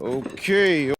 Okay.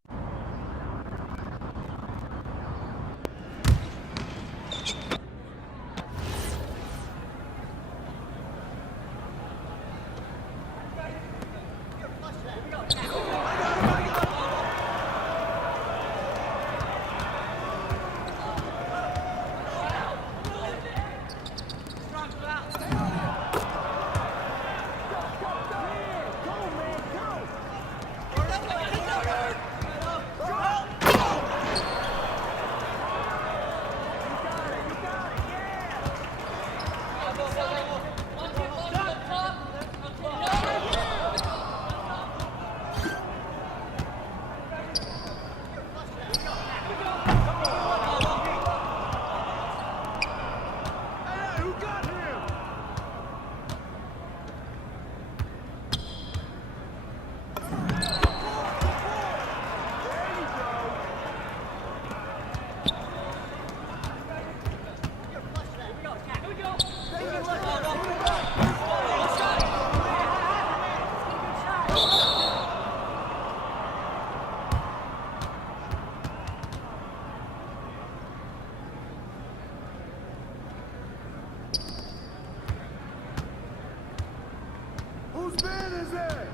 Whose man is that?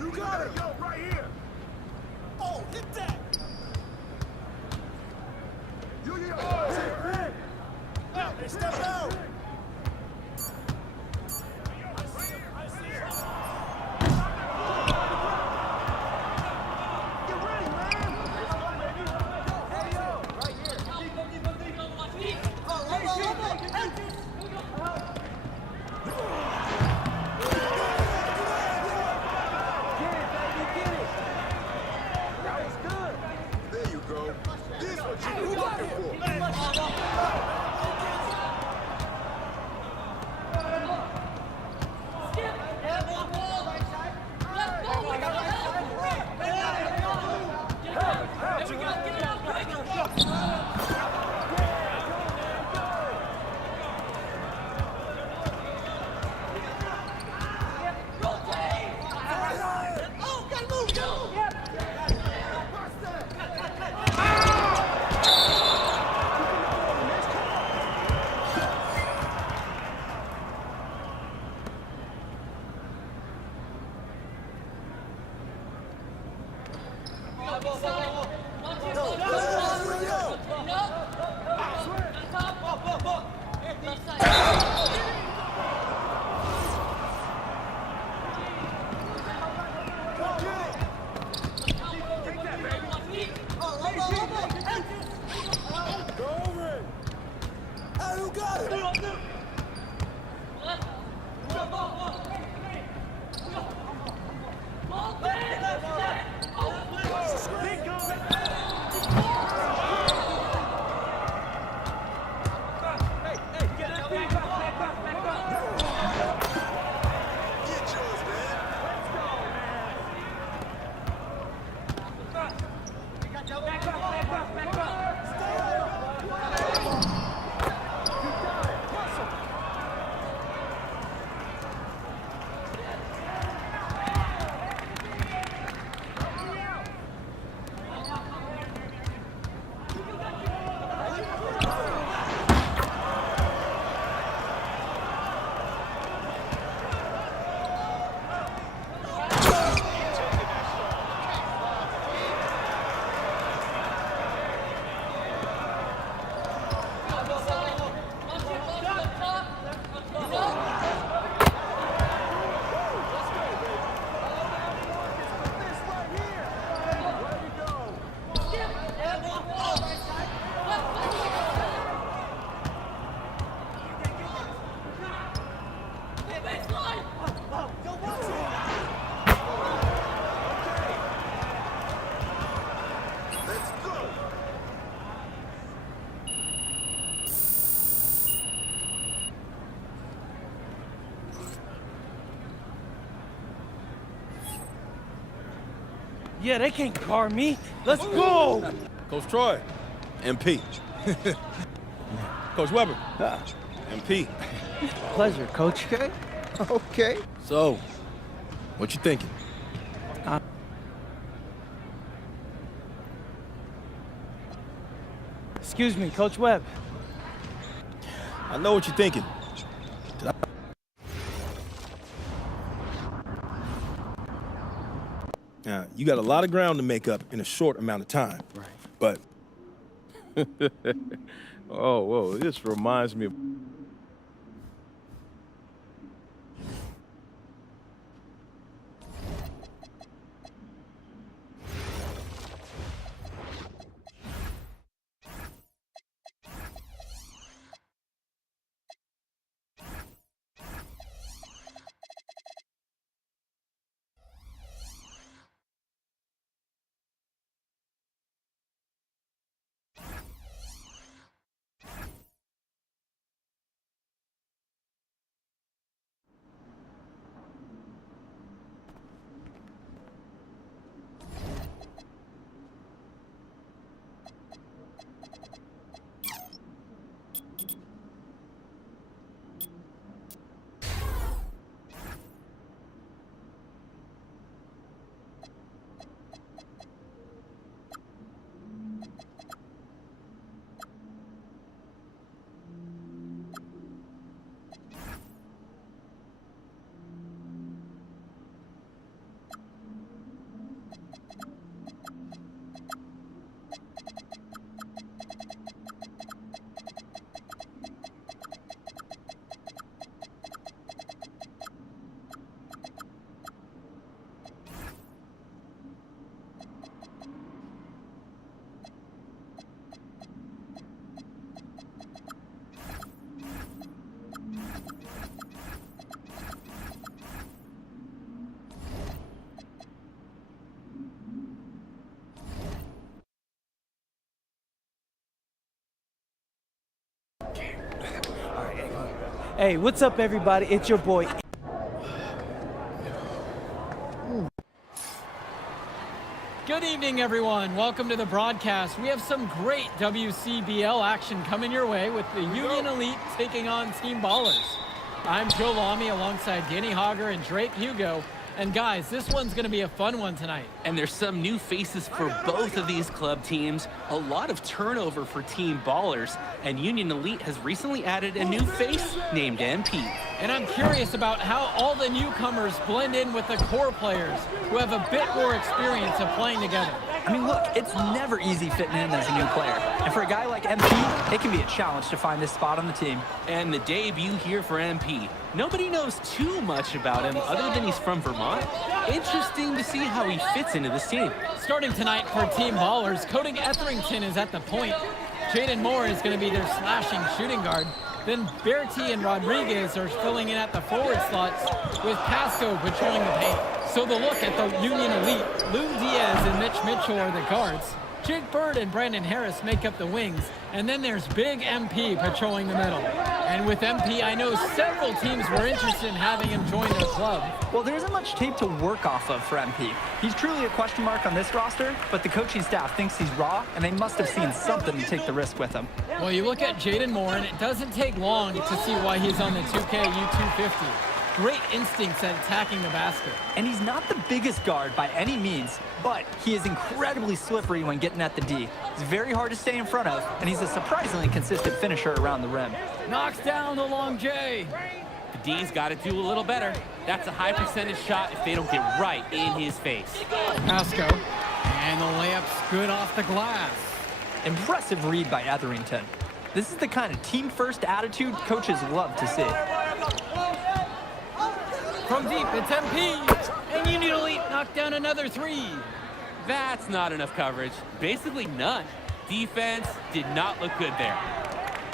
You got it! Yo, right here! Oh, hit that! You need a they step out! Get ready, man! Hey, yo! Right here! There you go. This is what you've been working for. Yeah, they can't guard me. Let's go! Coach Troy, MP. Coach Weber, MP. Pleasure, Coach. Okay. Okay. So, What you thinking? Excuse me, Coach Webb. I know what you're thinking. Now, you got a lot of ground to make up in a short amount of time. Right. But... oh, whoa, this reminds me of... Hey, what's up, everybody? It's your boy. Good evening, everyone. Welcome to the broadcast. We have some great WCBL action coming your way with the Union Elite taking on Team Ballers. I'm Joe Lamy alongside Danny Hogger and Drake Hugo. And guys, this one's going to be a fun one tonight. And there's some new faces for both of these club teams. A lot of turnover for Team Ballers. And Union Elite has recently added a new face named MP. And I'm curious about how all the newcomers blend in with the core players who have a bit more experience of playing together. I mean, look, it's never easy fitting in as a new player. And for a guy like MP, it can be a challenge to find his spot on the team. And the debut here for MP. Nobody knows too much about him other than he's from Vermont. Interesting to see how he fits into this team. Starting tonight for Team Ballers, Cody Etherington is at the point. Jaden Moore is going to be their slashing shooting guard. Then Bertie and Rodriguez are filling in at the forward slots with Pasco patrolling the paint. So the look at the Union Elite, Lou Diaz and Mitch Mitchell are the guards. Jake Bird and Brandon Harris make up the wings. And then there's Big MP patrolling the middle. And with MP, I know several teams were interested in having him join their club. Well, there isn't much tape to work off of for MP. He's truly a question mark on this roster, but the coaching staff thinks he's raw, and they must have seen something to take the risk with him. Well, you look at Jaden Moore, and it doesn't take long to see why he's on the 2K U250. Great instincts at attacking the basket. And he's not the biggest guard by any means, but he is incredibly slippery when getting at the D. He's very hard to stay in front of, and he's a surprisingly consistent finisher around the rim. Knocks down the long J. The D's got to do a little better. That's a high percentage shot if they don't get right in his face. Pasco. And the layup's good off the glass. Impressive read by Etherington. This is the kind of team-first attitude coaches love to see. From deep, it's MP. And Union Elite knocked down another three. That's not enough coverage. Basically none. Defense did not look good there.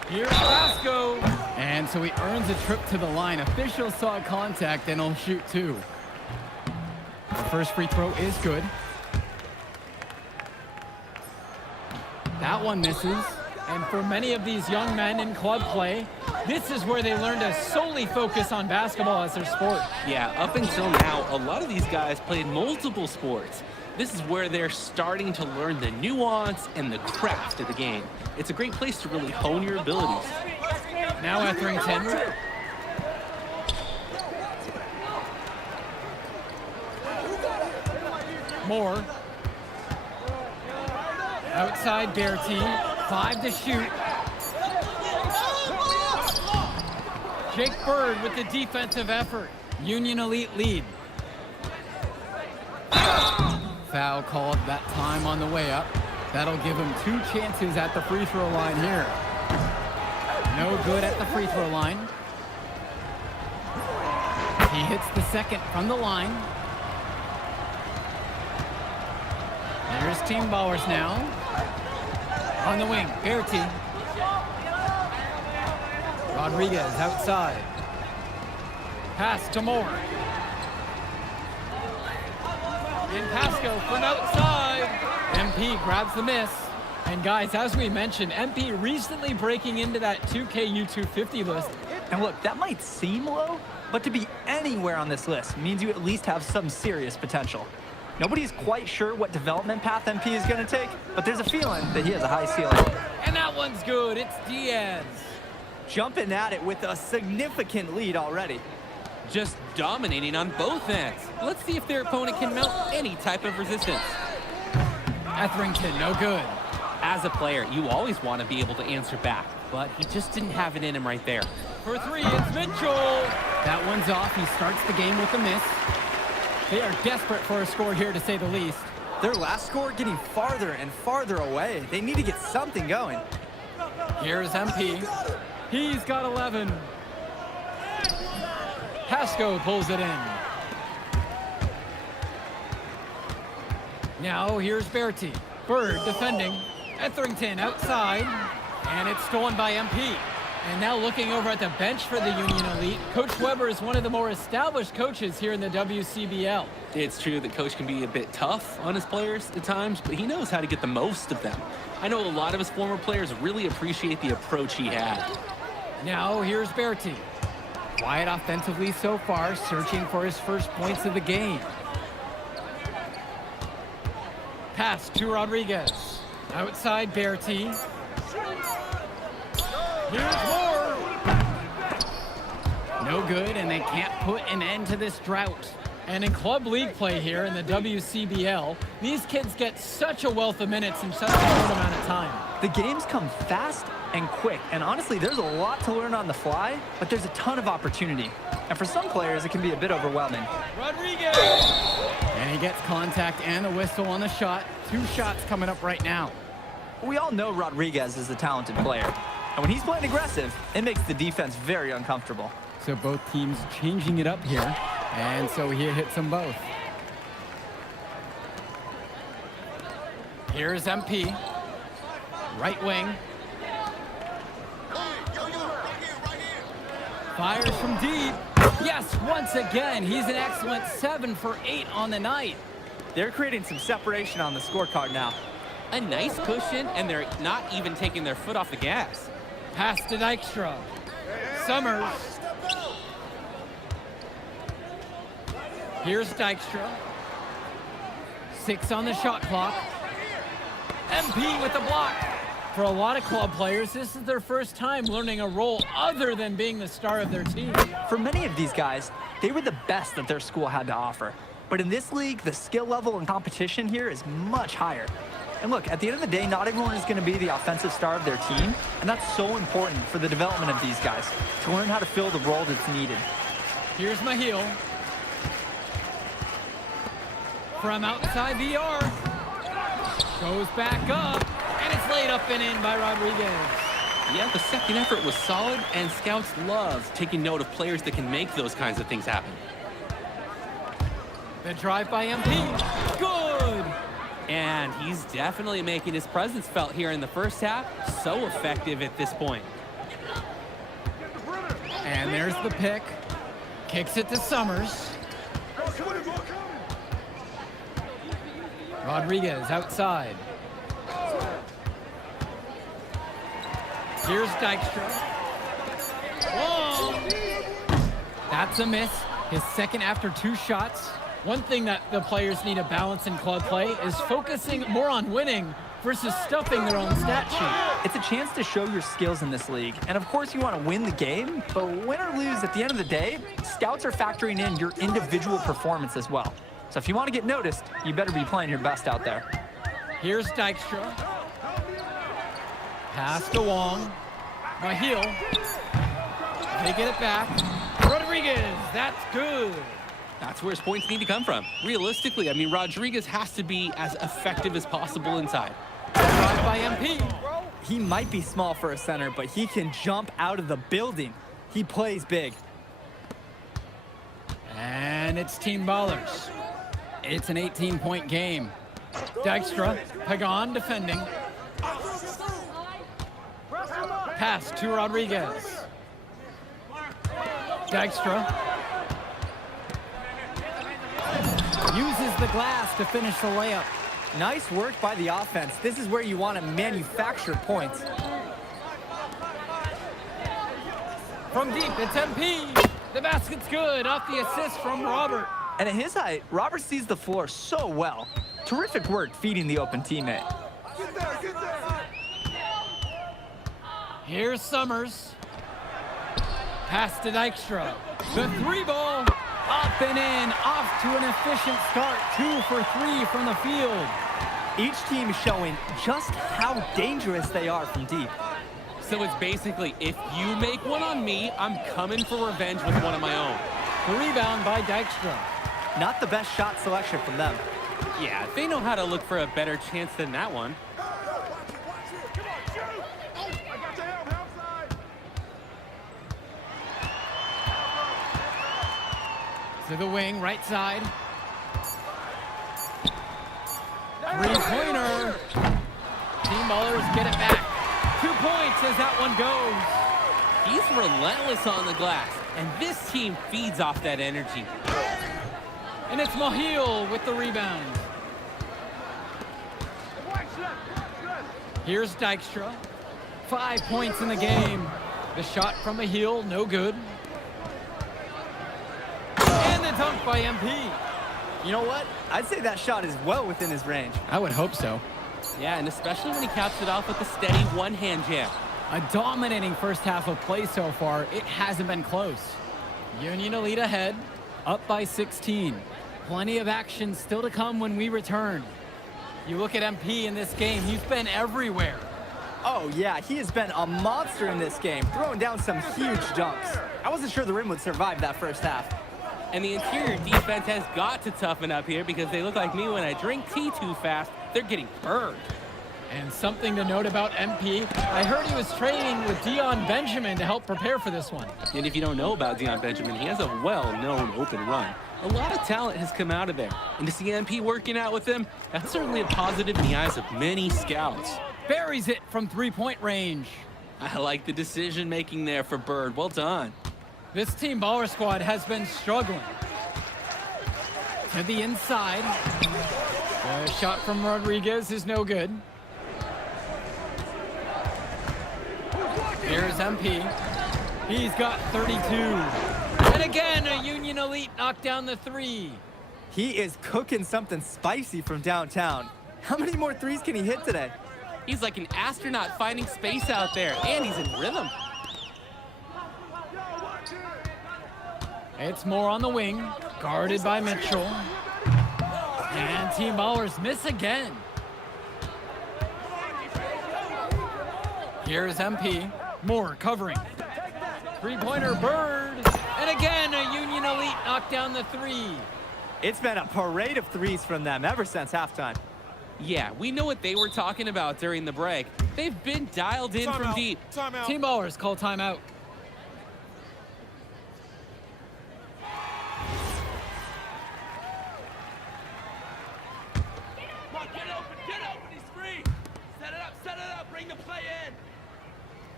Here's Pasco. And so he earns a trip to the line. Officials saw contact and he'll shoot two. The first free throw is good. That one misses. And for many of these young men in club play, this is where they learn to solely focus on basketball as their sport. Yeah, up until now, a lot of these guys played multiple sports. This is where they're starting to learn the nuance and the craft of the game. It's a great place to really hone your abilities. Now Etherington. Moore. Outside Berti. 5 to shoot. Jake Bird with the defensive effort. Union Elite lead. Foul called that time on the way up. That'll give him 2 chances at the free throw line here. No good at the free throw line. He hits the second from the line. There's Team Ballers now. On the wing, Berti. Rodriguez outside. Pass to Moore. In Pasco from outside. MP grabs the miss. And guys, as we mentioned, MP recently breaking into that 2K U250 list. And look, that might seem low, but to be anywhere on this list means you at least have some serious potential. Nobody's quite sure what development path MP is going to take, but there's a feeling that he has a high ceiling. And that one's good. It's Diaz. Jumping at it with a significant lead already. Just dominating on both ends. Let's see if their opponent can mount any type of resistance. Etherington, no good. As a player, you always want to be able to answer back, but he just didn't have it in him right there. For 3, it's Mitchell. That one's off. He starts the game with a miss. They are desperate for a score here, to say the least. Their last score getting farther and farther away. They need to get something going. Here's MP. He's got 11. Pasco pulls it in. Now here's Berti. Bird defending. Etherington outside. And it's stolen by MP. And now looking over at the bench for the Union Elite, Coach Weber is one of the more established coaches here in the WCBL. It's true that Coach can be a bit tough on his players at times, but he knows how to get the most of them. I know a lot of his former players really appreciate the approach he had. Now here's Berti. Quiet offensively so far, searching for his first points of the game. Pass to Rodriguez. Outside Berti. Here's Moore. No good, and they can't put an end to this drought. And in club league play here in the WCBL, these kids get such a wealth of minutes in such a short amount of time. The games come fast and quick, and honestly, there's a lot to learn on the fly, but there's a ton of opportunity. And for some players, it can be a bit overwhelming. Rodriguez! And he gets contact and a whistle on the shot. 2 shots coming up right now. We all know Rodriguez is a talented player. And when he's playing aggressive, it makes the defense very uncomfortable. So both teams changing it up here. And so he hits them both. Here's MP. Right wing. Fires from deep. Yes, once again, he's an excellent 7 for 8 on the night. They're creating some separation on the scorecard now. A nice cushion, and they're not even taking their foot off the gas. Pass to Dykstra. Summers. Here's Dykstra. 6 on the shot clock. MP with the block. For a lot of club players, this is their first time learning a role other than being the star of their team. For many of these guys, they were the best that their school had to offer. But in this league, the skill level and competition here is much higher. And look, at the end of the day, not everyone is going to be the offensive star of their team, and that's so important for the development of these guys, to learn how to fill the role that's needed. Here's Mahil. From outside the arc. Goes back up, and it's laid up and in by Rodriguez. Yeah, the second effort was solid, and scouts love taking note of players that can make those kinds of things happen. The drive by MP. Good! And he's definitely making his presence felt here in the first half. So effective at this point. And there's the pick. Kicks it to Summers. Rodriguez outside. Here's Dykstra. Whoa! That's a miss. His second after 2 shots. One thing that the players need to balance in club play is focusing more on winning versus stuffing their own stat sheet. It's a chance to show your skills in this league. And of course you want to win the game, but win or lose, at the end of the day, scouts are factoring in your individual performance as well. So if you want to get noticed, you better be playing your best out there. Here's Dykstra. Pass to Wong. Mahil. They get it back. Rodriguez, that's good. That's where his points need to come from. Realistically, I mean, Rodriguez has to be as effective as possible inside. Drive by MP. He might be small for a center, but he can jump out of the building. He plays big. And it's Team Ballers. It's an 18-point game. Dykstra, Pagan defending. Pass to Rodriguez. Dykstra uses the glass to finish the layup. Nice work by the offense. This is where you want to manufacture points. From deep, it's MP. The basket's good off the assist from Robert. And at his height, Robert sees the floor so well. Terrific work feeding the open teammate. Get there, get there. Here's Summers. Pass to Dykstra. The three ball. Up and in. Off to an efficient start. 2 for 3 from the field. Each team showing just how dangerous they are from deep. So it's basically, if you make one on me, I'm coming for revenge with one of my own. The rebound by Dykstra. Not the best shot selection from them. Yeah, they know how to look for a better chance than that one. Watch it. Come on, shoot. Oh, I got your help side. To the wing, right side. Three-pointer. Team Ballers get it back. 2 points as that one goes. He's relentless on the glass, and this team feeds off that energy. And it's Mahil with the rebound. Here's Dykstra. 5 points in the game. The shot from Mahil, no good. And the dunk by MP. You know what? I'd say that shot is well within his range. I would hope so. Yeah, and especially when he caps it off with a steady one-hand jam. A dominating first half of play so far. It hasn't been close. Union Elite ahead, up by 16. Plenty of action still to come when we return. You look at MP in this game, he's been everywhere. Oh, yeah, he has been a monster in this game, throwing down some huge dunks. I wasn't sure the rim would survive that first half. And the interior defense has got to toughen up here because they look like me when I drink tea too fast. They're getting burned. And something to note about MP, I heard he was training with Dion Benjamin to help prepare for this one. And if you don't know about Dion Benjamin, he has a well-known open run. A lot of talent has come out of there. And to see MP working out with him, that's certainly a positive in the eyes of many scouts. Buries it from three-point range. I like the decision-making there for Bird. Well done. This Team Baller squad has been struggling. To the inside. The shot from Rodriguez is no good. Here's MP. He's got 32. And again, a Union Elite knocked down the three. He is cooking something spicy from downtown. How many more threes can he hit today? He's like an astronaut finding space out there, and he's in rhythm. It's more on the wing, guarded by Mitchell. And Team Ballers miss again. Here's MP. Moore covering. Three-pointer Bird. And again, a Union Elite knocked down the three. It's been a parade of threes from them ever since halftime. Yeah, we know what they were talking about during the break. They've been dialed in from deep. Team Ballers call timeout.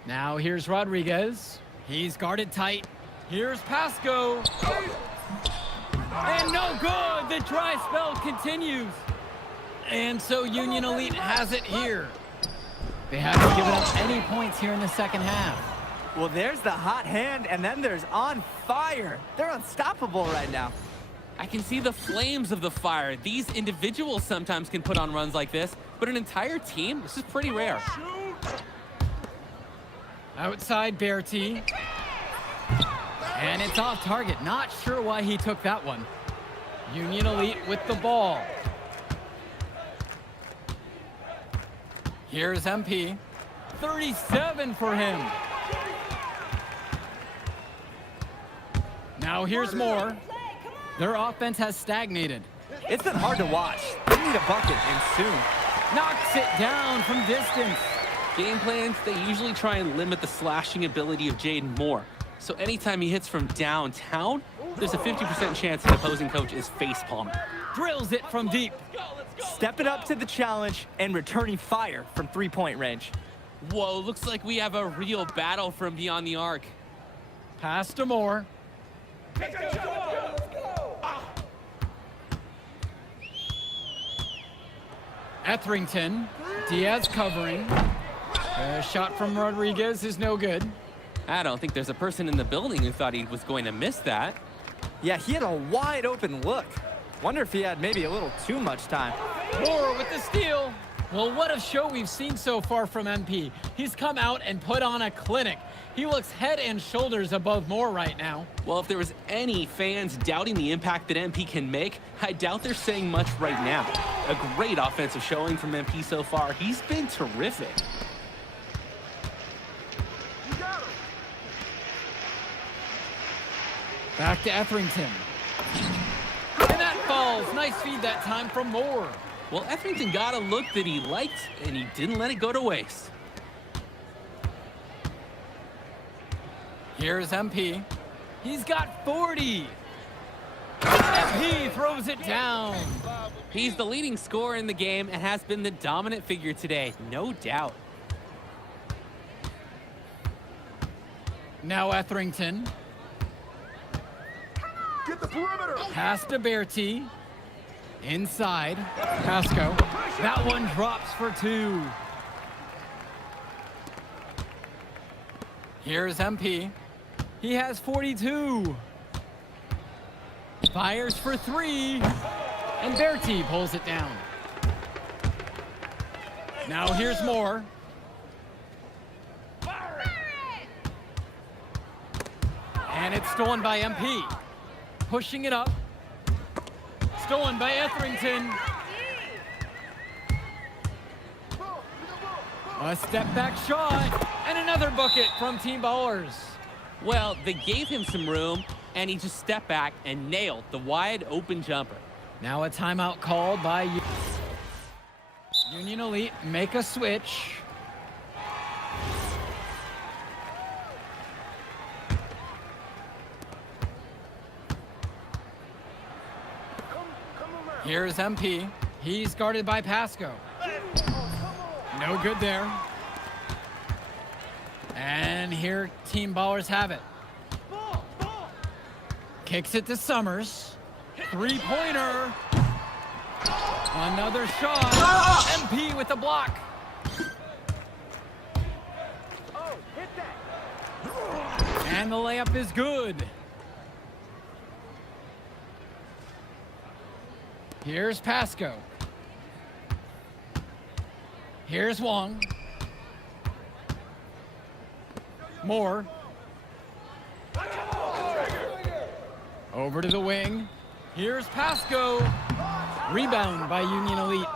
Now here's Rodriguez. He's guarded tight. Here's Pasco. And no good. The dry spell continues. And so Union Elite has it here. They haven't given up any points here in the second half. Well, there's the hot hand, and then there's on fire. They're unstoppable right now. I can see the flames of the fire. These individuals sometimes can put on runs like this, but an entire team, this is pretty rare. Outside Berti. And it's off target. Not sure why he took that one. Union Elite with the ball. Here's MP. 37 for him. Now here's Moore. Their offense has stagnated. It's been hard to watch. They need a bucket, and soon. Knocks it down from distance. Game plans, they usually try and limit the slashing ability of Jaden Moore. So anytime he hits from downtown, there's a 50% chance the opposing coach is face-palming. Drills it from deep. Stepping up to the challenge and returning fire from three-point range. Whoa, looks like we have a real battle from beyond the arc. Pass to Moore. Etherington. Diaz covering. A shot from Rodriguez is no good. I don't think there's a person in the building who thought he was going to miss that. Yeah, he had a wide open look. Wonder if he had maybe a little too much time. Moore with the steal. Well, what a show we've seen so far from MP. He's come out and put on a clinic. He looks head and shoulders above Moore right now. Well, if there was any fans doubting the impact that MP can make, I doubt they're saying much right now. A great offensive showing from MP so far. He's been terrific. Back to Etherington. And that falls. Nice feed that time from Moore. Well, Etherington got a look that he liked, and he didn't let it go to waste. Here's MP. He's got 40. MP throws it down. He's the leading scorer in the game and has been the dominant figure today, no doubt. Now Etherington. Get the perimeter. Pass to Bertie. Inside. Pasco. That one drops for 2. Here's MP. He has 42. Fires for 3. And Bertie pulls it down. Now here's Moore. And it's stolen by MP. Pushing it up. Stolen by Etherington. A step back shot. And another bucket from Team Ballers. Well, they gave him some room, and he just stepped back and nailed the wide open jumper. Now a timeout called by Union Elite. Make a switch. Here's MP. He's guarded by Pasco. No good there. And here Team Ballers have it. Kicks it to Summers. Three-pointer. Another shot. MP with the block. And the layup is good. Here's Pasco. Here's Wong. Moore. Over to the wing. Here's Pasco. Rebound by Union Elite.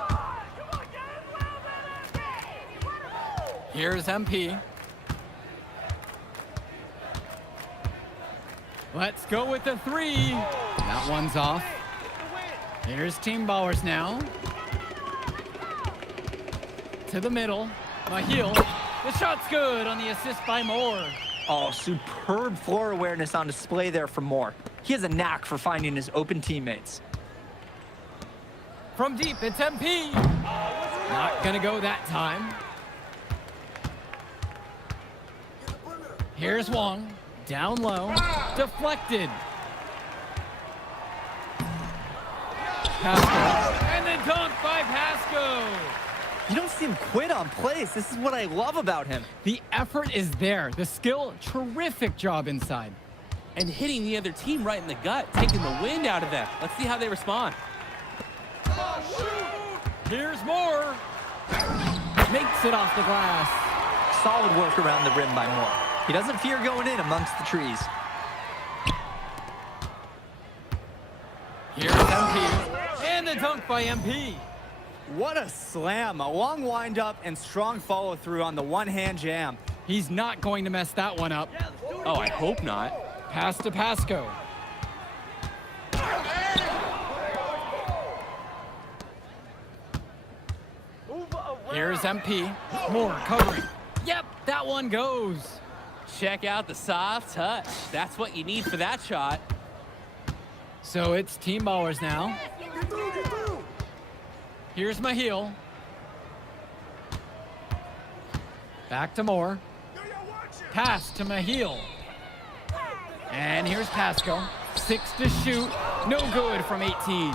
Here's MP. Let's go with the 3. That one's off. Here's Team Ballers now. To the middle. Mahil. The shot's good on the assist by Moore. Oh, superb floor awareness on display there from Moore. He has a knack for finding his open teammates. From deep, it's MP. Not gonna go that time. Here's Wong. Down low. Deflected. Pasco. And then dunked by Pasco. You don't see him quit on plays. This is what I love about him. The effort is there. The skill, terrific job inside. And hitting the other team right in the gut, taking the wind out of them. Let's see how they respond. Here's Moore. Makes it off the glass. Solid work around the rim by Moore. He doesn't fear going in amongst the trees. Here's MP, and the dunk by MP. What a slam. A long windup and strong follow through on the one-hand jam. He's not going to mess that one up. Oh, I hope not. Pass to Pasco. Here's MP. Moore covering. Yep, that one goes. Check out the soft touch. That's what you need for that shot. So it's team ballers now. Get through. Here's Mahil. Back to Moore. Pass to Mahil. And here's Pasco. 6 to shoot. No good from 18.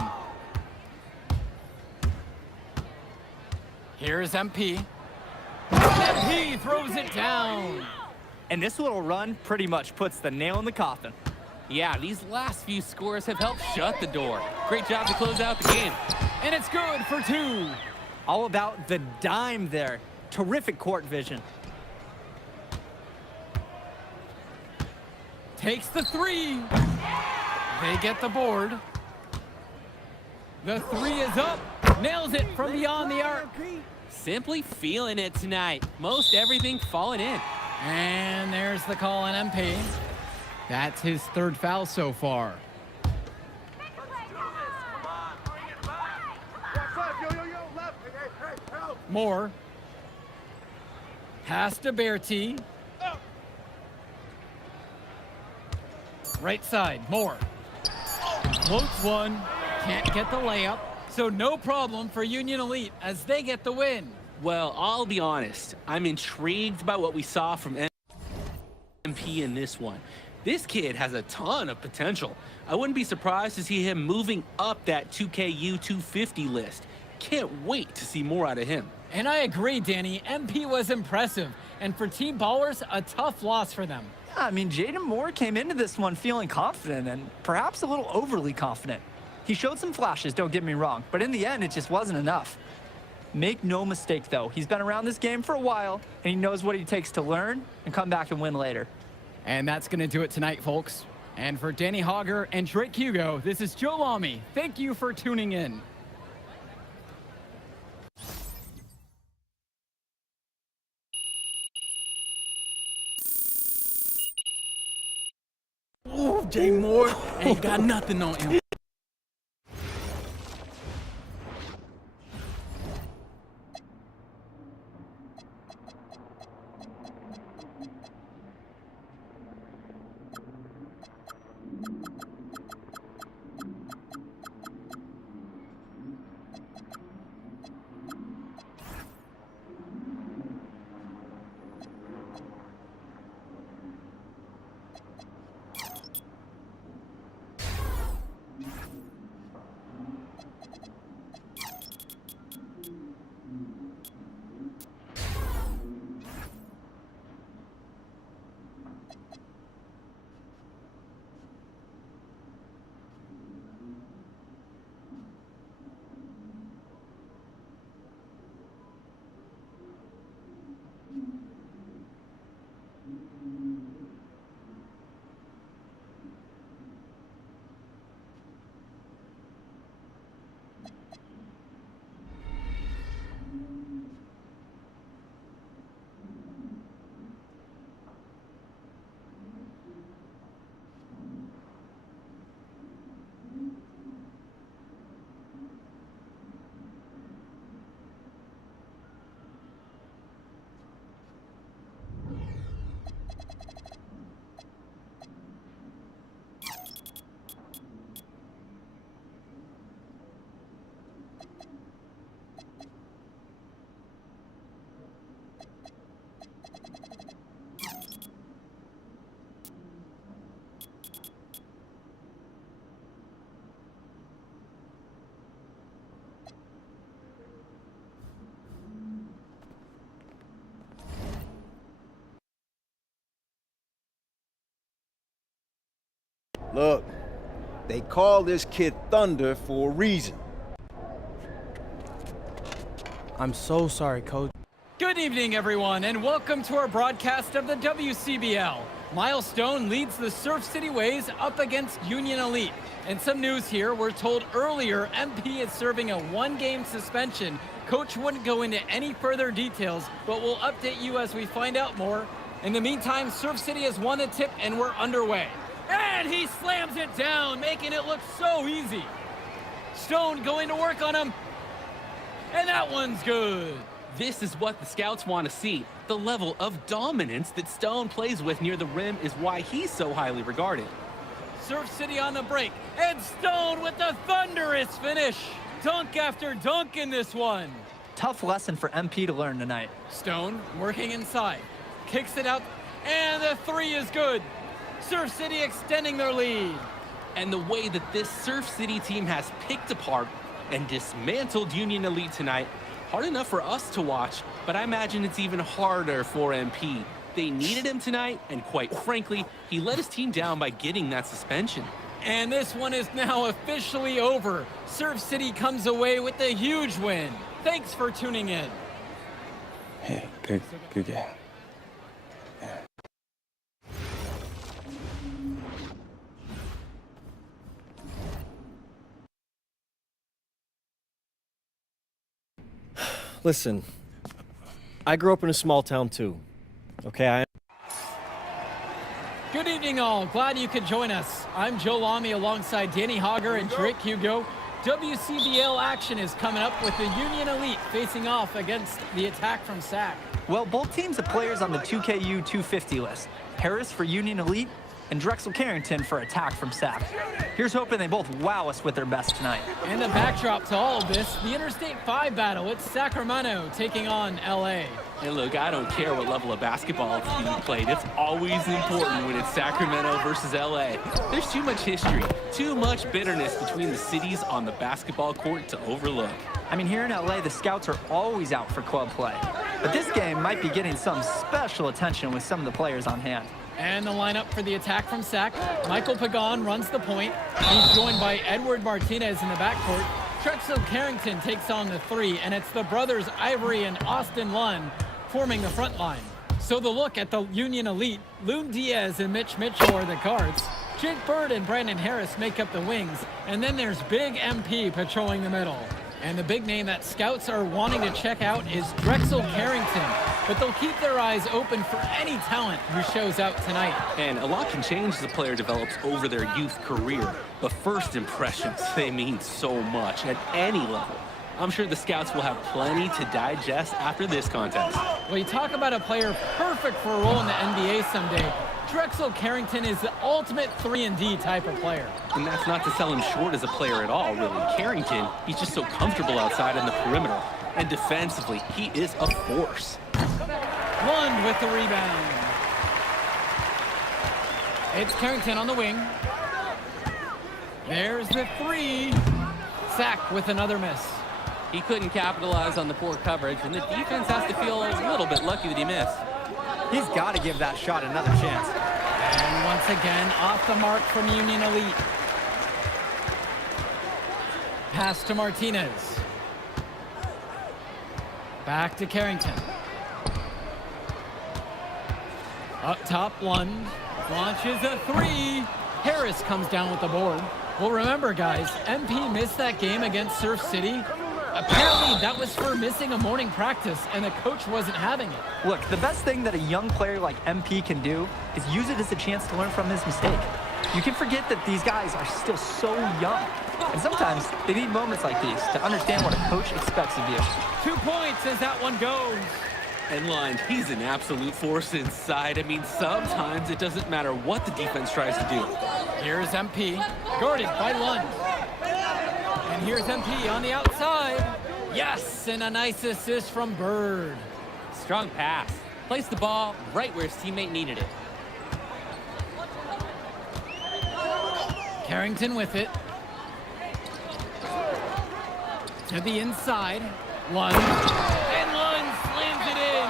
Here's MP. MP throws it down. And this little run pretty much puts the nail in the coffin. Yeah, these last few scores have helped shut the door. Great job to close out the game. And it's good for 2. All about the dime there. Terrific court vision. Takes the 3. They get the board. The 3 is up. Nails it from beyond the arc. Simply feeling it tonight. Most everything falling in. And there's the call on MP. That's his 3rd foul so far. Moore. Pass to Bertie. Right side, Moore. Floats one. Can't get the layup. So no problem for Union Elite as they get the win. Well, I'll be honest. I'm intrigued by what we saw from MP in this one. This kid has a ton of potential. I wouldn't be surprised to see him moving up that 2KU 250 list. Can't wait to see more out of him. And I agree, Danny. MP was impressive. And for Team Ballers, a tough loss for them. I mean, Jaden Moore came into this one feeling confident and perhaps a little overly confident. He showed some flashes, don't get me wrong, but in the end, it just wasn't enough. Make no mistake, though, he's been around this game for a while, and he knows what it takes to learn and come back and win later. And that's going to do it tonight, folks. And for Danny Hogger and Drake Hugo, this is Joe Lamy. Thank you for tuning in. Ooh, Jay Moore ain't got nothing on him. Look, they call this kid Thunder for a reason. I'm so sorry, Coach. Good evening, everyone, and welcome to our broadcast of the WCBL. Milestone leads the Surf City Ways up against Union Elite. And some news here, we're told earlier MP is serving a 1-game suspension. Coach wouldn't go into any further details, but we'll update you as we find out more. In the meantime, Surf City has won the tip and we're underway. And he slams it down, making it look so easy. Stone going to work on him. And that one's good. This is what the scouts want to see. The level of dominance that Stone plays with near the rim is why he's so highly regarded. Surf City on the break, and Stone with the thunderous finish. Dunk after dunk in this one. Tough lesson for MP to learn tonight. Stone working inside, kicks it out, and the three is good. Surf City extending their lead. And the way that this Surf City team has picked apart and dismantled Union Elite tonight, hard enough for us to watch, but I imagine it's even harder for MP. They needed him tonight, and quite frankly, he let his team down by getting that suspension. And this one is now officially over. Surf City comes away with a huge win. Thanks for tuning in. Hey, good game. Listen, I grew up in a small town too. Okay, Good evening all, glad you could join us. I'm Joe Lamy alongside Danny Hogger and Drake Hugo. WCBL action is coming up with the Union Elite facing off against the attack from SAC. Well, both teams have players on the 2KU 250 list. Harris for Union Elite and Drexel Carrington for attack from SAC. Here's hoping they both wow us with their best tonight. And the backdrop to all of this, the Interstate 5 battle. It's Sacramento taking on LA. And look, I don't care what level of basketball is being played. It's always important when it's Sacramento versus LA. There's too much history, too much bitterness between the cities on the basketball court to overlook. I mean, here in LA, the scouts are always out for club play. But this game might be getting some special attention with some of the players on hand. And the lineup for the attack from SAC. Michael Pagan runs the point. He's joined by Edward Martinez in the backcourt. Drexel Carrington takes on the three, and it's the brothers Ivory and Austin Lunn forming the front line. So the look at the Union Elite, Loon Diaz and Mitch Mitchell are the guards. Jake Bird and Brandon Harris make up the wings, and then there's Big MP patrolling the middle. And the big name that scouts are wanting to check out is Drexel Carrington, but they'll keep their eyes open for any talent who shows out tonight. And a lot can change as a player develops over their youth career, but first impressions, they mean so much at any level. I'm sure the scouts will have plenty to digest after this contest. Well, you talk about a player perfect for a role in the NBA someday. Drexel Carrington is the ultimate 3-and-D type of player. And that's not to sell him short as a player at all, really. Carrington, he's just so comfortable outside on the perimeter. And defensively, he is a force. Lund with the rebound. It's Carrington on the wing. There's the three. Sack with another miss. He couldn't capitalize on the poor coverage, and the defense has to feel a little bit lucky that he missed. He's got to give that shot another chance. And once again, off the mark from Union Elite. Pass to Martinez. Back to Carrington. Up top, Lund launches a three. Harris comes down with the board. Well, remember, guys, MP missed that game against Surf City. Apparently, that was for missing a morning practice, and the coach wasn't having it. Look, the best thing that a young player like MP can do is use it as a chance to learn from his mistake. You can forget that these guys are still so young. And sometimes they need moments like these to understand what a coach expects of you. 2 points as that one goes. And Lund, he's an absolute force inside. I mean, sometimes it doesn't matter what the defense tries to do. Here's MP, guarded by Lund. And here's MP on the outside. Yes, and a nice assist from Bird. Strong pass. Placed the ball right where his teammate needed it. Carrington with it. To the inside. Lund. And Lund slams it in.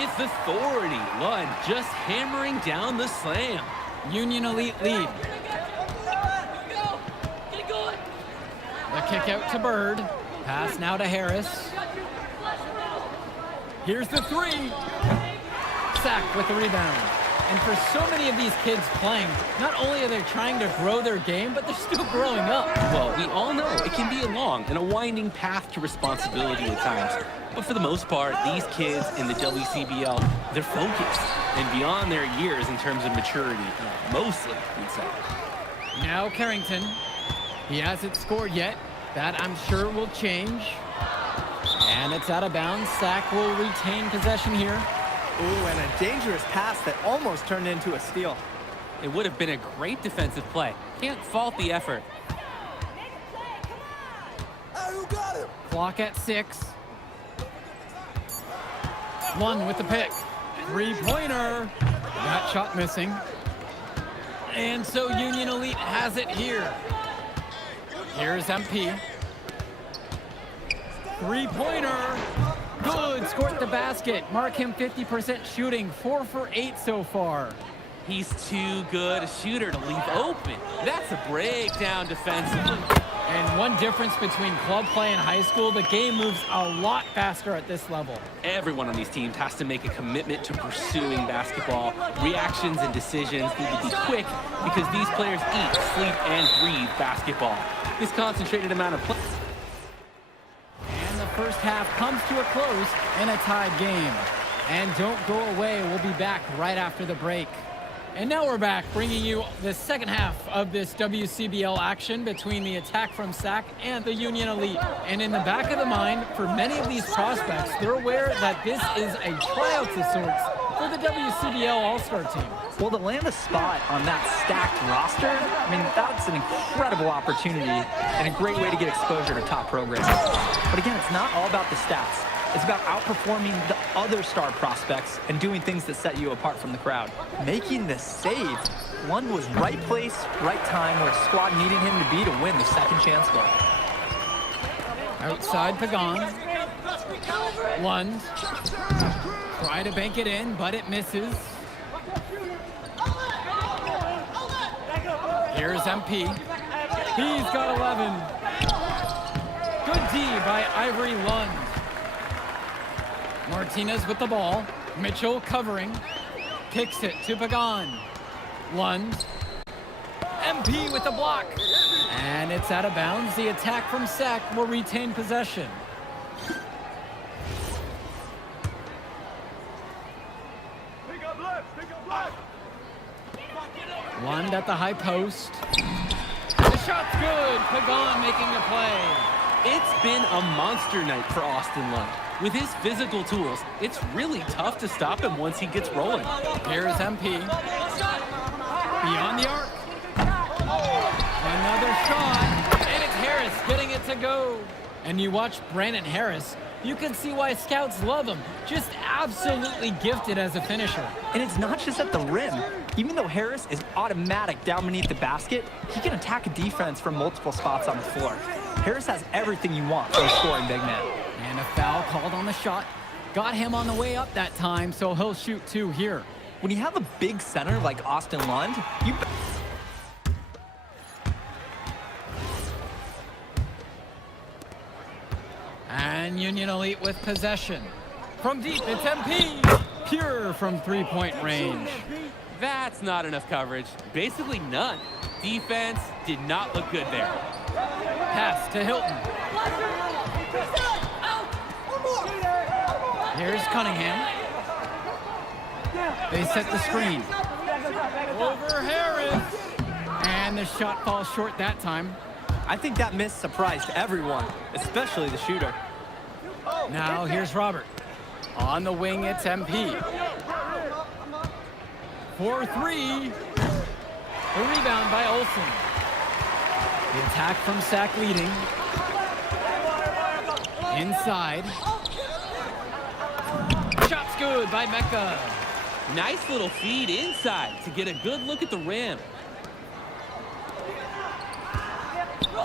With authority, Lund just hammering down the slam. Union Elite lead. The kick out to Bird. Pass now to Harris. Here's the three. Sack with the rebound. And for so many of these kids playing, not only are they trying to grow their game, but they're still growing up. Well, we all know it can be a long and a winding path to responsibility at times. But for the most part, these kids in the WCBL, they're focused and beyond their years in terms of maturity, mostly, we'd say. Now Carrington. He hasn't scored yet. That, I'm sure, will change. And it's out of bounds. Sac will retain possession here. Ooh, and a dangerous pass that almost turned into a steal. It would have been a great defensive play. Can't fault the effort. Clock at 6. One with the pick. Three-pointer. That shot missing. And so Union Elite has it here. Here's MP. Three-pointer. Good. Scored the basket. Mark him 50% shooting. 4 for 8 so far. He's too good a shooter to leave open. That's a breakdown defensively. And one difference between club play and high school, the game moves a lot faster at this level. Everyone on these teams has to make a commitment to pursuing basketball. Reactions and decisions need to be quick because these players eat, sleep, and breathe basketball. This concentrated amount of play. And the first half comes to a close in a tied game. And don't go away. We'll be back right after the break. And now we're back, bringing you the second half of this WCBL action between the attack from Sac and the Union Elite. And in the back of the mind, for many of these prospects, they're aware that this is a tryout of sorts for the WCBL All-Star team. Well, to land a spot on that stacked roster, I mean, that's an incredible opportunity and a great way to get exposure to top programs. But again, it's not all about the stats. It's about outperforming the other star prospects and doing things that set you apart from the crowd. Making the save. Lund was right place, right time where a squad needed him to be to win the second chance goal. Outside Pagan. Lund. Try to bank it in, but it misses. Here's MP. He's got 11. Good D by Ivory Lund. Martinez with the ball. Mitchell covering. Kicks it to Pagan. Lund. MP with the block. And it's out of bounds. The attack from Sac will retain possession. Lund at the high post. The shot's good. Pagan making the play. It's been a monster night for Austin Lund. With his physical tools, it's really tough to stop him once he gets rolling. Here's MP. Beyond the arc. Another shot. And it's Harris getting it to go. And you watch Brandon Harris, you can see why scouts love him. Just absolutely gifted as a finisher. And it's not just at the rim. Even though Harris is automatic down beneath the basket, he can attack a defense from multiple spots on the floor. Harris has everything you want from a scoring big man. And a foul called on the shot. Got him on the way up that time, so he'll shoot 2 here. When you have a big center like Austin Lund, you... And Union Elite with possession. From deep, it's MP. Pure from three-point range. That's not enough coverage. Basically none. Defense did not look good there. Pass to Hilton. Here's Cunningham. They set the screen. Over Harris. And the shot falls short that time. I think that miss surprised everyone, especially the shooter. Now here's Robert. On the wing, it's MP. 4-3. The rebound by Olsen. The attack from Sac leading. Inside. Shot's good by Mecca. Nice little feed inside to get a good look at the rim.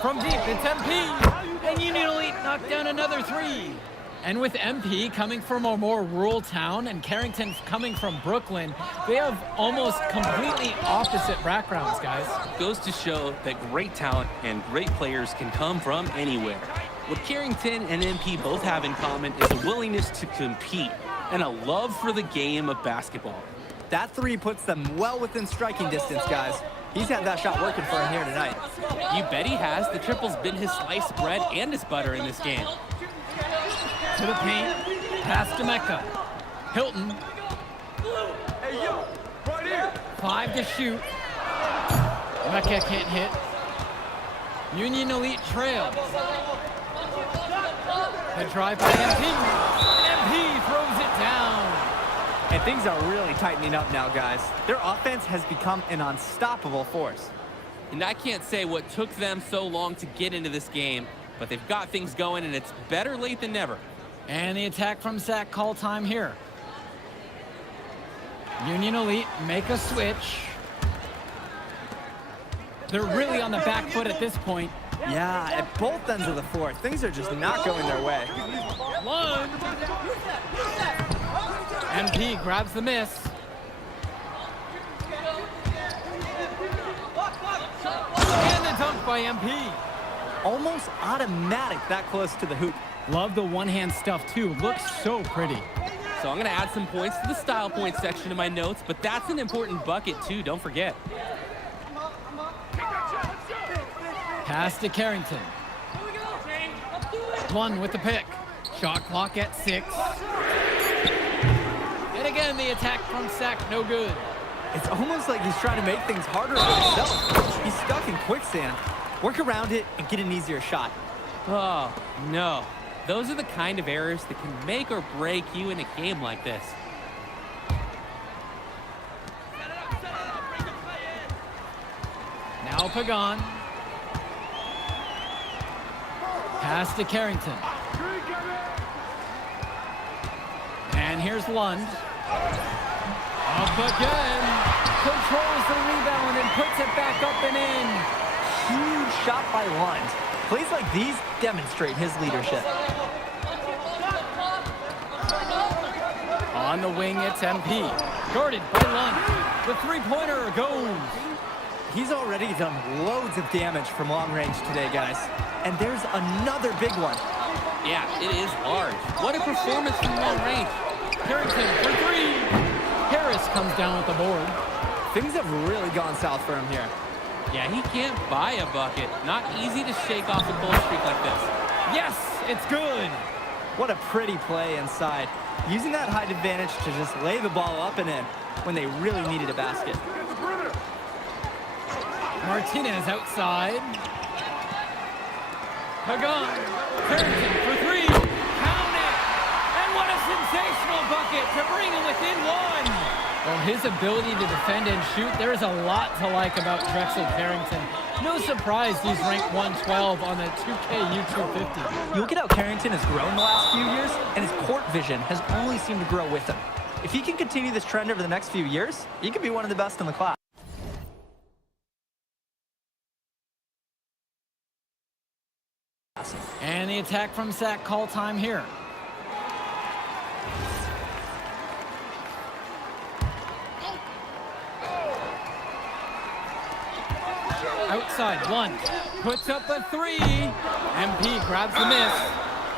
From deep, it's MP. And Union Elite knocked down another 3. And with MP coming from a more rural town and Carrington coming from Brooklyn, they have almost completely opposite backgrounds, guys. Goes to show that great talent and great players can come from anywhere. What Carrington and MP both have in common is a willingness to compete and a love for the game of basketball. That three puts them well within striking distance, guys. He's had that shot working for him here tonight. You bet he has. The triple's been his sliced bread and his butter in this game. To the paint, pass to Mecca. Hilton. Hey, yo, right here. 5 to shoot. Mecca can't hit. Union Elite trails. The drive by MP. MP throws it down. And things are really tightening up now, guys. Their offense has become an unstoppable force. And I can't say what took them so long to get into this game, but they've got things going, and it's better late than never. And the attack from Sac call time here. Union Elite make a switch. They're really on the back foot at this point. Yeah, at both ends of the floor, things are just not going their way. One. MP grabs the miss. And the dunk by MP. Almost automatic that close to the hoop. Love the one-hand stuff too. Looks so pretty. So I'm going to add some points to the style point section of my notes, but that's an important bucket too, don't forget. Pass to Carrington. One with the pick. Shot clock at 6. And again, the attack from Sac, no good. It's almost like he's trying to make things harder for himself. He's stuck in quicksand. Work around it and get an easier shot. Oh, no. Those are the kind of errors that can make or break you in a game like this. Now Pagan. Pass to Carrington. And here's Lund. Up again. Controls the rebound and puts it back up and in. Huge shot by Lund. Plays like these demonstrate his leadership. On the wing, it's MP. Guarded by Lund. The three-pointer goes. He's already done loads of damage from long range today, guys. And there's another big one. Yeah, it is large. What a performance from long range. Carrington for 3. Harris comes down with the board. Things have really gone south for him here. Yeah, he can't buy a bucket. Not easy to shake off a cold streak like this. Yes, it's good. What a pretty play inside. Using that height advantage to just lay the ball up and in when they really needed a basket. Martinez outside. Pagan. Carrington for 3. Count it. And what a sensational bucket to bring him within 1. Well, his ability to defend and shoot, there's a lot to like about Drexel Carrington. No surprise he's ranked 112 on the 2K YouTube 50. You look at how Carrington has grown the last few years, and his court vision has only seemed to grow with him. If he can continue this trend over the next few years, he could be one of the best in the class. And the attack from Sac call time here. Outside, Lund puts up a 3. MP grabs the miss.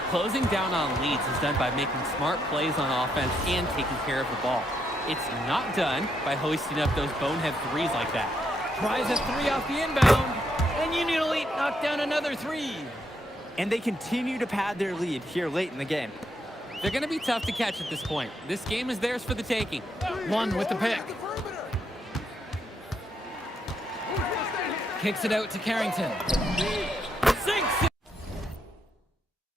Closing down on leads is done by making smart plays on offense and taking care of the ball. It's not done by hoisting up those bonehead threes like that. Tries a 3 off the inbound, and Union Elite knocked down another 3. And they continue to pad their lead here late in the game. They're going to be tough to catch at this point. This game is theirs for the taking. One with the pick. Kicks it out to Carrington. Sinks it.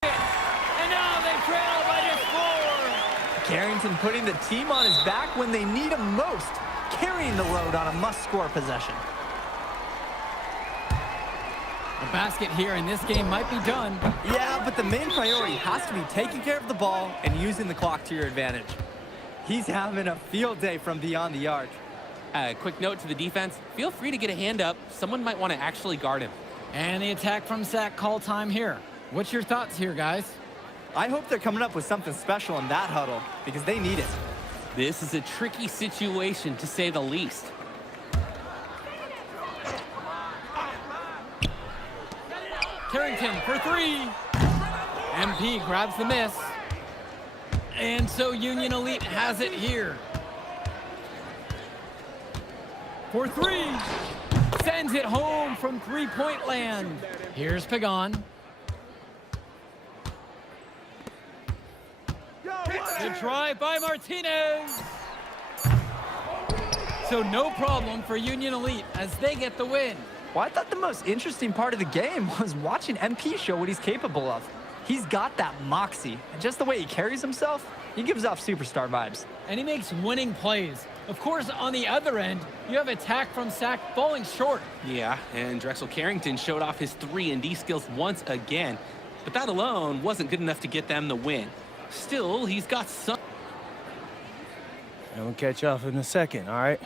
And now they trail by just 4. Carrington putting the team on his back when they need him most, carrying the load on a must-score possession. A basket here in this game might be done. Yeah, but the main priority has to be taking care of the ball and using the clock to your advantage. He's having a field day from beyond the arc. Quick note to the defense, feel free to get a hand up. Someone might want to actually guard him. And the attack from Sac call time here. What's your thoughts here, guys? I hope they're coming up with something special in that huddle because they need it. This is a tricky situation, to say the least. Carrington for 3. MP grabs the miss. And so Union Elite has it here. for three. Sends it home from three-point land. Here's Pagan. Good drive by Martinez. So no problem for Union Elite as they get the win. Well, I thought the most interesting part of the game was watching MP show what he's capable of. He's got that moxie, and just the way he carries himself, he gives off superstar vibes. And he makes winning plays. Of course, on the other end, you have attack from Sack falling short. Yeah, and Drexel Carrington showed off his 3-and-D skills once again. But that alone wasn't good enough to get them the win. Still, he's got some... And we'll catch you off in a second, all right?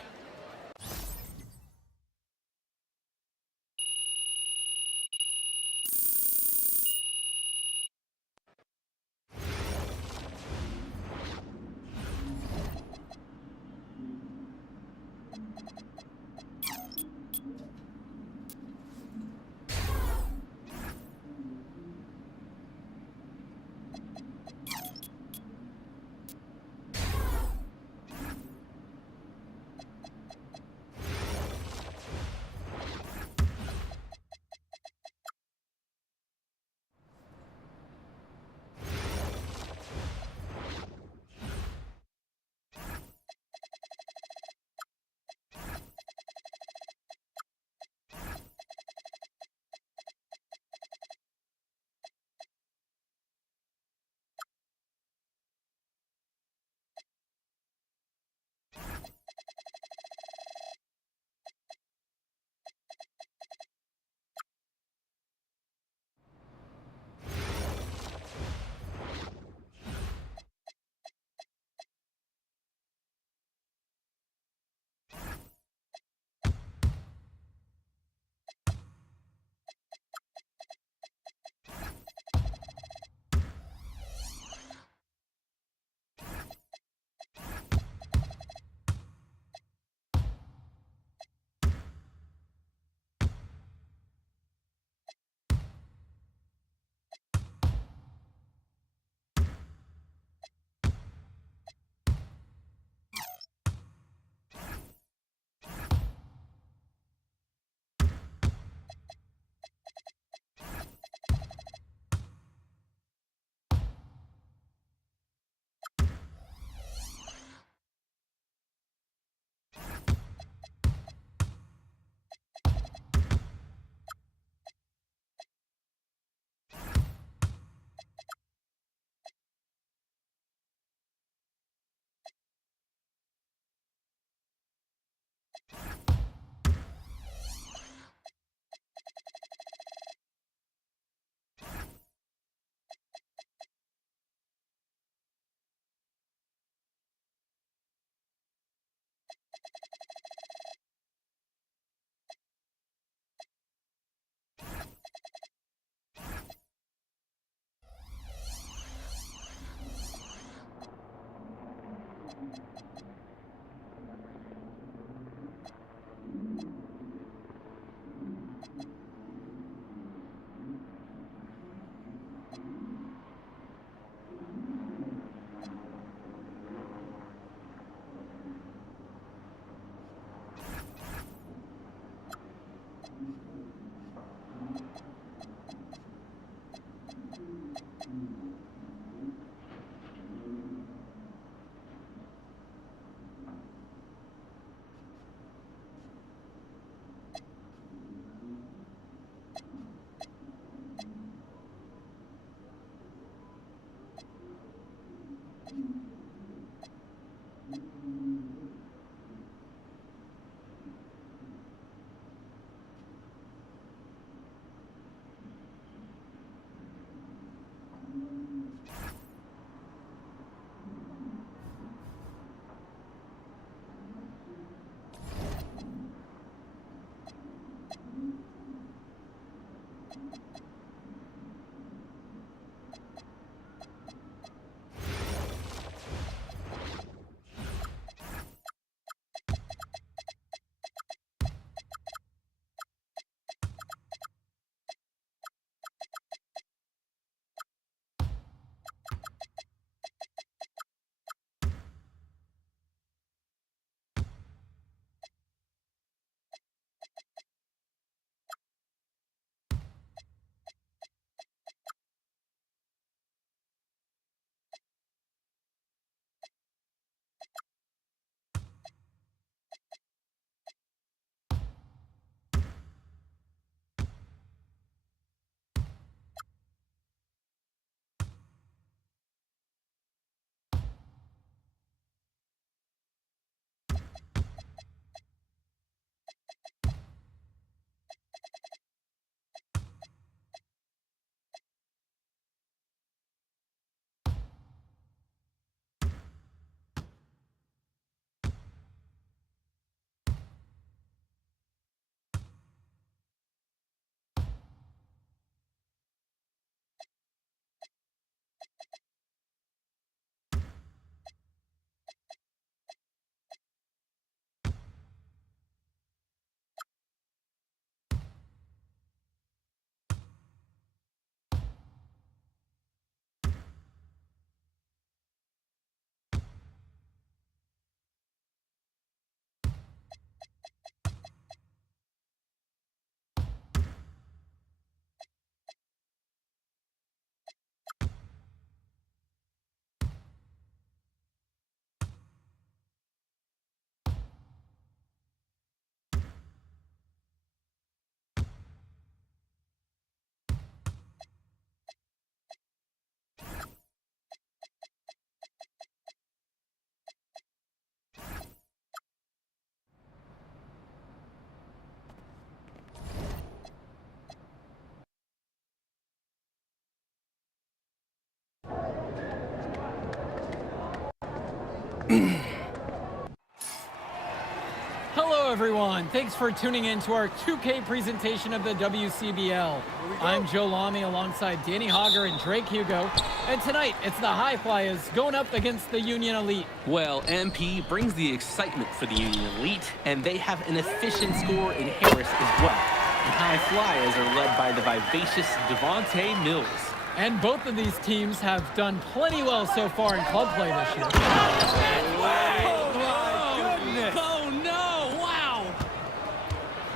Hello, everyone. Thanks for tuning in to our 2K presentation of the WCBL. I'm Joe Lamy alongside Danny Hogger and Drake Hugo. And tonight, it's the High Flyers going up against the Union Elite. Well, MP brings the excitement for the Union Elite, and they have an efficient scorer in Harris as well. The High Flyers are led by the vivacious Devontae Mills. And both of these teams have done plenty well so far in club play this year.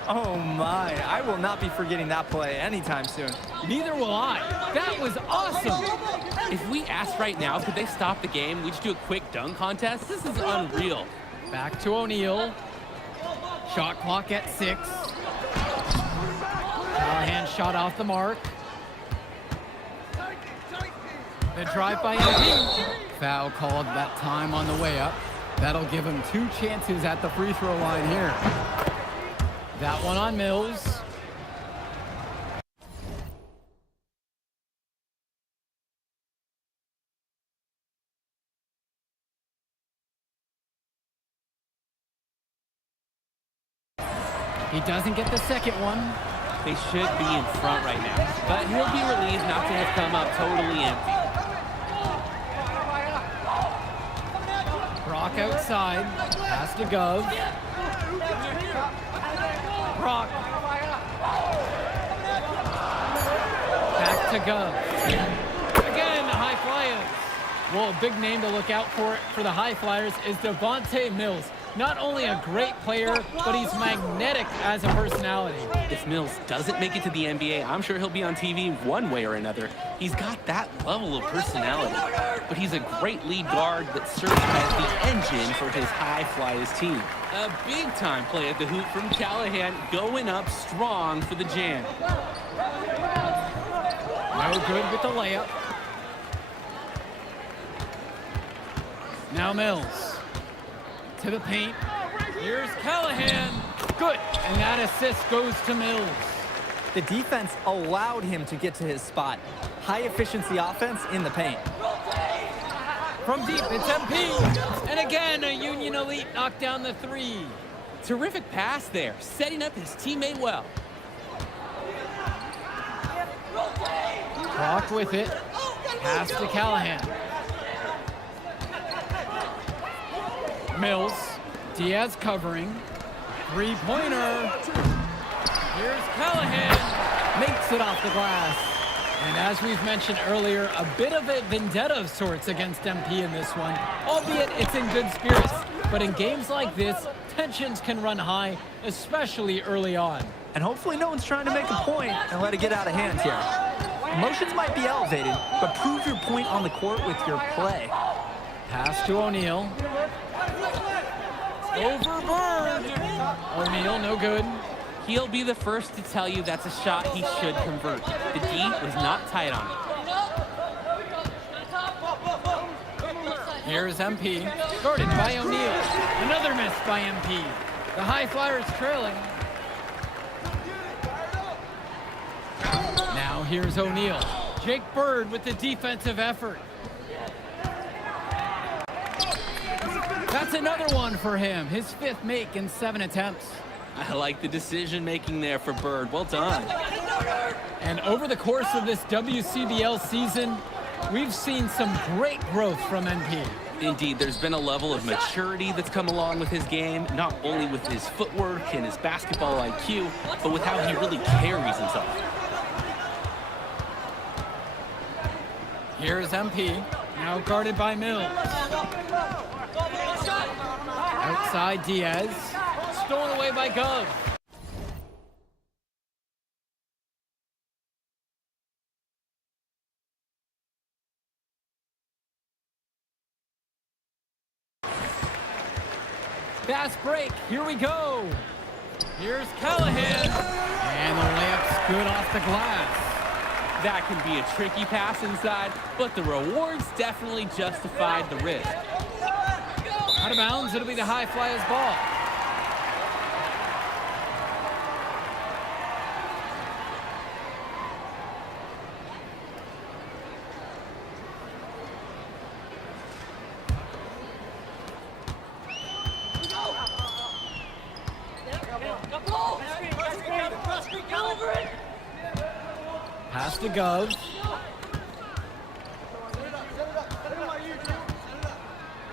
Oh my, I will not be forgetting that play anytime soon. Neither will I. That was awesome. If we asked right now, could they stop the game? We just do a quick dunk contest? This is unreal. Back to O'Neal. Shot clock at 6. Callahan shot off the mark. The drive by MP. Foul called that time on the way up. That'll give him 2 chances at the free throw line here. That one on Mills. He doesn't get the second one. They should be in front right now, but he'll be relieved not to have come up totally empty. Brock outside. Pass to Gov. Brock. Back to Gov. Again, the High Flyers. Well, a big name to look out for the High Flyers is Devontae Mills. Not only a great player, but he's magnetic as a personality. If Mills doesn't make it to the NBA, I'm sure he'll be on TV one way or another. He's got that level of personality. But he's a great lead guard that serves as the engine for his High Flyers team. A big-time play at the hoop from Callahan, going up strong for the jam. No good with the layup. Now Mills. To the paint. Here's Callahan. Good. And that assist goes to Mills. The defense allowed him to get to his spot. High efficiency offense in the paint. From deep, it's MP. And again, a Union Elite knocked down the 3. Terrific pass there, setting up his teammate well. Brock with it. Pass to Callahan. Mills. Diaz covering. 3-pointer. Here's Callahan. Makes it off the glass. And as we've mentioned earlier, a bit of a vendetta of sorts against MP in this one, albeit it's in good spirits. But in games like this, tensions can run high, especially early on. And hopefully no one's trying to make a point and let it get out of hand here. Emotions might be elevated, but prove your point on the court with your play. Pass to O'Neal. Over Bird. O'Neal, no good. He'll be the first to tell you that's a shot he should convert. The D was not tight on it. Here's MP, guarded by O'Neal. Another miss by MP. The High Flyers trailing. Now here's O'Neal. Jake Bird with the defensive effort. That's another one for him. His 5th make in 7 attempts. I like the decision-making there for Bird. Well done. And over the course of this WCBL season, we've seen some great growth from MP. Indeed, there's been a level of maturity that's come along with his game, not only with his footwork and his basketball IQ, but with how he really carries himself. Here's MP, now guarded by Mills. Outside Diaz, stolen away by Gov. Fast break, here we go. Here's Callahan. And the layup's good off the glass. That can be a tricky pass inside, but the rewards definitely justified the risk. Out of bounds, it'll be the High Flyers ball. Pass to Gov.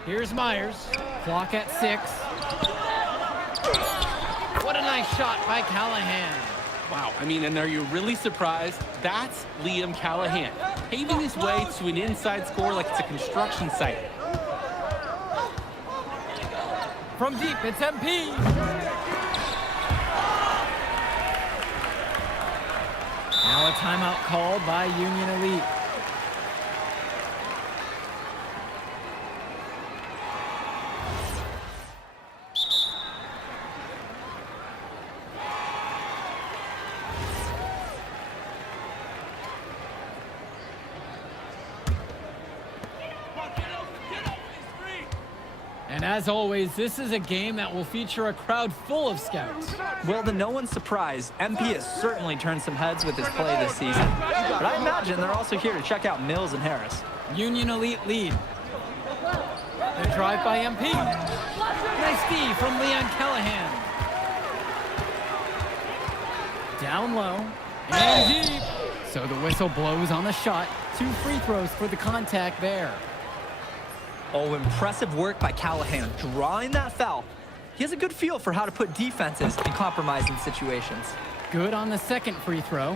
Here's Myers. Clock at 6. What a nice shot by Callahan. Wow, I mean, and are you really surprised? That's Liam Callahan, paving his way to an inside score like it's a construction site. From deep, it's MP. Now a timeout called by Union Elite. And as always, this is a game that will feature a crowd full of scouts. Well, to no one's surprise, MP has certainly turned some heads with his play this season. But I imagine they're also here to check out Mills and Harris. Union Elite lead. The drive by MP. Nice D from Leon Callahan. Down low and deep. So the whistle blows on the shot. 2 free throws for the contact there. Oh, impressive work by Callahan, drawing that foul. He has a good feel for how to put defenses in compromising situations. Good on the second free throw.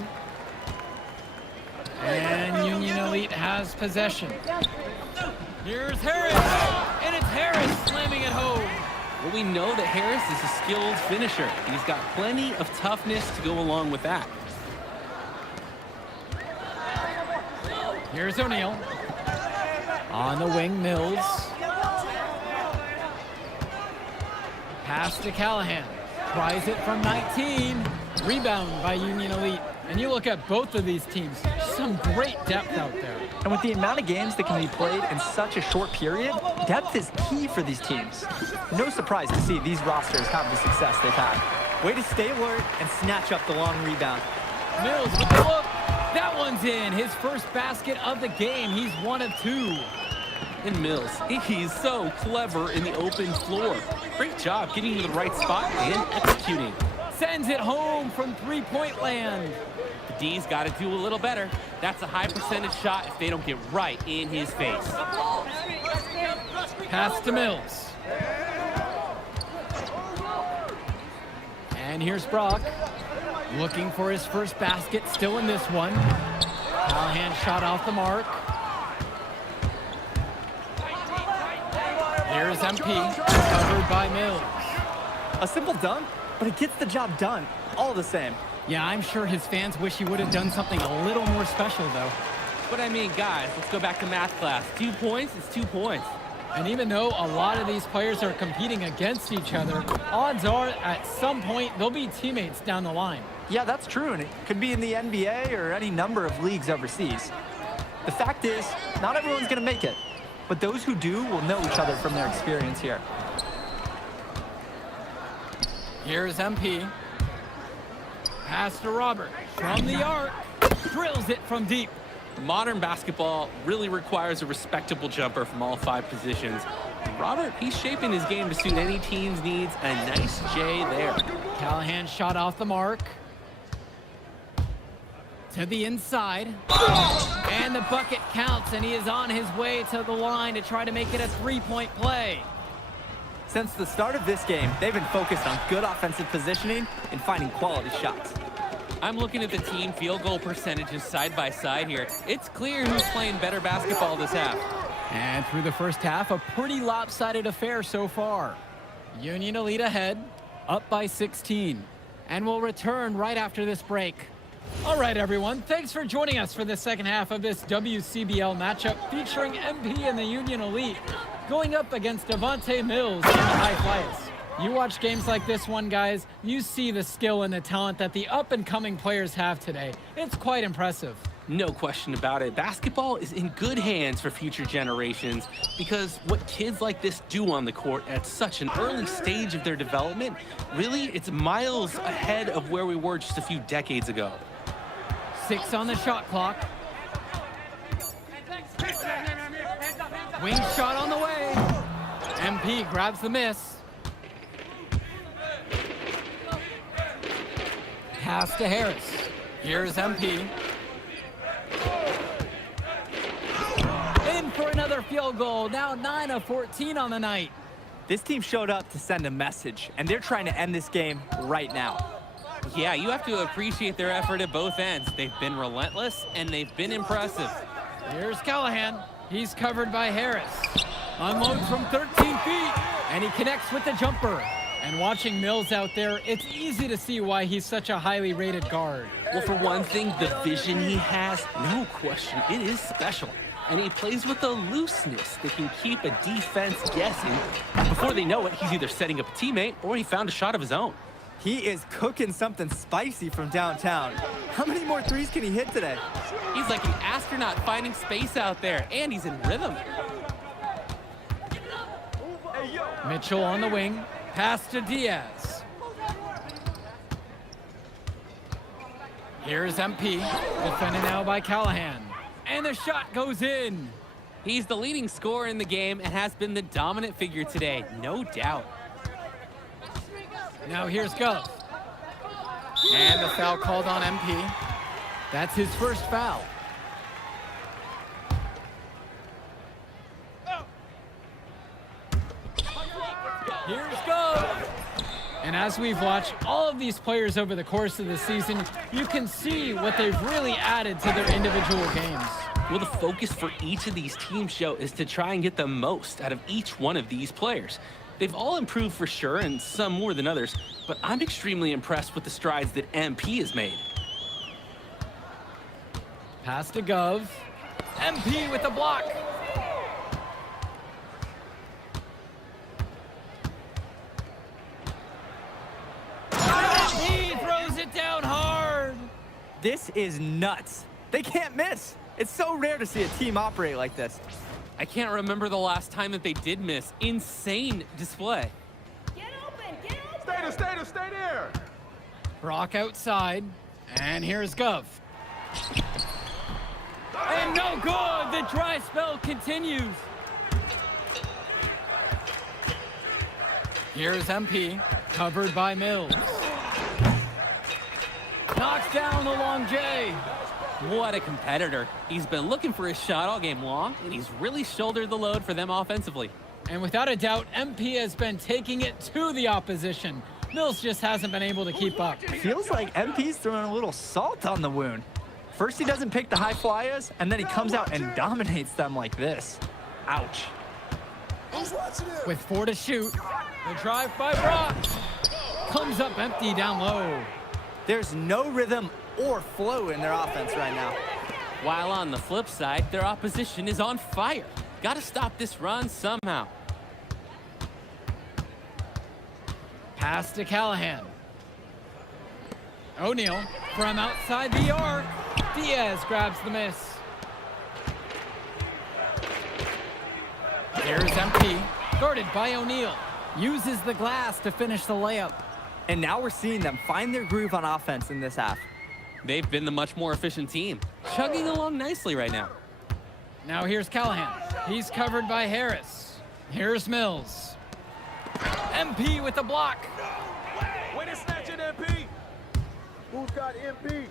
And Union Elite has possession. Here's Harris, and it's Harris slamming it home. Well, we know that Harris is a skilled finisher. He's got plenty of toughness to go along with that. Here's O'Neal. On the wing, Mills. Pass to Callahan. Tries it from 19. Rebound by Union Elite. And you look at both of these teams, some great depth out there. And with the amount of games that can be played in such a short period, depth is key for these teams. No surprise to see these rosters have the success they've had. Way to stay alert and snatch up the long rebound. Mills with the look. That one's in. His first basket of the game. He's 1 of 2. And Mills, he's so clever in the open floor. Great job getting to the right spot and executing. Sends it home from three-point land. The D's got to do a little better. That's a high percentage shot if they don't get right in his face. Pass to Mills. And here's Brock. Looking for his first basket, still in this one. Callahan shot off the mark. Here's MP, covered by Mills. A simple dunk, but it gets the job done, all the same. Yeah, I'm sure his fans wish he would have done something a little more special, though. But I mean, guys, let's go back to math class. 2 points is 2 points. And even though a lot of these players are competing against each other, odds are at some point they'll be teammates down the line. Yeah, that's true, and it could be in the NBA or any number of leagues overseas. The fact is, not everyone's going to make it, but those who do will know each other from their experience here. Here's MP. Pass to Robert from the arc. Drills it from deep. Modern basketball really requires a respectable jumper from all 5 positions. Robert, he's shaping his game to suit any team's needs. A nice J there. Callahan shot off the mark. To the inside. And the bucket counts, and he is on his way to the line to try to make it a 3-point play. Since the start of this game, they've been focused on good offensive positioning and finding quality shots. I'm looking at the team field goal percentages side by side here. It's clear who's playing better basketball this half. And through the first half, a pretty lopsided affair so far. Union Elite ahead, up by 16. And we'll return right after this break. All right, everyone, thanks for joining us for the second half of this WCBL matchup featuring MP and the Union Elite going up against Devontae Mills and the High Flyers. You watch games like this one, guys, you see the skill and the talent that the up-and-coming players have today. It's quite impressive. No question about it. Basketball is in good hands for future generations because what kids like this do on the court at such an early stage of their development, really, it's miles ahead of where we were just a few decades ago. 6 on the shot clock. Wing shot on the way. MP grabs the miss. Pass to Harris. Here's MP. another field goal. Now 9 of 14 on the night. This team showed up to send a message, and they're trying to end this game right now. Yeah, you have to appreciate their effort at both ends. They've been relentless, and they've been impressive. Here's Callahan. He's covered by Harris. Unload from 13 feet, and he connects with the jumper. And watching Mills out there, it's easy to see why he's such a highly rated guard. Well, for one thing, the vision he has, no question, it is special. And he plays with a looseness that can keep a defense guessing. Before they know it, he's either setting up a teammate or he found a shot of his own. He is cooking something spicy from downtown. How many more threes can he hit today? He's like an astronaut finding space out there, and he's in rhythm. Mitchell on the wing. Pass to Diaz. Here's MP. Defended now by Callahan. And the shot goes in. He's the leading scorer in the game and has been the dominant figure today, no doubt. Now here's Gov. And the foul called on MP. That's his first foul. Here's Gov. And as we've watched all of these players over the course of the season, you can see what they've really added to their individual games. Well, the focus for each of these team show is to try and get the most out of each one of these players. They've all improved for sure, and some more than others, but I'm extremely impressed with the strides that MP has made. Pass to Gov. MP with the block. He throws it down hard. This is nuts. They can't miss. It's so rare to see a team operate like this. I can't remember the last time that they did miss. Insane display. Get open, get open! Stay there! Brock outside. And here's Gov. And no good. The dry spell continues. Here's MP. Covered by Mills. Knocks down the long J. What a competitor. He's been looking for his shot all game long, and he's really shouldered the load for them offensively. And without a doubt, MP has been taking it to the opposition. Mills just hasn't been able to keep up. Feels like MP's throwing a little salt on the wound. First he doesn't pick the high flyers, and then he comes out and dominates them like this. Ouch. With 4 to shoot, the drive by Brock comes up empty down low. There's no rhythm or flow in their offense right now. While on the flip side, their opposition is on fire. Got to stop this run somehow. Pass to Callahan. O'Neal from outside the arc. Diaz grabs the miss. Here's MP, guarded by O'Neal. Uses the glass to finish the layup. And now we're seeing them find their groove on offense in this half. They've been the much more efficient team, chugging along nicely right now. Now here's Callahan. He's covered by Harris. Here's Mills. MP with the block. Way to snatch it, MP! Who's got MP?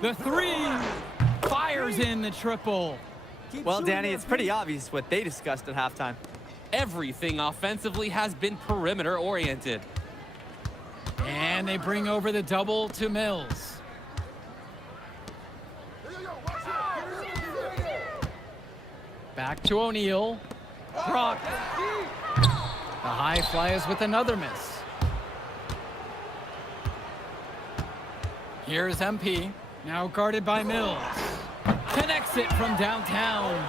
The three fires in the triple. Well, Danny, it's pretty obvious what they discussed at halftime. Everything offensively has been perimeter oriented. And they bring over the double to Mills. Back to O'Neal. Brock. The high flyers with another miss. Here's MP, now guarded by Mills. Connects it from downtown.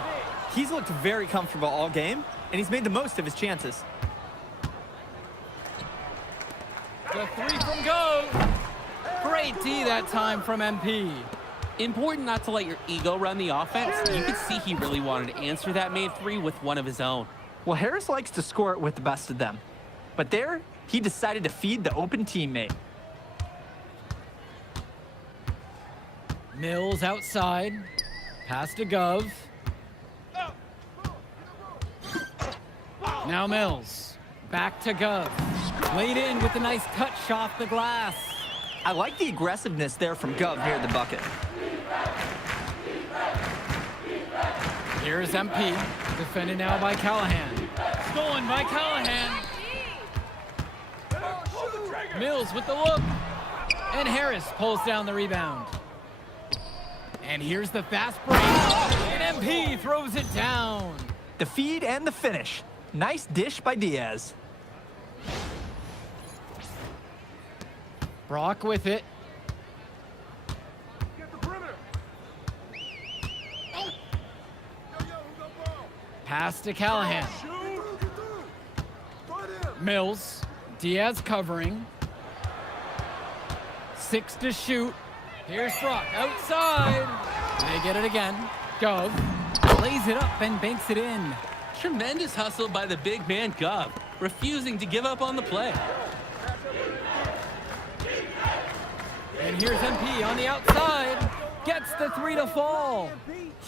He's looked very comfortable all game, and he's made the most of his chances. The three from Go. Great D that time from MP. Important not to let your ego run the offense. You could see he really wanted to answer that made three with one of his own. Well, Harris likes to score it with the best of them. But there, he decided to feed the open teammate. Mills outside. Pass to Gov. Now Mills. Back to Gov. Laid in with a nice touch off the glass. I like the aggressiveness there from Gov near the bucket. Here's MP, defended now by Callahan. Stolen by Callahan. Mills with the look. And Harris pulls down the rebound. And here's the fast break. And MP throws it down. The feed and the finish. Nice dish by Diaz. Brock with it. Pass to Callahan. Mills. Diaz covering. 6 to shoot. Here's Brock outside. They get it again. Gov lays it up and banks it in. Tremendous hustle by the big man Gov, refusing to give up on the play. And here's MP on the outside. Gets the 3 to fall.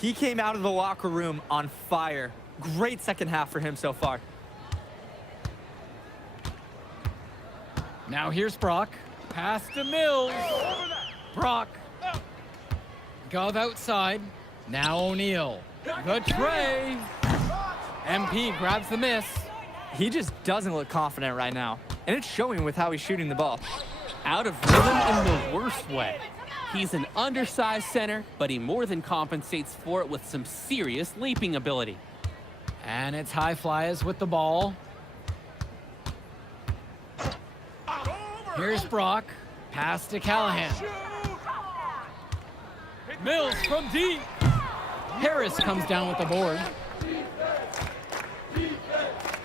He came out of the locker room on fire. Great second half for him so far. Now here's Brock. Pass to Mills. Brock. Gov outside. Now O'Neal. The tray. MP grabs the miss. He just doesn't look confident right now. And it's showing with how he's shooting the ball. Out of rhythm in the worst way. He's an undersized center, but he more than compensates for it with some serious leaping ability. And it's High Flyers with the ball. Here's Brock. Pass to Callahan. Mills from deep. Harris comes down with the board.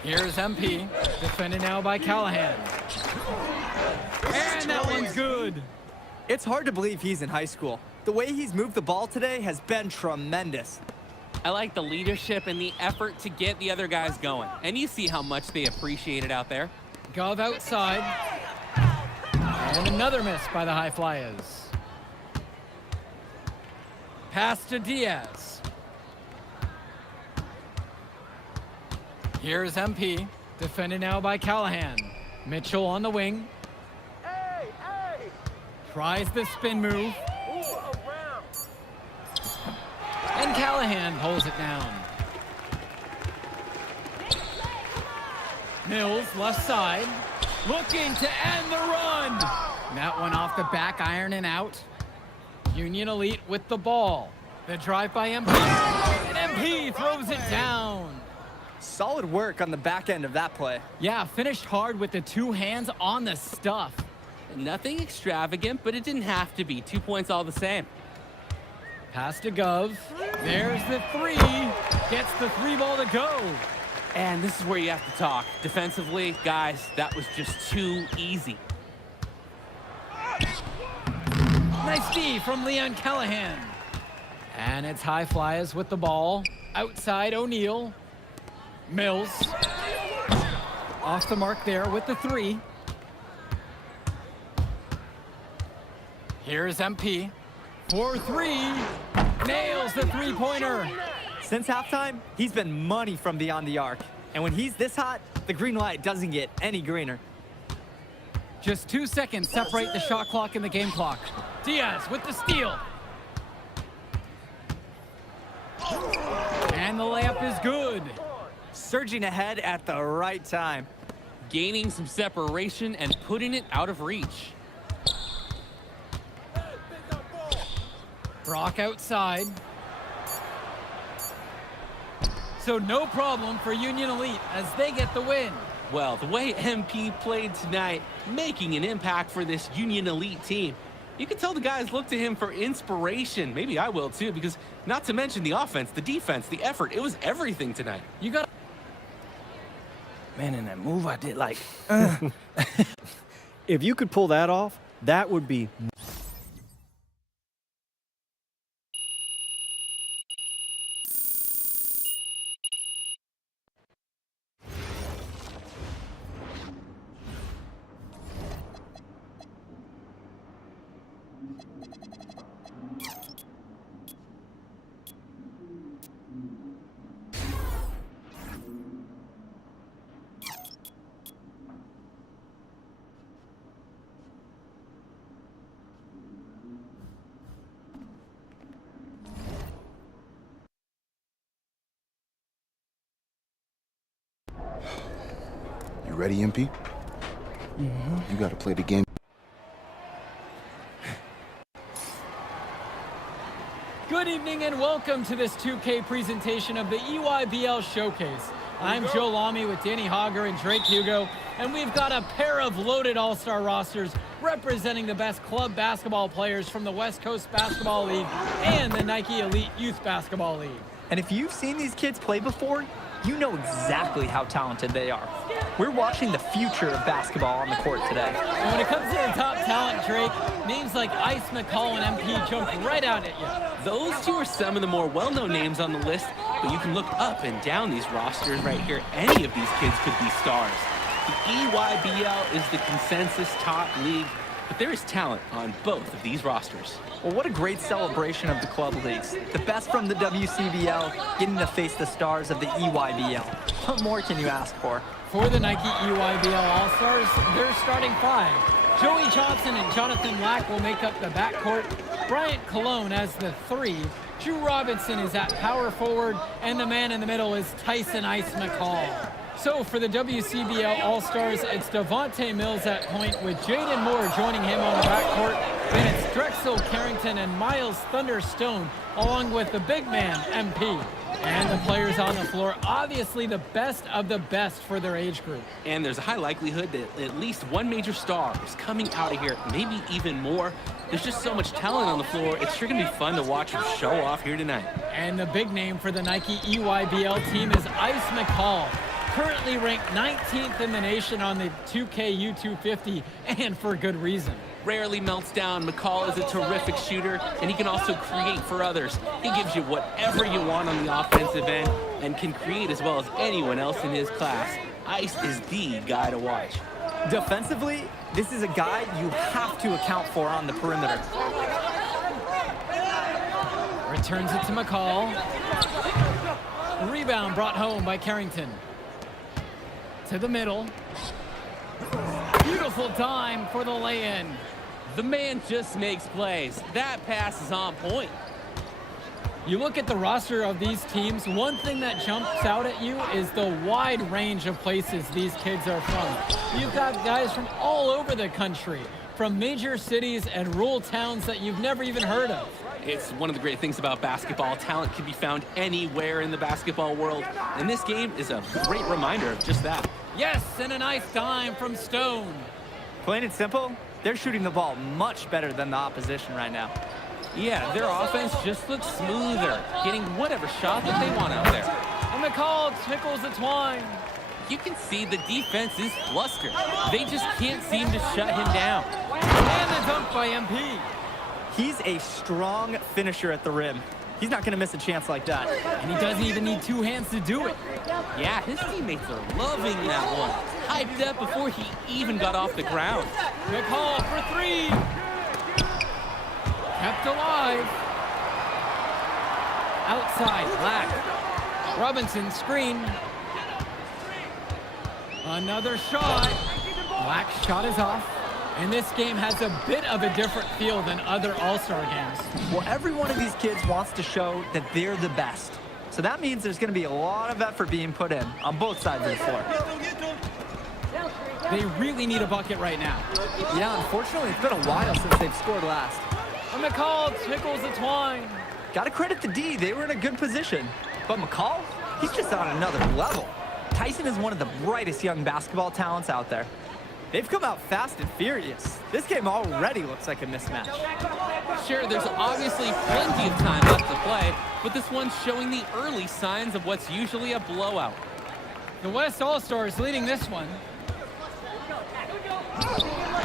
Here's MP, defended now by Callahan. And that one's good. It's hard to believe he's in high school. The way he's moved the ball today has been tremendous. I like the leadership and the effort to get the other guys going. And you see how much they appreciate it out there. Gov outside. And another miss by the High Flyers. Pass to Diaz. Here's MP, defended now by Callahan. Mitchell on the wing. Tries the spin move. And Callahan pulls it down. Mills, left side, looking to end the run. That one off the back iron and out. Union Elite with the ball. The drive by MP. And MP throws it down. Solid work on the back end of that play. Yeah, finished hard with the 2 hands on the stuff. Nothing extravagant, but it didn't have to be. 2 points all the same. Pass to Gov. There's the 3. Gets the 3 ball to go. And this is where you have to talk. Defensively, guys, that was just too easy. Nice D from Leon Callahan. And it's High Flyers with the ball. Outside O'Neal. Mills. Off the mark there with the 3. Here's MP. 4-3. Nails the 3-pointer. Since halftime, he's been money from beyond the arc. And when he's this hot, the green light doesn't get any greener. Just 2 seconds separate the shot clock and the game clock. Diaz with the steal. And the layup is good. Surging ahead at the right time. Gaining some separation and putting it out of reach. Brock outside. So no problem for Union Elite as they get the win. Well, the way MP played tonight, making an impact for this Union Elite team. You can tell the guys look to him for inspiration. Maybe I will too, because not to mention the offense, the defense, the effort. It was everything tonight. You got. Man, in that move I did like... If you could pull that off, that would be ready, MP? You gotta play the game. Good evening and welcome to this 2K presentation of the EYBL Showcase. I'm Joe Lamy with Danny Hogger and Drake Hugo, and we've got a pair of loaded all-star rosters representing the best club basketball players from the West Coast Basketball League and the Nike Elite Youth Basketball League. And if you've seen these kids play before, you know exactly how talented they are. We're watching the future of basketball on the court today. And when it comes to the top talent, Drake, names like Ice McCall and MP jump right out at you. Those two are some of the more well-known names on the list, but you can look up and down these rosters right here. Any of these kids could be stars. The EYBL is the consensus top league, but there is talent on both of these rosters. Well, what a great celebration of the club leagues. The best from the WCBL getting to face the stars of the EYBL. What more can you ask for? For the Nike EYBL All-Stars, their starting five. Joey Johnson and Jonathan Lack will make up the backcourt. Bryant Cologne as the three. Drew Robinson is at power forward, and the man in the middle is Tyson Ice McCall. So for the WCBL All-Stars, it's Devontae Mills at point with Jaden Moore joining him on the backcourt. Then it's Drexel Carrington and Miles Thunderstone along with the big man, MP. And the players on the floor, obviously the best of the best for their age group. And there's a high likelihood that at least one major star is coming out of here, maybe even more. There's just so much talent on the floor. It's sure going to be fun to watch them show off here tonight. And the big name for the Nike EYBL team is Ice McCall. Currently ranked 19th in the nation on the 2K U250, and for good reason. Rarely melts down. McCall is a terrific shooter, and he can also create for others. He gives you whatever you want on the offensive end and can create as well as anyone else in his class. Ice is the guy to watch. Defensively, this is a guy you have to account for on the perimeter. Returns it to McCall. Rebound brought home by Carrington. To the middle. Beautiful time for the lay-in. The man just makes plays. That pass is on point. You look at the roster of these teams, one thing that jumps out at you is the wide range of places these kids are from. You've got guys from all over the country, from major cities and rural towns that you've never even heard of. It's one of the great things about basketball. Talent can be found anywhere in the basketball world, and this game is a great reminder of just that. Yes, and a nice dime from Stone. Plain and simple, they're shooting the ball much better than the opposition right now. Yeah, their offense just looks smoother, getting whatever shot that they want out there. And McCall tickles the twine. You can see the defense is flustered. They just can't seem to shut him down. And the dunk by MP. He's a strong finisher at the rim. He's not going to miss a chance like that. And he doesn't even need two hands to do it. Yeah, his teammates are loving that one. Hyped up before he even got off the ground. McCall for three. Kept alive. Outside, Black. Robinson screen. Another shot. Black's shot is off. And this game has a bit of a different feel than other All-Star games. Well, every one of these kids wants to show that they're the best. So that means there's going to be a lot of effort being put in on both sides of the floor. They really need a bucket right now. Yeah, unfortunately, it's been a while since they've scored last. And McCall tickles the twine. Got to credit the D. They were in a good position. But McCall, he's just on another level. Tyson is one of the brightest young basketball talents out there. They've come out fast and furious. This game already looks like a mismatch. Sure, there's obviously plenty of time left to play, but this one's showing the early signs of what's usually a blowout. The West All-Stars leading this one.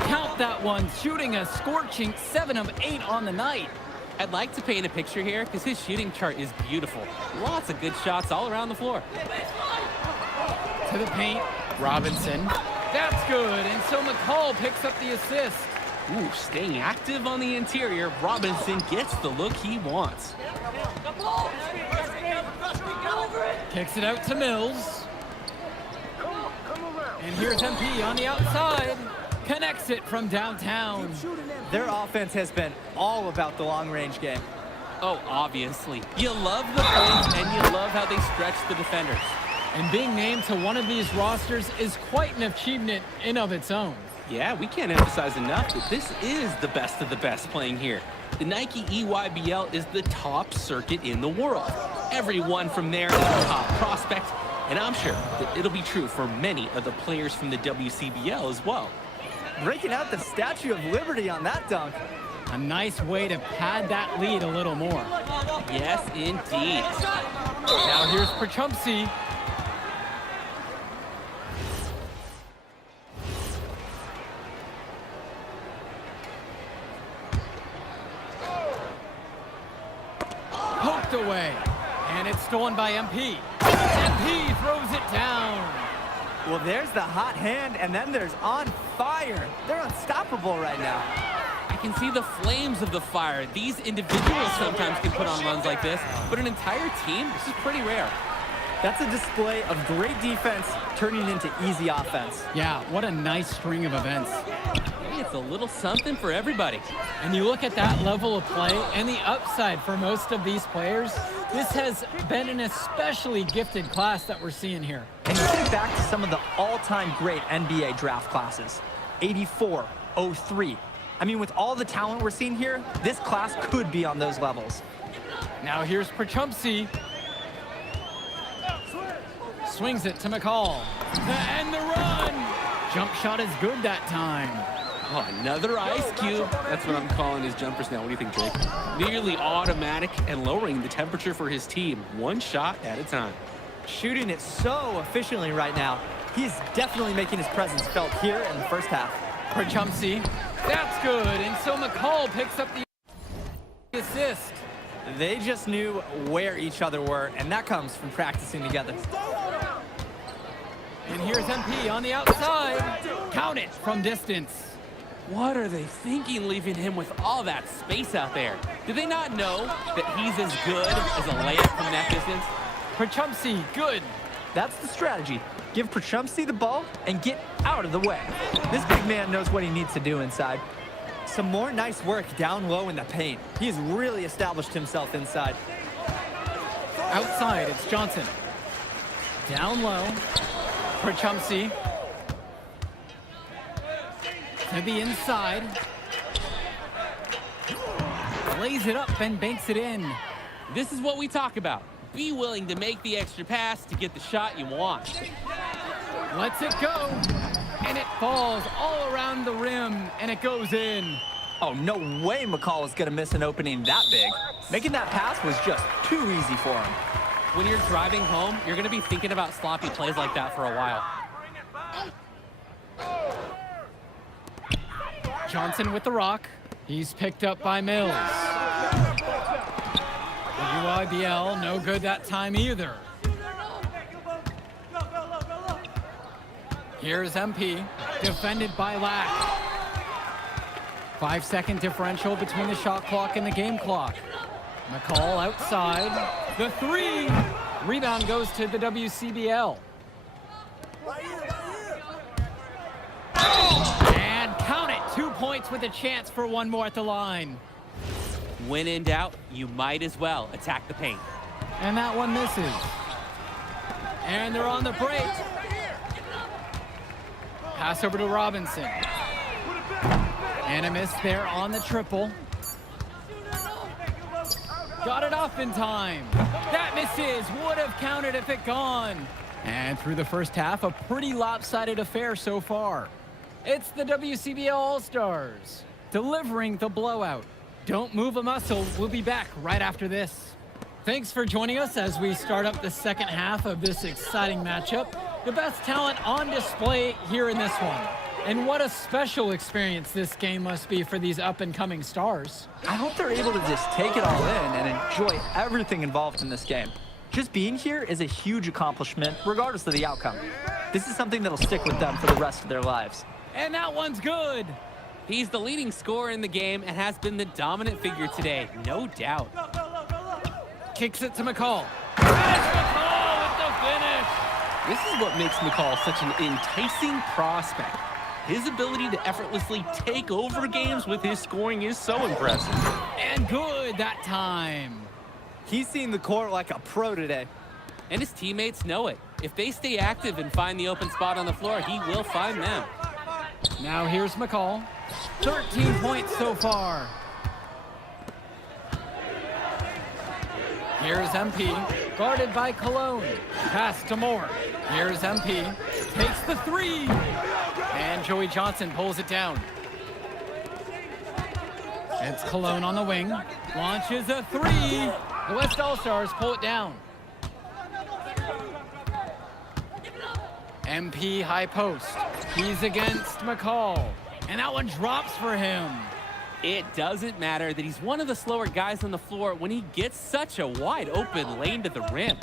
Count that one, shooting a scorching 7 of 8 on the night. I'd like to paint a picture here because his shooting chart is beautiful. Lots of good shots all around the floor. To the paint, Robinson. That's good, and so McCall picks up the assist. Ooh, staying active on the interior, Robinson gets the look he wants. Kicks it out to Mills. And here's MP on the outside. Connects it from downtown. Their offense has been all about the long-range game. Oh, obviously. You love the points, and you love how they stretch the defenders. And being named to one of these rosters is quite an achievement in of its own. Yeah, we can't emphasize enough that this is the best of the best playing here. The Nike EYBL is the top circuit in the world. Everyone from there is a top prospect, and I'm sure that it'll be true for many of the players from the WCBL as well. Breaking out the Statue of Liberty on that dunk. A nice way to pad that lead a little more. Yes, indeed. Now here's Perchumpsey. Poked away. And it's stolen by MP. MP throws it down. Well, there's the hot hand, and then there's on fire. They're unstoppable right now. I can see the flames of the fire. These individuals sometimes can put on runs like this, but an entire team, this is pretty rare. That's a display of great defense turning into easy offense. Yeah, what a nice string of events. Hey, it's a little something for everybody. And you look at that level of play and the upside for most of these players, this has been an especially gifted class that we're seeing here. And you think back to some of the all-time great NBA draft classes. 84, 03. I mean, with all the talent we're seeing here, this class could be on those levels. Now here's Perchumpsey. Swings it to McCall. And the run! Jump shot is good that time. Oh, another ice cube. That's what I'm calling his jumpers now. What do you think, Drake? Nearly automatic and lowering the temperature for his team, one shot at a time. Shooting it so efficiently right now. He's definitely making his presence felt here in the first half. Perchumpsey, that's good. And so McCall picks up the assist. They just knew where each other were, and that comes from practicing together. And here's MP on the outside. Count it from distance. What are they thinking leaving him with all that space out there? Do they not know that he's as good as a layup from that distance? Perchumpsey, good. That's the strategy. Give Perchumpsey the ball and get out of the way. This big man knows what he needs to do inside. Some more nice work down low in the paint. He's really established himself inside. Outside, it's Johnson. Down low. Perchumpsey. To the inside. Lays it up and banks it in. This is what we talk about. Be willing to make the extra pass to get the shot you want. Lets it go. And it falls all around the rim, and it goes in. Oh, no way McCall is going to miss an opening that big. Making that pass was just too easy for him. When you're driving home, you're going to be thinking about sloppy plays like that for a while. Johnson with the rock. He's picked up by Mills. The UIBL, no good that time either. Here's MP, defended by Lack. 5-second differential between the shot clock and the game clock. McCall outside. The three. Rebound goes to the WCBL. And count it. 2 points with a chance for one more at the line. When in doubt, you might as well attack the paint. And that one misses. And they're on the break. Pass over to Robinson. And a miss there on the triple. Got it off in time. That misses. Would have counted if it gone. And through the first half, a pretty lopsided affair so far. It's the WCBL All-Stars delivering the blowout. Don't move a muscle. We'll be back right after this. Thanks for joining us as we start up the second half of this exciting matchup. The best talent on display here in this one. And what a special experience this game must be for these up-and-coming stars. I hope they're able to just take it all in and enjoy everything involved in this game. Just being here is a huge accomplishment, regardless of the outcome. This is something that'll stick with them for the rest of their lives. And that one's good. He's the leading scorer in the game and has been the dominant figure today, no doubt. Kicks it to McCall. That's McCall with the finish. This is what makes McCall such an enticing prospect. His ability to effortlessly take over games with his scoring is so impressive. And good that time. He's seen the court like a pro today. And his teammates know it. If they stay active and find the open spot on the floor, he will find them. Now here's McCall. 13 points so far. Here's MP, guarded by Cologne. Pass to Moore. Here's MP, takes the three. And Joey Johnson pulls it down. It's Cologne on the wing. Launches a three. The West All-Stars pull it down. MP high post. He's against McCall. And that one drops for him. It doesn't matter that he's one of the slower guys on the floor when he gets such a wide open lane to the rim.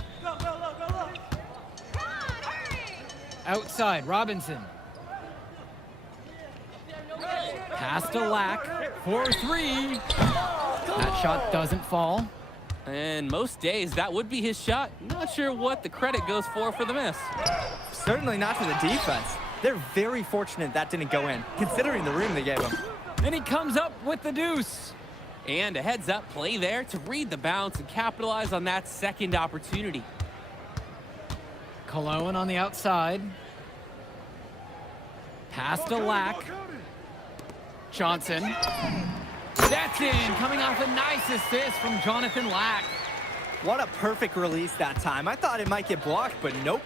Outside, Robinson. Pass to Lack for three. That shot doesn't fall. And most days, that would be his shot. Not sure what the credit goes for the miss. Certainly not to the defense. They're very fortunate that didn't go in, considering the room they gave him. And he comes up with the deuce. And a heads-up play there to read the bounce and capitalize on that second opportunity. Cologne on the outside. Pass to Lack. Johnson. That's in, coming off a nice assist from Jonathan Lack. What a perfect release that time. I thought it might get blocked, but nope.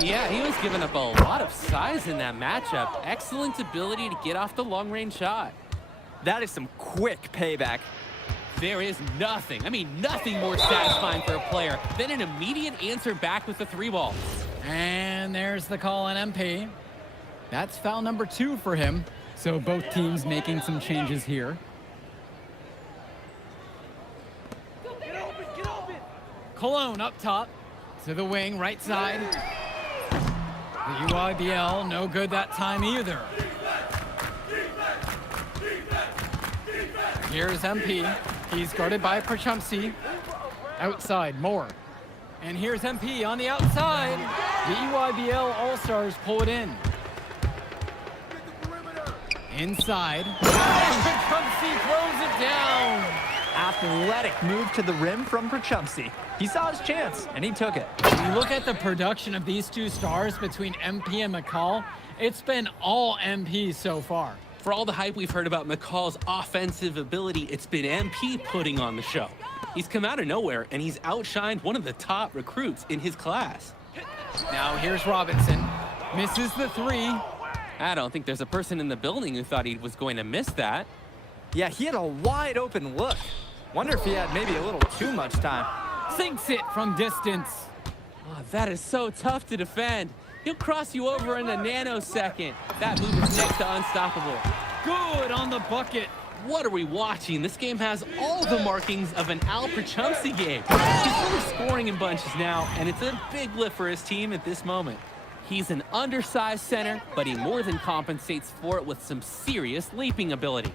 Yeah, he was giving up a lot of size in that matchup. Excellent ability to get off the long-range shot. That is some quick payback. There is nothing, nothing more satisfying for a player than an immediate answer back with the three ball. And there's the call on MP. That's foul number 2 for him. So both teams making some changes here. Cologne up top to the wing, right side. The UIBL, no good that time either. Here's MP. He's guarded by Perchumsey. Outside, Moore. And here's MP on the outside. The EYBL All-Stars pull it in. Inside. Perchumsey throws it down. Athletic move to the rim from Perchumsey. He saw his chance, and he took it. When you look at the production of these two stars between MP and McCall, it's been all MP so far. For all the hype we've heard about McCall's offensive ability, it's been MP putting on the show. He's come out of nowhere, and he's outshined one of the top recruits in his class. Now here's Robinson. Misses the three. I don't think there's a person in the building who thought he was going to miss that. Yeah, he had a wide open look. Wonder if he had maybe a little too much time. Sinks it from distance. Oh, that is so tough to defend. He'll cross you over in a nanosecond. That move is next to unstoppable. Good on the bucket. What are we watching? This game has all the markings of an Al Perchumsey game. He's really scoring in bunches now, and it's a big lift for his team at this moment. He's an undersized center, but he more than compensates for it with some serious leaping ability.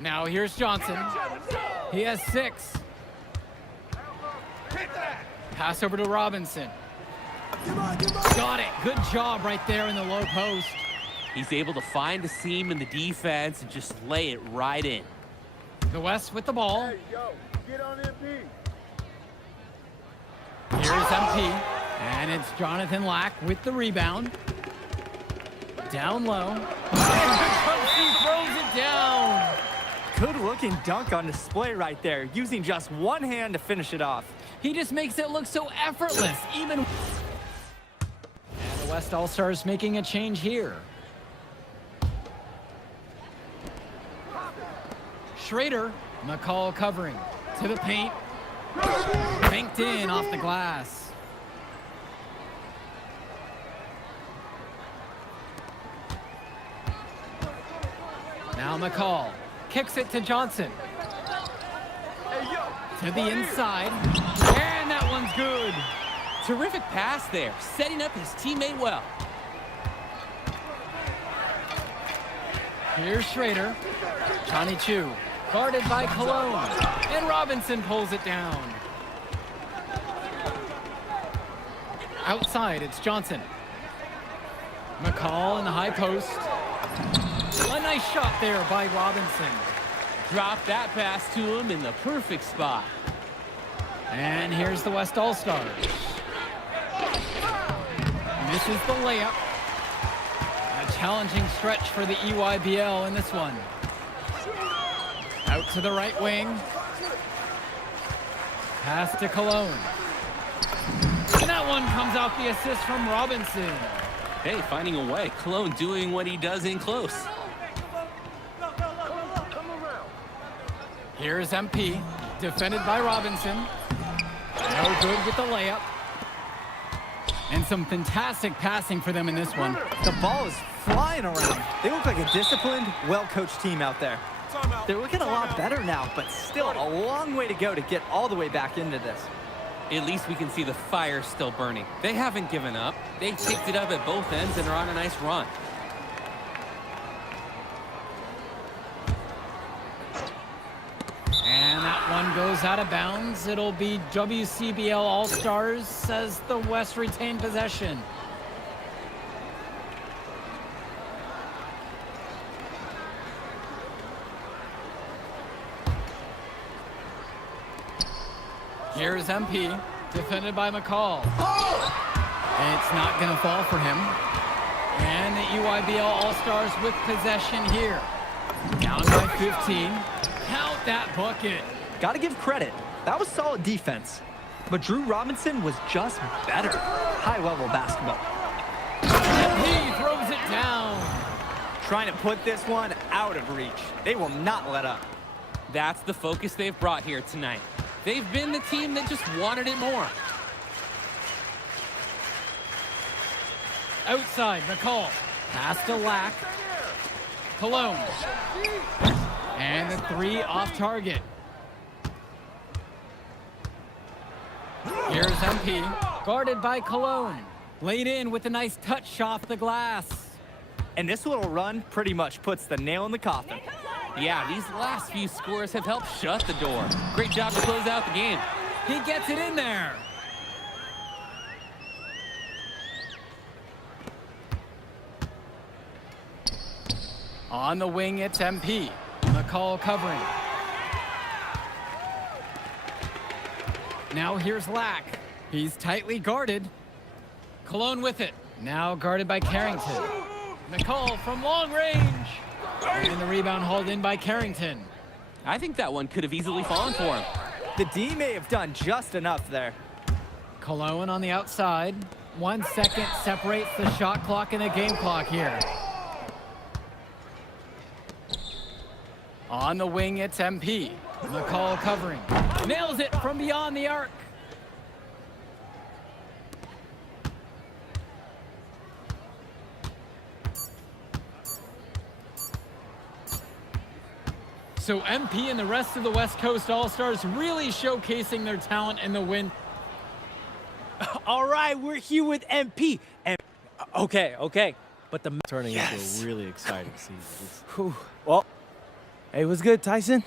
Now here's Johnson. He has 6. Pass over to Robinson. Got it. Good job right there in the low post. He's able to find a seam in the defense and just lay it right in. The West with the ball. Hey, yo, get on MP. Here's MP. And it's Jonathan Lack with the rebound. Down low. Perchumsey throws it down. Good looking dunk on display right there, using just one hand to finish it off. He just makes it look so effortless, even. And the West All-Stars making a change here. Schrader, McCall covering to the paint. Banked in off the glass. Now McCall kicks it to Johnson. To the inside. And that one's good. Terrific pass there, setting up his teammate well. Here's Schrader. Johnny Chu, guarded by Cologne. And Robinson pulls it down. Outside, it's Johnson. McCall in the high post. A nice shot there by Robinson. Drop that pass to him in the perfect spot. And here's the West All-Stars. Misses the layup. A challenging stretch for the EYBL in this one. Out to the right wing. Pass to Cologne. And that one comes off the assist from Robinson. Hey, finding a way. Cologne doing what he does in close. Here's MP, defended by Robinson. No good with the layup. And some fantastic passing for them in this one. The ball is flying around. They look like a disciplined, well-coached team out there. They're looking a lot better now, but still a long way to go to get all the way back into this. At least we can see the fire still burning. They haven't given up. They've picked it up at both ends and are on a nice run. And that one goes out of bounds. It'll be WCBL All-Stars as the West retain possession. Here's MP, defended by McCall. And it's not going to fall for him. And the EYBL All-Stars with possession here. Down by 15. Count that bucket. Got to give credit. That was solid defense. But Drew Robinson was just better. High-level basketball. MP throws it down. Trying to put this one out of reach. They will not let up. That's the focus they've brought here tonight. They've been the team that just wanted it more. Outside, McCall. Pass to Lack. Cologne. And the three off target. Here's MP. Guarded by Cologne. Laid in with a nice touch off the glass. And this little run pretty much puts the nail in the coffin. Yeah, these last few scores have helped shut the door. Great job to close out the game. He gets it in there. On the wing, it's MP. McCall covering. Now here's Lack. He's tightly guarded. Cologne with it. Now guarded by Carrington. McCall from long range. And the rebound hauled in by Carrington. I think that one could have easily fallen for him. The D may have done just enough there. Cologne on the outside. 1 second separates the shot clock and the game clock here. On the wing, it's MP. McCall covering. Nails it from beyond the arc. So MP and the rest of the West Coast All-Stars really showcasing their talent in the win. All right, we're here with MP. And okay. But the Turning into a really exciting season. Whew. Well, hey, what's good, Tyson?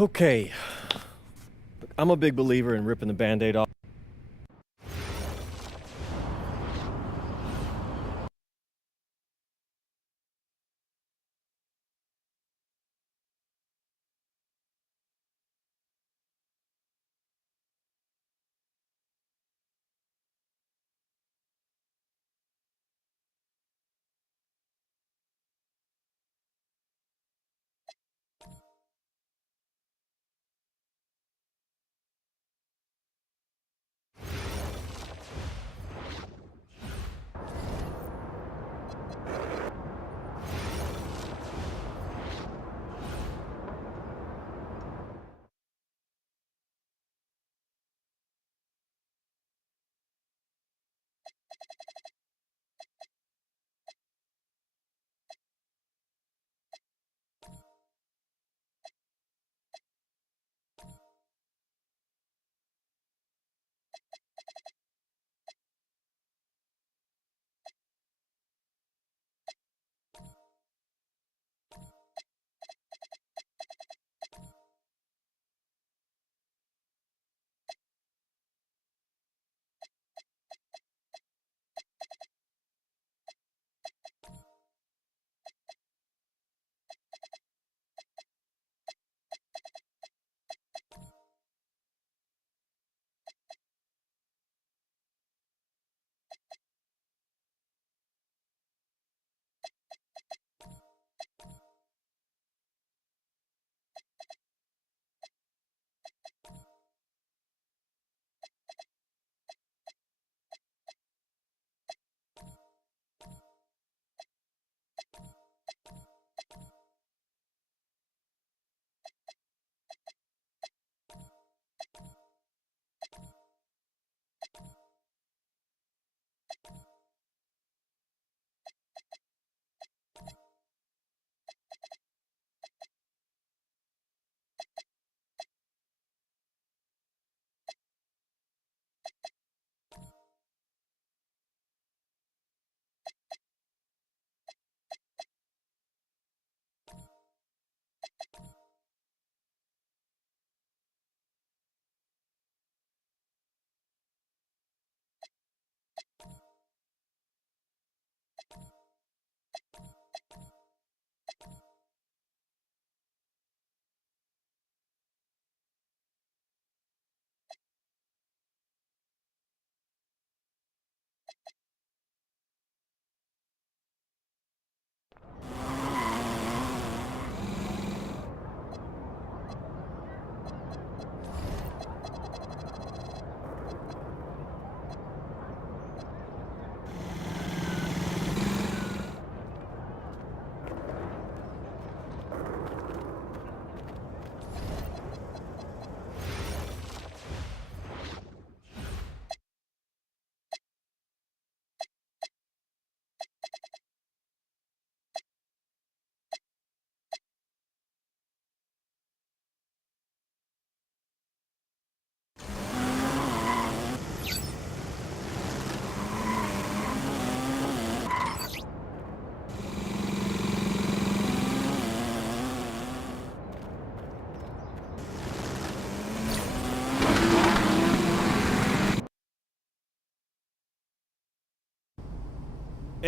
Okay. I'm a big believer in ripping the Band-Aid off.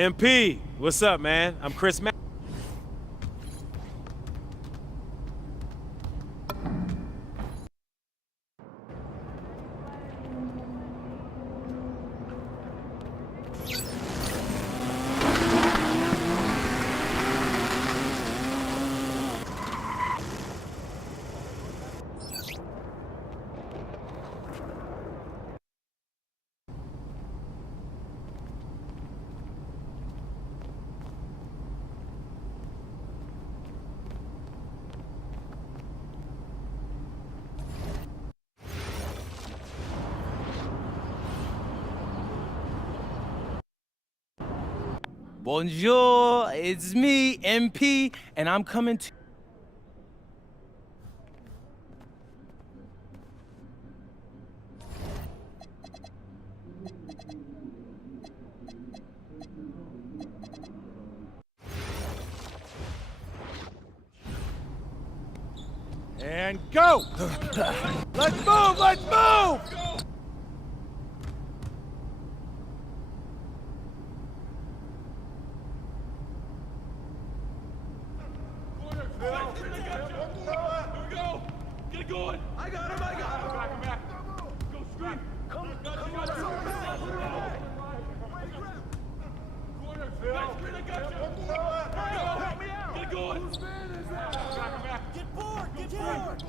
MP, what's up, man? I'm Chris Ma Bonjour, it's me, MP, and I'm coming to... And go! Let's move! Let's move! Get it going! I got him! I got him! Back him back! Go straight! Come on! Corner! Phil! I got you! Help me out! Get it going! Whose man is that? Back him back! Get bored! Get bored!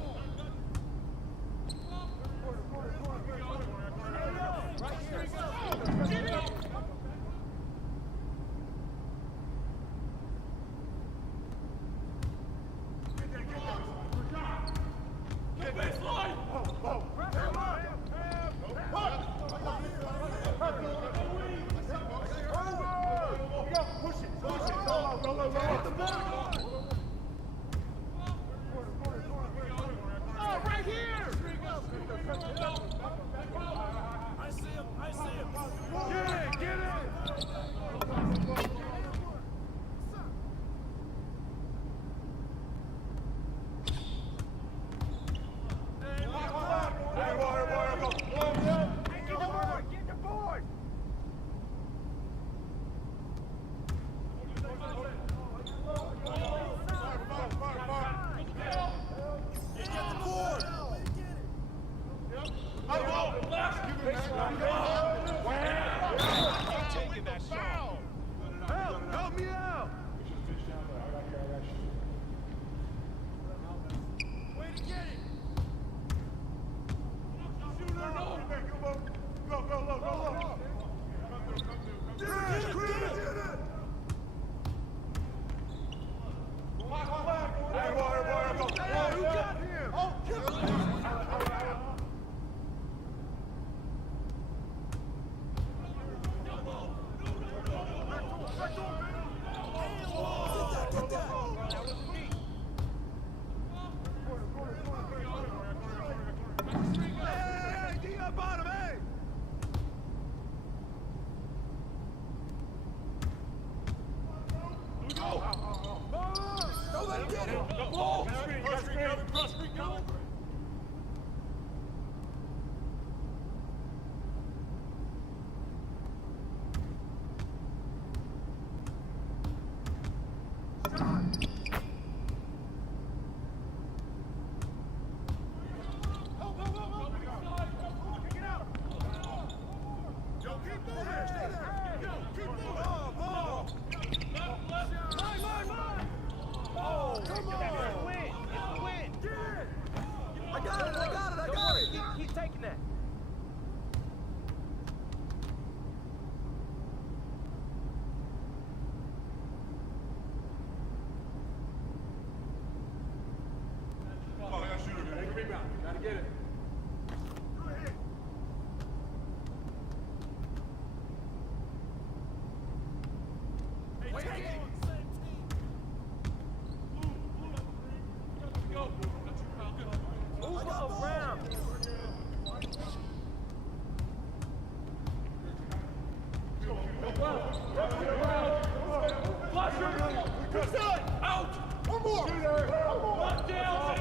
Right here! Help me out! Way to get it! Shooter, no! Go! Get it! Hey, who got him? Oh, kill him! Keep taking that. Oh, I got a shooter, man. Take a rebound. Gotta get it. Go ahead. Hey, take it. Move around. Out! One more! One down!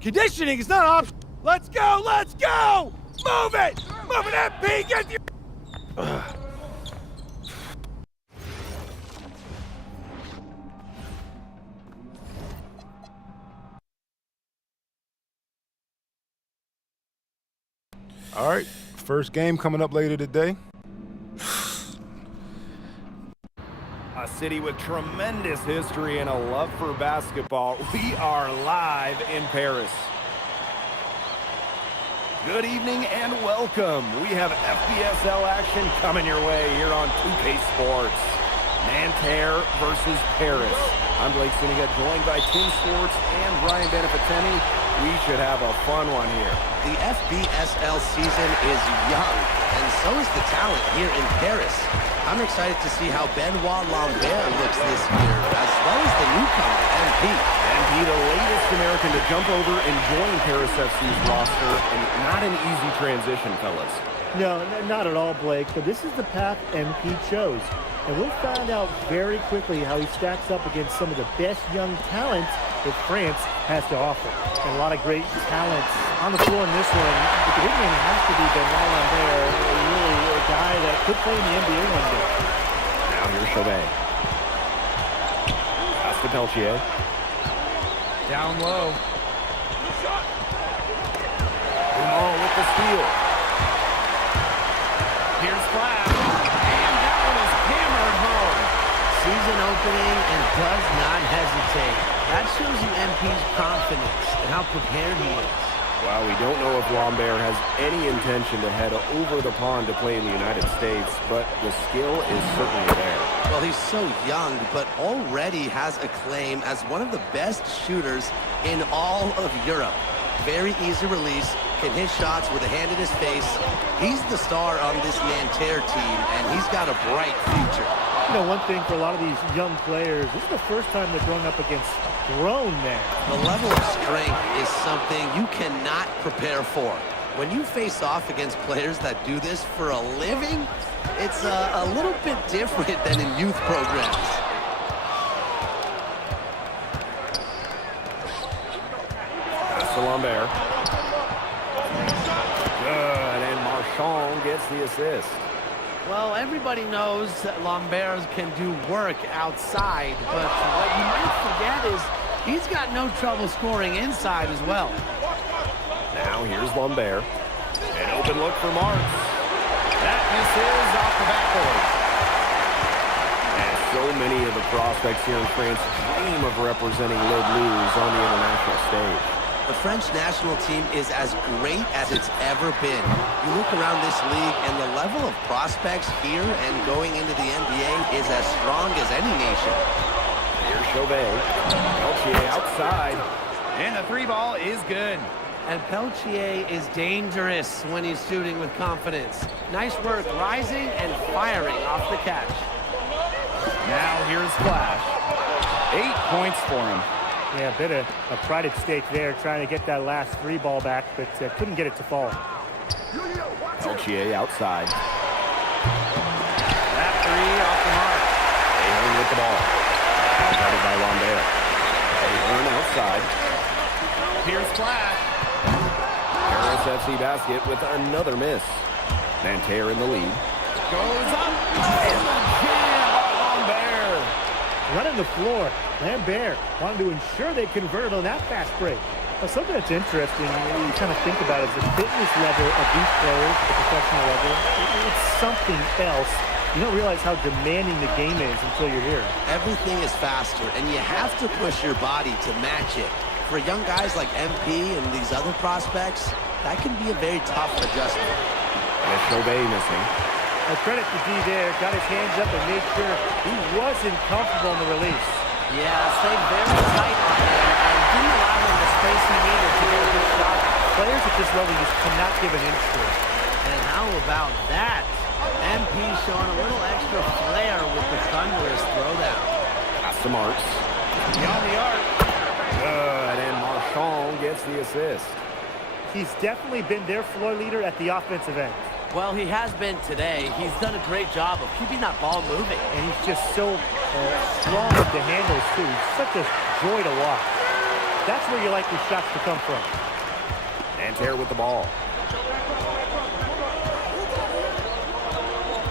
Conditioning is not optional. Let's go! Let's go! Move it! Move it, MP! Get your... All right, first game coming up later today. A city with tremendous history and a love for basketball. We are live in Paris. Good evening and welcome. We have FBSL action coming your way here on 2K Sports. Nanterre versus Paris. I'm Blake Siniga, joined by Tim Sports and Brian Benefitemi. We should have a fun one here. The FBSL season is young, and so is the talent here in Paris. I'm excited to see how Benoit Lambert looks this year, as well as the newcomer, MP. MP, the latest American to jump over and join Paris FC's roster, and not an easy transition, fellas. No, not at all, Blake, but this is the path MP chose. And we'll find out very quickly how he stacks up against some of the best young talent that France has to offer. And a lot of great talent on the floor in this one. But the big name has to be Benoit Lambert, really a guy that could play in the NBA one day. Now here's Chauvet. Pass to Peltier. Down low. Dumont with the steal. Here's Flash. And that one is hammered home. Season opening and does not hesitate. That shows you MP's confidence and how prepared he is. Well, we don't know if Lambert has any intention to head over the pond to play in the United States, but the skill is certainly there. Well, he's so young, but already has a claim as one of the best shooters in all of Europe. Very easy release, can hit shots with a hand in his face. He's the star on this Nanterre team, and he's got a bright future. You know, one thing for a lot of these young players, this is the first time they're going up against grown men. The level of strength is something you cannot prepare for. When you face off against players that do this for a living, it's a little bit different than in youth programs. Pass to Lambert. Good, and Marchand gets the assist. Well, everybody knows that Lambert can do work outside, but what you might forget is he's got no trouble scoring inside as well. Now here's Lambert. An open look for Marks. That misses off the backboard. And so many of the prospects here in France dream of representing Les Bleus on the international stage. The French national team is as great as it's ever been. You look around this league, and the level of prospects here and going into the NBA is as strong as any nation. Here's Chauvet. Peltier outside. And the three ball is good. And Peltier is dangerous when he's shooting with confidence. Nice work rising and firing off the catch. Now here's Flash. 8 points for him. Yeah, a bit of a pride at stake there, trying to get that last three ball back, but couldn't get it to fall. Peltier outside. That three off the mark. Ahern with the ball. Guarded by Lambert. Ahern outside. Here's Flash. Paris FC basket with another miss. Nanterre in the lead. Goes up. And the jam by Lambert. Running the floor, Lambert wanted to ensure they converted on that fast break. Now, something that's interesting, you kind of think about is the fitness level of these players at the professional level. It's something else. You don't realize how demanding the game is until you're here. Everything is faster, and you have to push your body to match it. For young guys like MP and these other prospects, that can be a very tough adjustment. And Chauvet missing. Credit to D there, got his hands up and made sure he wasn't comfortable in the release. Yeah, stayed very tight on there and didn't allow him the space he needed to get a good shot. Players at this level just cannot give an inch to it. And how about that? MP showing a little extra flair with the thunderous throwdown. Pass to Marks. Beyond the arc. Good, and Marchand gets the assist. He's definitely been their floor leader at the offensive end. Well, he has been today. He's done a great job of keeping that ball moving. And he's just so strong with the handles, too. He's such a joy to watch. That's where you like your shots to come from. Nanterre with the ball.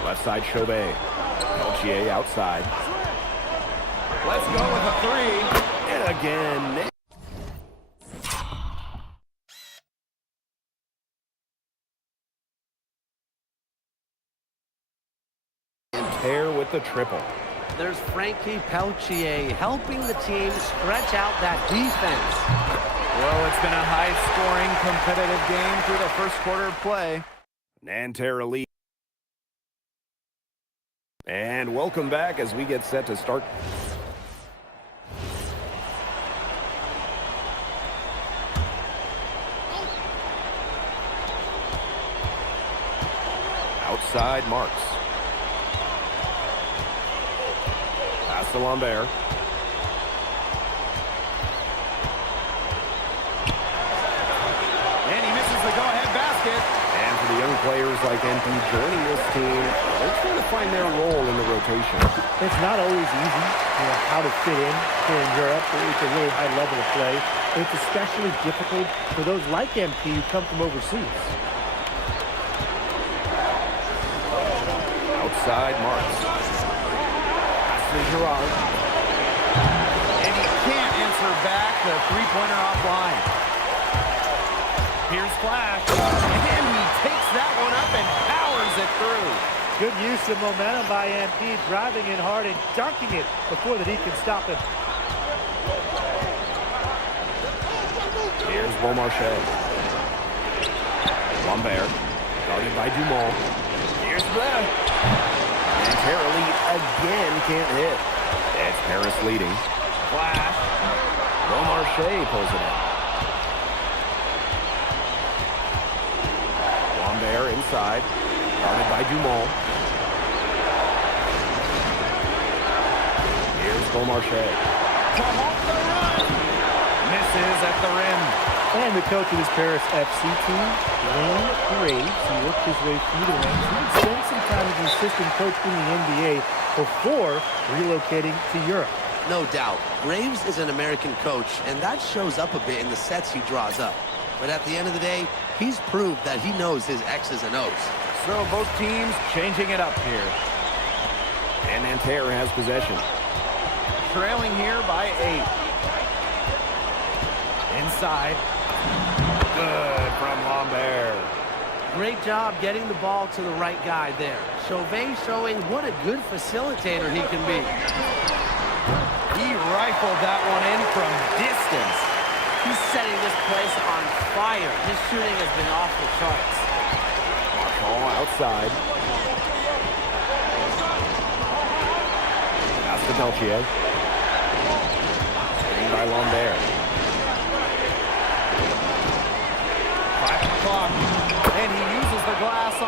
Left side, Chauvet. Peltier outside. Let's go with a three. And again. Nanterre with the triple. There's Frankie Peltier helping the team stretch out that defense. Well, it's been a high-scoring, competitive game through the first quarter of play. Nanterre lead. And welcome back as we get set to start. Outside Marks. Pass to Lambert. And he misses the go-ahead basket. And for the young players like MP joining this team, they're trying to find their role in the rotation. It's not always easy, how to fit in here in Europe. It's a really high level of play. It's especially difficult for those like MP who come from overseas. Outside Marks. Pass to Gerard. And he can't answer back. The three-pointer offline. Here's Flash. And he takes that one up and powers it through. Good use of momentum by MP, driving in hard and dunking it before the Heat can stop him. Here's Beaumarchais. Lambert, guarded by Dumont. Here's Brad. And Terrelli again can't hit. It's Paris leading. Flash. Beaumarchais pulls it in. Lambert inside, guarded by Dumont. Here's Beaumarchais. Come off the run. Misses at the rim. And the coach of this Paris FC team, Wayne Graves, he worked his way through the ranks. He would spend some time as an assistant coach in the NBA before relocating to Europe. No doubt. Graves is an American coach, and that shows up a bit in the sets he draws up. But at the end of the day, he's proved that he knows his X's and O's. So both teams changing it up here. And Nanterre has possession. Trailing here by 8. Inside. Good from Lambert. Great job getting the ball to the right guy there. Chauvet showing what a good facilitator he can be. He rifled that one in from distance. He's setting this place on fire. His shooting has been off the charts. Marshall outside. Pass to Peltier. Screen by Lambert. 5 on the clock. And he uses the glass on.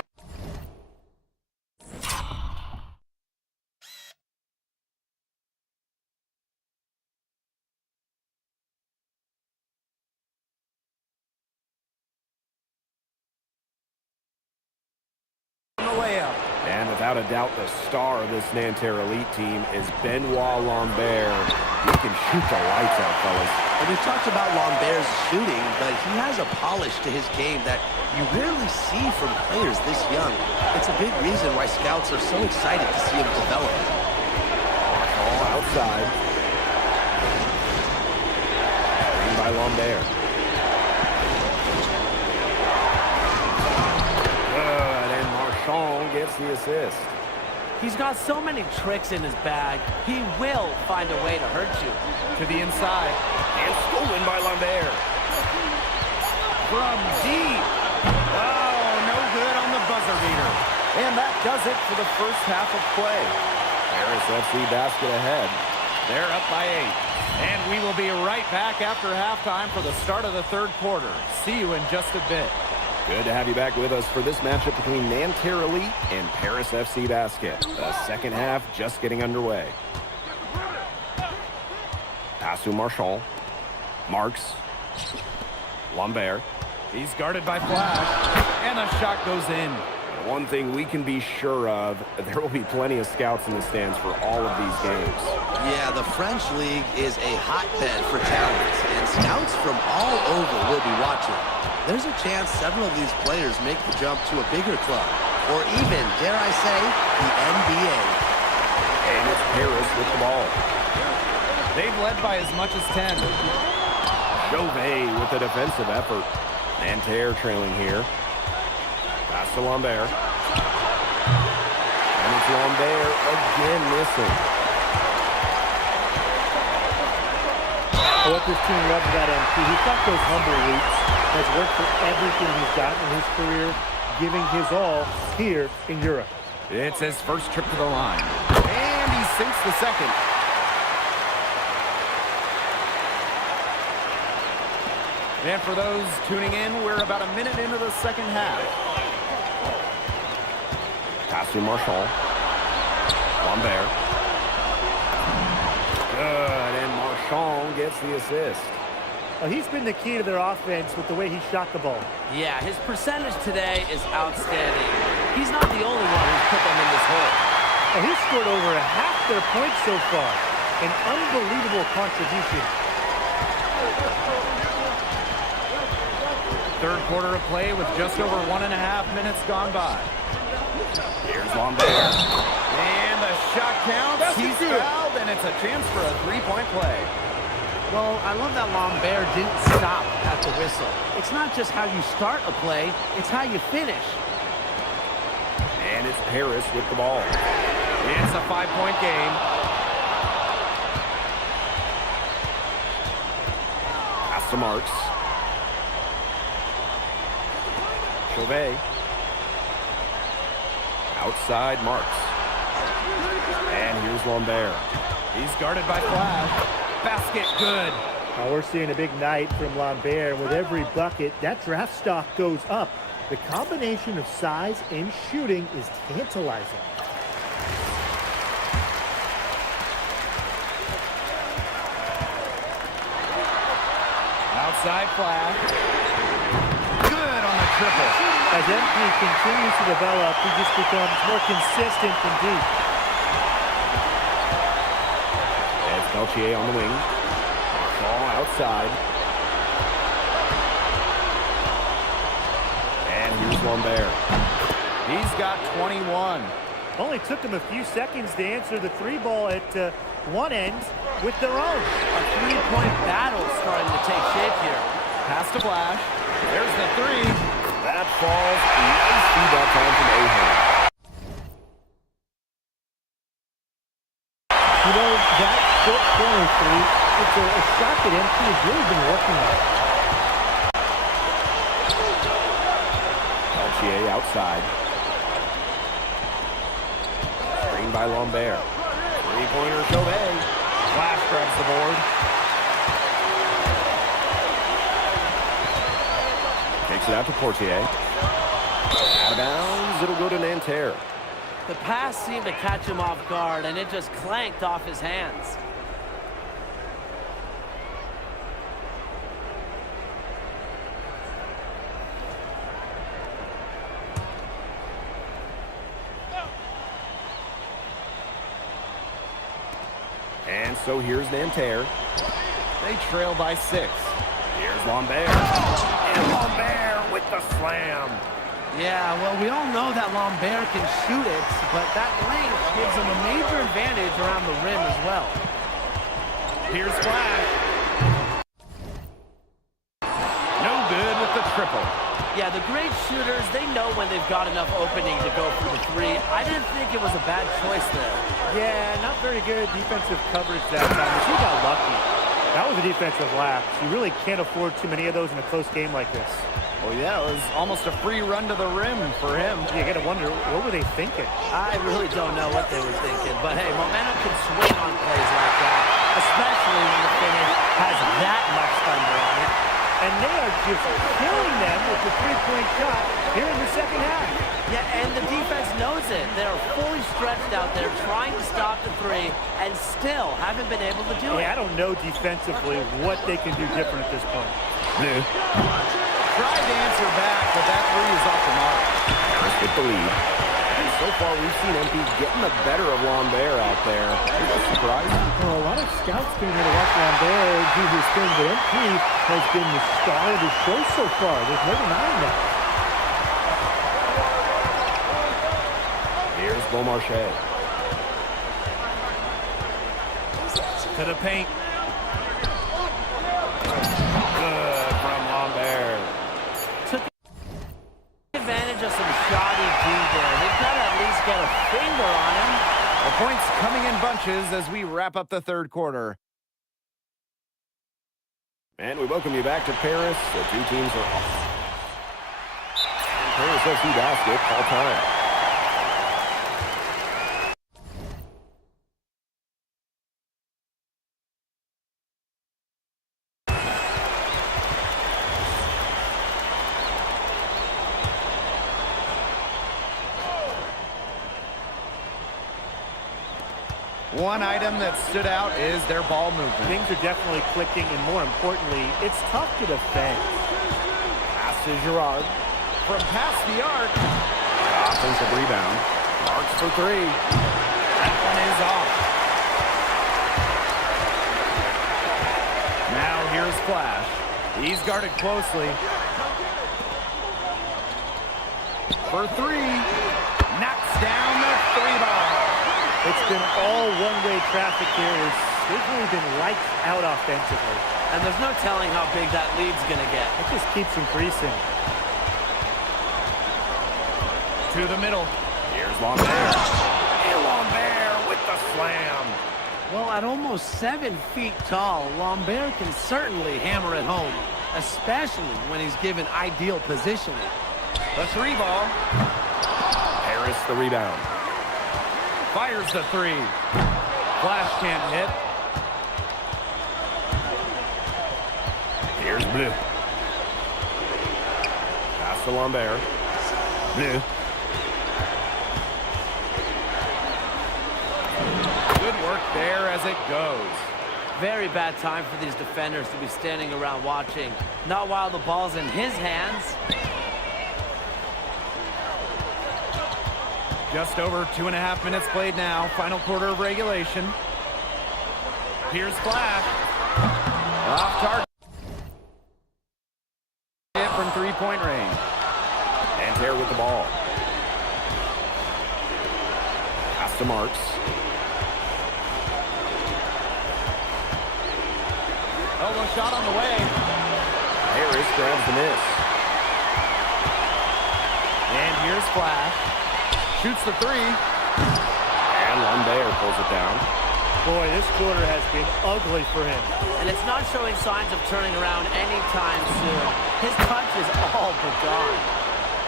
And without a doubt, the star of this Nanterre Elite team is Benoit Lambert. He can shoot the lights out, fellas. And we've talked about Lambert's shooting, but he has a polish to his game that you rarely see from players this young. It's a big reason why scouts are so excited to see him develop. All outside. Screen by Lambert. Gets the assist. He's got so many tricks in his bag. He will find a way to hurt you. To the inside. And stolen by Lambert. From deep. Oh, no good on the buzzer beater. And that does it for the first half of play. Paris FC basket ahead. They're up by 8. And we will be right back after halftime for the start of the third quarter. See you in just a bit. Good to have you back with us for this matchup between Nanterre Elite and Paris FC Basket. The second half just getting underway. Pass to Marshall. Marks. Lambert. He's guarded by Flash. And a shot goes in. One thing we can be sure of, there will be plenty of scouts in the stands for all of these games. Yeah, the French league is a hotbed for talent, and scouts from all over will be watching. There's a chance several of these players make the jump to a bigger club, or even, dare I say, the NBA. And it's Paris with the ball. They've led by as much as 10. Chauvet with a defensive effort. Nanterre trailing here. Pass to Lambert. And it's Lambert again missing. What this team loves about MP, he's got those humble roots. Has worked for everything he's got in his career, giving his all here in Europe. It's his first trip to the line. And he sinks the second. And for those tuning in, we're about a minute into the second half. Pass to Marchand. Lambert. Good, and Marchand gets the assist. Well, he's been the key to their offense with the way he shot the ball. Yeah, his percentage today is outstanding. He's not the only one who's put them in this hole. Well, he's scored over half their points so far. An unbelievable contribution. Third quarter of play with just over 1.5 minutes gone by. Here's Lambert. And the shot counts. He's fouled, and it's a chance for a three-point play. Well, I love that Lambert didn't stop at the whistle. It's not just how you start a play, it's how you finish. And it's Paris with the ball. It's a 5-point game. Pass to Marks. Chauvet. Outside Marks. And here's Lambert. He's guarded by Flash. Basket good. We're seeing a big night from Lambert. With every bucket, that draft stock goes up. The combination of size and shooting is tantalizing. Outside Flash. Good on the triple. As MP continues to develop, he just becomes more consistent from deep. Peltier on the wing. Ball outside. And here's Lambert. He's got 21. Only took him a few seconds to answer the three ball at one end with their own. A three-point battle starting to take shape here. Pass to Flash. There's the three. That falls. Nice feed that time from Ahern. You know, that short corner three, it's a shot that MP has really been working on. Peltier outside. Screen by Lambert. Three-pointer Chauvet. Flash grabs the board. Takes it out to Portier. Out of bounds. It'll go to Nanterre. The pass seemed to catch him off guard, and it just clanked off his hands. And so here's Nanterre. They trail by 6. Here's Lambert. And Lambert with the slam. Yeah, well, we all know that Lambert can shoot it, but that length gives him a major advantage around the rim as well. Here's Flash. No good with the triple. Yeah, the great shooters, they know when they've got enough opening to go for the three. I didn't think it was a bad choice there. Yeah, not very good defensive coverage that time, but he got lucky. That was a defensive lapse. You really can't afford too many of those in a close game like this. Well, yeah, it was almost a free run to the rim for him. You got to wonder, what were they thinking? I really don't know what they were thinking, but hey, momentum can swing on plays like that, especially when the finish has that much thunder on it. And they are just killing them with the three-point shot here in the second half. Yeah, and the defense knows it. They're fully stretched out there trying to stop the three and still haven't been able to do it. I don't know defensively what they can do different at this point. Tried to answer back, but that three is off the mark. Harris with the lead. And so far, we've seen MP getting the better of Lambert out there. Is that surprising? Well, a lot of scouts came here to watch Lambert do his thing, but MP has been the star of the show so far. There's no denying that. Here's Beaumarchais. To the paint. Good from Lambert. Took advantage of some shoddy D there. They've got to at least get a finger on him. The points coming in bunches as we wrap up the third quarter. And we welcome you back to Paris. The two teams are off. And Paris FC basket all time. One item that stood out is their ball movement. Things are definitely clicking, and more importantly, it's tough to defend. Pass to Gerard. From past the arc. Offensive rebound. Marks for three. That one is off. Now here's Flash. He's guarded closely. For three. Knocks down the three ball. It's been all one-way traffic here. They've really been lights out offensively. And there's no telling how big that lead's going to get. It just keeps increasing. To the middle. Here's Lambert. And Lambert with the slam. Well, at almost 7 feet tall, Lambert can certainly hammer it home, especially when he's given ideal positioning. The three ball. Harris the rebound. Fires the three. Flash can't hit. Here's Blue. Pass to Lambert. Blue. Good work there as it goes. Very bad time for these defenders to be standing around watching. Not while the ball's in his hands. Just over 2.5 minutes played now. Final quarter of regulation. Here's Flash. Off target. Hit from three-point range. And there with the ball. Pass to Marks. Elbow shot on the way. Harris grabs the miss. And here's Flash. Shoots the three. And Lambert pulls it down. Boy, this quarter has been ugly for him. And it's not showing signs of turning around anytime soon. His touch is all but gone.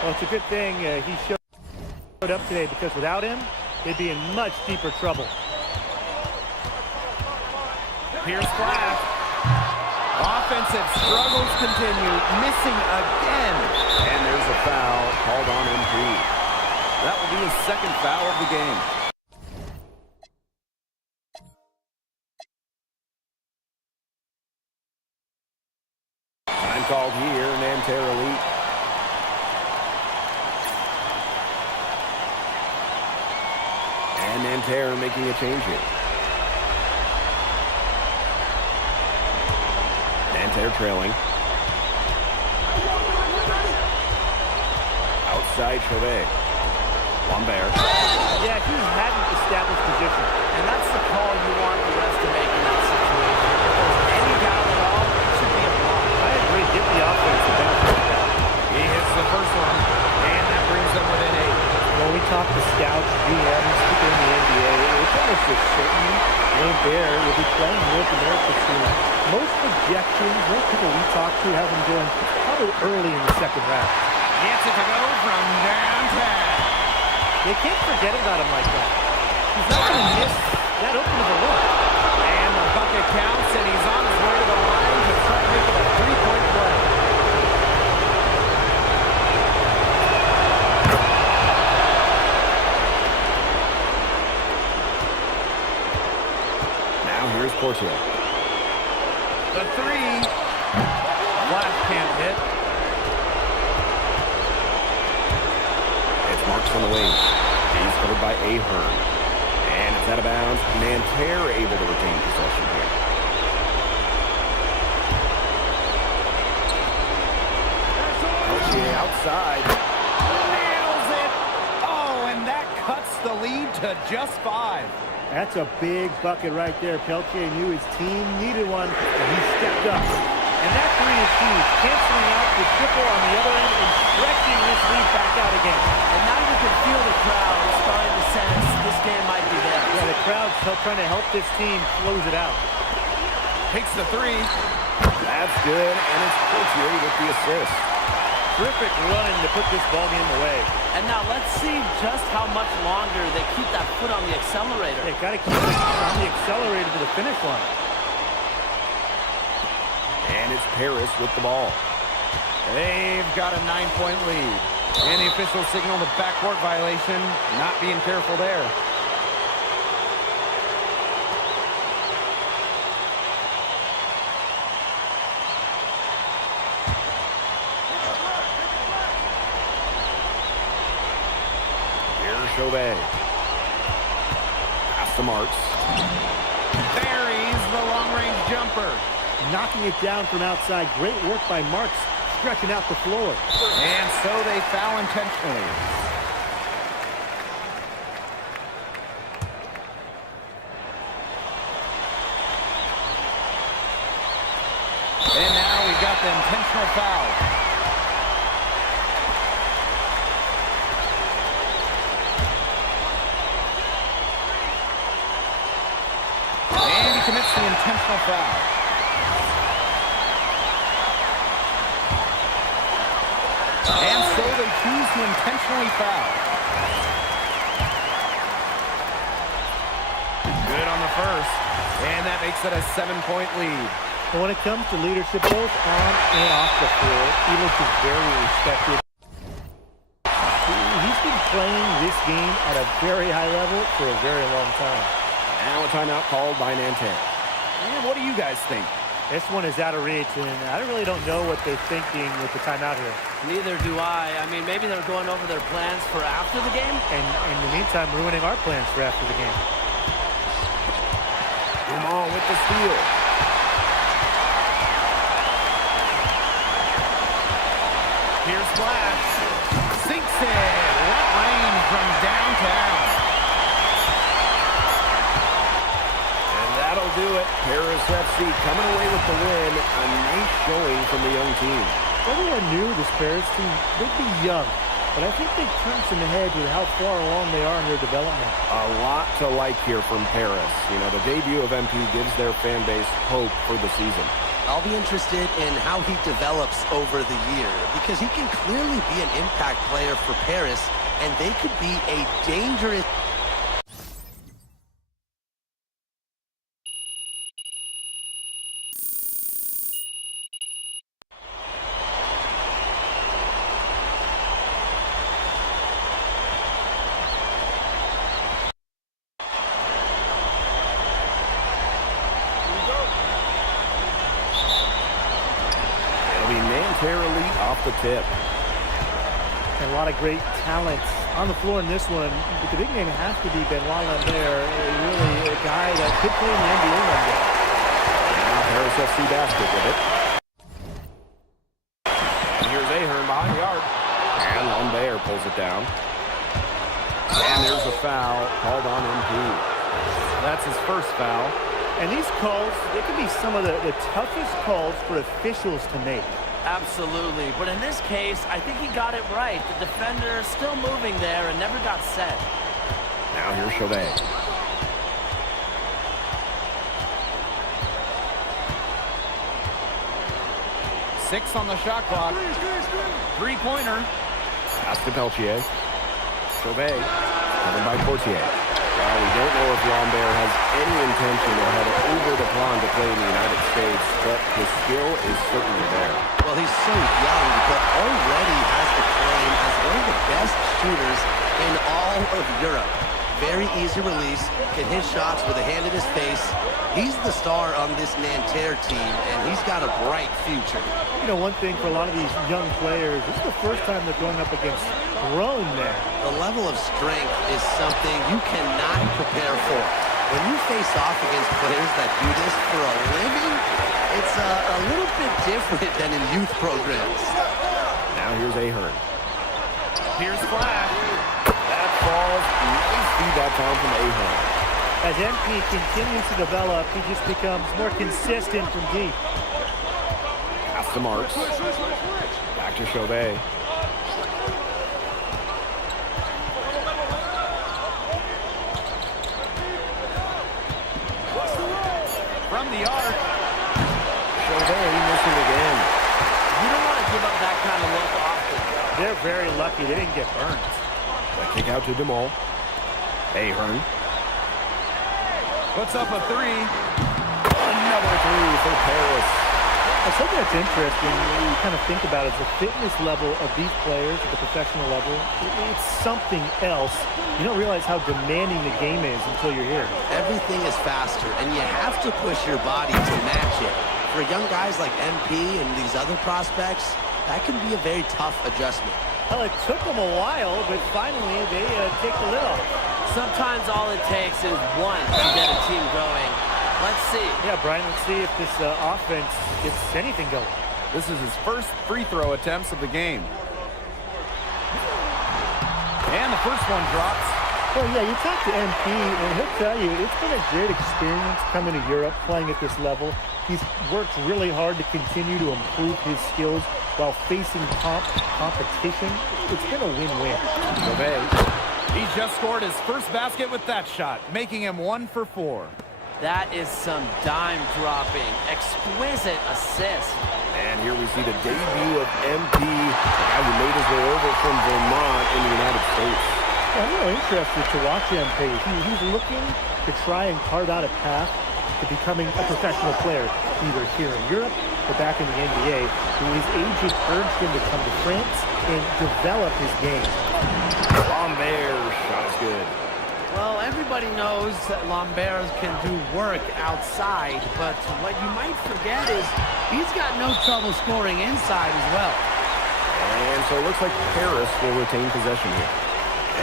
Well, it's a good thing he showed up today, because without him, they'd be in much deeper trouble. Here's Flash. Offensive struggles continue. Missing again. And there's a foul called on MP. That will be his second foul of the game. Time called here, Nanterre Elite. And Nanterre making a change here. Nanterre trailing. Outside Chauvet. Lambert. Yeah, he hadn't established position. And that's the call you want the refs to make in that situation. If there's any doubt at all, it should be a block. I agree. Give the offense the benefit of that. He hits the first one, and that brings them within 8. When we talk to scouts, GMs, people in the NBA, it's almost a certain Lambert will be playing North America soon. Most projections, most people we talk to have him going probably early in the second round. Gets it to go from downtown. They can't forget about him like that. He's not going to miss that open of a look. And the bucket counts, and he's on his way to the line to try to make it a three-point play. Now here's Portier. The three. Flash can't hit. It's Marks on the wing. He's covered by Ahern. And it's out of bounds. Nanterre able to retain possession here. Peltier outside. Nails it! Oh, and that cuts the lead to just 5. That's a big bucket right there. Peltier knew his team needed one, and he stepped up. And that three is huge, canceling out the triple on the other end and stretching this lead back out again. And now you can feel the crowd starting to sense this game might be theirs. Yeah, the crowd's trying to help this team close it out. Takes the three. That's good, and it's Portier with the assist. Terrific run to put this ball game away. And now let's see just how much longer they keep that foot on the accelerator. They got to keep it on the accelerator to the finish line. And it's Paris with the ball. They've got a 9-point lead. And the official signaled a backcourt violation. Not being careful there. Chauvet. Pass to Marks. Buries the long-range jumper. Knocking it down from outside. Great work by Marks, stretching out the floor. And so they foul intentionally. And now we've got the intentional foul. And he commits the intentional foul. And so they choose to intentionally foul. Good on the first. And that makes it a 7-point lead. But when it comes to leadership, both on and off the floor, he looks very respected. He's been playing this game at a very high level for a very long time. Now a timeout called by Nanterre. And what do you guys think? This one is out of reach, and I really don't know what they're thinking with the timeout here. Neither do I. I mean, maybe they're going over their plans for after the game. And in the meantime, ruining our plans for after the game. Dumont with the steal. Here's Flash. Sinks it. What range from downtown. And that'll do it. Paris FC coming away with the win. A nice showing from the young team. Everyone knew this Paris team, they'd be young, but I think they've turned some heads with how far along they are in their development. A lot to like here from Paris. You know, the debut of MP gives their fan base hope for the season. I'll be interested in how he develops over the year because he can clearly be an impact player for Paris, and they could be a dangerous... Elite off the tip. And a lot of great talent on the floor in this one. But the big name has to be Benoit Lambert, really a guy that could play in the NBA one day. Now Paris FC basket with it. And here's Ahern behind the arc. And Lambert pulls it down. And there's a foul called on MP. That's his first foul. And these calls, they can be some of the toughest calls for officials to make. Absolutely, but in this case, I think he got it right. The defender is still moving there and never got set. Now here's Chauvet. Six on the shot clock. Three-pointer. Pass to Peltier. Chauvet, covered by Portier. Well, we don't know if Lambert has any intention to head over the pond to play in the United States, but his skill is certainly there. Well, he's so young, but already has the claim as one of the best shooters in all of Europe. Very easy release, can hit shots with a hand in his face. He's the star on this Nanterre team, and he's got a bright future. You know, one thing for a lot of these young players, this is the first time they're going up against grown men. The level of strength is something you cannot prepare for. When you face off against players that do this for a living, it's a little bit different than in youth programs. Now here's Ahern. Here's Flash. That falls. Nice feed that time from Ahern. As MP continues to develop, he just becomes more consistent from deep. Pass to Marks. Back to Chauvet. From the arc. Chauvet missing again. You don't want to give up that kind of look often. They're very lucky they didn't get burned. The kick out to Dumont. Ahern. Puts up a three. Another three for Paris. Something that's interesting, you kind of think about it, is the fitness level of these players at the professional level. It's something else. You don't realize how demanding the game is until you're here. Everything is faster, and you have to push your body to match it. For young guys like MP and these other prospects, that can be a very tough adjustment. Well, it took them a while, but finally they take the lid off. Sometimes all it takes is one to get a team going. Let's see. Yeah, Brian, let's see if this offense gets anything going. This is his first free throw attempts of the game. And the first one drops. Well, yeah, you talk to MP, and he'll tell you it's been a great experience coming to Europe, playing at this level. He's worked really hard to continue to improve his skills while facing competition. It's been a win-win. He just scored his first basket with that shot, making him 1 for 4. That is some dime-dropping, exquisite assist. And here we see the debut of MP, the guy who made his way over from Vermont in the United States. I'm really interested to watch MP. He's looking to try and carve out a path to becoming a professional player, either here in Europe or back in the NBA. His agent urged him to come to France and develop his game. Lambert's shot is good. Well, everybody knows that Lambert can do work outside, but what you might forget is he's got no trouble scoring inside as well. And so it looks like Paris will retain possession here.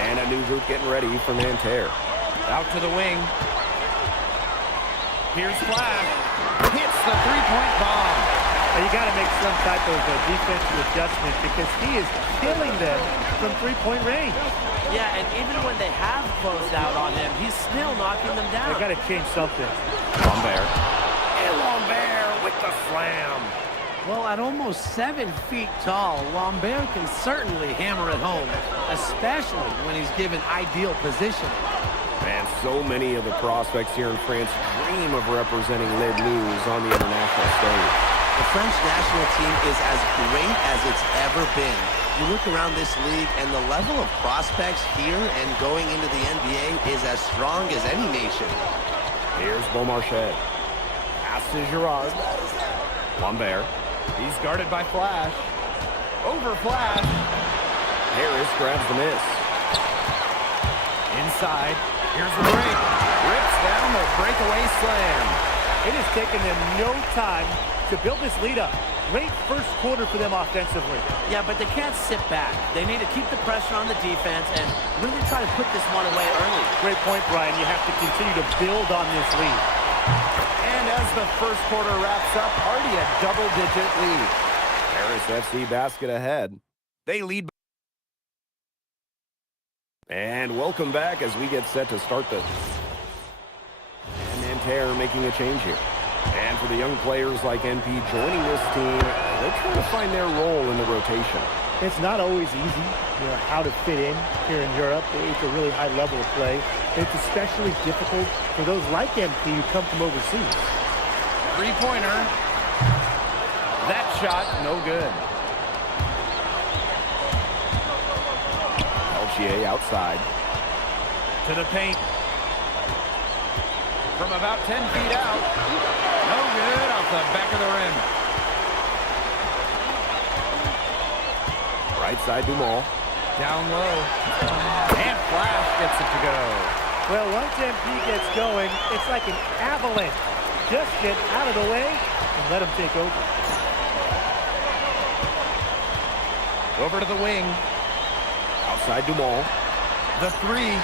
And a new group getting ready for Nanterre. Out to the wing. Here's Flash. Hits the three-point bomb. You got to make some type of defensive adjustment because he is killing them from three-point range. Yeah, and even when they have closed out on him, he's still knocking them down. They got to change something. Lambert. And Lambert with the slam. Well, at almost 7 feet tall, Lambert can certainly hammer it home, especially when he's given ideal position. And so many of the prospects here in France dream of representing Les Blues on the international stage. The French national team is as great as it's ever been. You look around this league, and the level of prospects here and going into the NBA is as strong as any nation. Here's Beaumarchais. Pass to Girard. Lambert. He's guarded by Flash. Over Flash. Harris grabs the miss. Inside. Here's the break. Rips down the breakaway slam. It has taken them no time to build this lead up. Great first quarter for them offensively. Yeah, but they can't sit back. They need to keep the pressure on the defense and really try to put this one away early. Great point, Brian. You have to continue to build on this lead. And as the first quarter wraps up, already a double-digit lead. Paris FC basket ahead. They lead. And welcome back as we get set to start the... And Nanterre making a change here. And for the young players like MP joining this team, they're trying to find their role in the rotation. It's not always easy, how to fit in here in Europe. It's a really high level of play. It's especially difficult for those like MP who come from overseas. Three-pointer. That shot, no good. Elchier outside. To the paint. From about 10 feet out. No good off the back of the rim. Right side Dumont. Down low. And Flash gets it to go. Well, once MP gets going, it's like an avalanche. Just get out of the way and let him take over. Over to the wing. Outside Dumont. The three.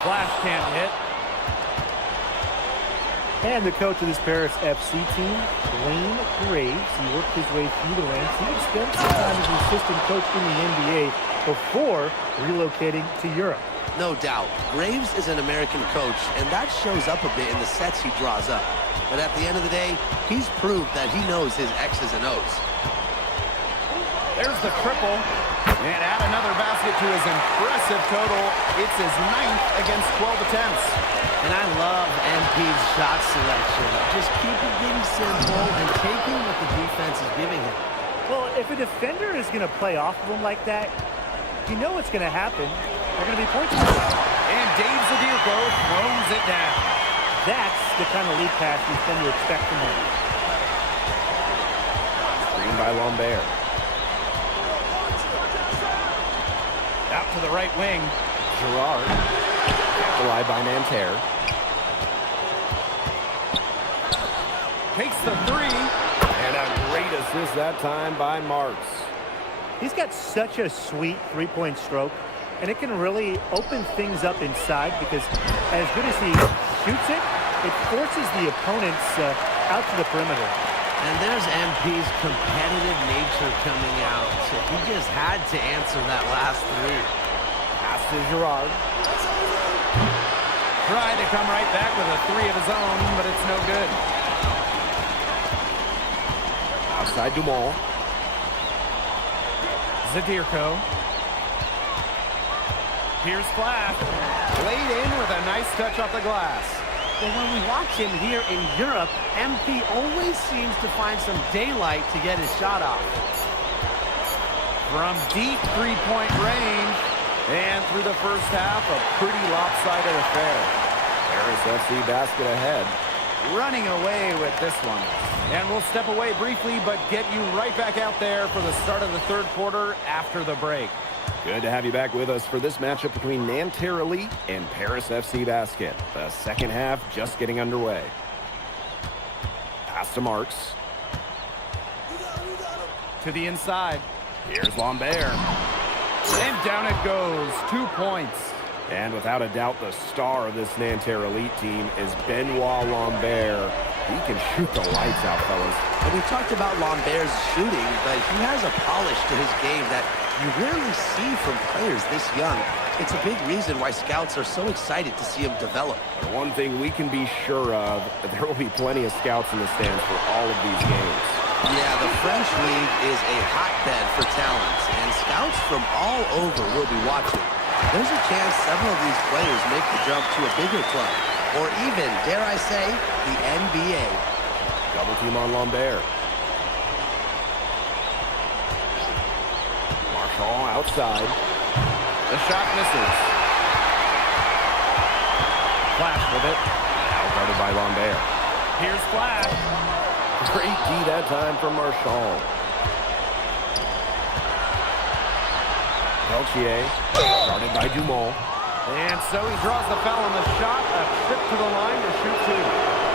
Flash can't hit. And the coach of this Paris FC team, Wayne Graves, he worked his way through the ranks. He would spend some time as an assistant coach in the NBA before relocating to Europe. No doubt. Graves is an American coach, and that shows up a bit in the sets he draws up. But at the end of the day, he's proved that he knows his X's and O's. There's the triple. And add another basket to his impressive total. It's his 9th against 12 attempts. And I love MP's shot selection. Just keeping things simple and taking what the defense is giving him. Well, if a defender is going to play off of him like that, you know what's going to happen. They're going to be points. And Dave Zadirko throws it down. That's the kind of lead pass you've come to expect from him. Screen by Lambert. Out to the right wing. Gerard. Capitalized by Nanterre. Takes the three. And a great assist that time by Marks. He's got such a sweet three-point stroke, and it can really open things up inside because as good as he shoots it, it forces the opponents out to the perimeter. And there's MP's competitive nature coming out. So he just had to answer that last three. Pass to Gerard. Tried to come right back with a three of his own, but it's no good. Outside Dumont. Zadirko. Here's Flash. Laid in with a nice touch off the glass. Well, when we watch him here in Europe, MP always seems to find some daylight to get his shot off. From deep three-point range, and through the first half, a pretty lopsided affair. Paris FC basket ahead. Running away with this one. And we'll step away briefly, but get you right back out there for the start of the third quarter after the break. Good to have you back with us for this matchup between Nanterre Elite and Paris FC Basket. The second half just getting underway. Pass to Marks. To the inside. Here's Lambert. And down it goes. 2 points. And without a doubt, the star of this Nanterre Elite team is Benoit Lambert. He can shoot the lights out, fellas. And we talked about Lambert's shooting, but he has a polish to his game that you rarely see from players this young. It's a big reason why scouts are so excited to see him develop. But one thing we can be sure of, there will be plenty of scouts in the stands for all of these games. Yeah, the French league is a hotbed for talents, and scouts from all over will be watching. There's a chance several of these players make the jump to a bigger club, or even, dare I say, the NBA. Double team on Lambert. Marshall outside. The shot misses. Flash with it. Now guarded by Lambert. Here's Flash. Great D that time from Marshall. Peltier, guarded by Dumont. And so he draws the foul on the shot. A trip to the line to shoot two.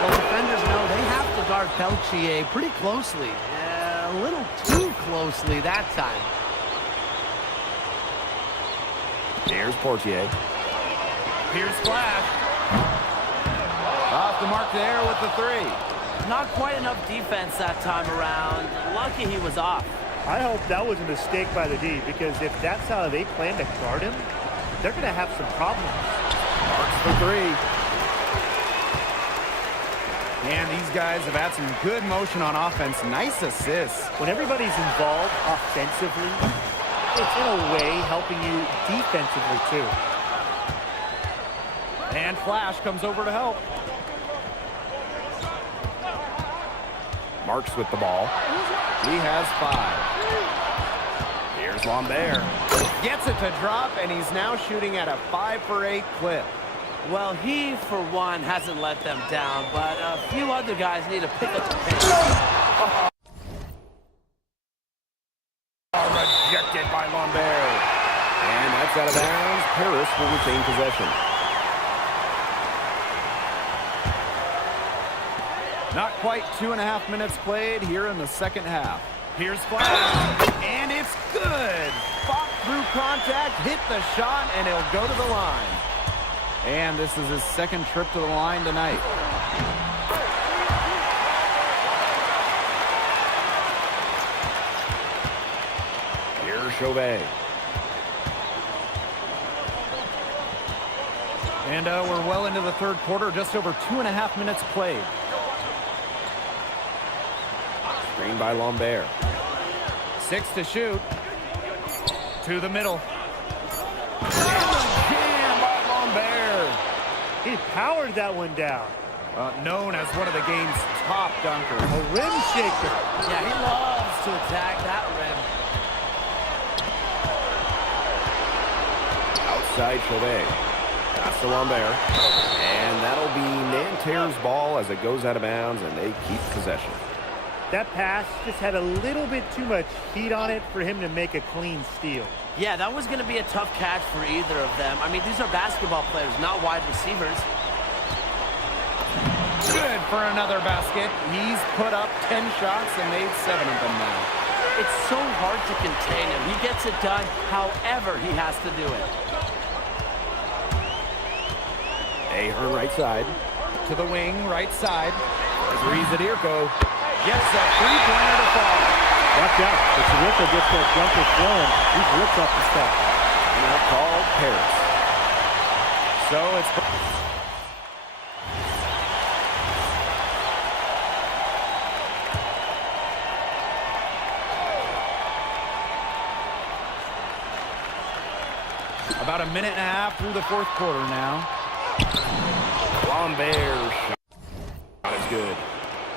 Well, defenders know they have to guard Peltier pretty closely. A little too closely that time. Here's Portier. Here's Flash. Off the mark there with the three. Not quite enough defense that time around. Lucky he was off. I hope that was a mistake by the D, because if that's how they plan to guard him, they're going to have some problems. Marks for three. And these guys have had some good motion on offense. Nice assists. When everybody's involved offensively, it's in a way helping you defensively too. And Flash comes over to help. Marks with the ball. He has 5. Here's Lambert. Gets it to drop, and he's now shooting at a 5 for 8 clip. Well, he, for one, hasn't let them down, but a few other guys need to pick up the pace. Rejected by Lambert. And that's out of bounds. Paris will retain possession. Not quite 2.5 minutes played here in the second half. Here's Flash, and it's good. Fought through contact, hit the shot, and he'll go to the line. And this is his second trip to the line tonight. Here's Chauvet. And we're well into the third quarter, just over 2.5 minutes played. Screen by Lambert. 6 to shoot. To the middle. And the jam by Lambert. He powered that one down. Known as one of the game's top dunkers. A rim shaker. Yeah, he loves to attack that rim. side Chauvet. That's to Lambert. And that'll be Nanterre's ball as it goes out of bounds, and they keep possession. That pass just had a little bit too much heat on it for him to make a clean steal. Yeah, that was going to be a tough catch for either of them. I mean, these are basketball players, not wide receivers. Good for another basket. He's put up 10 shots and made 7 of them now. It's so hard to contain him. He gets it done however he has to do it. Ahern right side. To the wing, right side. Three's at Irko. Gets a three-pointer to fall. Watch out. If Irko gets that jumper thrown, he's ripped up the step. Now called Paris. So it's... About a minute and a half through the fourth quarter now. Lambert shot is good.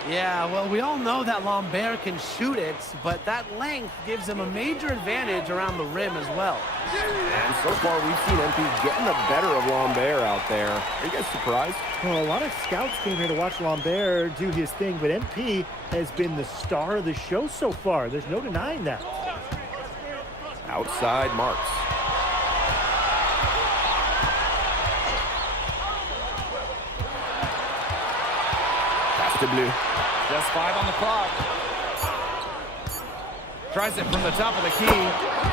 Yeah, well, we all know that Lambert can shoot it, but that length gives him a major advantage around the rim as well. And so far, we've seen MP getting the better of Lambert out there. Are you guys surprised? Well, a lot of scouts came here to watch Lambert do his thing, but MP has been the star of the show so far. There's no denying that. Outside Marks. Pass to Blue. Just 5 on the clock. Tries it from the top of the key.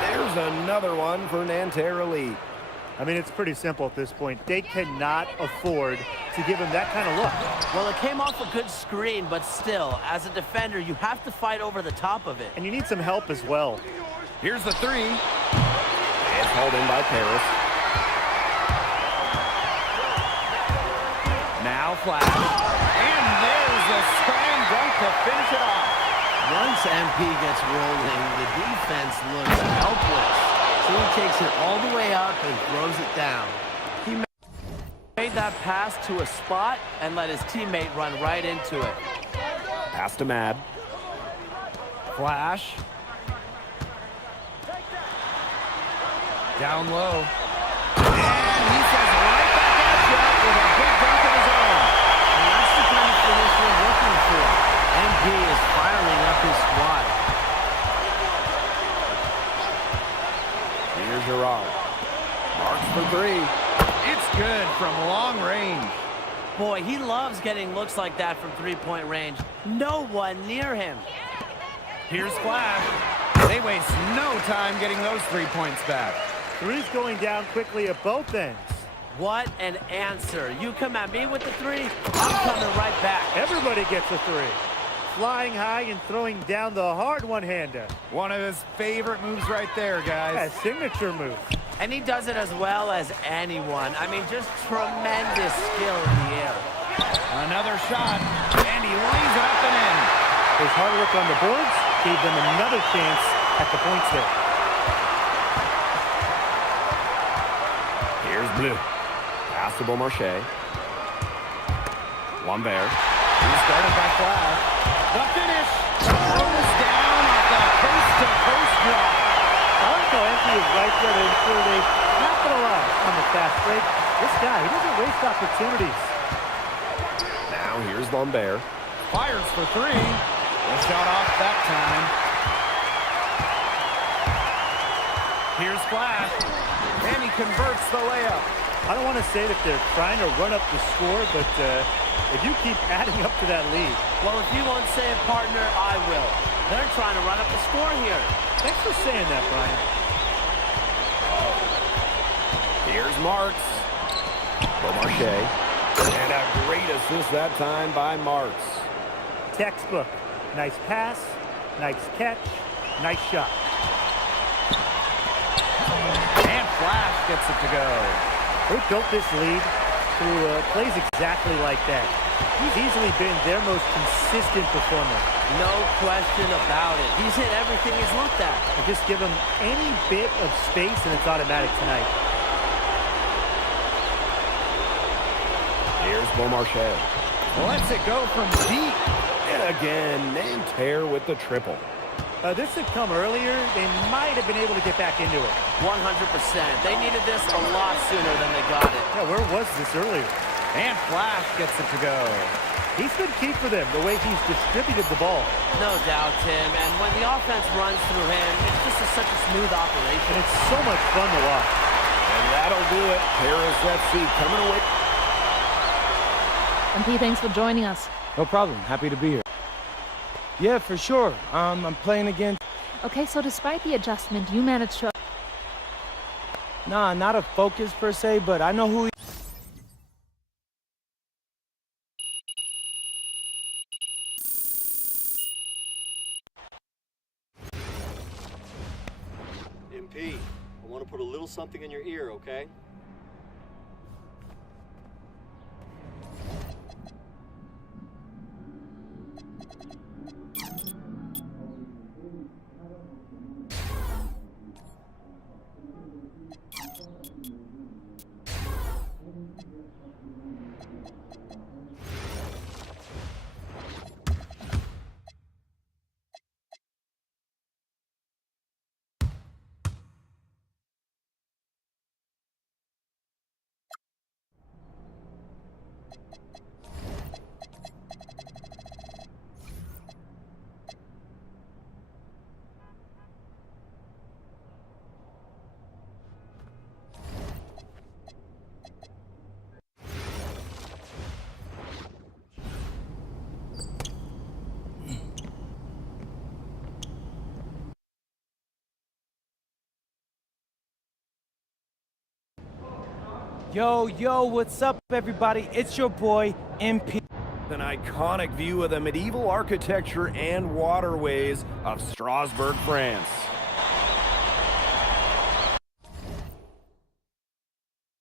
There's another one for Nanterre Elite. I mean, it's pretty simple at this point. They cannot afford to give him that kind of look. Well, it came off a good screen, but still, as a defender, you have to fight over the top of it. And you need some help as well. Here's the three. It's hauled in by Paris. Now flash. And there's a slam dunk to finish it off. Once MP gets rolling, the defense looks helpless. So he takes it all the way up and throws it down. He made that pass to a spot and let his teammate run right into it. Pass to Mad. Flash. Down low. And he says right back at you with a big dunk of his own. And that's the kind of finish we're looking for. MP is firing up his squad. Here's Gerard. Marks for three. It's good from long range. Boy, he loves getting looks like that from three-point range. No one near him. Here's Flash. They waste no time getting those 3 points back. Three's going down quickly at both ends. What an answer. You come at me with the three, I'm coming right back. Everybody gets a three. Flying high and throwing down the hard one-hander. One of his favorite moves right there, guys. Yeah, signature move. And he does it as well as anyone. I mean, just tremendous skill in the air. Another shot, and he lays it up and in. His hard work on the boards gave them another chance at the points there. Here's Blue. Pass to Beaumarchais. Lambert. He's guarded by Flash. The finish. Throws down off the coast-to-coast drive. I like how MP is right there to ensure they capitalize on the fast break. This guy, he doesn't waste opportunities. Now here's Lambert. Fires for three. The shot off that time. Here's Flash. And he converts the layup. I don't want to say that they're trying to run up the score, but they do keep adding up to that lead. Well, if you won't say it, partner, I will. They're trying to run up the score here. Thanks for saying that, Brian. Here's Marks. Beaumarchais. And a great assist that time by Marks. Textbook. Nice pass, nice catch, nice shot. And Flash gets it to go. They built this lead through plays exactly like that. He's easily been their most consistent performer. No question about it. He's hit everything he's looked at. And just give him any bit of space and it's automatic tonight. Here's Beaumarchais. Lets it go from deep. And again, Nanterre with the triple. This had come earlier. They might have been able to get back into it. 100%. They needed this a lot sooner than they got it. Yeah, where was this earlier? And Flash gets it to go. He's been key for them, the way he's distributed the ball. No doubt, Tim. And when the offense runs through him, it's just such a smooth operation. And it's so much fun to watch. And that'll do it. Paris FC coming away. MP, thanks for joining us. No problem. Happy to be here. Yeah, for sure. I'm playing again. Okay, so despite the adjustment, you managed to... Nah, not a focus per se, but I know who he... MP, I want to put a little something in your ear, okay? Yo, what's up, everybody? It's your boy, MP. An iconic view of the medieval architecture and waterways of Strasbourg, France.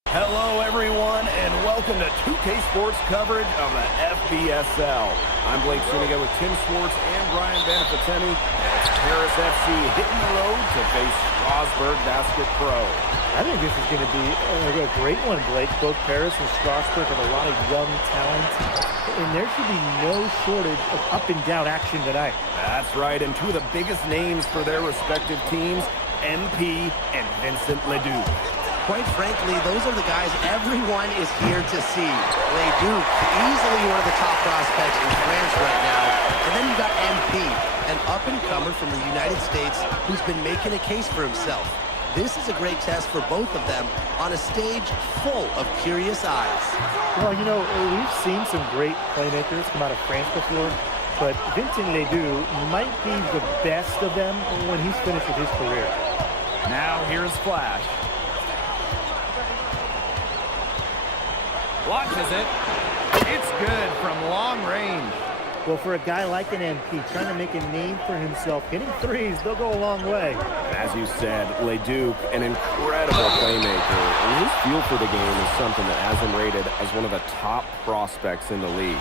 Hello, everyone, and welcome to 2K Sports coverage of the FBSL. I'm Blake Suniga with Tim Schwartz and Brian Banafiteni. It's Paris FC hitting the road to face Strasbourg Basket Pro. I think this is going to be a great one, Blake. Both Paris and Strasbourg have a lot of young talent, and there should be no shortage of up-and-down action tonight. That's right, and two of the biggest names for their respective teams, MP and Vincent Ledoux. Quite frankly, those are the guys everyone is here to see. Ledoux, easily one of the top prospects in France right now. And then you got MP, an up-and-comer from the United States who's been making a case for himself. This is a great test for both of them on a stage full of curious eyes. Well, you know, we've seen some great playmakers come out of France before, but Vincent Ledoux might be the best of them when he's finished with his career. Now here's Flash. Launches it. It's good from long range. Well, for a guy like an MP trying to make a name for himself, hitting threes, they'll go a long way. As you said, Ledoux, an incredible playmaker. And his feel for the game is something that has him rated as one of the top prospects in the league.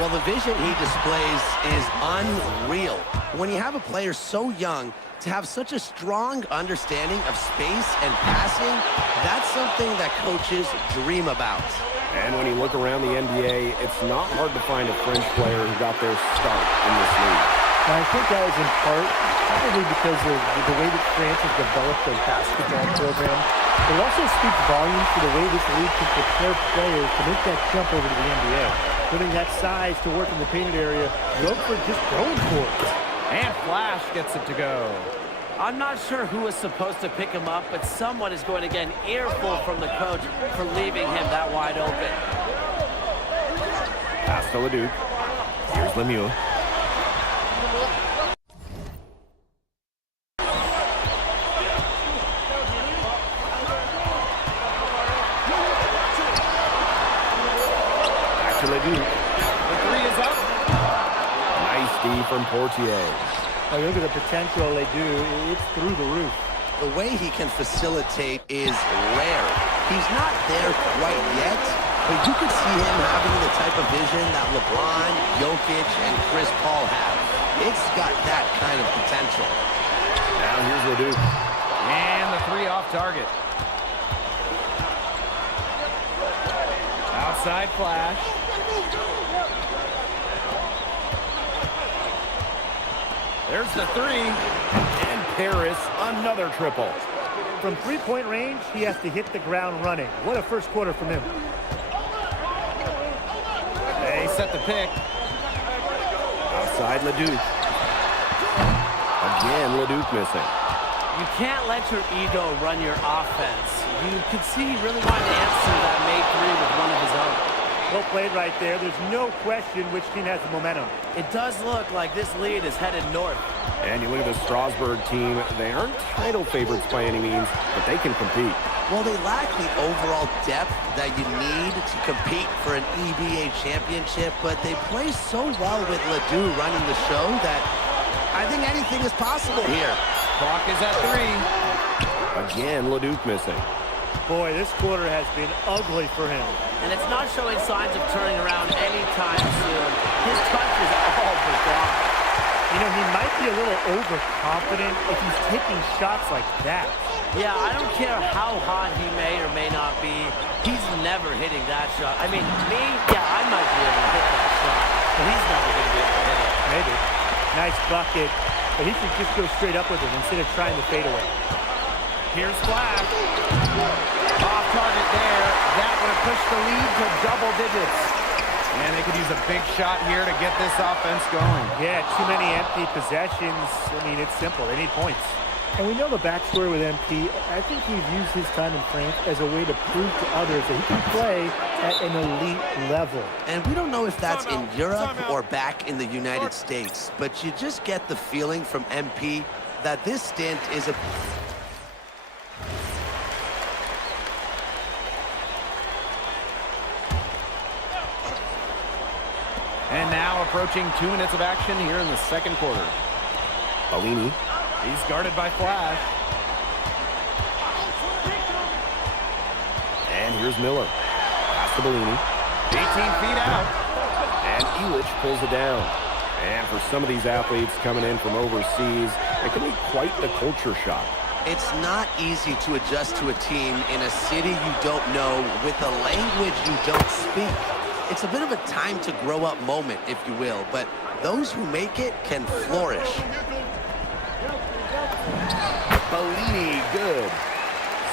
Well, the vision he displays is unreal. When you have a player so young, to have such a strong understanding of space and passing, that's something that coaches dream about. And when you look around the NBA, it's not hard to find a French player who got their start in this league. And I think that is in part probably because of the way that France has developed their basketball program. It also speaks volumes to the way this league can prepare players to make that jump over to the NBA. Putting that size to work in the painted area, look for just going for it. And Flash gets it to go. I'm not sure who is supposed to pick him up, but someone is going to get an earful from the coach for leaving him that wide open. Pass to Ledoux. Here's Lemieux. Back to Ledoux. The three is up. Nice D from Portier. Oh, look at the potential they do. It's through the roof. The way he can facilitate is rare. He's not there quite yet, but you could see him having the type of vision that LeBron, Jokic, and Chris Paul have. It's got that kind of potential. Now here's Ledoux. And the three off target. Outside Flash. There's the three. And Paris, another triple. From three-point range, he has to hit the ground running. What a first quarter from him. They set the pick. Outside Leduc. Again, Leduc missing. You can't let your ego run your offense. You could see he really wanted to answer that made three with one of his own. Well played right there. There's no question which team has the momentum. It does look like this lead is headed north. And you look at the Strasbourg team, they aren't title favorites by any means, but they can compete. Well, they lack the overall depth that you need to compete for an EBA championship, but they play so well with Ledoux running the show that I think anything is possible here. Clock is at 3. Again, Leduc missing. Boy, this quarter has been ugly for him. And it's not showing signs of turning around anytime soon. His touch is all but gone. You know, he might be a little overconfident if he's taking shots like that. Yeah, I don't care how hot he may or may not be. He's never hitting that shot. I mean, me, yeah, I might be able to hit that shot, but he's never going to be able to hit it. Maybe. Nice bucket, but he should just go straight up with it instead of trying to fade away. Here's Flash. Off target there. That would have pushed the lead to double digits. And they could use a big shot here to get this offense going. Yeah, too many empty possessions. I mean, it's simple. They need points. And we know the backstory with MP. I think he's used his time in France as a way to prove to others that he can play at an elite level. And we don't know if that's in Europe or back in the United States, but you just get the feeling from MP that this stint is a... And now approaching 2 minutes of action here in the second quarter. Bellini. He's guarded by Flash. And here's Miller. Pass to Bellini. 18 feet out. And Elich pulls it down. And for some of these athletes coming in from overseas, it can be quite the culture shock. It's not easy to adjust to a team in a city you don't know with a language you don't speak. It's a bit of a time to grow up moment, if you will, but those who make it can flourish. Bellini, good.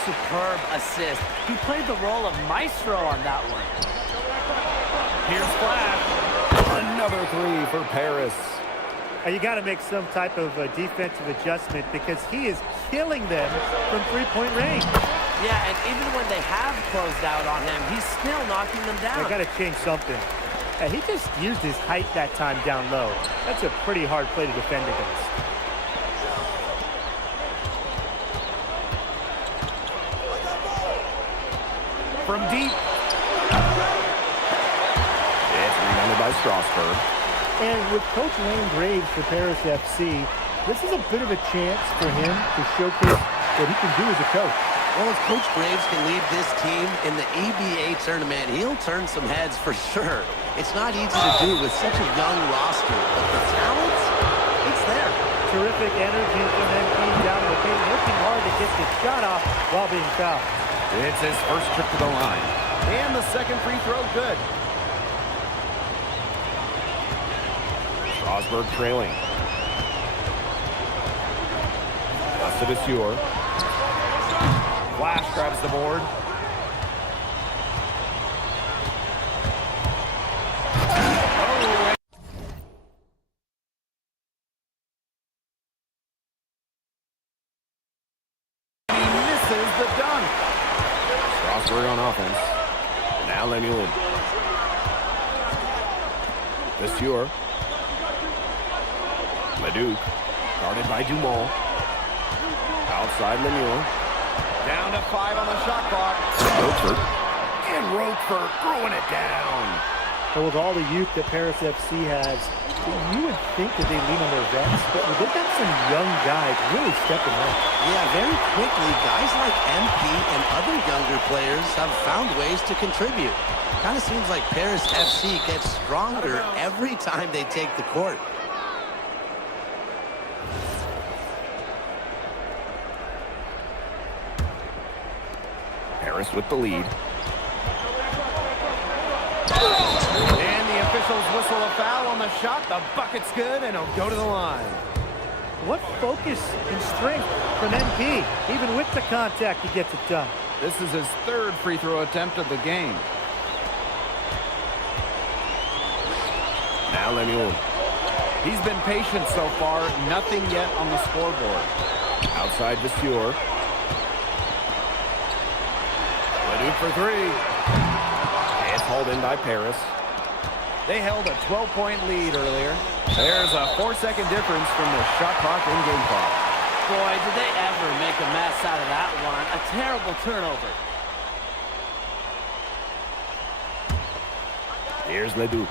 Superb assist. He played the role of maestro on that one. Here's Flash. Another 3 for Paris. You got to make some type of defensive adjustment because he is killing them from three-point range. Yeah, and even when they have closed out on him, he's still knocking them down. They got to change something. He just used his height that time down low. That's a pretty hard play to defend against. From deep. It's rebounded by Strasbourg. And with Coach Wayne Graves for Paris FC, this is a bit of a chance for him to showcase what he can do as a coach. Well, if Coach Graves can lead this team in the EBA tournament, he'll turn some heads for sure. It's not easy to do with such a young roster, but the talent, it's there. Terrific energy from MP down the paint, working hard to get the shot off while being fouled. It's his first trip to the line. And the second free throw, good. Strasbourg trailing. Pass to Desure. Flash grabs the board. Oh, and he misses the dunk. Strasbourg on offense. Now Lemuel. Desure. Leduc. Guarded by Dumont. Outside Lemuel. Down to 5 on the shot clock. Rochford. And Rochford throwing it down. But with all the youth that Paris FC has, you would think that they lean on their vets, but they've got some young guys really stepping up. Yeah, very quickly, guys like MP and other younger players have found ways to contribute. Kind of seems like Paris FC gets stronger every time they take the court. Paris with the lead. And the officials whistle a foul on the shot. The bucket's good, and he'll go to the line. What focus and strength from MP. Even with the contact, he gets it done. This is his third free throw attempt of the game. Now Lemuel. He's been patient so far. Nothing yet on the scoreboard. Outside Vasseur. Leduc for three. It's hauled in by Paris. They held a 12-point lead earlier. There's a 4-second difference from the shot clock and game clock. Boy, did they ever make a mess out of that one. A terrible turnover. Here's Leduc.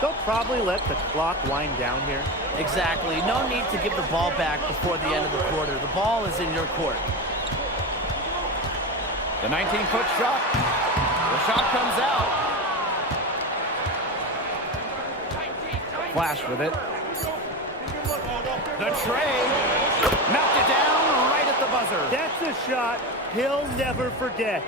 They'll probably let the clock wind down here. Exactly. No need to give the ball back before the end of the quarter. The ball is in your court. The 19-foot shot. The shot comes out. Flash with it. The tray. Knocked it down right at the buzzer. That's a shot he'll never forget.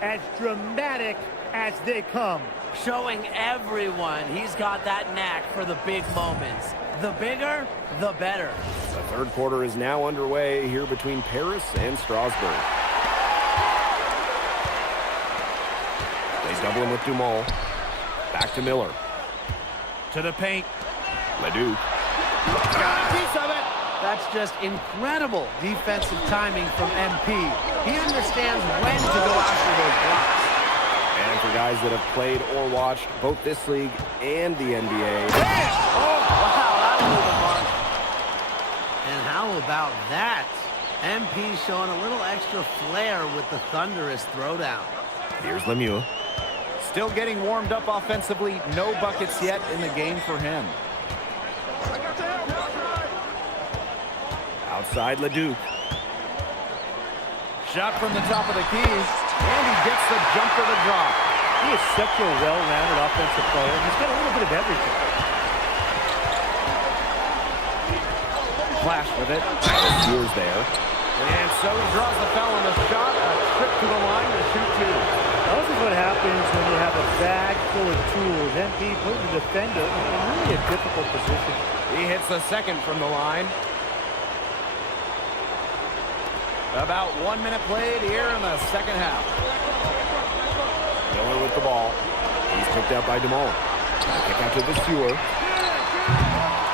As dramatic as they come. Showing everyone he's got that knack for the big moments. The bigger, the better. The third quarter is now underway here between Paris and Strasbourg. They double him with Dumont. Back to Miller. To the paint. Leduc. Got a piece of it. That's just incredible defensive timing from MP. He understands when to go after those blocks. And for guys that have played or watched both this league and the NBA. Oh, wow, that'll move the mark. And how about that? MP showing a little extra flair with the thunderous throwdown. Here's Lemieux. Still getting warmed up offensively. No buckets yet in the game for him. Outside Leduc. Shot from the top of the key. And he gets the jumper to drop. He is such a well-rounded offensive player. He's got a little bit of everything. Flash with it. Vassieur's there. And so he draws the foul on the shot. A trip to the line to shoot two. This is what happens when you have a bag full of tools. MP putting the defender in really a difficult position. He hits the second from the line. About 1 minute played here in the second half. Miller with the ball. He's picked up by Dumont. Kick out to Vasseur.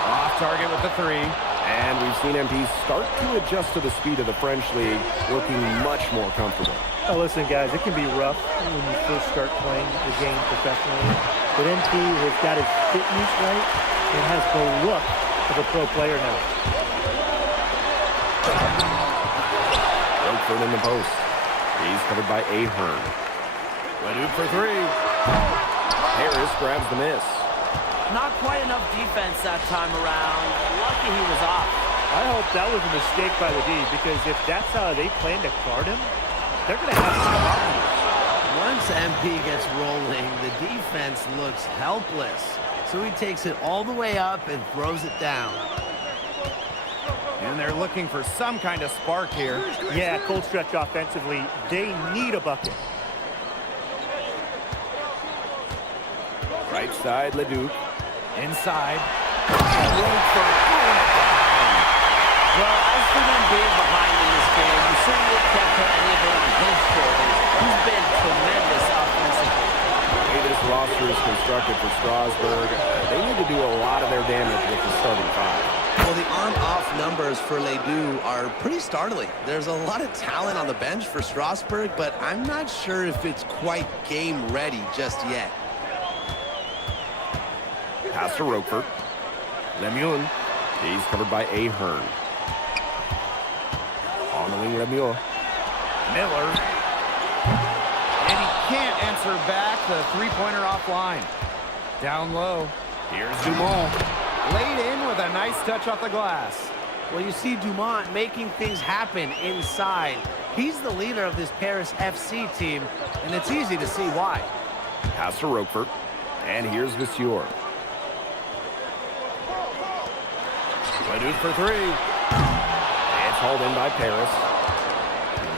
Off target with the three. And we've seen MP start to adjust to the speed of the French league, looking much more comfortable. Oh, listen, guys, it can be rough when you first start playing the game professionally. But MP has got his fitness right and has the look of a pro player now. Frankfurt in the post. He's covered by Ahern. Leduc for three. Harris grabs the miss. Not quite enough defense that time around. Lucky he was off. I hope that was a mistake by the D, because if that's how they plan to guard him, they're going to have some problems. Once MP gets rolling, the defense looks helpless. So he takes it all the way up and throws it down. And they're looking for some kind of spark here. Yeah, cold stretch offensively. They need a bucket. Right side, Leduc. Inside. Well, as for them being behind in this game, you certainly can't put any of it on his shoulders. He's been tremendous offensively. The way this roster is constructed for Strasbourg, they need to do a lot of their damage with the starting five. Well, the on-off numbers for Ledoux are pretty startling. There's a lot of talent on the bench for Strasbourg, but I'm not sure if it's quite game ready just yet. Pass to Roquefort. Lemieux. He's covered by Ahern. On the wing, Lemieux. Miller. And he can't answer back the three-pointer offline. Down low. Here's Dumont. Laid in with a nice touch off the glass. Well, you see Dumont making things happen inside. He's the leader of this Paris FC team, and it's easy to see why. Pass to Roquefort. And here's Vasseur. Leduc for three. It's hauled in by Paris.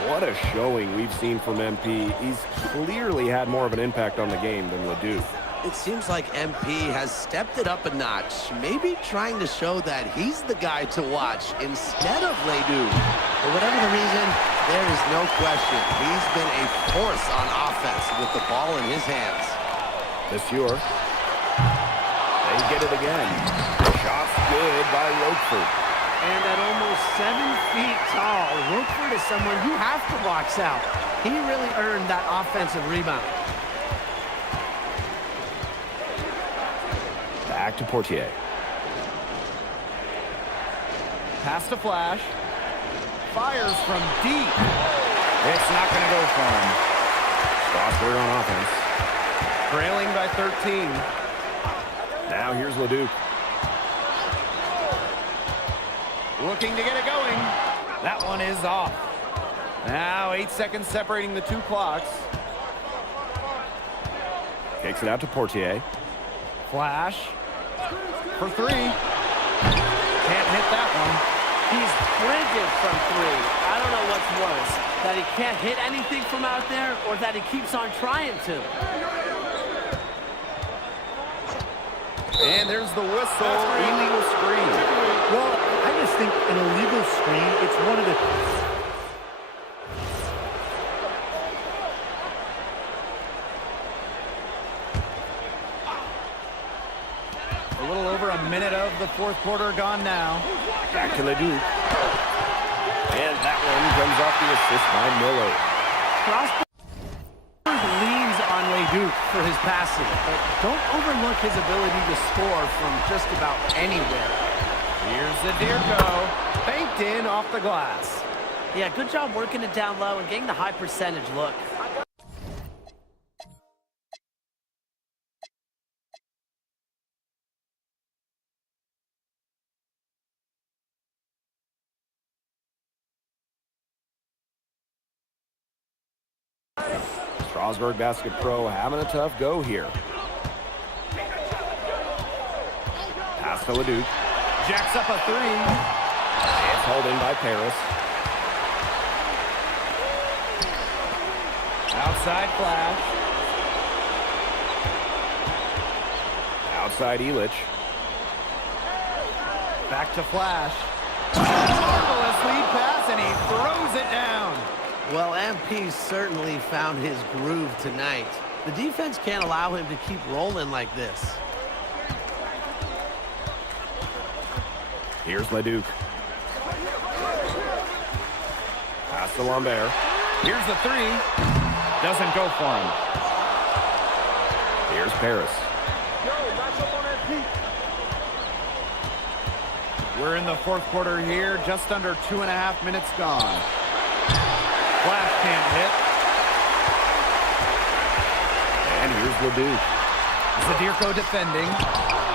What a showing we've seen from MP. He's clearly had more of an impact on the game than Ledoux. It seems like MP has stepped it up a notch, maybe trying to show that he's the guy to watch instead of Ledoux. For whatever the reason, there is no question. He's been a force on offense with the ball in his hands. Monsieur. They get it again. Shot's good by Roquefort. And at almost 7 feet tall, Roquefort is someone you have to box out. He really earned that offensive rebound. Back to Portier. Pass to Flash. Fires from deep. It's not going to go for him. Strasburg on offense. Trailing by 13. Now here's Leduc. Looking to get it going. That one is off. Now 8 seconds separating the two clocks. Kicks it out to Portier. Flash. For three. Can't hit that one. He's frigid from three. I don't know what's worse, that he can't hit anything from out there or that he keeps on trying to. And there's the whistle. Illegal screen. Well, I just think an illegal screen, it's one of the... A little over a minute of the fourth quarter gone now. Back to Leduc. And that one comes off the assist by Miller. Strasburg leans on Leduc for his passing, but don't overlook his ability to score from just about anywhere. Here's the Zadirko. Banked in off the glass. Yeah, good job working it down low and getting the high percentage look. Strasburg Basket Pro having a tough go here. Pass to Leduc. Jacks up a three. It's hauled in by Paris. Outside Flash. Outside Elich. Back to Flash. Marvelous lead pass, and he throws it down. Well, MP certainly found his groove tonight. The defense can't allow him to keep rolling like this. Here's Leduc. Pass to Lambert. Here's the three. Doesn't go for him. Here's Paris. We're in the fourth quarter here, just under 2.5 minutes gone. Flash can't hit. And here's Leduc. Zadirko defending.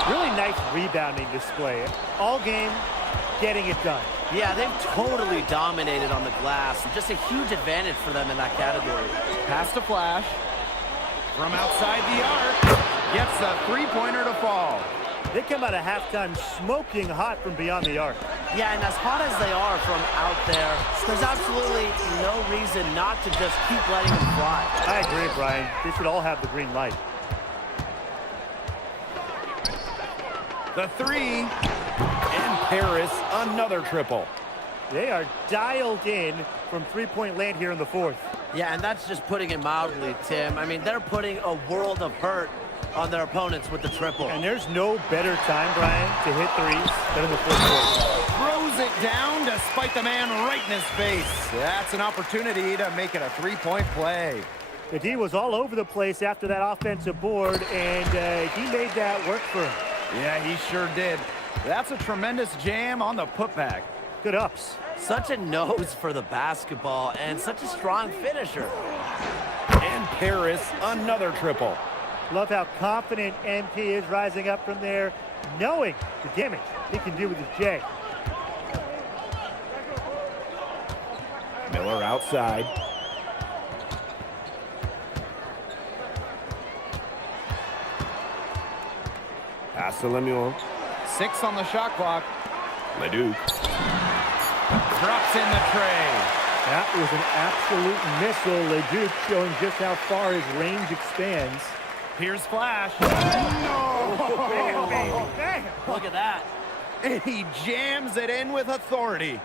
Really nice rebounding display. All game, getting it done. Yeah, they've totally dominated on the glass. Just a huge advantage for them in that category. Pass to Flash. From outside the arc. Gets a three-pointer to fall. They come out of halftime smoking hot from beyond the arc. Yeah, and as hot as they are from out there, there's absolutely no reason not to just keep letting them fly. I agree, Brian. They should all have the green light. The three. And Paris, another triple. They are dialed in from three-point land here in the fourth. Yeah, and that's just putting it mildly, Tim. I mean, they're putting a world of hurt on their opponents with the triple. And there's no better time, Brian, to hit threes than in the fourth quarter. Throws it down despite the man right in his face. That's an opportunity to make it a three-point play. The D was all over the place after that offensive board, and he made that work for him. Yeah, he sure did. That's a tremendous jam on the putback. Good ups. Such a nose for the basketball and such a strong finisher. And Paris, another triple. Love how confident MP is rising up from there, knowing the damage he can do with his J. Miller outside. Pass to Lemuel. 6 on the shot clock. Leduc. Drops in the tray. That was an absolute missile. Leduc showing just how far his range expands. Here's Flash. Look at that. And he jams it in with authority.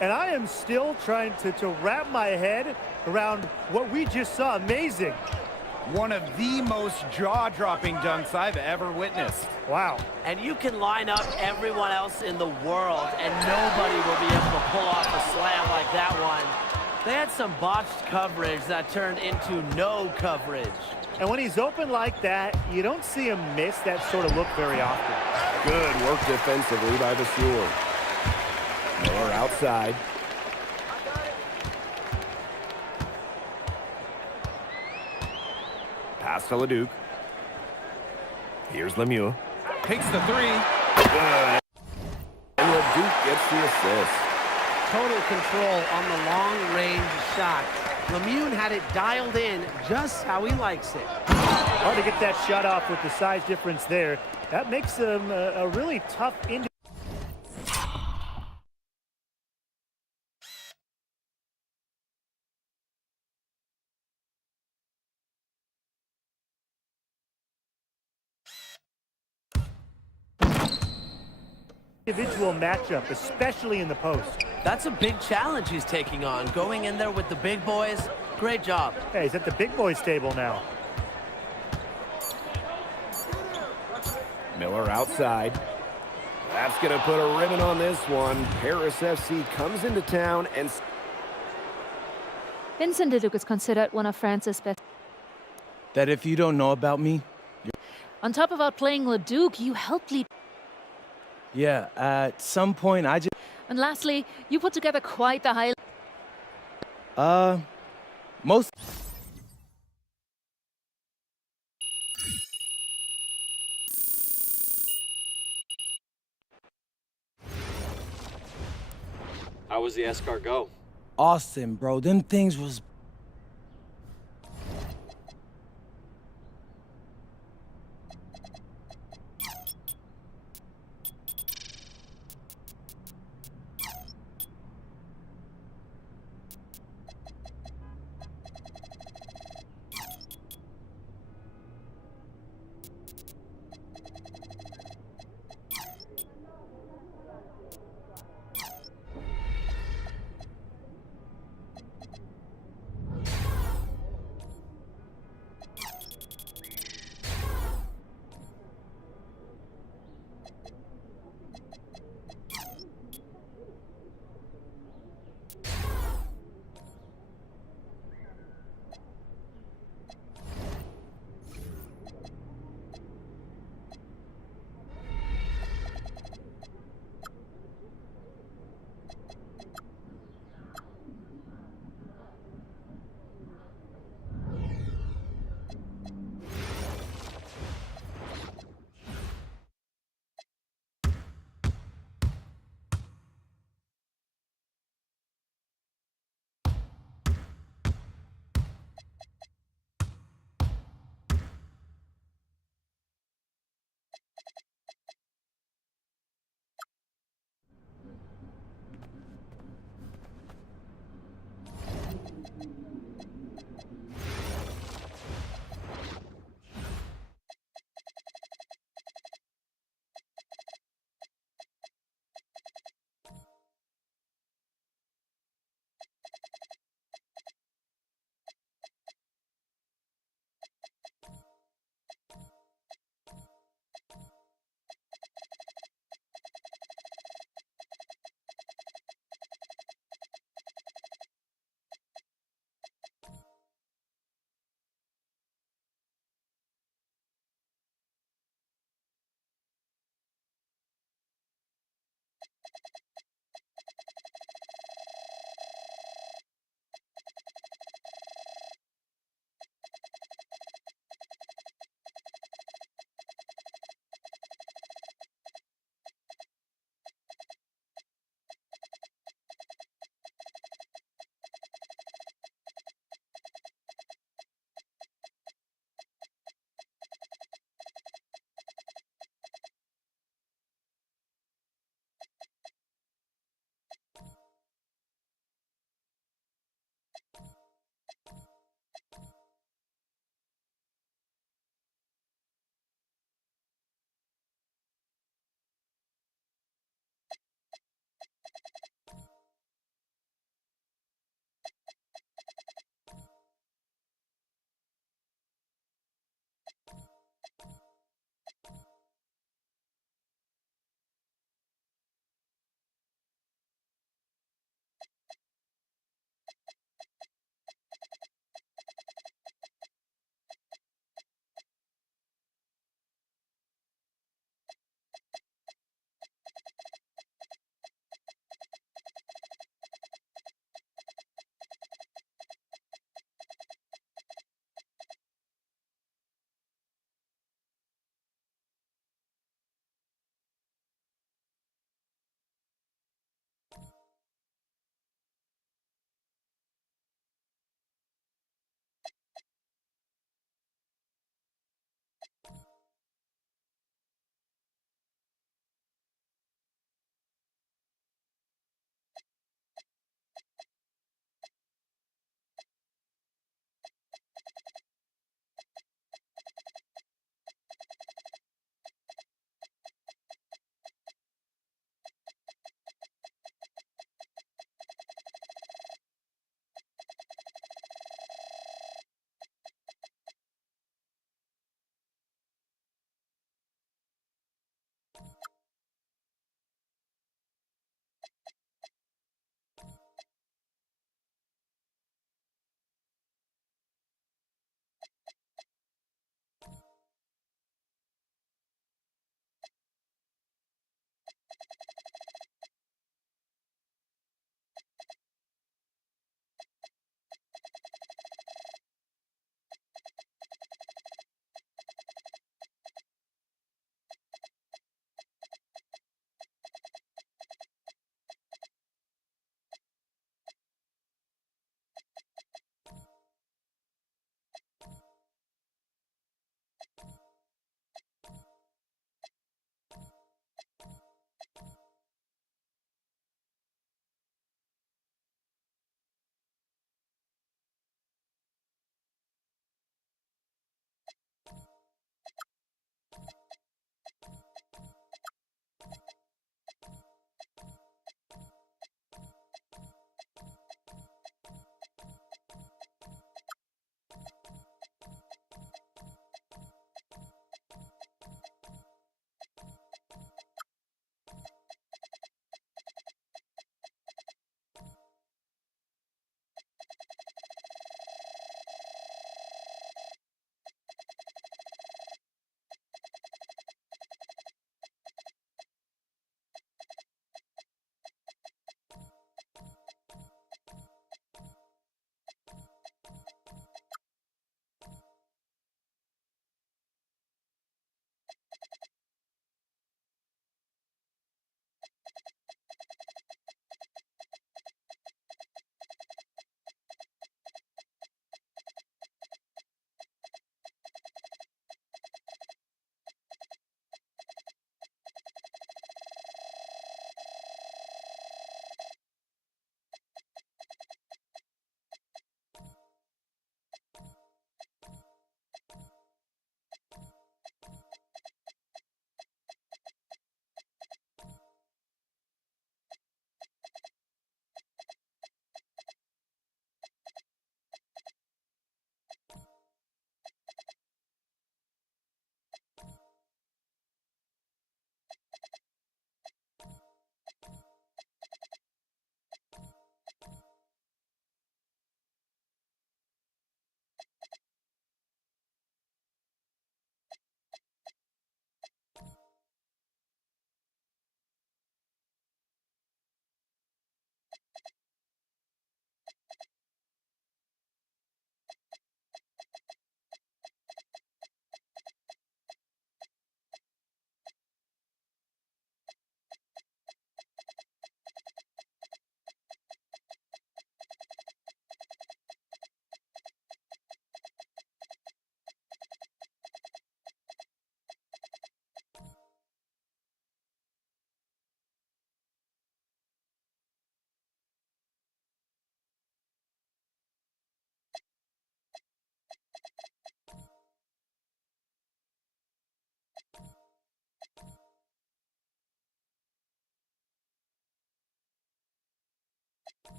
And I am still trying to wrap my head around what we just saw. Amazing. One of the most jaw-dropping dunks I've ever witnessed. Wow. And you can line up everyone else in the world, and nobody will be able to pull off a slam like that one. They had some botched coverage that turned into no coverage. And when he's open like that, you don't see him miss that sort of look very often. Good work defensively by the Steward. Miller outside. Pass to LeDuc. Here's Lemieux. Takes the three. Good. And LeDuc gets the assist. Total control on the long-range shot. Lemieux had it dialed in just how he likes it. Hard to get that shot off with the size difference there. That makes him a really tough individual matchup, especially in the post. That's a big challenge he's taking on, going in there with the big boys. Great job. Hey, he's at the big boys table now. Miller outside. That's going to put a ribbon on this one. Paris FC comes into town and... Vincent Leduc is considered one of France's best. That if you don't know about me... On top of outplaying Leduc, you helped lead. Yeah, at some point I just... And lastly, you put together quite the highlight. Most... How was the escargot? Austin, bro, them things was...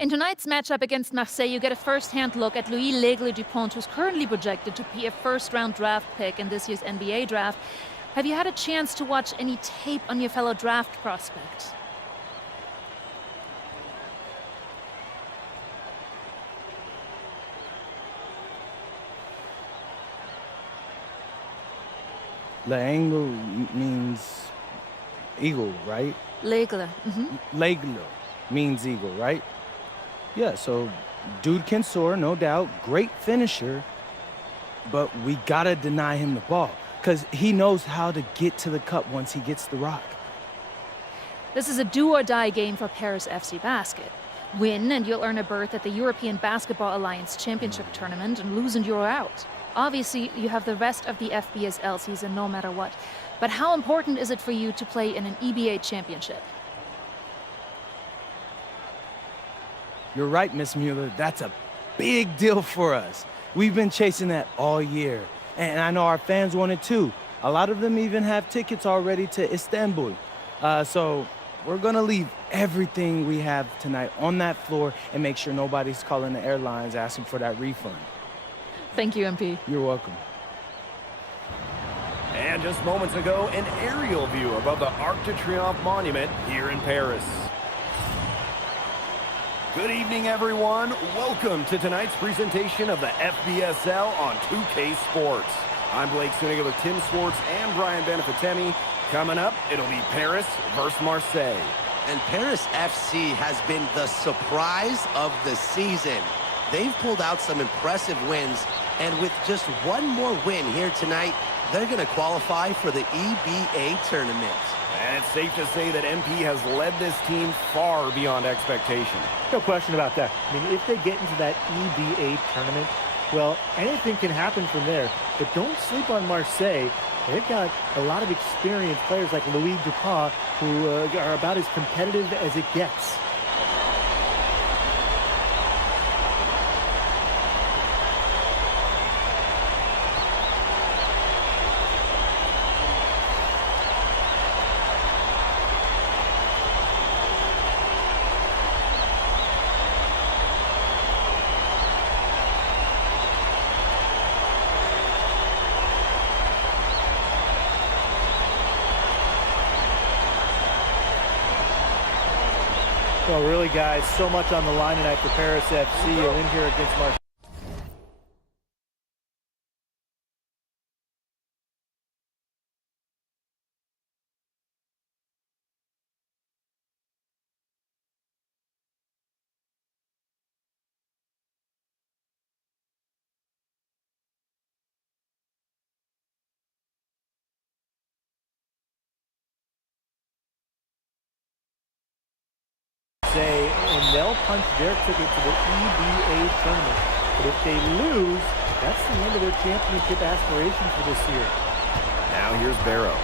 In tonight's matchup against Marseille, you get a first-hand look at Louis L'Aigle-Dupont, who's currently projected to be a first-round draft pick in this year's NBA draft. Have you had a chance to watch any tape on your fellow draft prospect? L'Aigle means eagle, right? L'Aigle. L'Aigle means eagle, right? Yeah, so dude can soar, no doubt. Great finisher. But we gotta deny him the ball, because he knows how to get to the cup once he gets the rock. This is a do-or-die game for Paris FC Basket. Win and you'll earn a berth at the European Basketball Alliance Championship Tournament, and lose and you're out. Obviously, you have the rest of the FBSL season no matter what. But how important is it for you to play in an EBA championship? You're right, Miss Mueller. That's a big deal for us. We've been chasing that all year. And I know our fans want it too. A lot of them even have tickets already to Istanbul. So we're gonna leave everything we have tonight on that floor and make sure nobody's calling the airlines asking for that refund. Thank you, MP. You're welcome. And just moments ago, an aerial view above the Arc de Triomphe monument here in Paris. Good evening, everyone. Welcome to tonight's presentation of the FBSL on 2K Sports. I'm Blake Suniga with Tim Swartz and Brian Benefitemi. Coming up, it'll be Paris versus Marseille. And Paris FC has been the surprise of the season. They've pulled out some impressive wins, and with just one more win here tonight, they're going to qualify for the EBA tournament. And it's safe to say that MP has led this team far beyond expectation. No question about that. I mean, if they get into that EBA tournament, well, anything can happen from there. But don't sleep on Marseille. They've got a lot of experienced players like Louis Dupont, who are about as competitive as it gets. Well, really, guys, so much on the line tonight for Paris FC. You're in here against Marseille. And they'll punch their ticket to the EBA tournament. But if they lose, that's the end of their championship aspirations for this year. Now here's Barrow.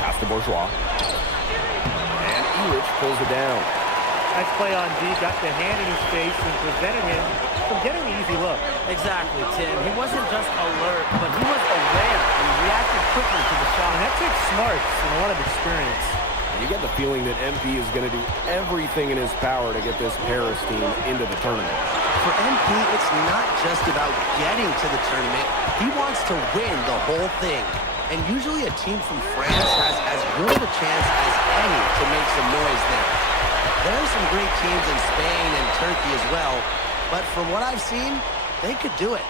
Pass to Bourgeois. And Elich pulls it down. Nice play on D, got the hand in his face and prevented him from getting the easy look. Exactly, Tim. He wasn't just alert, but he was aware and reacted quickly to the shot. And that takes smarts and a lot of experience. You get the feeling that MP is going to do everything in his power to get this Paris team into the tournament. For MP, it's not just about getting to the tournament. He wants to win the whole thing. And usually a team from France has as good of a chance as any to make some noise there. There are some great teams in Spain and Turkey as well, but from what I've seen, they could do it.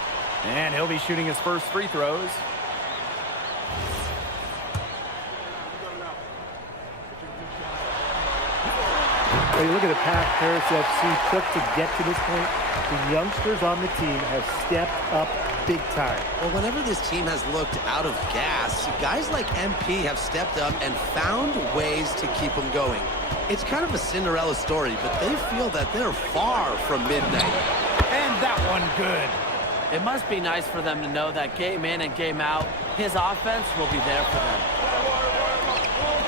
And he'll be shooting his first free throws. Hey, look at the path Paris FC took to get to this point. The youngsters on the team have stepped up big time. Well, whenever this team has looked out of gas, guys like MP have stepped up and found ways to keep them going. It's kind of a Cinderella story, but they feel that they're far from midnight. And that one good. It must be nice for them to know that game in and game out, his offense will be there for them.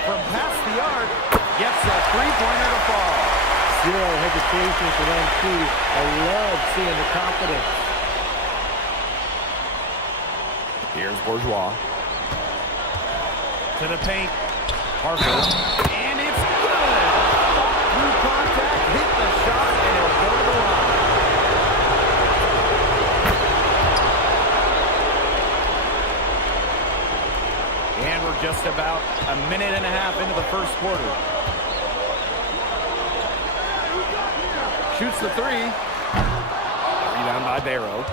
From past the arc, gets a three-pointer to fall. Zero hesitation for MP. I love seeing the confidence. Here's Bourgeois. To the paint. Parker. And it's good. just about a minute and a half into the first quarter. Shoots the three. Rebound by Barrow.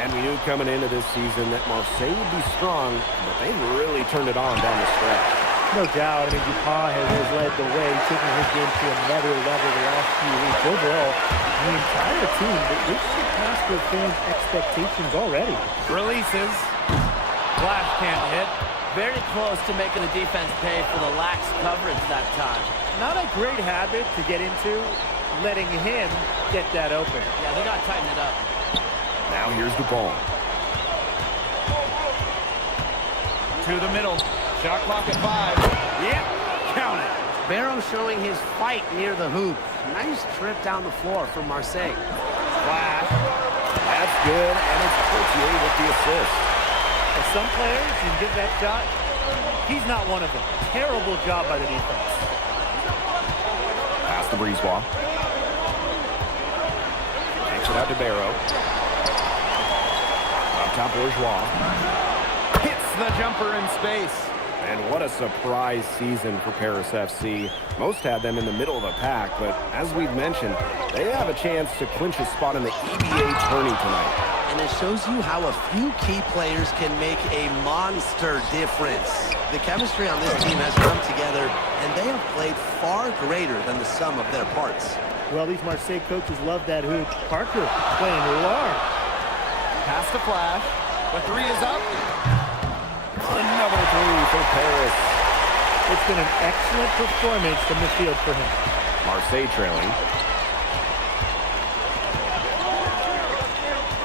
And we knew coming into this season that Marseille would be strong, but they really turned it on down the stretch. No doubt. I mean, Dupont has led the way, taking his game to another level the last few weeks. Overall, the entire team, they surpassed their fans' expectations already. Releases. Flash can't hit. Very close to making the defense pay for the lax coverage that time. Not a great habit to get into, letting him get that open. Yeah, they got to tighten it up. Now here's Dupont. To the middle. Shot clock at 5. Yep, count it. Barrow showing his fight near the hoop. Nice trip down the floor for Marseille. Flash. That's good, and it's Courtier with the assist. For some players, you can get that shot. He's not one of them. Terrible job by the defense. Pass to Brisebois. Takes it out to Barrow. Up top, Bourgeois. Hits the jumper in space. And what a surprise season for Paris FC. Most had them in the middle of the pack, but as we've mentioned, they have a chance to clinch a spot in the EBA tourney tonight. And it shows you how a few key players can make a monster difference. The chemistry on this team has come together, and they have played far greater than the sum of their parts. Well, these Marseille coaches love that hoop. Parker playing large. Pass to Flash. The three is up. Another three for Paris. It's been an excellent performance from the field for him. Marseille trailing.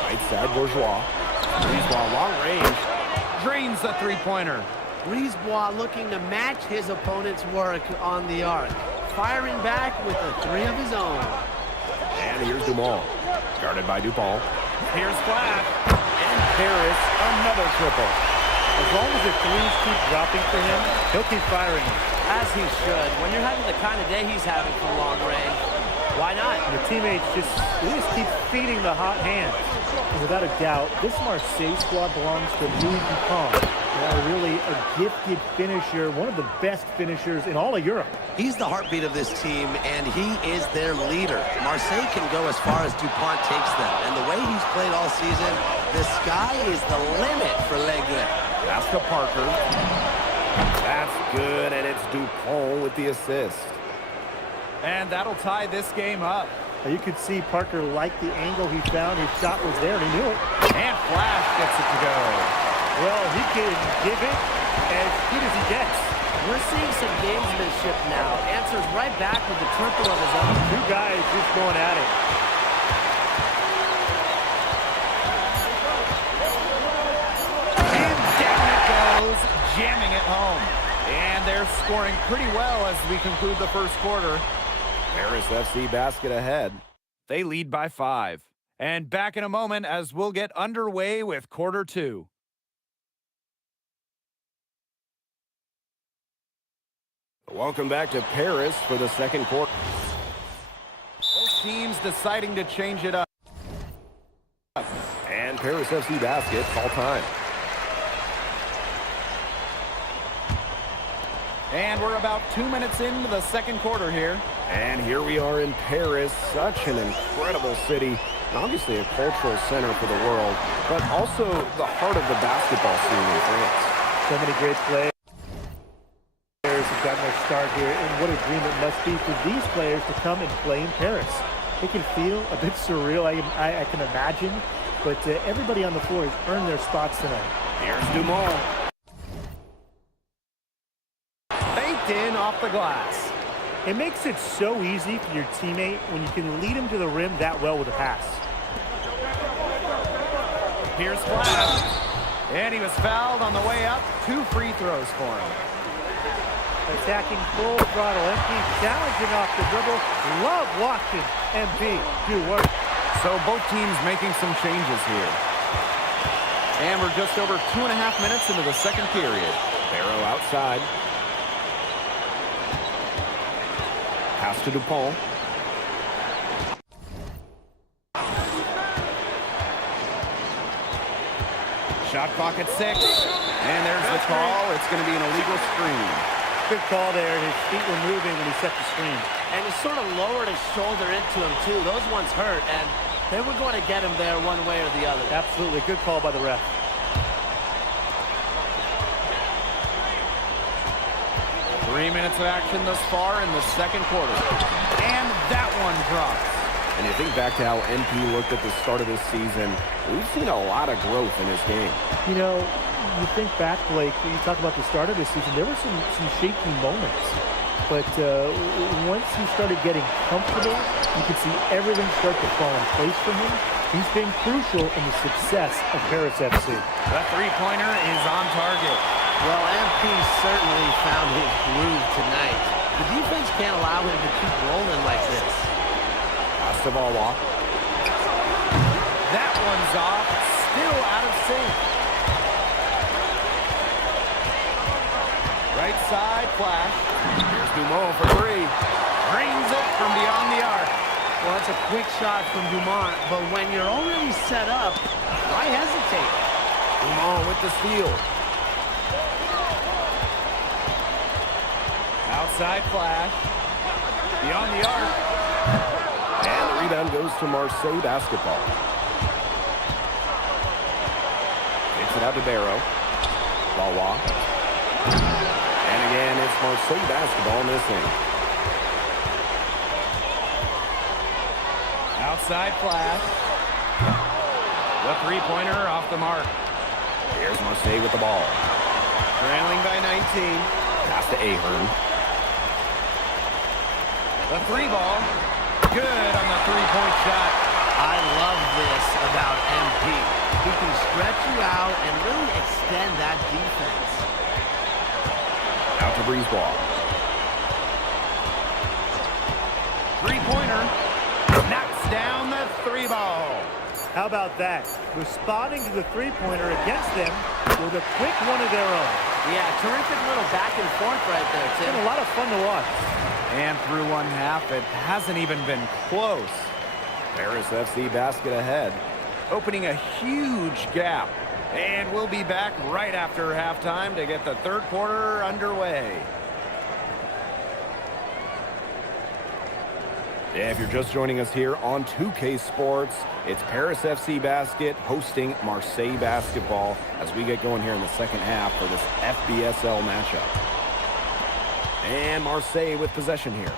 Right side, Bourgeois. Brisebois long range. Drains the three-pointer. Brisebois looking to match his opponent's work on the arc. Firing back with a three of his own. And here's Dumont. Guarded by Dupont. Here's Flash. And Paris, another triple. As long as the threes keep dropping for him, he'll keep firing them. As he should. When you're having the kind of day he's having from long range, why not? And the teammates just keep feeding the hot hands. And without a doubt, this Marseille squad belongs to Louis Dupont. Really a gifted finisher, one of the best finishers in all of Europe. He's the heartbeat of this team, and he is their leader. Marseille can go as far as Dupont takes them. And the way he's played all season, the sky is the limit for Legre. Pass to Parker. That's good, and it's Dupont with the assist. And that'll tie this game up. Now you could see Parker liked the angle he found. His shot was there, and he knew it. And Flash gets it to go. Well, he can give it as good as he gets. We're seeing some gamesmanship now. Answers right back with the triple of his own. Two guys just going at it. Jamming it home. And they're scoring pretty well as we conclude the first quarter. Paris FC basket ahead. They lead by 5. And back in a moment as we'll get underway with quarter 2. Welcome back to Paris for the second quarter. Both teams deciding to change it up. And Paris FC basket all time. And we're about 2 minutes into the second quarter here. And here we are in Paris, such an incredible city, and obviously a cultural center for the world, but also the heart of the basketball scene in France. So many great players have gotten their start here, and what a dream it must be for these players to come and play in Paris. It can feel a bit surreal, I can imagine, but everybody on the floor has earned their spots tonight. Here's Dumont. In off the glass. It makes it so easy for your teammate when you can lead him to the rim that well with a pass. Here's Flash. And he was fouled on the way up. 2 free throws for him. Attacking full throttle. MP challenging off the dribble. Love watching MP do work. So both teams making some changes here. And we're just over 2.5 minutes into the second period. Barrow outside. Pass to Dupont. Shot clock at 6. And there's the call. It's going to be an illegal screen. Good call there. His feet were moving when he set the screen. And he sort of lowered his shoulder into him, too. Those ones hurt, and they were going to get him there one way or the other. Absolutely. Good call by the ref. Three minutes of action thus far in the second quarter. And that one drops. And you think back to how MP looked at the start of this season, we've seen a lot of growth in his game. You know, you think back, Blake, when you talk about the start of this season, there were some shaky moments. But once he started getting comfortable, you could see everything start to fall in place for him. He's been crucial in the success of Paris FC. The three-pointer is on target. Well, MP certainly found his groove tonight. The defense can't allow him to keep rolling like this. Pass to Valwa. That one's off. Still out of sync. Right side flash. Here's Dumont for 3. Brings it from beyond the arc. Well, that's a quick shot from Dumont, but when you're already set up, why hesitate? Dumont with the steal. Outside flash. Beyond the arc. And the rebound goes to Marseille basketball. Takes it out to Barrow. Valwa. And again, it's Marseille basketball missing. Outside flash. The three-pointer off the mark. Here's Marseille with the ball. Trailing by 19. Pass to Ahern. The three ball. Good on the three-point shot. I love this about MP. He can stretch you out and really extend that defense. Out to Brisebois. Three-pointer. Knocks down the three ball. How about that? Responding to the three-pointer against them with a quick one of their own. Yeah, terrific little back and forth right there, Tim. It's been a lot of fun to watch. And through one half, it hasn't even been close. Paris FC basket ahead, opening a huge gap. And we'll be back right after halftime to get the third quarter underway. Yeah, if you're just joining us here on 2K Sports, it's Paris FC Basket hosting Marseille Basketball as we get going here in the second half for this FBSL matchup. And Marseille with possession here.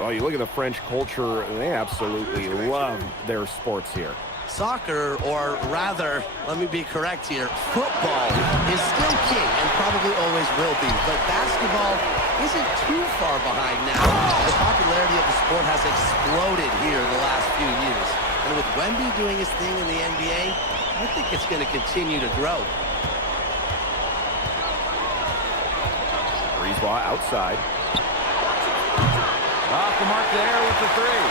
Oh, you look at the French culture, they absolutely love their sports here. Soccer, or rather, let me be correct here, football is still king and probably always will be, but basketball isn't too far behind now. The popularity of the sport has exploded here the last few years. And with Wemby doing his thing in the NBA, I think it's going to continue to grow. Brisebois outside. Off the mark there with the three.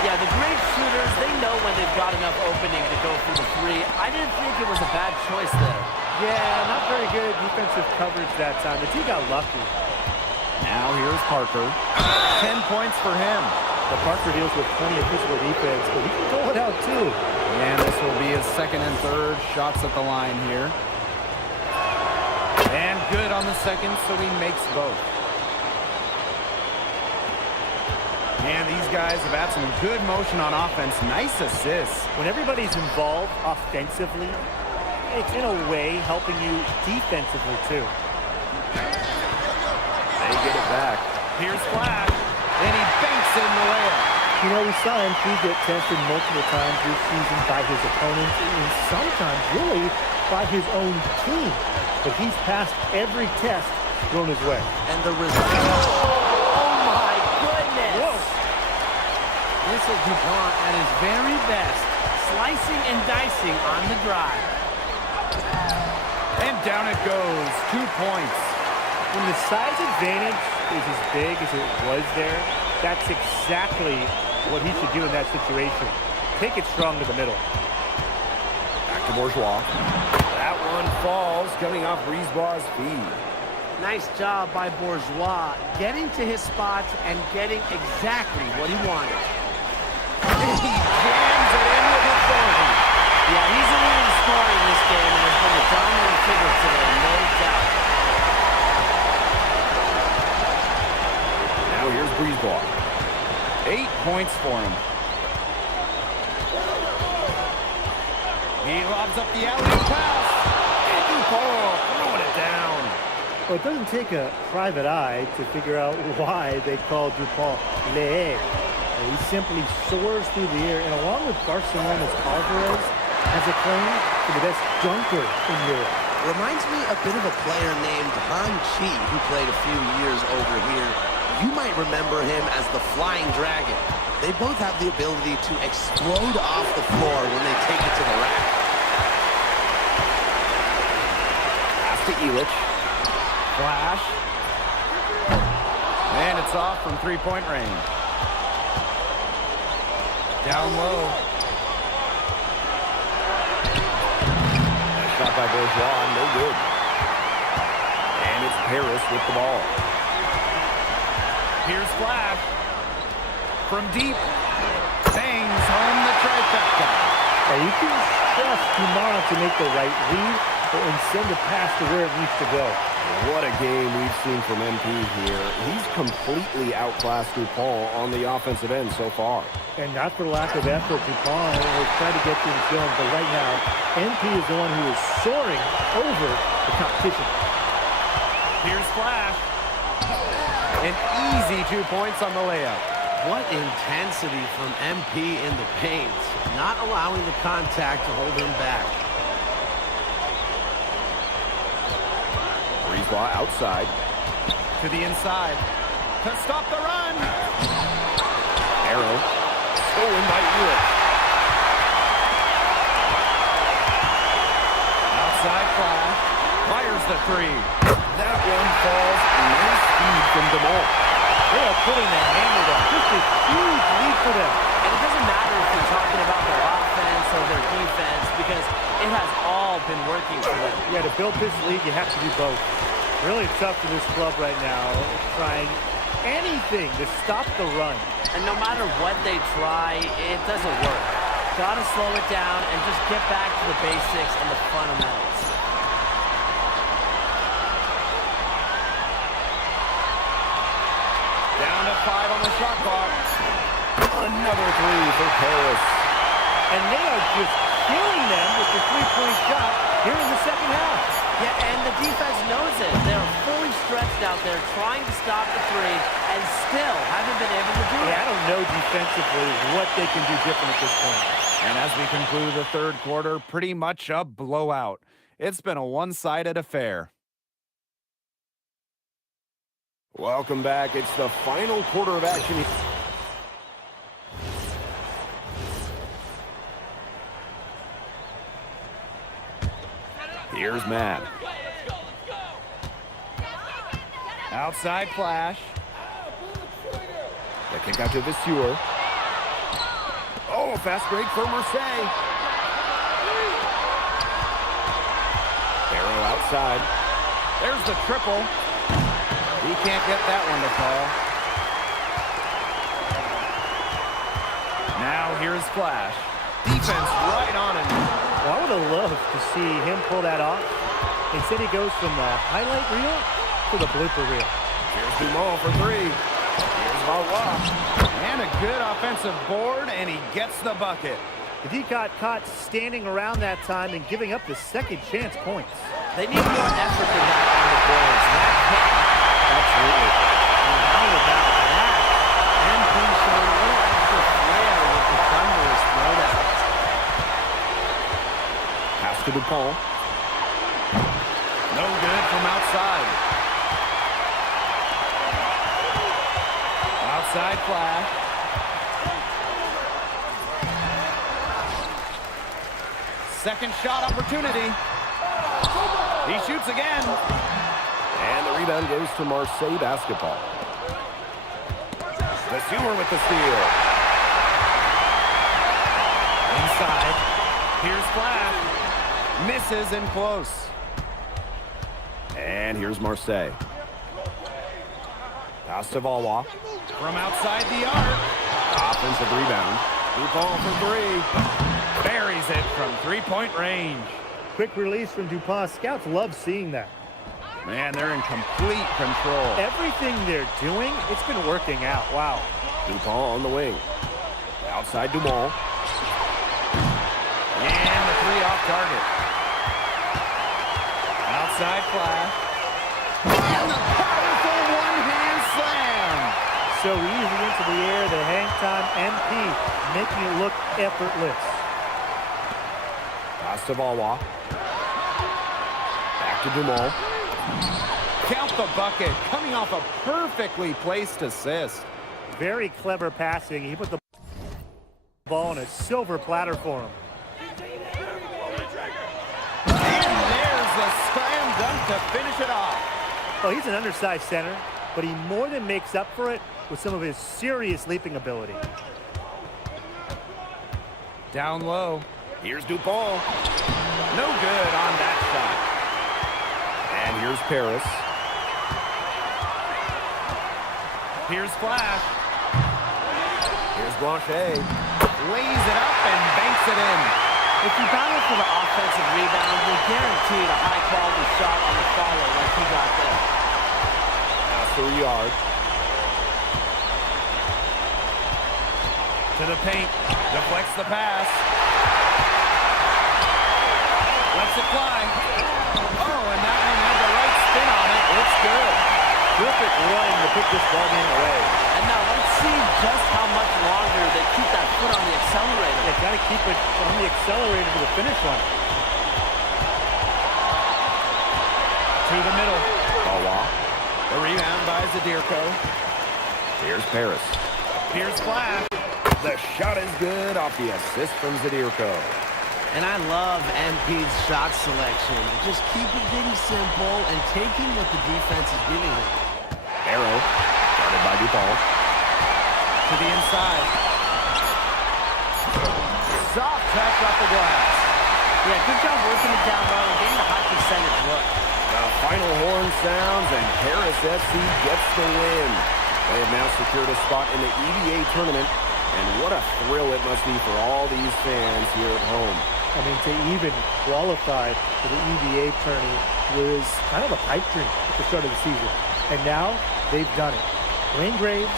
Yeah, the great shooters, they know when they've got enough opening to go for the three. I didn't think it was a bad choice there. Yeah, not very good defensive coverage that time. The team got lucky. Now here's Parker. 10 points for him. But Parker deals with plenty of physical defense, but he can pull it out too. And this will be his second and third shots at the line here. And good on the second, so he makes both. And these guys have had some good motion on offense. Nice assists. When everybody's involved offensively, it's in a way helping you defensively too. They get it back. Here's Flash, and he banks in the layup. You know, we saw MP get tested multiple times this season by his opponents, and sometimes really by his own team. But he's passed every test thrown his way. And the result... This is DuPont at his very best, slicing and dicing on the drive. And down it goes, 2 points. When the size advantage is as big as it was there, that's exactly what he should do in that situation. Take it strong to the middle. Back to Bourgeois. That one falls, coming off Brisebois' feed. Nice job by Bourgeois, getting to his spots and getting exactly what he wanted. He jams it in with authority. Yeah, he's the leading scorer in this game and has been the dominant points for him. He lobs up the alley-oop pass. And DuPont throwing it down. Well, it doesn't take a private eye to figure out why they call DuPont Le. He simply soars through the air, and along with Barcelona's Alvarez, has a claim to the best dunker in Europe. Reminds me a bit of a player named Han Chi, who played a few years over here. You might remember him as the Flying Dragon. They both have the ability to explode off the floor when they take it to the rack. Pass to Illich. Flash. And it's off from three-point range. Down low. Nice shot by Bourgeois, no good. And it's Paris with the ball. Here's Flash. From deep. Bangs home the trifecta. Now you can trust Dumont to make the right read and send the pass to where it needs to go. What a game we've seen from MP here. He's completely outclassed DuPont on the offensive end so far. And not for lack of effort, DuPont will try to get things going, but right now, MP is the one who is soaring over the competition. Here's Flash. An easy 2 points on the layup. What intensity from MP in the paint, not allowing the contact to hold him back. Brisebois outside. To the inside. To stop the run. Arrow. Stolen by Illich. Outside Flash. Fires the three. That one falls. Nice speed from DeMol. They are putting the hammer down. Just a huge lead for them. And it doesn't matter if you're talking about their offense or their defense, because it has all been working for them. Yeah, to build this league, you have to do both. Really tough for this club right now, trying anything to stop the run. And no matter what they try, it doesn't work. Gotta slow it down and just get back to the basics and the fundamentals. Down to 5 on the shot clock. Another three for Paris. And they are just killing them with the three-point shot here in the second half. Yeah, and the defense knows it. They're fully stretched out there trying to stop the three and still haven't been able to do it. I don't know defensively what they can do different at this point. And as we conclude the third quarter, pretty much a blowout. It's been a one-sided affair. Welcome back. It's the final quarter of action. Here's Matt. Outside Flash. The kick out to Vasseur. Oh, fast break for Marseille. Arrow outside. There's the triple. He can't get that one to fall. Now here's Flash. Defense right on him. Well, I would have loved to see him pull that off. Instead, he goes from the highlight reel to the blooper reel. Here's Dumont for three. Here's Valois. And a good offensive board, and he gets the bucket. The D got caught standing around that time and giving up the second chance points. They need more effort than that on the boards. That can't happen. Absolutely. And how about that? MP showing a little extra flair with the thunderous throwdowns. Pass to DuPont. No good from outside. Outside Flash. Second shot opportunity. He shoots again. And the rebound goes to Marseille basketball. Vasseur with the steal. Inside. Here's Flash. Misses in close. And here's Marseille. Pass to Valois. From outside the arc. Offensive rebound. DuPont for three. Buries it from three-point range. Quick release from DuPont. Scouts love seeing that. Man, they're in complete control. Everything they're doing, it's been working out. Wow. DuPont on the wing. Outside Dumont. And the three off target. Outside flash. And the powerful one-hand slam. So easy into the air, the hang time MP, making it look effortless. Pass to Valois. Back to Dumont. Count the bucket, coming off a perfectly placed assist. Very clever passing. He put the ball on a silver platter for him. And there's the slam dunk to finish it off. Well, he's an undersized center, but he more than makes up for it with some of his serious leaping ability. Down low. Here's DuPont. No good on that shot. And here's Paris. Here's Flash. Here's Blanchet. Lays it up and banks it in. If you battle for the offensive rebound, you're guaranteed a high-quality shot on the follow like he got there. Pass to Riyard. To the paint. Deflects the pass. Lets it fly. Oh, and that one had the right spin on it. It's good. Terrific run to put this ball game away. And now let's see just how much longer they keep that foot on the accelerator. They've got to keep it on the accelerator to the finish line. To the middle. Valois. The rebound by Zadirko. Here's Paris. Here's Flash. The shot is good off the assist from Zadirko. And I love MP's shot selection. Just keeping things simple and taking what the defense is giving him. Arrow, guarded by DuPont. To the inside. Soft touch off the glass. Yeah, good job working it down low and getting the high percentage look. The final horn sounds and Paris FC gets the win. They have now secured a spot in the EVA tournament. And what a thrill it must be for all these fans here at home. I mean, to even qualify for the EVA tourney was kind of a pipe dream at the start of the season. And now they've done it. Wayne Graves,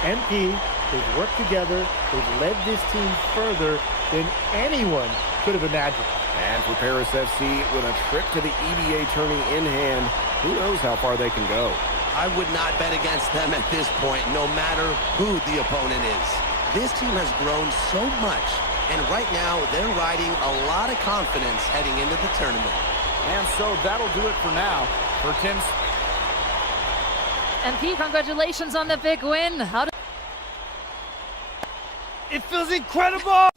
MP, they've worked together. They've led this team further than anyone could have imagined. And for Paris FC, with a trip to the EVA tourney in hand, who knows how far they can go. I would not bet against them at this point, no matter who the opponent is. This team has grown so much, and right now they're riding a lot of confidence heading into the tournament. And so that'll do it for now. For Tim's... MP, congratulations on the big win. It feels incredible!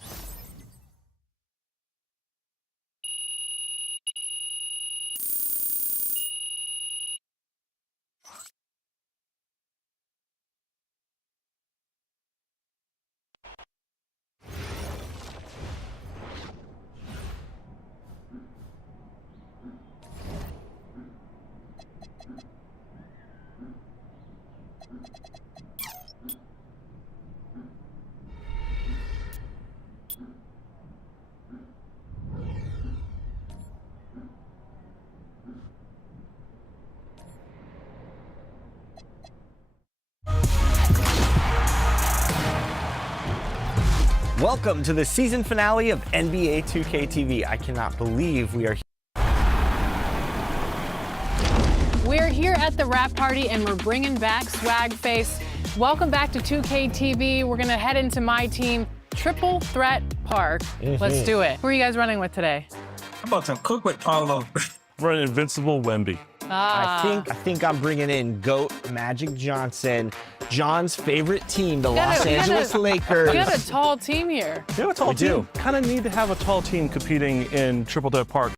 Welcome to the season finale of NBA 2K TV. I cannot believe we are here. We're here at the wrap party and we're bringing back Swag Face. Welcome back to 2K TV. We're gonna head into my team, Triple Threat Park. Let's do it. Who are you guys running with today? How about some cook with Paulo? Running Invincible Wemby. I think I'm bringing in GOAT Magic Johnson, John's favorite team, the Los Angeles Lakers. We got a tall team here. We have a tall team. Kind of need to have a tall team competing in Triple Threat Park.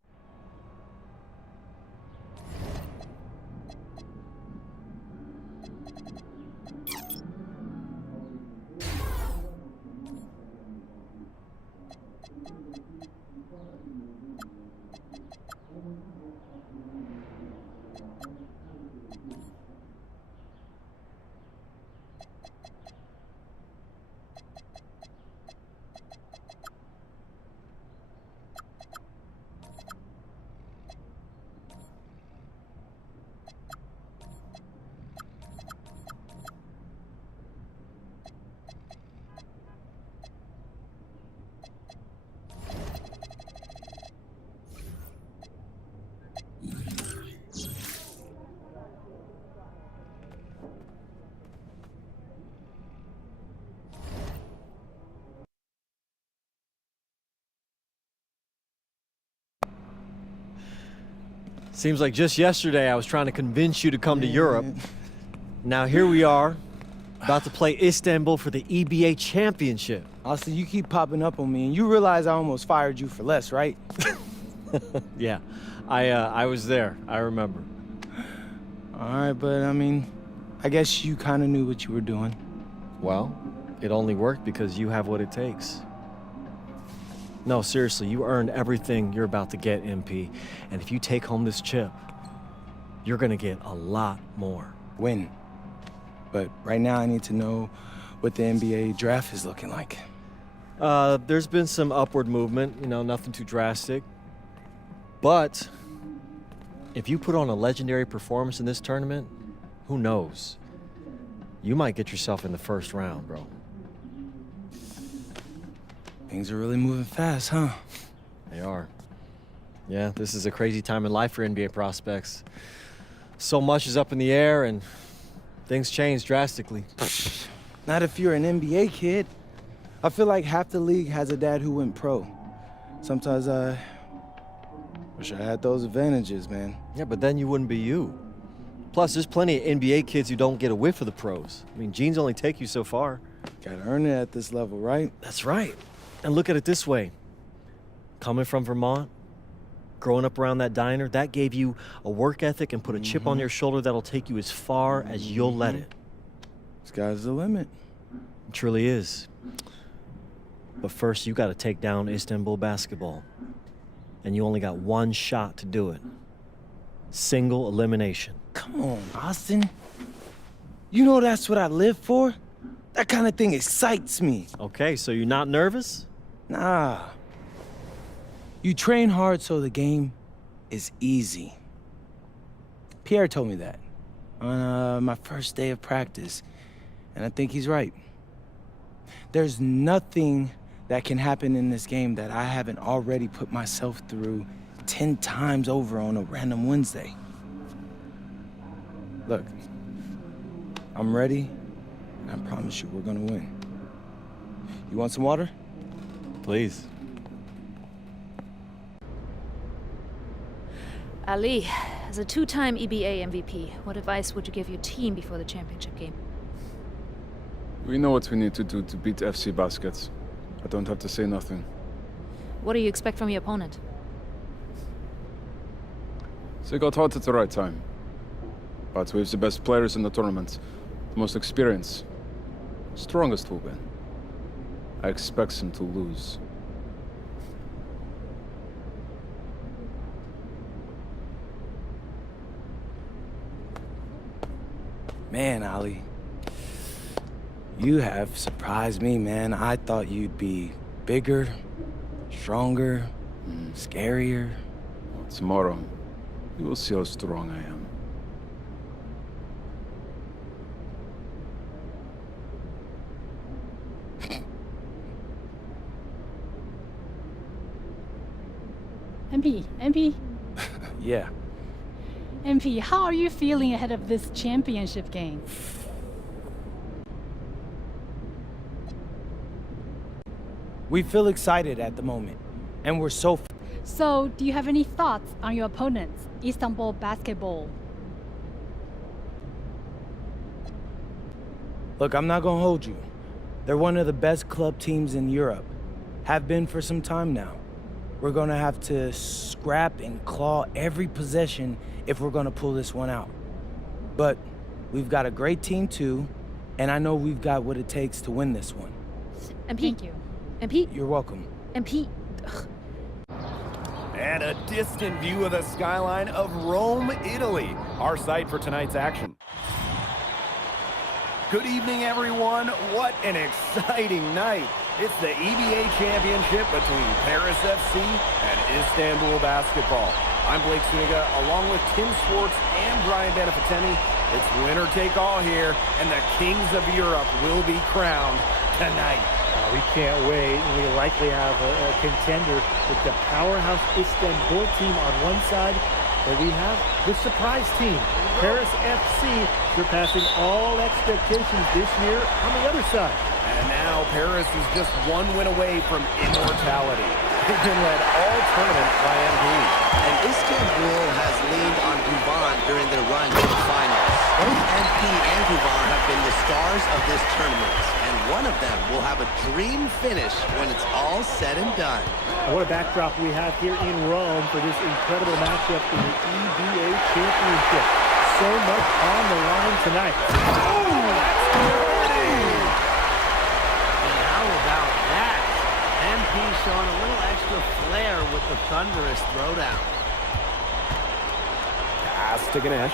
Seems like just yesterday I was trying to convince you to come to Europe. Now here we are, about to play Istanbul for the EBA championship. Austin, you keep popping up on me, and you realize I almost fired you for less, right? Yeah, I was there. I remember. All right, but I mean, I guess you kind of knew what you were doing. Well, it only worked because you have what it takes. No, seriously, you earned everything you're about to get, MP. And if you take home this chip, you're gonna get a lot more. Win. But right now I need to know what the NBA draft is looking like. There's been some upward movement, nothing too drastic. But if you put on a legendary performance in this tournament, who knows? You might get yourself in the first round, bro. Things are really moving fast, huh? They are. Yeah, this is a crazy time in life for NBA prospects. So much is up in the air and things change drastically. Not if you're an NBA kid. I feel like half the league has a dad who went pro. Sometimes I wish I had those advantages, man. Yeah, but then you wouldn't be you. Plus, there's plenty of NBA kids who don't get a whiff of the pros. I mean, genes only take you so far. Gotta earn it at this level, right? That's right. And look at it this way. Coming from Vermont, growing up around that diner, that gave you a work ethic and put a chip on your shoulder that'll take you as far as you'll let it. Sky's the limit. It truly is. But first, you gotta take down Istanbul basketball. And you only got one shot to do it. Single elimination. Come on, Austin. You know that's what I live for? That kind of thing excites me. Okay, so you're not nervous? Nah. You train hard so the game is easy. Pierre told me that on my first day of practice, and I think he's right. There's nothing that can happen in this game that I haven't already put myself through 10 times over on a random Wednesday. Look, I'm ready, and I promise you we're gonna win. You want some water? Please. Ali, as a two-time EBA MVP, what advice would you give your team before the championship game? We know what we need to do to beat FC Baskets. I don't have to say nothing. What do you expect from your opponent? They got hot at the right time. But we have the best players in the tournament, the most experience, strongest will win. I expect them to lose. Man, Ali, you have surprised me, man. I thought you'd be bigger, stronger, scarier. Tomorrow, you will see how strong I am. MP. Yeah. MP, how are you feeling ahead of this championship game? We feel excited at the moment, and we're so... So, do you have any thoughts on your opponents, Istanbul basketball? Look, I'm not gonna hold you. They're one of the best club teams in Europe. Have been for some time now. We're gonna have to scrap and claw every possession if we're gonna pull this one out. But we've got a great team too, and I know we've got what it takes to win this one. MP. Thank you. MP. You're welcome. MP. And a distant view of the skyline of Rome, Italy, our site for tonight's action. Good evening, everyone. What an exciting night. It's the EBA championship between Paris FC and Istanbul basketball. I'm Blake Suniga, along with Tim Schwartz and Brian Beneficeni. It's winner take all here, and the kings of Europe will be crowned tonight. We can't wait. We likely have a contender with the powerhouse Istanbul team on one side, but we have the surprise team, Paris FC, surpassing all expectations this year on the other side. And now Paris is just one win away from immortality. They've been led all tournament by MP. And Istanbul has leaned during their run to the finals. Both MP and Guvan have been the stars of this tournament, and one of them will have a dream finish when it's all said and done. And what a backdrop we have here in Rome for this incredible matchup in the EBA Championship. So much on the line tonight. Oh, that's dirty! And how about that? MP showing a little extra flair with the thunderous throwdown. Pass to Ganesh.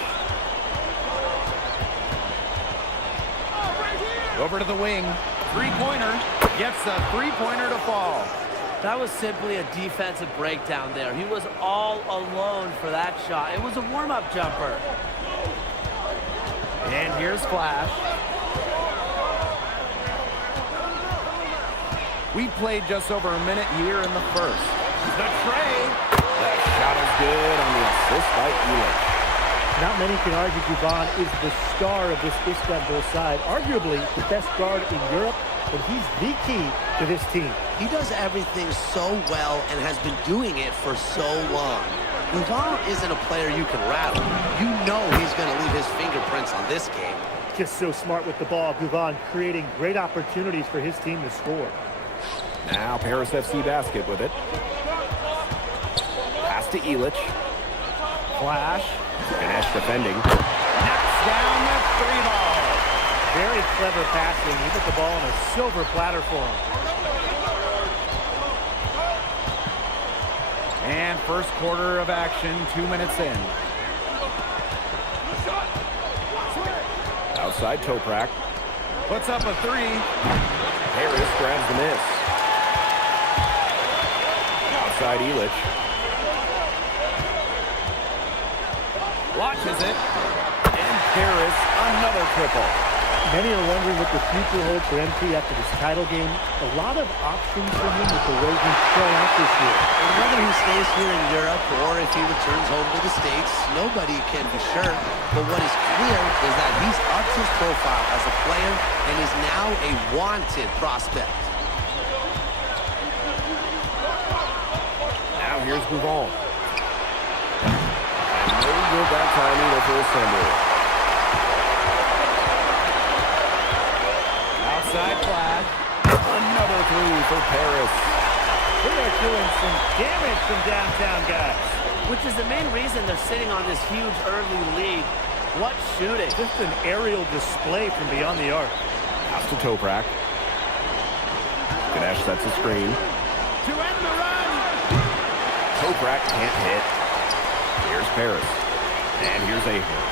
Over to the wing. Three-pointer. Gets a three-pointer to fall. That was simply a defensive breakdown there. He was all alone for that shot. It was a warm-up jumper. And here's Flash. We played just over a minute here in the first. The trade. That shot is good on the assist by Elich. Not many can argue Guvan is the star of this Istanbul side. Arguably the best guard in Europe, but he's the key to this team. He does everything so well and has been doing it for so long. Guvan isn't a player you can rattle. You know he's going to leave his fingerprints on this game. Just so smart with the ball. Guvan creating great opportunities for his team to score. Now Paris FC Basket with it. Pass to Elich. Flash. Ganesh defending. Knocks down the three ball. Very clever passing. He put the ball on a silver platter for him. And first quarter of action, 2 minutes in. Outside Toprak. Puts up a three. Harris grabs the miss. Outside Elich. Launches it. And Paris, another triple. Many are wondering what the future holds for MP after this title game. A lot of options for him with the way he's showing up this year. And whether he stays here in Europe or if he returns home to the States, nobody can be sure. But what is clear is that he's upped his profile as a player and is now a wanted prospect. Now here's Guvan. And no good that time either for assembly. Outside Flash. Another three for Paris. They are doing some damage from downtown, guys. Which is the main reason they're sitting on this huge early lead. What shooting. Just an aerial display from beyond the arc. Pass to Toprak. Ganesh sets a screen. To end the run. Toprak can't hit. Here's Paris. And here's Ahern.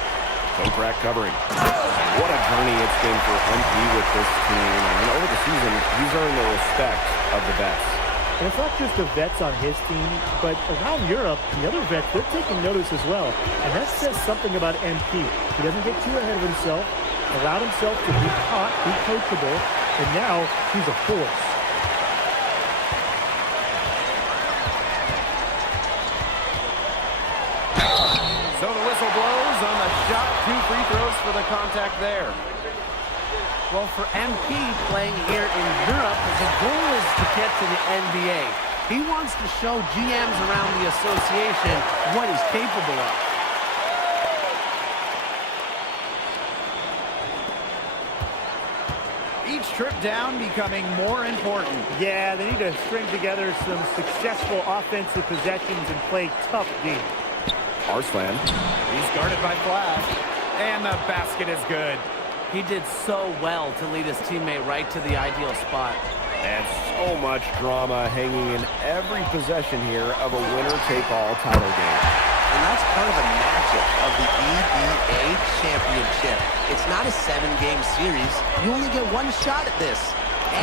Toprak covering. What a journey it's been for MP with this team. And over the season, he's earned the respect of the vets. And it's not just the vets on his team, but around Europe, the other vets, they're taking notice as well. And that says something about MP. He doesn't get too ahead of himself, allowed himself to be hot, be coachable, and now he's a force. So the whistle blows on the shot. 2 free throws for the contact there. Well, for MP playing here in Europe, the goal is to get to the NBA. He wants to show GMs around the association what he's capable of. Each trip down becoming more important. Yeah, they need to string together some successful offensive possessions and play tough D. Arslan. He's guarded by Flash. And the basket is good. He did so well to lead his teammate right to the ideal spot. And so much drama hanging in every possession here of a winner-take-all title game. And that's part of the magic of the EBA Championship. It's not a 7-game series. You only get one shot at this.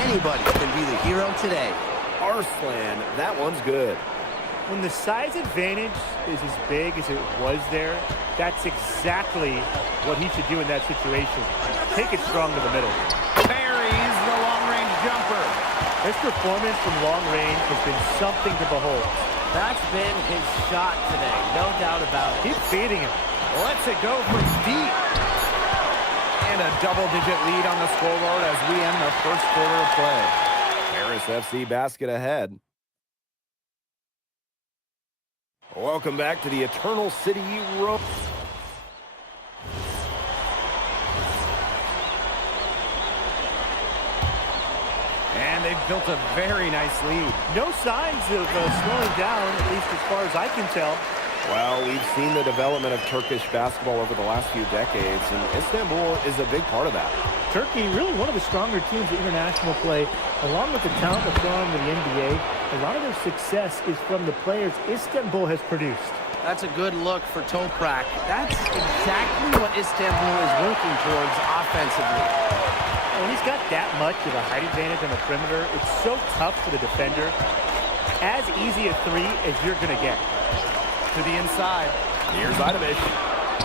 Anybody can be the hero today. Arslan, that one's good. When the size advantage is as big as it was there, that's exactly what he should do in that situation. Take it strong to the middle. Buries the long-range jumper. This performance from long range has been something to behold. That's been his shot today, no doubt about it. Keep feeding him. Lets it go from deep. And a double-digit lead on the scoreboard as we end the first quarter of play. Paris FC basket ahead. Welcome back to the Eternal City Rome. And they've built a very nice lead. No signs of slowing down, at least as far as I can tell. Well, we've seen the development of Turkish basketball over the last few decades, and Istanbul is a big part of that. Turkey, really one of the stronger teams in international play, along with the talent that's gone to the NBA. A lot of their success is from the players Istanbul has produced. That's a good look for Toprak. That's exactly what Istanbul is working towards offensively. When he's got that much of a height advantage on the perimeter, it's so tough for the defender. As easy a three as you're going to get. To the inside. Here's Idamish.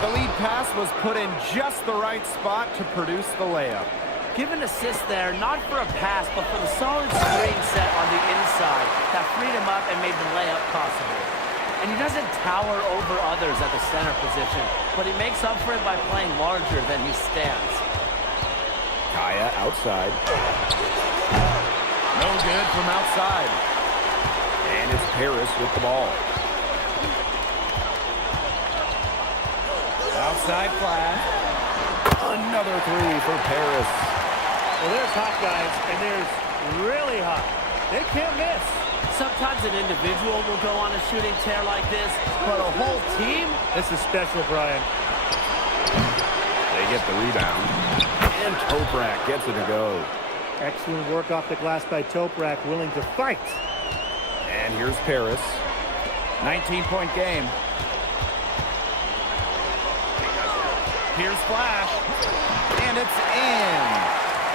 The lead pass was put in just the right spot to produce the layup. Give an assist there, not for a pass, but for the solid screen set on the inside that freed him up and made the layup possible. And he doesn't tower over others at the center position, but he makes up for it by playing larger than he stands. Kaya outside. No good from outside. And it's Paris with the ball. Outside flash. Another three for Paris. Well, there's hot guys, and there's really hot. They can't miss. Sometimes an individual will go on a shooting tear like this, but a whole team? This is special, Brian. They get the rebound. And Toprak gets it to go. Excellent work off the glass by Toprak, willing to fight. And here's Paris. 19-point game. Here's flash. And it's in.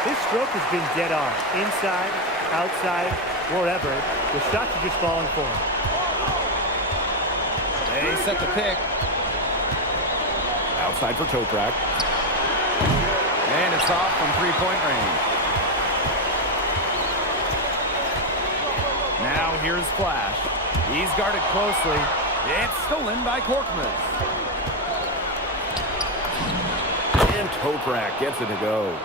This stroke has been dead on. Inside, outside, wherever. The shots are just falling for him. They set the pick. Outside for Toprak. And it's off from three-point range. Now here's flash. He's guarded closely. It's stolen by Korkmaz. And Toprak gets it to go.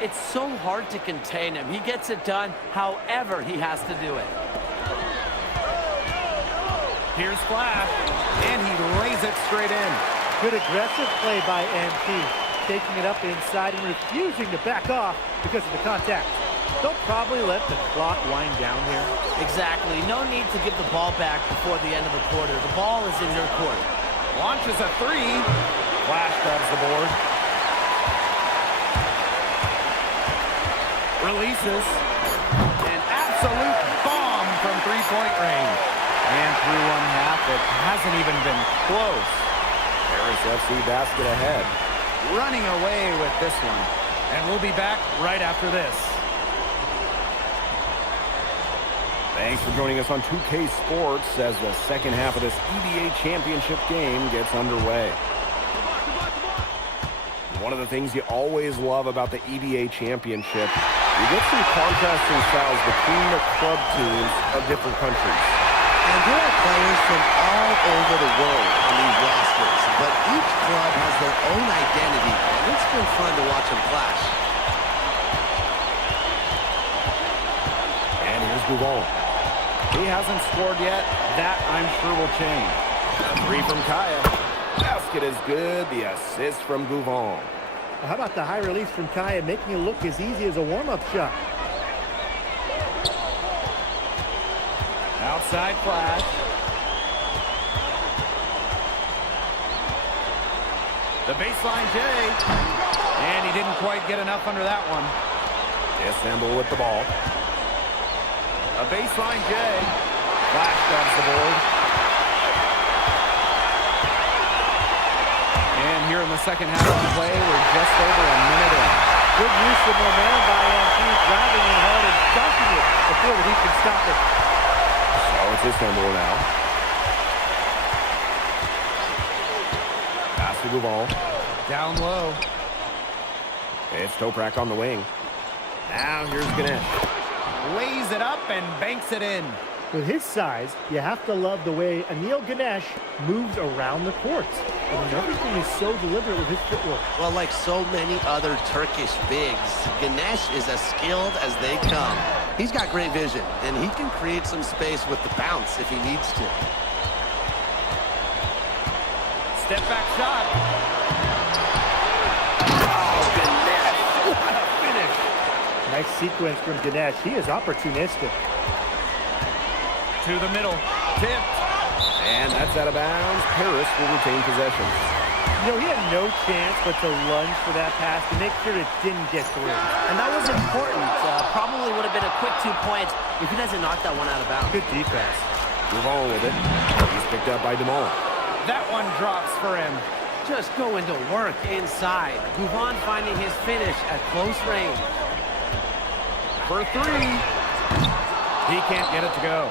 It's so hard to contain him. He gets it done however he has to do it. Here's flash. And he lays it straight in. Good aggressive play by MP. Taking it up inside and refusing to back off because of the contact. They'll probably let the clock wind down here. Exactly. No need to give the ball back before the end of the quarter. The ball is in your court. Launches a three. Flash grabs the board. Releases. An absolute bomb from three-point range. And through one half, it hasn't even been close. Paris FC basket ahead. Running away with this one. And we'll be back right after this. Thanks for joining us on 2K Sports as the second half of this EBA championship game gets underway. One of the things you always love about the EBA championship, you get some contrasting styles between the club teams of different countries. And there are players from all over the world on these rosters, but each club has their own identity, and it's been fun to watch them clash. And here's Gougon. He hasn't scored yet. That, I'm sure, will change. A three from Kaya. Basket is good. The assist from Gougon. Well, how about the high release from Kaya, making it look as easy as a warm-up shot? Outside flash. The baseline J. And he didn't quite get enough under that one. Istanbul with the ball. A baseline J. Flash grabs the board. And here in the second half of the play, we're just over a minute in. Good use of momentum by MP, driving in hard and dunking it before the Heat can stop it. So it's Istanbul now. Pass to Gougon. Down low. It's Toprak on the wing. Now here's Ganesh. Lays it up and banks it in. With his size, you have to love the way Anil Ganesh moves around the court. I mean, everything is so deliberate with his footwork. Well, like so many other Turkish bigs, Ganesh is as skilled as they come. He's got great vision, and he can create some space with the bounce if he needs to. Step back shot. Oh, Ganesh. What a finish. Nice sequence from Ganesh. He is opportunistic. To the middle. Tipped. And that's out of bounds. Paris will retain possession. You know, he had no chance but to lunge for that pass to make sure it didn't get through. And that was important. Probably would have been a quick 2 points if he doesn't knock that one out of bounds. Good defense. Move on with it. He's picked up by DeMol. That one drops for him. Just going to work inside. Gouvan finding his finish at close range. For 3. He can't get it to go.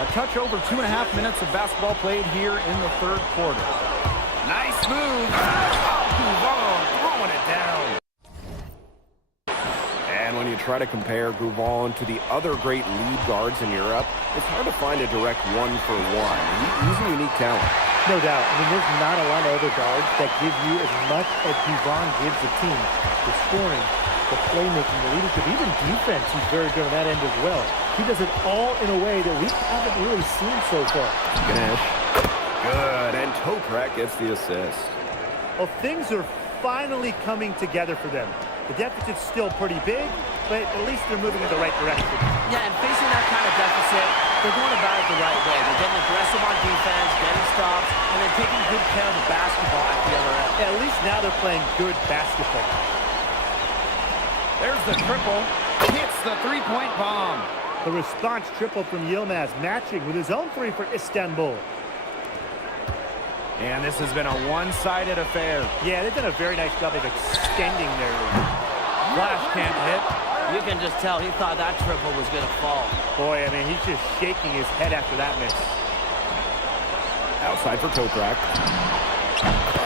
A touch over 2.5 minutes of basketball played here in the third quarter. Nice move. Oh, Gouvan throwing it down. And when you try to compare Gouvan to the other great lead guards in Europe, it's hard to find a direct one-for-one. He's a unique talent. No doubt. I mean, there's not a lot of other guards that give you as much as Gouvan gives the team. The scoring, the playmaking, the leadership, even defense, he's very good on that end as well. He does it all in a way that we haven't really seen so far. Ganesh. Good. And Toprak gets the assist. Well, things are finally coming together for them. The deficit's still pretty big, but at least they're moving in the right direction. Yeah, and facing that kind of deficit, they're going about it the right way. They're getting aggressive on defense, getting stops, and then taking good care of the basketball at the other end. At least now they're playing good basketball. There's the triple. Hits the three-point bomb. The response triple from Yilmaz, matching with his own 3 for Istanbul. And this has been a one-sided affair. Yeah, they've done a very nice job of extending their lead. Flash can't hit. You can just tell he thought that triple was going to fall. Boy, I mean, he's just shaking his head after that miss. Outside for Toprak.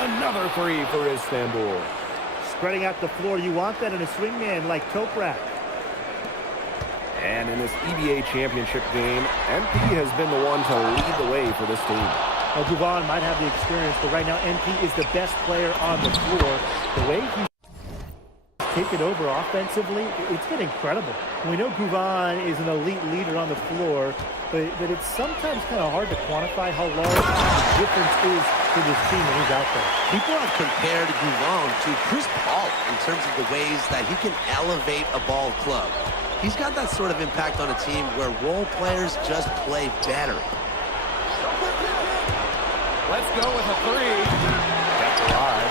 Another 3 for Istanbul. Spreading out the floor, you want that in a swingman like Toprak. And in this EBA championship game, MP has been the one to lead the way for this team. Well, Gouvan might have the experience, but right now MP is the best player on the floor. The way he's taken over offensively, it's been incredible. We know Gouvan is an elite leader on the floor, but it's sometimes kind of hard to quantify how large the difference is for this team when he's out there. People have compared Gouvan to Chris Paul in terms of the ways that he can elevate a ball club. He's got that sort of impact on a team where role players just play better. Let's go with a 3. Kept alive.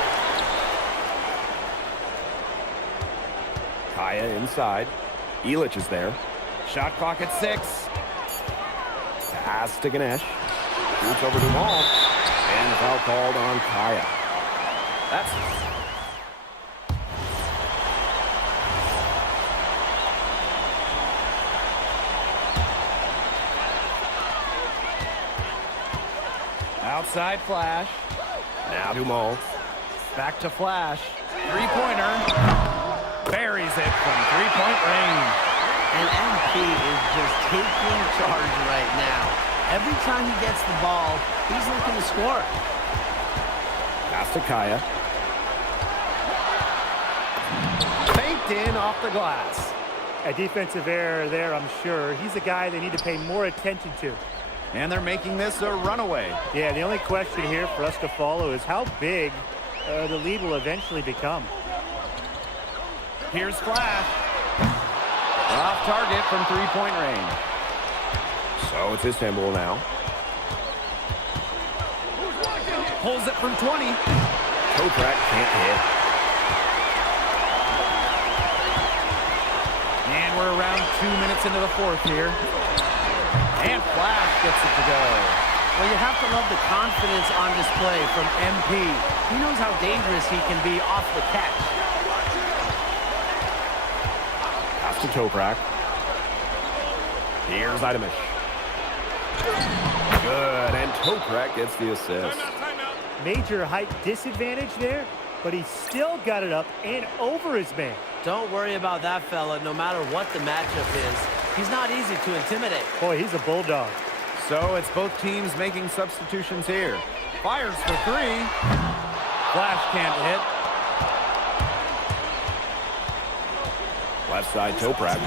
Kaya inside. Ilic is there. Shot clock at 6. Pass to Ganesh. Shoots over to Mall. And the foul called on Kaya. That's... Outside Flash. Now Dumal. Back to Flash. Three-pointer. Buries it from three-point range. And MP is just taking charge right now. Every time he gets the ball, he's looking to score. Pass to Kaya. Banked in off the glass. A defensive error there, I'm sure. He's a guy they need to pay more attention to. And they're making this a runaway. Yeah, the only question here for us to follow is how big the lead will eventually become. Here's Flash. Off target from three-point range. So it's Istanbul now. Pulls it from 20. Toprak can't hit. And we're around 2 minutes into the fourth here. And Flash gets it to go. Well, you have to love the confidence on display from MP. He knows how dangerous he can be off the catch. Pass to Toprak. Here's Idamish. Good, and Toprak gets the assist. Major height disadvantage there, but he still got it up and over his man. Don't worry about that fella, no matter what the matchup is. He's not easy to intimidate. Boy, he's a bulldog. So it's both teams making substitutions here. Fires for 3. Flash can't hit. Left side, Toprak.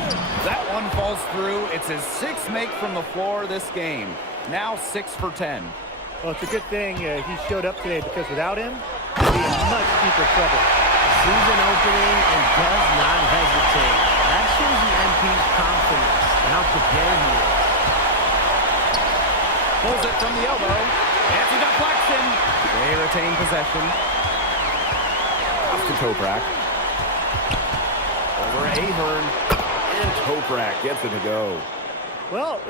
That one falls through. It's his 6th make from the floor this game. Now 6 for 10. Well, it's a good thing he showed up today, because without him, he'd be in much deeper trouble. sees an opening and does not hesitate. That shows you MP's confidence and how prepared he is. Pulls it from the elbow. It's a deflection. They retain possession. Off to Toprak. Over Ahern. And Toprak gets it to go. Well,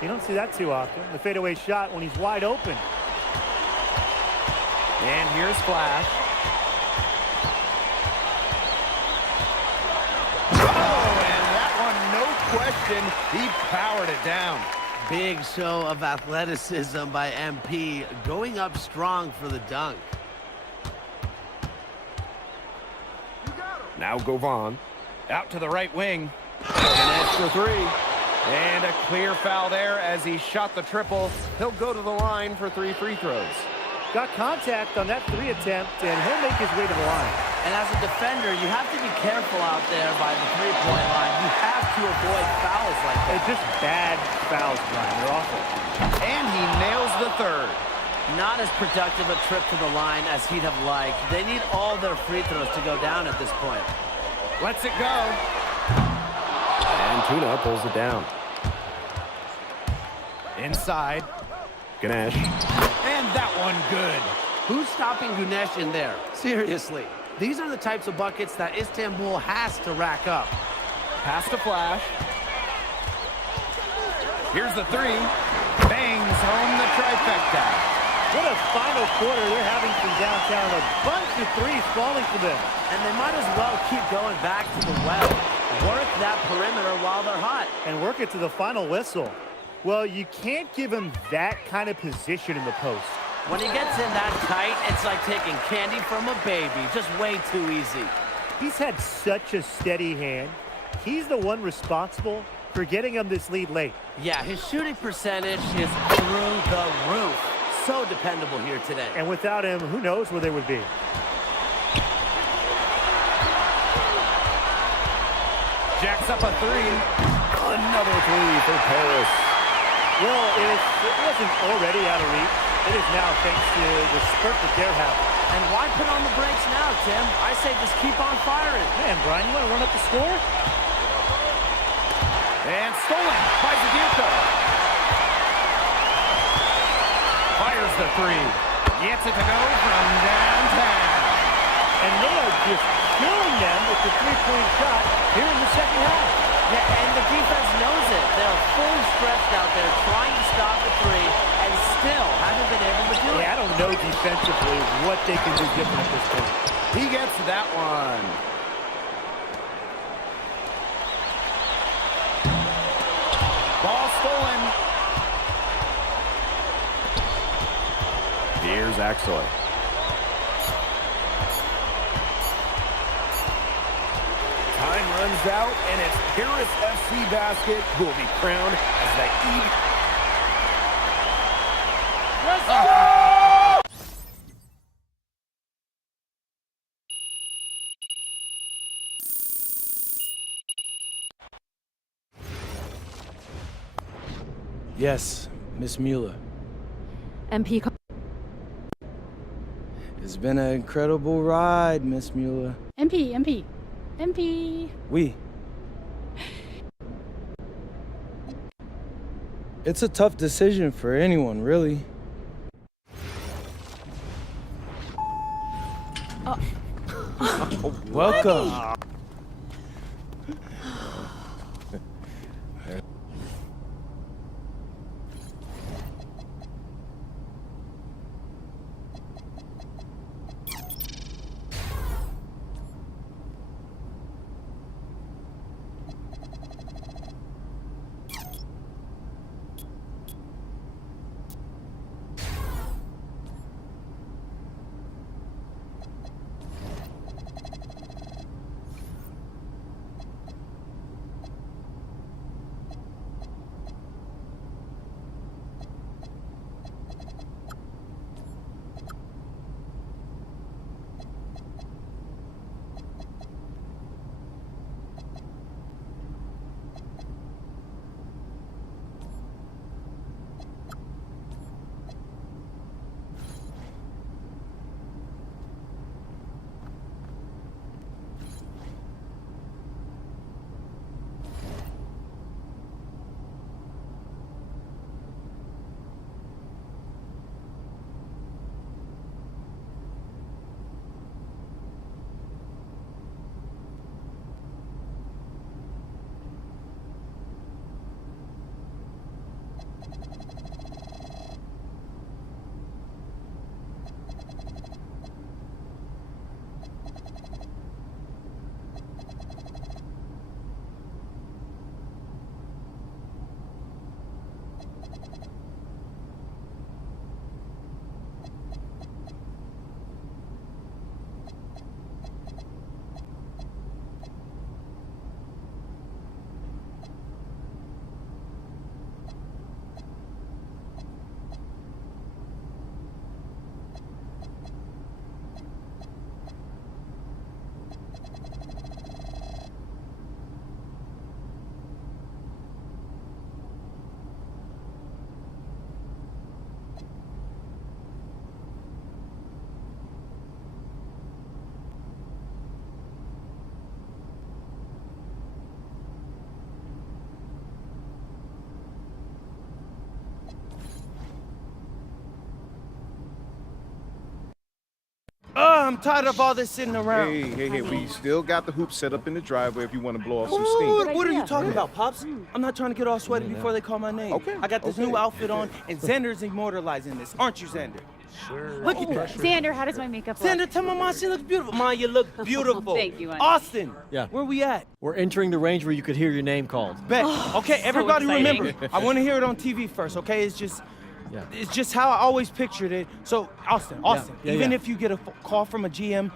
you don't see that too often. The fadeaway shot when he's wide open. And here's Flash. Oh, and that one, no question, he powered it down. Big show of athleticism by MP, going up strong for the dunk. Now Govan. Out to the right wing. An extra three. And a clear foul there as he shot the triple. He'll go to the line for 3 free throws. Got contact on that 3 attempt, and he'll make his way to the line. And as a defender, you have to be careful out there by the three-point line. You have to avoid fouls like that. They're just bad fouls, Brian. They're awful. And he nails the third. Not as productive a trip to the line as he'd have liked. They need all their free throws to go down at this point. Lets it go. And Tuna pulls it down. Inside. Ganesh. And that one good. Who's stopping Ganesh in there? Seriously. These are the types of buckets that Istanbul has to rack up. Pass to Flash. Here's the three. Bangs home the trifecta. What a final quarter they're having from downtown. A bunch of threes falling for them. And they might as well keep going back to the well. Work that perimeter while they're hot. And work it to the final whistle. Well, you can't give him that kind of position in the post. When he gets in that tight, it's like taking candy from a baby. Just way too easy. He's had such a steady hand. He's the one responsible for getting him this lead late. Yeah, his shooting percentage is through the roof. So dependable here today. And without him, who knows where they would be. Jacks up a three. Another three for Paris. Well, if it wasn't already out of reach, it is now thanks to the spurt that they're having. And why put on the brakes now, Tim? I say just keep on firing. Man, Brian, you want to run up the score? And stolen by Zaguto. Fires the three. Gets it to go from downtown. And they are just killing them with the three-point shot here in the second half. Yeah, and the defense knows it. They're fully stretched out there trying to stop the three and still haven't been able to do it. Yeah, I don't know defensively what they can do different at this point. He gets that one. Ball stolen. Here's Axel. Time runs out, and it's Paris FC Basket who will be crowned as the Let's go! Yes, Miss Mueller. MP. It's been an incredible ride, Miss Mueller. MP. Oui. It's a tough decision for anyone, really. Welcome. I'm tired of all this sitting around. Hey, we still got the hoop set up in the driveway if you want to blow off some Whoa, steam. what are you talking about, Pops? I'm not trying to get all sweaty before they call my name. Okay. I got this new outfit on, and Xander's immortalizing this. Aren't you, Xander? Sure. Look at that. Xander, how does my makeup look? Xander, tell my mom she looks beautiful. Ma, you look beautiful. Thank you, honey. Austin, Yeah. where we at? We're entering the range where you could hear your name called. Bet. Okay, everybody exciting. remember, I want to hear it on TV first, okay? It's just how I always pictured it. So, Austin, even if you get a call from a GM,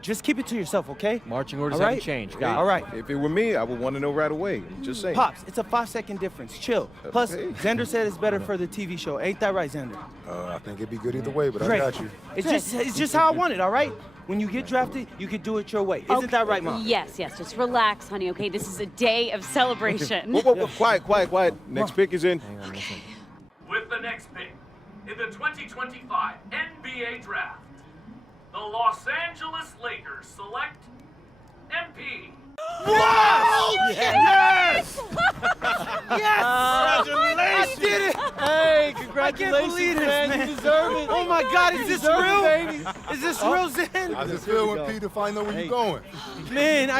just keep it to yourself, okay? Marching orders All right? haven't changed. Got it. All right. If it were me, I would want to know right away. Just saying. Pops, it's a 5-second difference. Chill. Plus, Xander said it's better for the TV show. Ain't that right, Xander? I think it'd be good either way, but Great. I got you. It's just how I want it, all right? When you get drafted, you can do it your way. Isn't that right, Mom? Yes. Just relax, honey, okay? This is a day of celebration. Whoa, quiet. Next pick is in. With the next pick in the 2025 NBA Draft, the Los Angeles Lakers select MP. Wow! Yes! Yes! Congratulations! I did it! Hey, I congratulations, can't believe this, man. You deserve it. Oh my God, is this deserve real? it, baby. Is this real, Zen? How's it feel when Peter finally know where you're going? Man,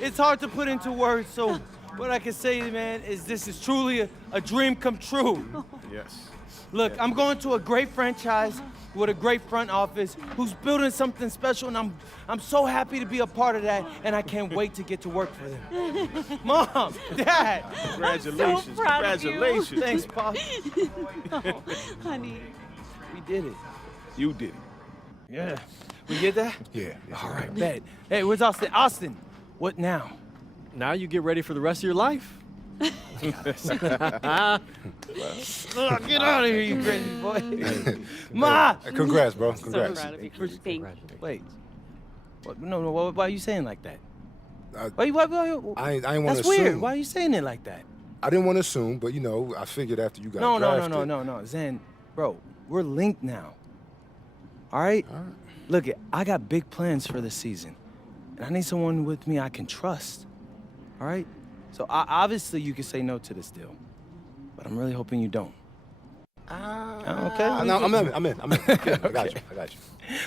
it's hard to put into words, so what I can say, man, is this is truly a dream come true. Yes. Look, I'm going to a great franchise with a great front office who's building something special, and I'm so happy to be a part of that, and I can't wait to get to work for them. Mom, Dad. Congratulations. So proud of you. Congratulations. Thanks, Pop. Oh, honey. We did it. You did it. Yeah. We did that? Yeah. All right, bet. Hey, where's Austin? Austin, what now? Now you get ready for the rest of your life. Get out of here, you crazy boy. Ma! Congrats, bro. So Congrats. proud of you. Thank you. Wait. What? No, why are you saying like that? I ain't want to assume. That's weird. Why are you saying it like that? I didn't want to assume, but, I figured after you got drafted. No. Zen, bro, we're linked now. All right? Look, I got big plans for this season, and I need someone with me I can trust. All right? So obviously you can say no to this deal, but I'm really hoping you don't. Okay? No, I'm in. I got you.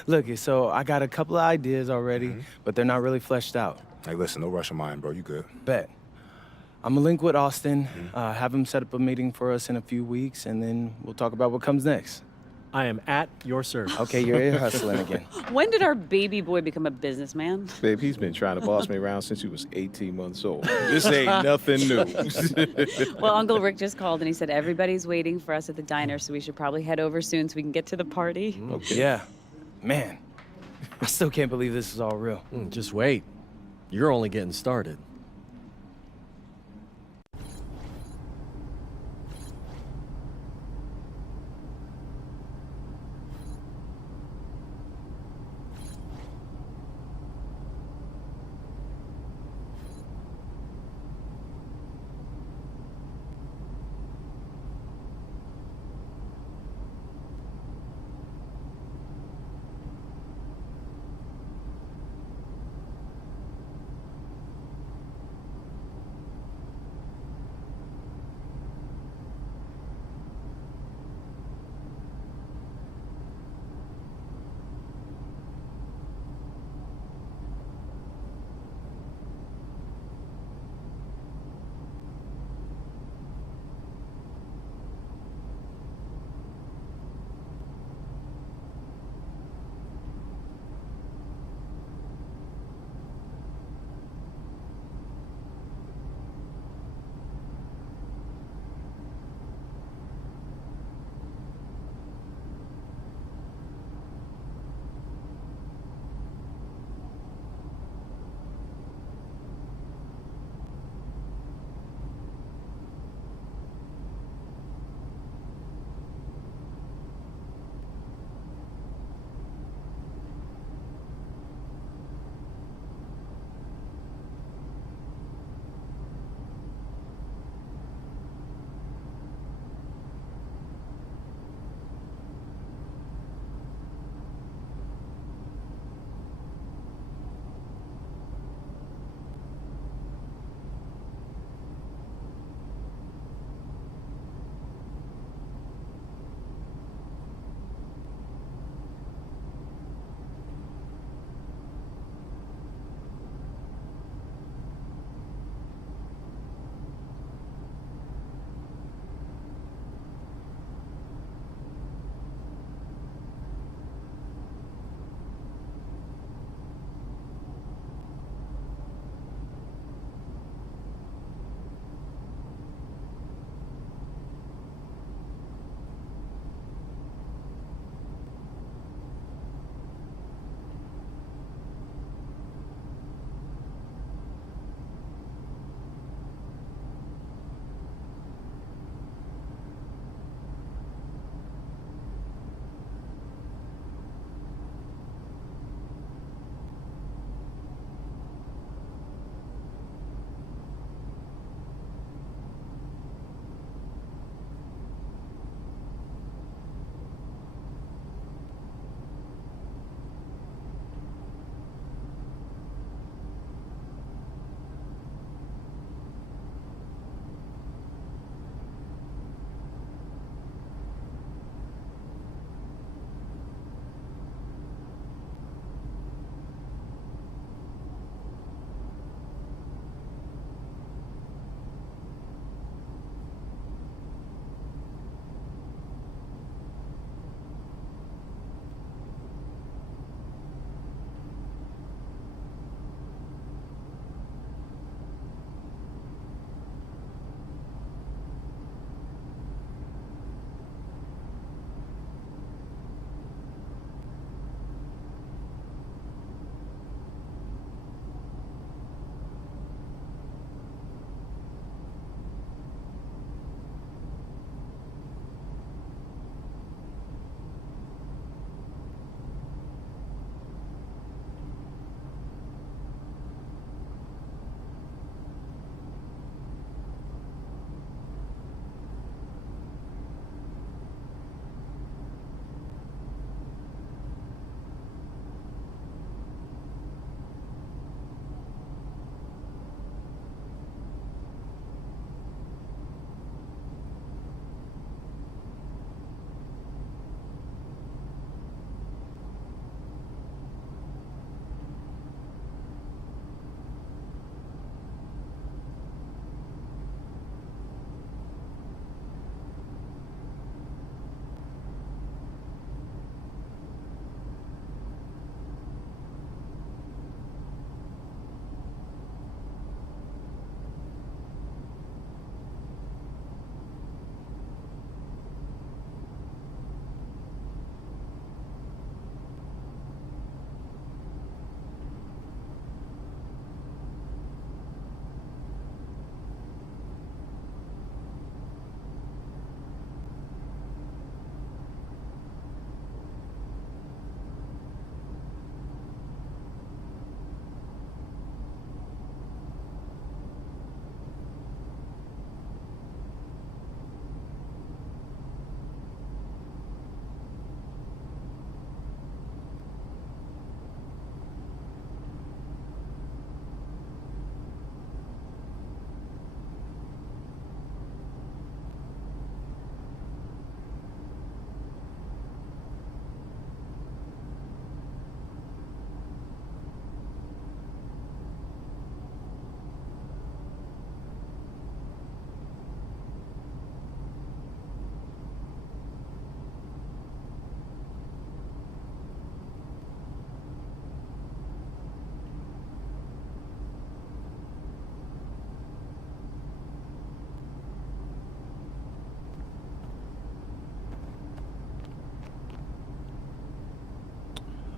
Look, so I got a couple of ideas already, but they're not really fleshed out. Hey, listen, no rush of mine, bro. You good. Bet. I'm gonna link with Austin, have him set up a meeting for us in a few weeks, and then we'll talk about what comes next. I am at your service. Okay, you're hustling again. When did our baby boy become a businessman? Babe, he's been trying to boss me around since he was 18 months old. This ain't nothing new. Well, Uncle Rick just called and he said everybody's waiting for us at the diner, so we should probably head over soon so we can get to the party. Okay. Yeah. Man, I still can't believe this is all real. Just wait. You're only getting started.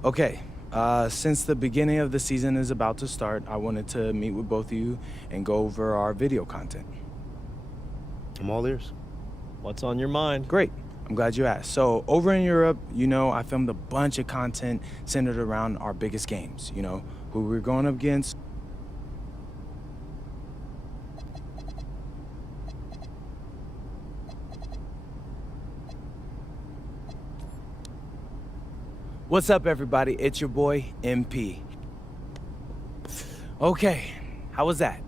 Okay, since the beginning of the season is about to start, I wanted to meet with both of you and go over our video content. I'm all ears. What's on your mind? Great. I'm glad you asked. So over in Europe, you know, I filmed a bunch of content centered around our biggest games, you know, who we're going up against. What's up, everybody? It's your boy, MP. Okay, how was that?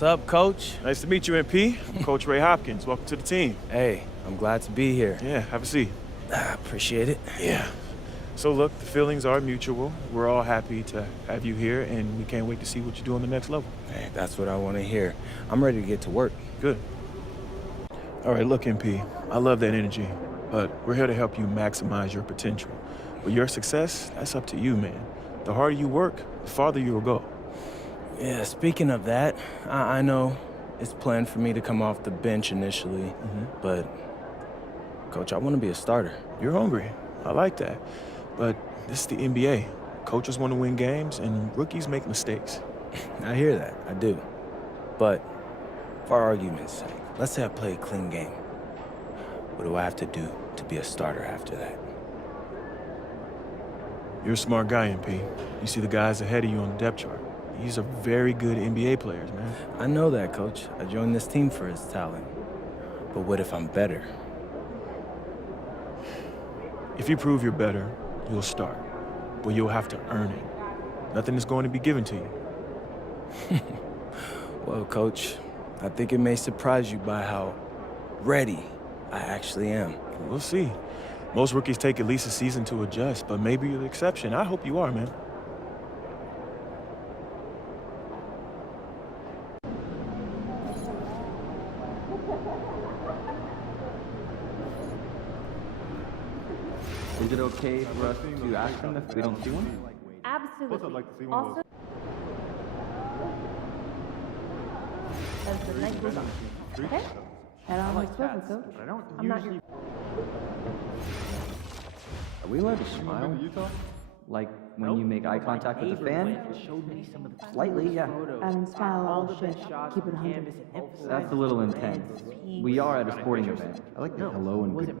What's up, Coach? Nice to meet you, MP. I'm Coach Ray Hopkins. Welcome to the team. Hey, I'm glad to be here. Yeah, have a seat. Appreciate it. Yeah. So look, the feelings are mutual. We're all happy to have you here, and we can't wait to see what you do on the next level. Hey, that's what I want to hear. I'm ready to get to work. Good. All right, look, MP, I love that energy, but we're here to help you maximize your potential. But your success, that's up to you, man. The harder you work, the farther you will go. Yeah, speaking of that, I know it's planned for me to come off the bench initially, but, Coach, I want to be a starter. You're hungry. I like that. But this is the NBA. Coaches want to win games, and rookies make mistakes. I hear that. I do. But for argument's sake, let's say I play a clean game. What do I have to do to be a starter after that? You're a smart guy, MP. You see the guys ahead of you on the depth chart. These are very good NBA players, man. I know that, Coach. I joined this team for his talent. But what if I'm better? If you prove you're better, you'll start. But you'll have to earn it. Nothing is going to be given to you. Well, Coach, I think it may surprise you by how ready I actually am. We'll see. Most rookies take at least a season to adjust, but maybe you're the exception. I hope you are, man. Is it okay for us to ask them if we don't see one? Absolutely. Also, as the night goes on. Okay? Head on like swivel, Coach. I'm not your... Are we allowed to smile? Like when you make eye contact with a fan? Slightly, yeah. I mean, smile all shit. Keep it 100. That's a little intense. We are at a sporting event. I like the hello and good.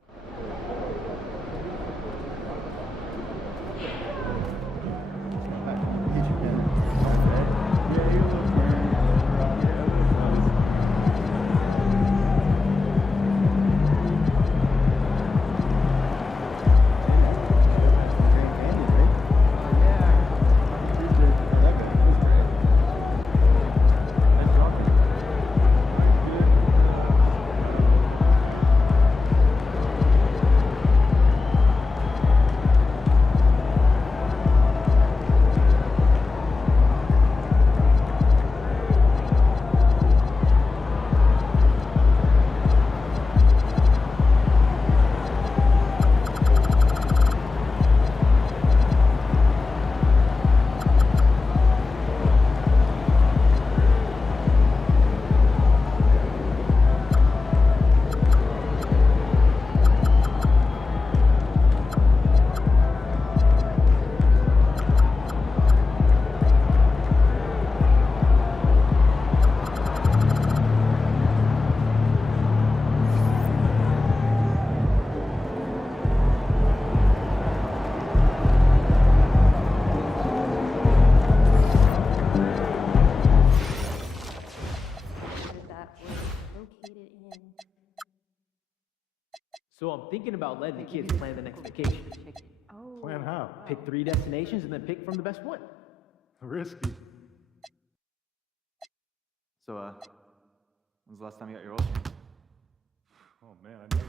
So I'm thinking about letting the kids plan the next vacation. Plan how? Pick 3 destinations and then pick from the best one. Risky. So, when's the last time you got your oil change? Oh man, I never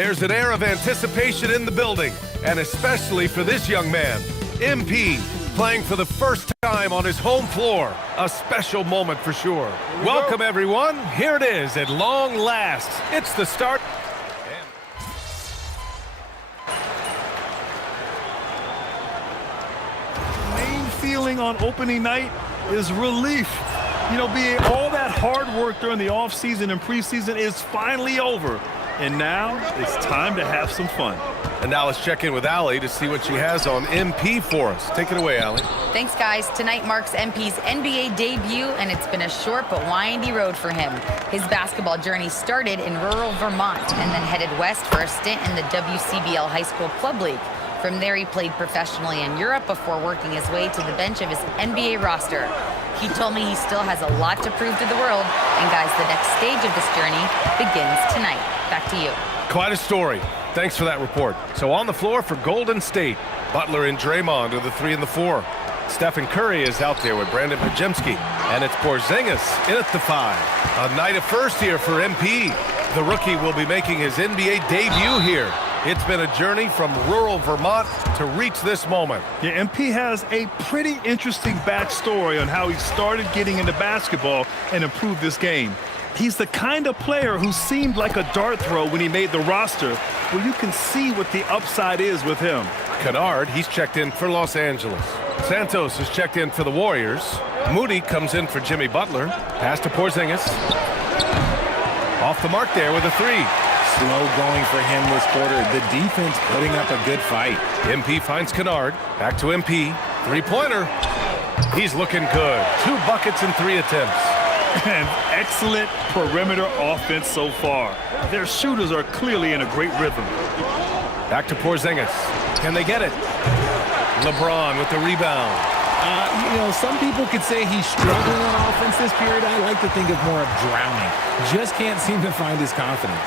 There's an air of anticipation in the building, and especially for this young man, MP, playing for the first time on his home floor. A special moment for sure. Welcome, everyone. Here it is at long last. It's the start. Main feeling on opening night is relief. You know, being all that hard work during the offseason and preseason is finally over. And now it's time to have some fun. And now let's check in with Allie to see what she has on MP for us. Take it away, Allie. Thanks, guys. Tonight marks MP's NBA debut, and it's been a short but windy road for him. His basketball journey started in rural Vermont and then headed west for a stint in the WCBL High School Club League. From there, he played professionally in Europe before working his way to the bench of his NBA roster. He told me he still has a lot to prove to the world. And guys, the next stage of this journey begins tonight. Back to you. Quite a story. Thanks for that report. So on the floor for Golden State, Butler and Draymond are the 3 and the 4. Stephen Curry is out there with Brandon Pajemski, and it's Porzingis in at the 5. A night of first here for MP. The rookie will be making his NBA debut here. It's been a journey from rural Vermont to reach this moment. Yeah, MP has a pretty interesting backstory on how he started getting into basketball and improved this game. He's the kind of player who seemed like a dart throw when he made the roster, where you can see what the upside is with him. Kennard, he's checked in for Los Angeles. Santos is checked in for the Warriors. Moody comes in for Jimmy Butler. Pass to Porzingis. Off the mark there with a 3. Slow going for him this quarter. The defense putting up a good fight. MP finds Kennard. Back to MP. 3-pointer. He's looking good. 2 buckets and 3 attempts. And excellent perimeter offense so far. Their shooters are clearly in a great rhythm. Back to Porzingis. Can they get it? LeBron with the rebound. You know, some people could say he's struggling on offense this period. I like to think of more of drowning. Just can't seem to find his confidence.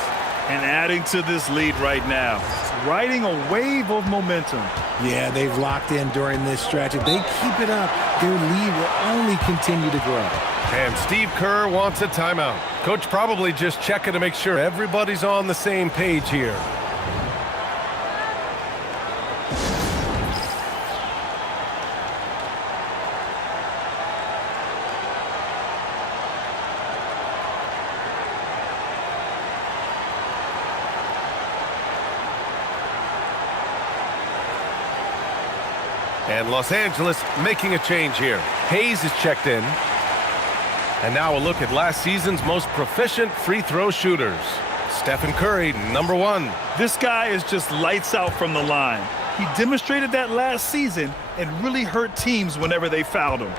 And adding to this lead right now, riding a wave of momentum. Yeah, they've locked in during this stretch. If they keep it up, their lead will only continue to grow. And Steve Kerr wants a timeout. Coach probably just checking to make sure everybody's on the same page here. And Los Angeles making a change here. Hayes is checked in. And now a look at last season's most proficient free throw shooters. Stephen Curry, number 1. This guy is just lights out from the line. He demonstrated that last season and really hurt teams whenever they fouled him.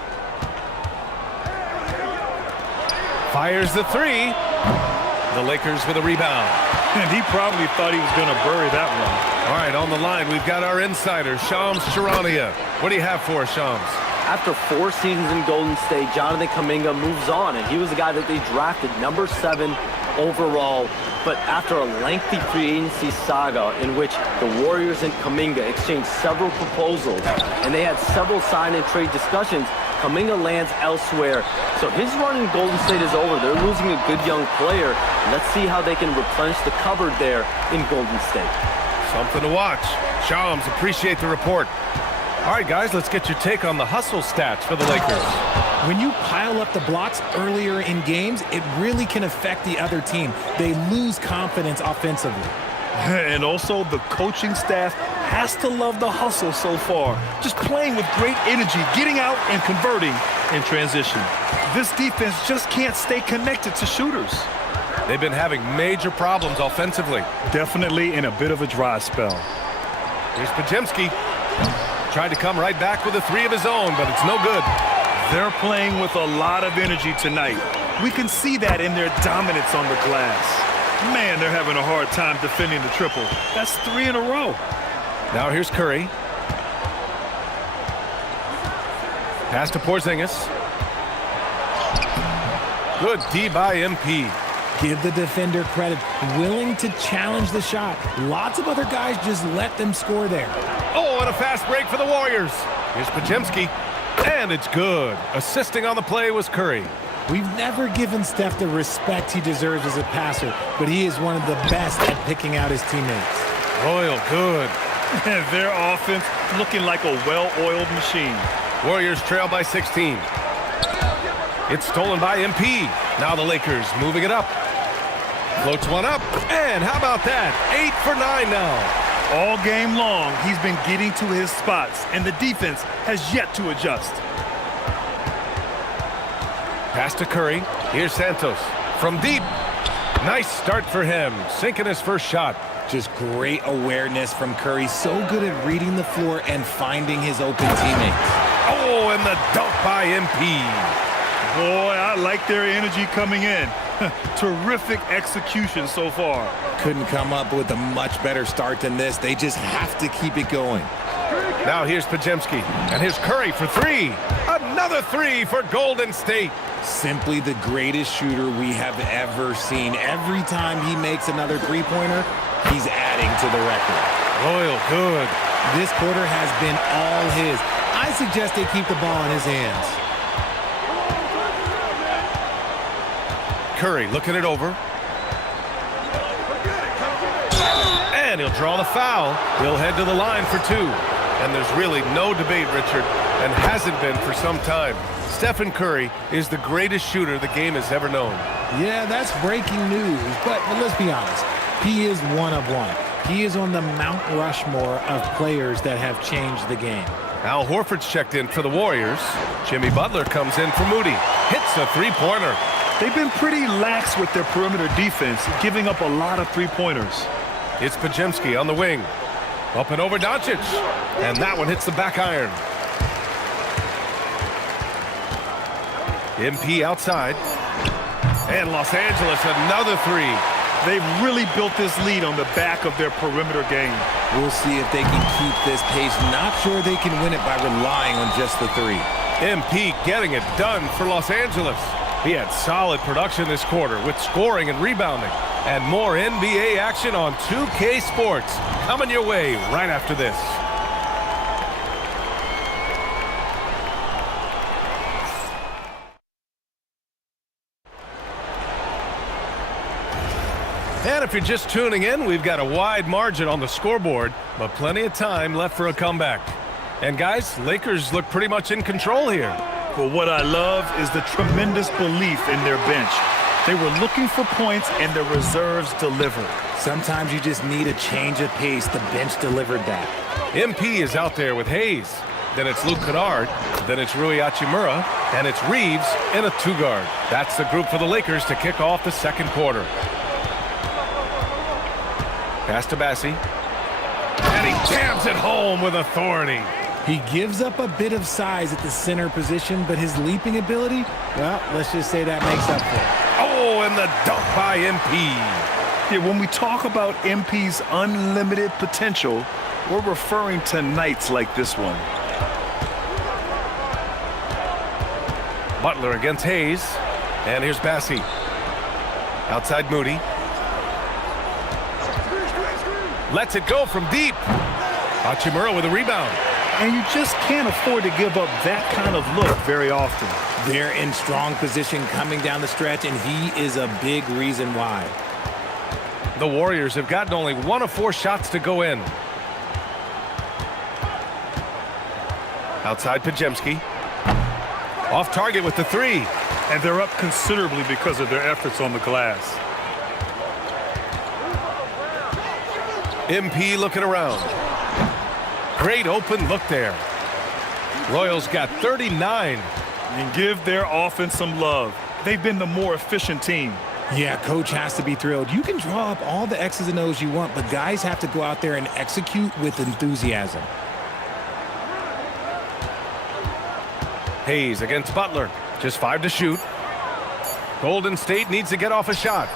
Fires the 3. The Lakers with a rebound. And he probably thought he was going to bury that one. All right, on the line, we've got our insider, Shams Charania. What do you have for us, Shams? After 4 seasons in Golden State, Jonathan Kuminga moves on, and he was the guy that they drafted number 7 overall. But after a lengthy free agency saga in which the Warriors and Kuminga exchanged several proposals, and they had several sign and trade discussions, Kuminga lands elsewhere. So his run in Golden State is over. They're losing a good young player. Let's see how they can replenish the cupboard there in Golden State. Something to watch. Shams, appreciate the report. All right, guys, let's get your take on the hustle stats for the Lakers. When you pile up the blocks earlier in games, it really can affect the other team. They lose confidence offensively. And also, the coaching staff has to love the hustle so far. Just playing with great energy, getting out and converting in transition. This defense just can't stay connected to shooters. They've been having major problems offensively. Definitely in a bit of a dry spell. Here's Pajemski. Tried to come right back with a 3 of his own, but it's no good. They're playing with a lot of energy tonight. We can see that in their dominance on the glass. Man, they're having a hard time defending the triple. That's 3 in a row. Now here's Curry. Pass to Porzingis. Good D by MP. Give the defender credit. Willing to challenge the shot. Lots of other guys just let them score there. Oh, and a fast break for the Warriors. Here's Pajemski. And it's good. Assisting on the play was Curry. We've never given Steph the respect he deserves as a passer, but he is one of the best at picking out his teammates. Royal, good. Their offense looking like a well-oiled machine. Warriors trail by 16. It's stolen by MP. Now the Lakers moving it up. Floats one up, and how about that? 8 for 9 now. All game long, he's been getting to his spots, and the defense has yet to adjust. Pass to Curry. Here's Santos from deep. Nice start for him, sinking his first shot. Just great awareness from Curry. So good at reading the floor and finding his open teammates. Oh, and the dunk by MP. Boy, I like their energy coming in. Terrific execution so far. Couldn't come up with a much better start than this. They just have to keep it going. Now here's Pajemski, and here's Curry for 3. Another 3 for Golden State. Simply the greatest shooter we have ever seen. Every time he makes another three-pointer, he's adding to the record. Royal, good. This quarter has been all his. I suggest they keep the ball in his hands. Curry looking it over. And he'll draw the foul. He'll head to the line for 2. And there's really no debate, Richard, and hasn't been for some time. Stephen Curry is the greatest shooter the game has ever known. Yeah, that's breaking news, but let's be honest. He is one of one. He is on the Mount Rushmore of players that have changed the game. Al Horford's checked in for the Warriors. Jimmy Butler comes in for Moody. Hits a three-pointer. They've been pretty lax with their perimeter defense, giving up a lot of three-pointers. It's Pajemski on the wing. Up and over Doncic. And that one hits the back iron. MP outside. And Los Angeles, another 3. They've really built this lead on the back of their perimeter game. We'll see if they can keep this pace. Not sure they can win it by relying on just the 3. MP getting it done for Los Angeles. He had solid production this quarter with scoring and rebounding. And more NBA action on 2K Sports coming your way right after this. And if you're just tuning in, we've got a wide margin on the scoreboard, but plenty of time left for a comeback. And guys, Lakers look pretty much in control here. But what I love is the tremendous belief in their bench. They were looking for points, and their reserves delivered. Sometimes you just need a change of pace. The bench delivered that. MP is out there with Hayes. Then it's Luke Kennard. Then it's Rui Hachimura. And it's Reeves in a 2-guard. That's the group for the Lakers to kick off the second quarter. Pass to Bassi. And he jams it home with authority. He gives up a bit of size at the center position, but his leaping ability, well, let's just say that makes up for it. Oh, and the dunk by MP. Yeah, when we talk about MP's unlimited potential, we're referring to nights like this one. Butler against Hayes. And here's Bassi. Outside Moody. Lets it go from deep. Hachimura with a rebound. And you just can't afford to give up that kind of look very often. They're in strong position coming down the stretch, and he is a big reason why. The Warriors have gotten only 1 of 4 shots to go in. Outside Pajemski. Off target with the 3. And they're up considerably because of their efforts on the glass. MP looking around. Great open look there. Royals got 39. And give their offense some love. They've been the more efficient team. Yeah, coach has to be thrilled. You can draw up all the X's and O's you want, but guys have to go out there and execute with enthusiasm. Hayes against Butler. Just 5 to shoot. Golden State needs to get off a shot.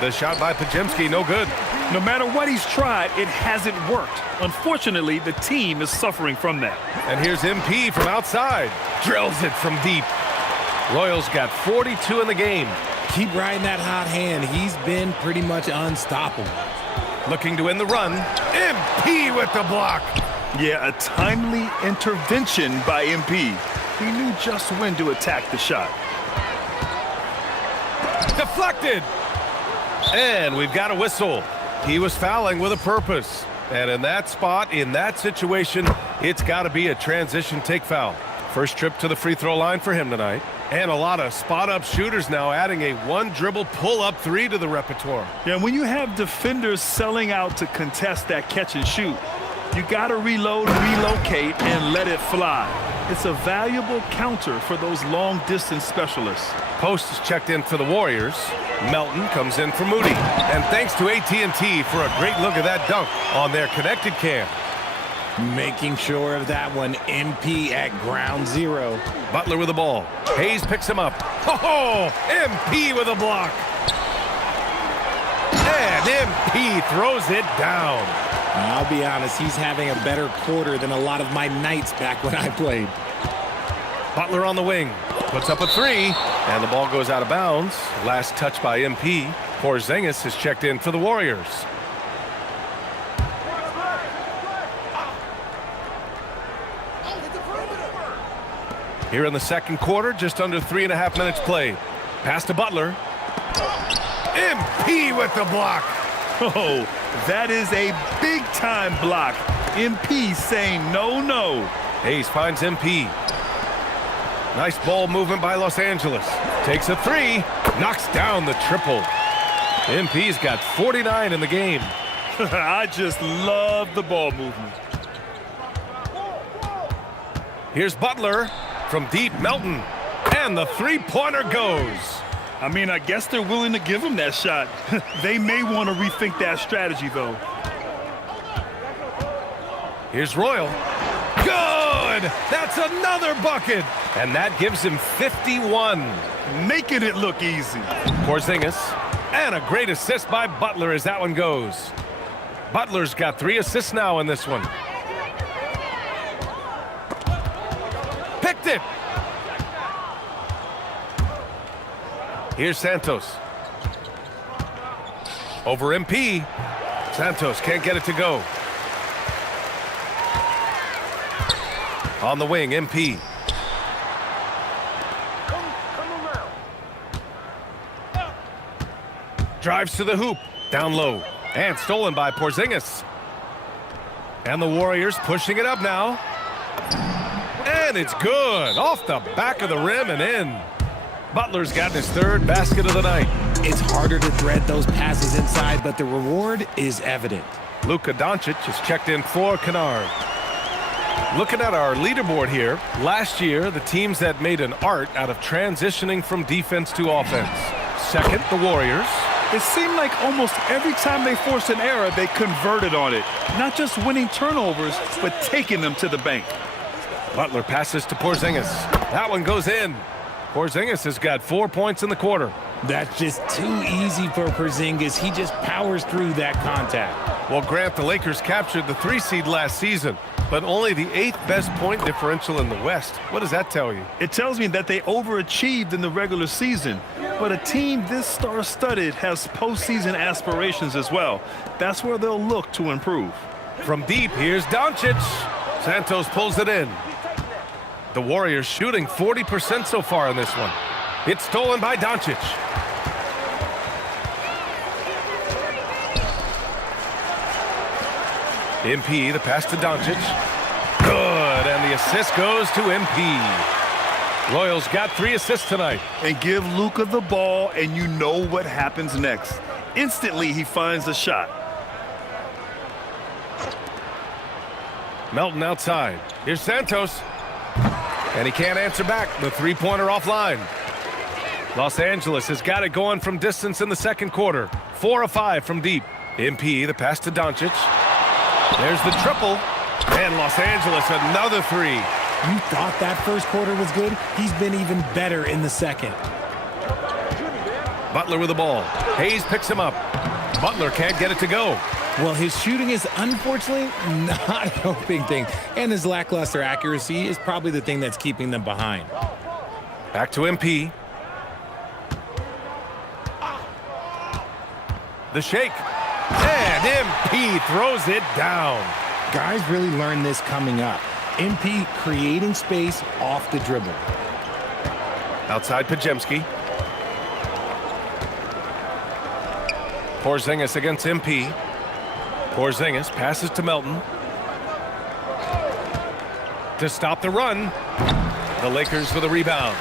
The shot by Pajemski, no good. No matter what he's tried, it hasn't worked. Unfortunately, the team is suffering from that. And here's MP from outside. Drills it from deep. Royals got 42 in the game. Keep riding that hot hand. He's been pretty much unstoppable. Looking to win the run. MP with the block. Yeah, a timely intervention by MP. He knew just when to attack the shot. Deflected. And we've got a whistle. He was fouling with a purpose. And in that spot, in that situation, it's got to be a transition take foul. First trip to the free throw line for him tonight. And a lot of spot-up shooters now adding a one-dribble pull-up three to the repertoire. Yeah, when you have defenders selling out to contest that catch and shoot, you got to reload, relocate, and let it fly. It's a valuable counter for those long-distance specialists. Post is checked in for the Warriors. Melton comes in for Moody. And thanks to AT&T for a great look at that dunk on their connected cam. Making sure of that one, MP at ground zero. Butler with the ball. Hayes picks him up. Oh, MP with a block. And MP throws it down. I'll be honest, he's having a better quarter than a lot of my nights back when I played. Butler on the wing. Puts up a three. And the ball goes out of bounds. Last touch by MP. Porzingis is checked in for the Warriors. Here in the second quarter, just under 3.5 minutes played. Pass to Butler. MP with the block. Oh, that is a big-time block. MP saying no, no. Hayes finds MP. Nice ball movement by Los Angeles. Takes a three. Knocks down the triple. MP's got 49 in the game. I just love the ball movement. Here's Butler. From deep, Melton. And the three-pointer goes. I mean, I guess they're willing to give him that shot. They may want to rethink that strategy, though. Here's Royal. Good! That's another bucket! And that gives him 51. Making it look easy. Porzingis. And a great assist by Butler as that one goes. Butler's got 3 assists now in this one. Picked it. Here's Santos. Over MP. Santos can't get it to go. On the wing, MP. Drives to the hoop. Down low. And stolen by Porzingis. And the Warriors pushing it up now. And it's good. Off the back of the rim and in. Butler's gotten his 3rd basket of the night. It's harder to thread those passes inside, but the reward is evident. Luka Doncic is checked in for Kennard. Looking at our leaderboard here, last year, the teams that made an art out of transitioning from defense to offense. Second, the Warriors. It seemed like almost every time they forced an error, they converted on it. Not just winning turnovers, but taking them to the bank. Butler passes to Porzingis. That one goes in. Porzingis has got 4 points in the quarter. That's just too easy for Porzingis. He just powers through that contact. Well, Grant, the Lakers captured the 3 seed last season, but only the 8th best point differential in the West. What does that tell you? It tells me that they overachieved in the regular season, but a team this star-studded has postseason aspirations as well. That's where they'll look to improve. From deep, here's Doncic. Santos pulls it in. The Warriors shooting 40% so far in this one. It's stolen by Doncic. MP, the pass to Doncic. Good, and the assist goes to MP. Royals got 3 assists tonight. And give Luka the ball, and you know what happens next. Instantly, he finds the shot. Melton outside. Here's Santos. And he can't answer back. The three-pointer offline. Los Angeles has got it going from distance in the second quarter. 4 of 5 from deep. MP, the pass to Doncic. There's the triple. And Los Angeles, another 3. You thought that first quarter was good? He's been even better in the second. Butler with the ball. Hayes picks him up. Butler can't get it to go. Well, his shooting is unfortunately not helping things. And his lackluster accuracy is probably the thing that's keeping them behind. Back to MP. The shake. And MP throws it down. Guys really learned this coming up. MP creating space off the dribble. Outside Pajemski. Porzingis against MP. Porzingis passes to Melton. To stop the run. The Lakers with a rebound.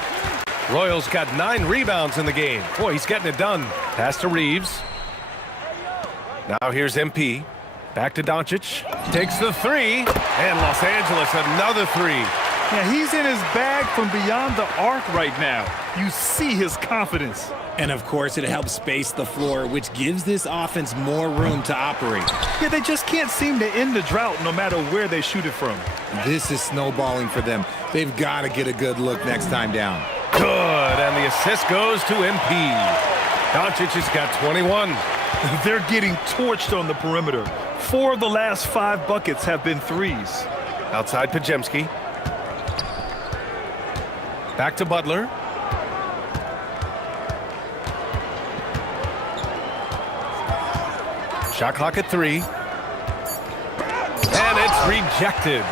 Royals got 9 rebounds in the game. Boy, he's getting it done. Pass to Reeves. Now here's MP. Back to Doncic. Takes the 3. And Los Angeles another 3. Yeah, he's in his bag from beyond the arc right now. You see his confidence. And of course, it helps space the floor, which gives this offense more room to operate. Yeah, they just can't seem to end the drought no matter where they shoot it from. This is snowballing for them. They've got to get a good look next time down. Good, and the assist goes to MP. Doncic has got 21. They're getting torched on the perimeter. 4 of the last 5 buckets have been threes. Outside Pajemski. Back to Butler. Shot clock at 3. And it's rejected.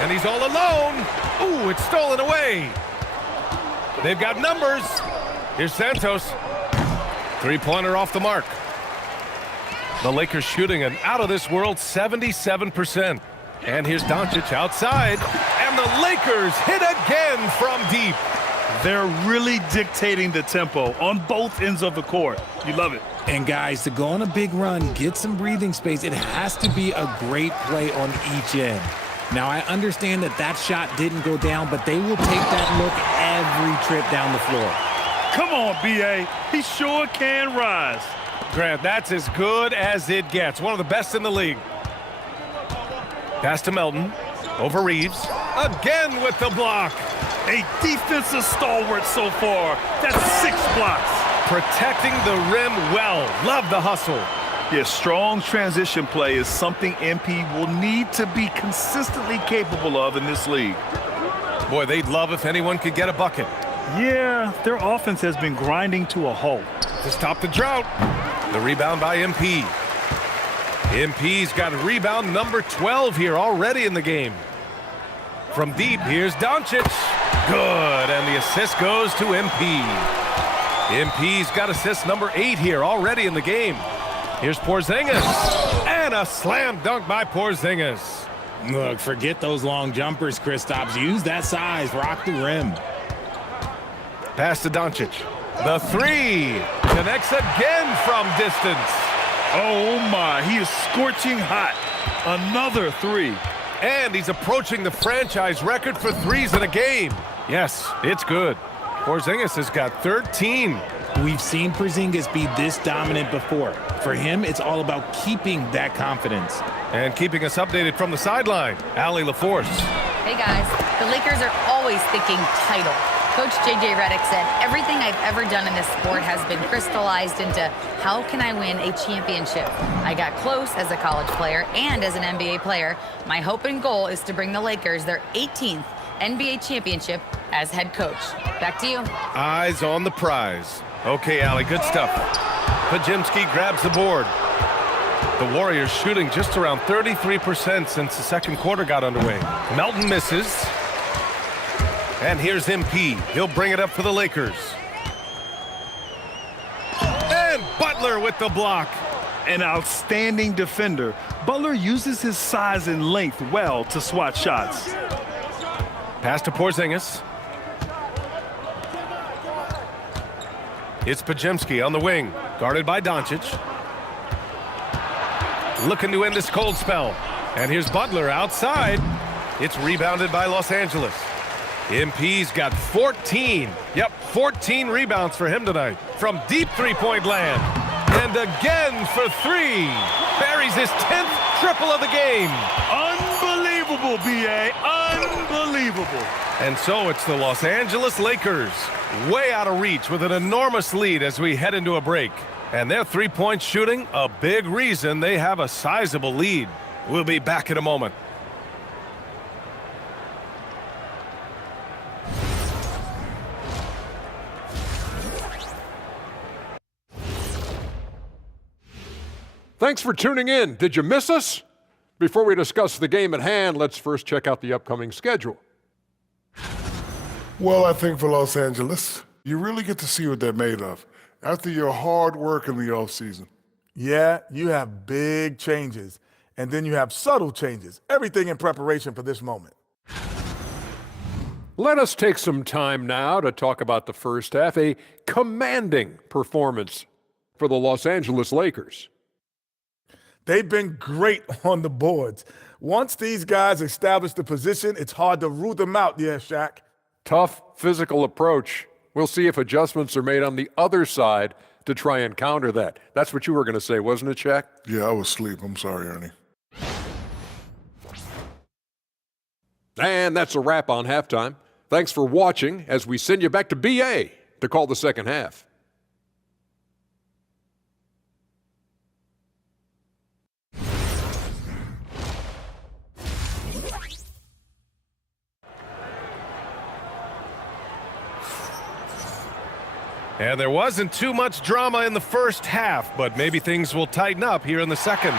And he's all alone. Ooh, it's stolen away. They've got numbers. Here's Santos. 3-pointer off the mark. The Lakers shooting an out-of-this-world 77%. And here's Doncic outside. And the Lakers hit again from deep. They're really dictating the tempo on both ends of the court. You love it. And guys, to go on a big run, get some breathing space, it has to be a great play on each end. Now, I understand that shot didn't go down, but they will take that look every trip down the floor. Come on, B.A. He sure can rise. Grant, that's as good as it gets. One of the best in the league. Pass to Melton. Over Reeves. Again with the block. A defensive stalwart so far. That's 6 blocks. Protecting the rim well. Love the hustle. Yeah, strong transition play is something MP will need to be consistently capable of in this league. Boy, they'd love if anyone could get a bucket. Yeah, their offense has been grinding to a halt. To stop the drought. The rebound by MP. MP's got rebound number 12 here already in the game. From deep, here's Doncic. Good, and the assist goes to MP. MP's got assist number 8 here already in the game. Here's Porzingis. And a slam dunk by Porzingis. Look, forget those long jumpers, Kristaps. Use that size. Rock the rim. Pass to Doncic. The 3 connects again from distance. Oh my, he is scorching hot. Another 3. And he's approaching the franchise record for 3s in a game. Yes, it's good. Porzingis has got 13. We've seen Porzingis be this dominant before. For him, it's all about keeping that confidence. And keeping us updated from the sideline, Allie LaForce. Hey guys, the Lakers are always thinking title. Coach J.J. Redick said, everything I've ever done in this sport has been crystallized into how can I win a championship? I got close as a college player and as an NBA player. My hope and goal is to bring the Lakers their 18th NBA championship as head coach. Back to you. Eyes on the prize. Okay, Allie, good stuff. Pajemski grabs the board. The Warriors shooting just around 33% since the second quarter got underway. Melton misses. And here's MP. He'll bring it up for the Lakers. And Butler with the block. An outstanding defender. Butler uses his size and length well to swat shots. Pass to Porzingis. It's Pajemski on the wing, guarded by Doncic. Looking to end this cold spell. And here's Butler outside. It's rebounded by Los Angeles. MP's got 14. Yep, 14 rebounds for him tonight. From deep three-point land. And again for 3. Buries his 10th triple of the game. Unbelievable, B.A. Unbelievable. And so it's the Los Angeles Lakers, way out of reach with an enormous lead as we head into a break. And their three-point shooting, a big reason they have a sizable lead. We'll be back in a moment. Thanks for tuning in. Did you miss us? Before we discuss the game at hand, let's first check out the upcoming schedule. Well, I think for Los Angeles, you really get to see what they're made of. after your hard work in the offseason. Yeah, you have big changes, and then you have subtle changes. Everything in preparation for this moment. Let us take some time now to talk about the first half, a commanding performance for the Los Angeles Lakers. They've been great on the boards. Once these guys establish the position, it's hard to root them out, yeah, Shaq. Tough physical approach. We'll see if adjustments are made on the other side to try and counter that. That's what you were going to say, wasn't it, Shaq? Yeah, I was asleep. I'm sorry, Ernie. And that's a wrap on halftime. Thanks for watching as we send you back to BA to call the second half. And there wasn't too much drama in the first half, but maybe things will tighten up here in the second.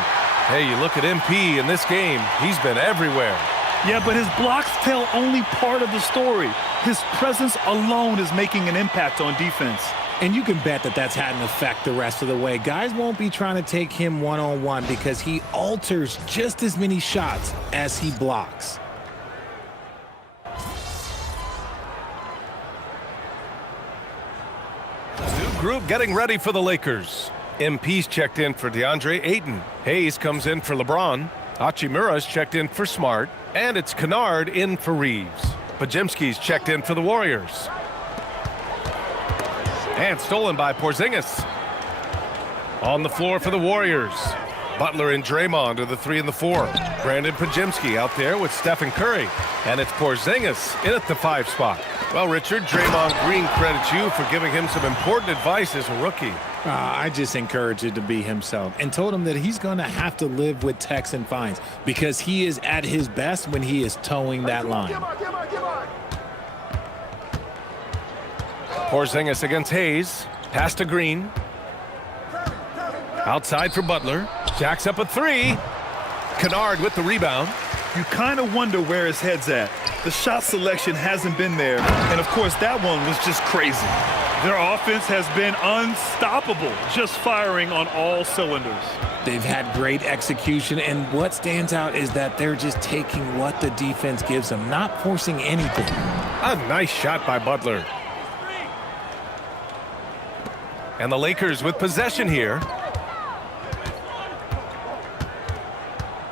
Hey, you look at MP in this game, he's been everywhere. Yeah, but his blocks tell only part of the story. His presence alone is making an impact on defense. And you can bet that that's had an effect the rest of the way. Guys won't be trying to take him one-on-one because he alters just as many shots as he blocks. New group getting ready for the Lakers. MP's checked in for DeAndre Ayton. Hayes comes in for LeBron. Hachimura's checked in for Smart. And it's Kennard in for Reeves. Pajemski's checked in for the Warriors. And stolen by Porzingis. On the floor for the Warriors. Butler and Draymond are the 3 and the 4. Brandon Pajemski out there with Stephen Curry. And it's Porzingis in at the 5 spot. Well, Richard, Draymond Green credits you for giving him some important advice as a rookie. I just encouraged him to be himself and told him that he's going to have to live with techs and fines because he is at his best when he is towing that line. Porzingis against Hayes. Pass to Green. Outside for Butler. Jacks up a 3. Kennard with the rebound. You kind of wonder where his head's at. The shot selection hasn't been there, and of course that one was just crazy. Their offense has been unstoppable, just firing on all cylinders. They've had great execution, and what stands out is that they're just taking what the defense gives them, not forcing anything. A nice shot by Butler. And the Lakers with possession here.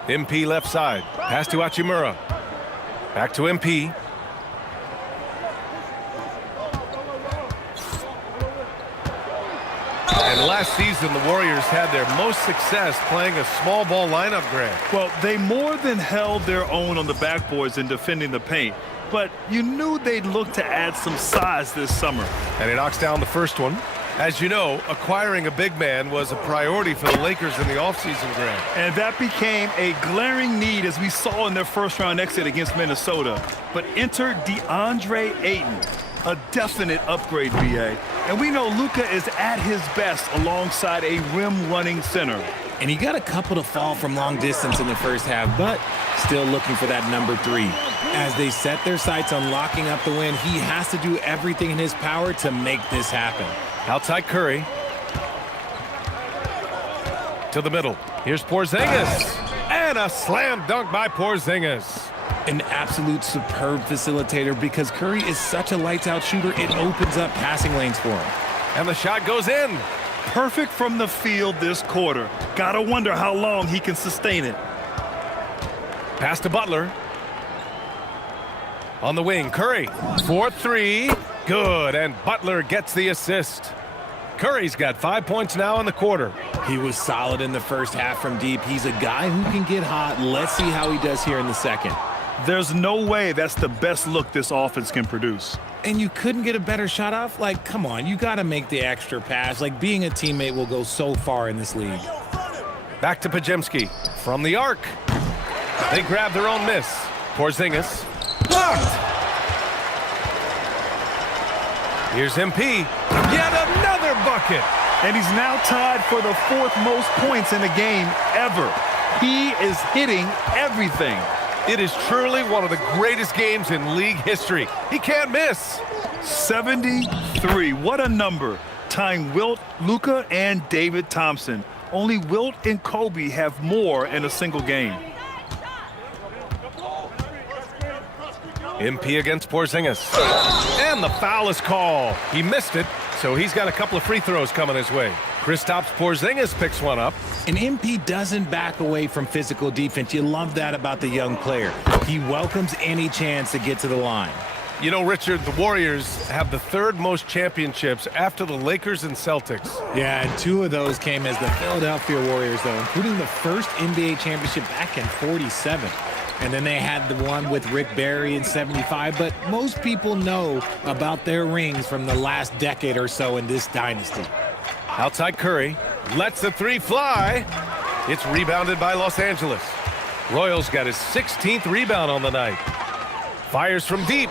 MP left side. Pass to Hachimura. Back to MP. And last season, the Warriors had their most success playing a small ball lineup, Grant. Well, they more than held their own on the backboards in defending the paint. But you knew they'd look to add some size this summer. And he knocks down the first one. As you know, acquiring a big man was a priority for the Lakers in the offseason, Grant. And that became a glaring need as we saw in their first-round exit against Minnesota. But enter DeAndre Ayton, a definite upgrade, BA. And we know Luka is at his best alongside a rim-running center. And he got a couple to fall from long distance in the first half, but still looking for that number 3. As they set their sights on locking up the win, he has to do everything in his power to make this happen. Outside Curry. To the middle. Here's Porzingis. And a slam dunk by Porzingis. An absolute superb facilitator because Curry is such a lights-out shooter, it opens up passing lanes for him. And the shot goes in. Perfect from the field this quarter. Gotta wonder how long he can sustain it. Pass to Butler. On the wing, Curry. 4-3. Good, and Butler gets the assist. Curry's got 5 points now in the quarter. He was solid in the first half from deep. He's a guy who can get hot. Let's see how he does here in the second. There's no way that's the best look this offense can produce. And you couldn't get a better shot off? Like, come on, you got to make the extra pass. Like, being a teammate will go so far in this league. Back to Pajemski from the arc. They grab their own miss. Porzingis. Blocked! Here's MP. Yet another bucket. And he's now tied for the 4th most points in a game ever. He is hitting everything. It is truly one of the greatest games in league history. He can't miss. 73. What a number. tying Wilt, Luka, and David Thompson. Only Wilt and Kobe have more in a single game. MP against Porzingis. And the foul is called. He missed it, so he's got a couple of free throws coming his way. Kristaps Porzingis picks one up. And MP doesn't back away from physical defense. You love that about the young player. He welcomes any chance to get to the line. You know, Richard, the Warriors have the third most championships after the Lakers and Celtics. Yeah, and 2 of those came as the Philadelphia Warriors, though, including the first NBA championship back in '47. And then they had the one with Rick Barry in '75. But most people know about their rings from the last decade or so in this dynasty. Outside Curry, lets the 3 fly. It's rebounded by Los Angeles. Royals got his 16th rebound on the night. Fires from deep.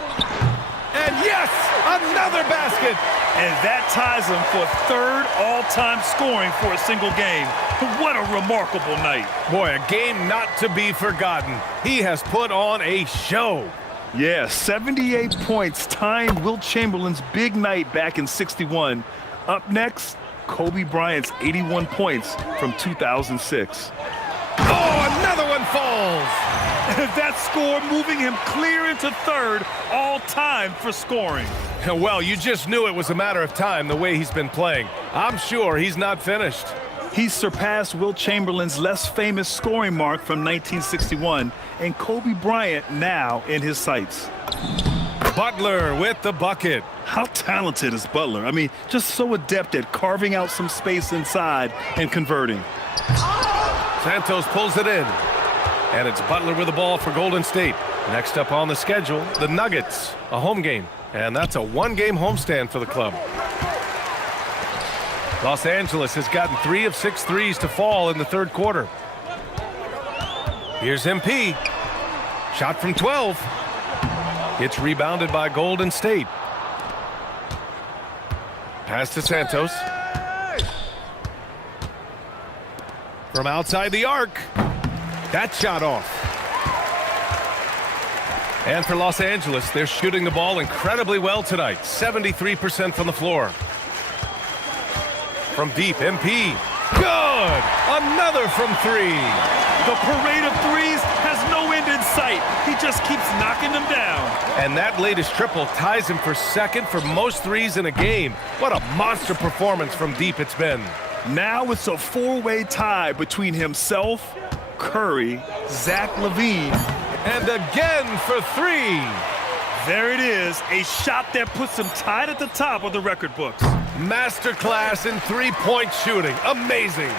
And yes, another basket. And that ties him for 3rd all-time scoring for a single game. What a remarkable night. Boy, a game not to be forgotten. He has put on a show. Yeah, 78 points, tying Wilt Chamberlain's big night back in '61. Up next, Kobe Bryant's 81 points from 2006. Oh, another one falls. That score moving him clear into 3rd all-time for scoring. Well, you just knew it was a matter of time the way he's been playing. I'm sure he's not finished. He's surpassed Wilt Chamberlain's less famous scoring mark from 1961, and Kobe Bryant now in his sights. Butler with the bucket. How talented is Butler? I mean, just so adept at carving out some space inside and converting. Santos pulls it in. And it's Butler with the ball for Golden State. Next up on the schedule, the Nuggets, a home game. And that's a 1-game homestand for the club. Los Angeles has gotten 3 of 6 threes to fall in the 3rd quarter. Here's MP. Shot from 12. It's rebounded by Golden State. Pass to Santos. From outside the arc. That shot off. And for Los Angeles, they're shooting the ball incredibly well tonight. 73% from the floor. From deep, MP. Good! Another from 3. The parade of threes has no end in sight. He just keeps knocking them down. And that latest triple ties him for 2nd for most threes in a game. What a monster performance from deep it's been. Now it's a 4-way tie between himself, Curry, Zach LaVine, and again for 3. There it is, a shot that puts him tied at the top of the record books. Masterclass in 3-point shooting. Amazing.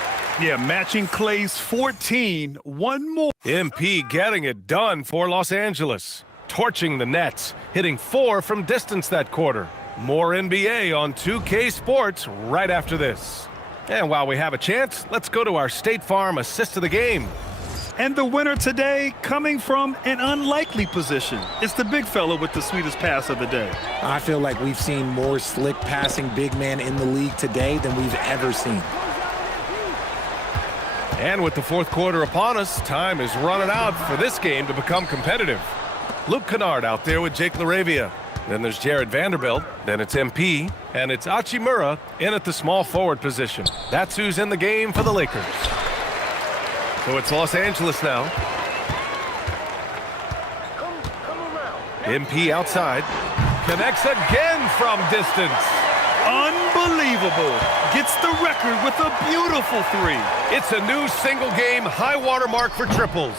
Yeah, matching Clay's 14. One more. MP getting it done for Los Angeles. Torching the Nets, hitting 4 from distance that quarter. More NBA on 2K Sports right after this. And while we have a chance, let's go to our State Farm assist of the game. And the winner today coming from an unlikely position. It's the big fella with the sweetest pass of the day. I feel like we've seen more slick passing big man in the league today than we've ever seen. And with the 4th quarter upon us, time is running out for this game to become competitive. Luke Kennard out there with Jake LaRavia. Then there's Jared Vanderbilt. Then it's MP. And it's Hachimura in at the small forward position. That's who's in the game for the Lakers. So it's Los Angeles now. MP outside. Connects again from distance. Unbelievable. Gets the record with a beautiful 3. It's a new single-game high-water mark for triples.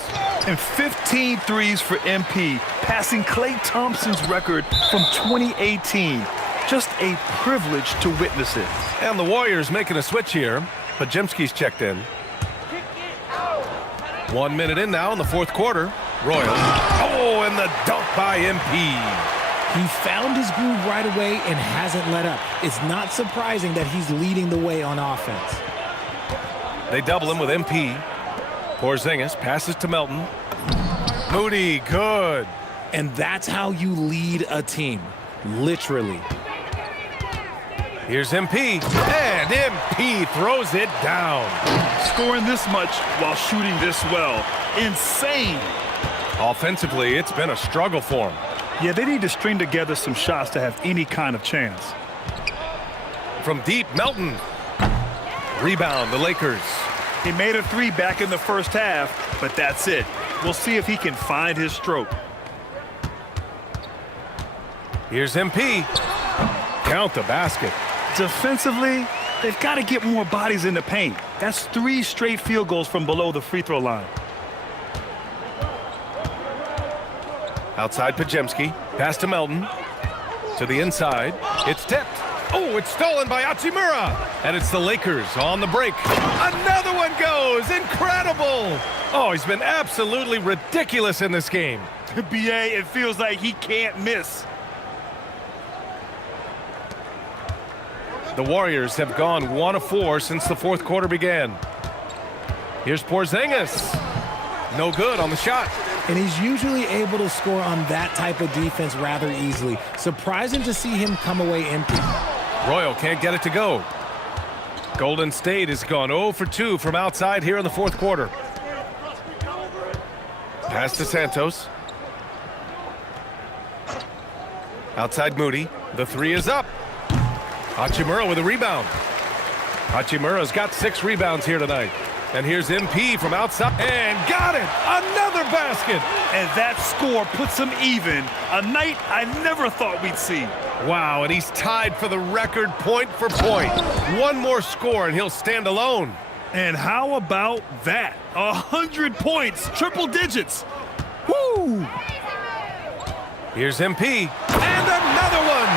And 15 threes for MP, passing Klay Thompson's record from 2018. Just a privilege to witness it. And the Warriors making a switch here, but Jemski's checked in. 1 minute in now in the 4th quarter. Royal. Oh, and the dunk by MP. He found his groove right away and hasn't let up. It's not surprising that he's leading the way on offense. They double him with MP. Porzingis passes to Melton. Moody, good. And that's how you lead a team, literally. Here's MP, and MP throws it down. Scoring this much while shooting this well. Insane. Offensively, it's been a struggle for him. Yeah, they need to string together some shots to have any kind of chance. From deep, Melton. Rebound, the Lakers. He made a three back in the first half, but that's it. We'll see if he can find his stroke. Here's MP. Count the basket. Defensively, they've got to get more bodies in the paint. That's 3 straight field goals from below the free throw line. Outside Pajemski. Pass to Melton. To the inside. It's tipped. Oh, it's stolen by Hachimura. And it's the Lakers on the break. Another one goes. Incredible. Oh, he's been absolutely ridiculous in this game. BA, it feels like he can't miss. The Warriors have gone 1 of 4 since the fourth quarter began. Here's Porzingis. No good on the shot. And he's usually able to score on that type of defense rather easily. Surprising to see him come away empty. Royal can't get it to go. Golden State has gone 0 for 2 from outside here in the fourth quarter. Pass to Santos. Outside Moody. The three is up. Hachimura with a rebound. Hachimura's got 6 rebounds here tonight. And here's MP from outside. And got it! Another basket! And that score puts him even. A night I never thought we'd see. Wow, and he's tied for the record point for point. 1 more score and he'll stand alone. And how about that? 100 points, triple digits. Woo! Here's MP. And another one!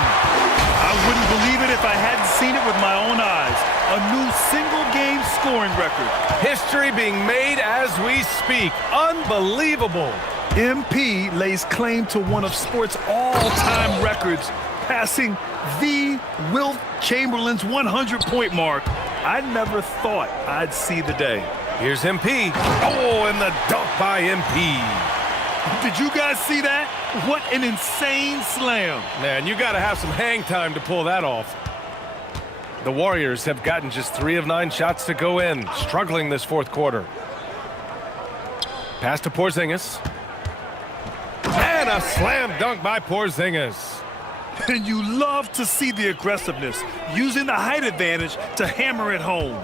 I wouldn't believe it if I hadn't seen it with my own eyes. A new single-game scoring record. History being made as we speak. Unbelievable. MP lays claim to one of sports' all-time records, passing the Wilt Chamberlain's 100-point mark. I never thought I'd see the day. Here's MP. Oh, and the dunk by MP. Did you guys see that? What an insane slam. Man, you got to have some hang time to pull that off. The Warriors have gotten just 3 of 9 shots to go in, struggling this fourth quarter. Pass to Porzingis. And a slam dunk by Porzingis. And you love to see the aggressiveness, using the height advantage to hammer it home.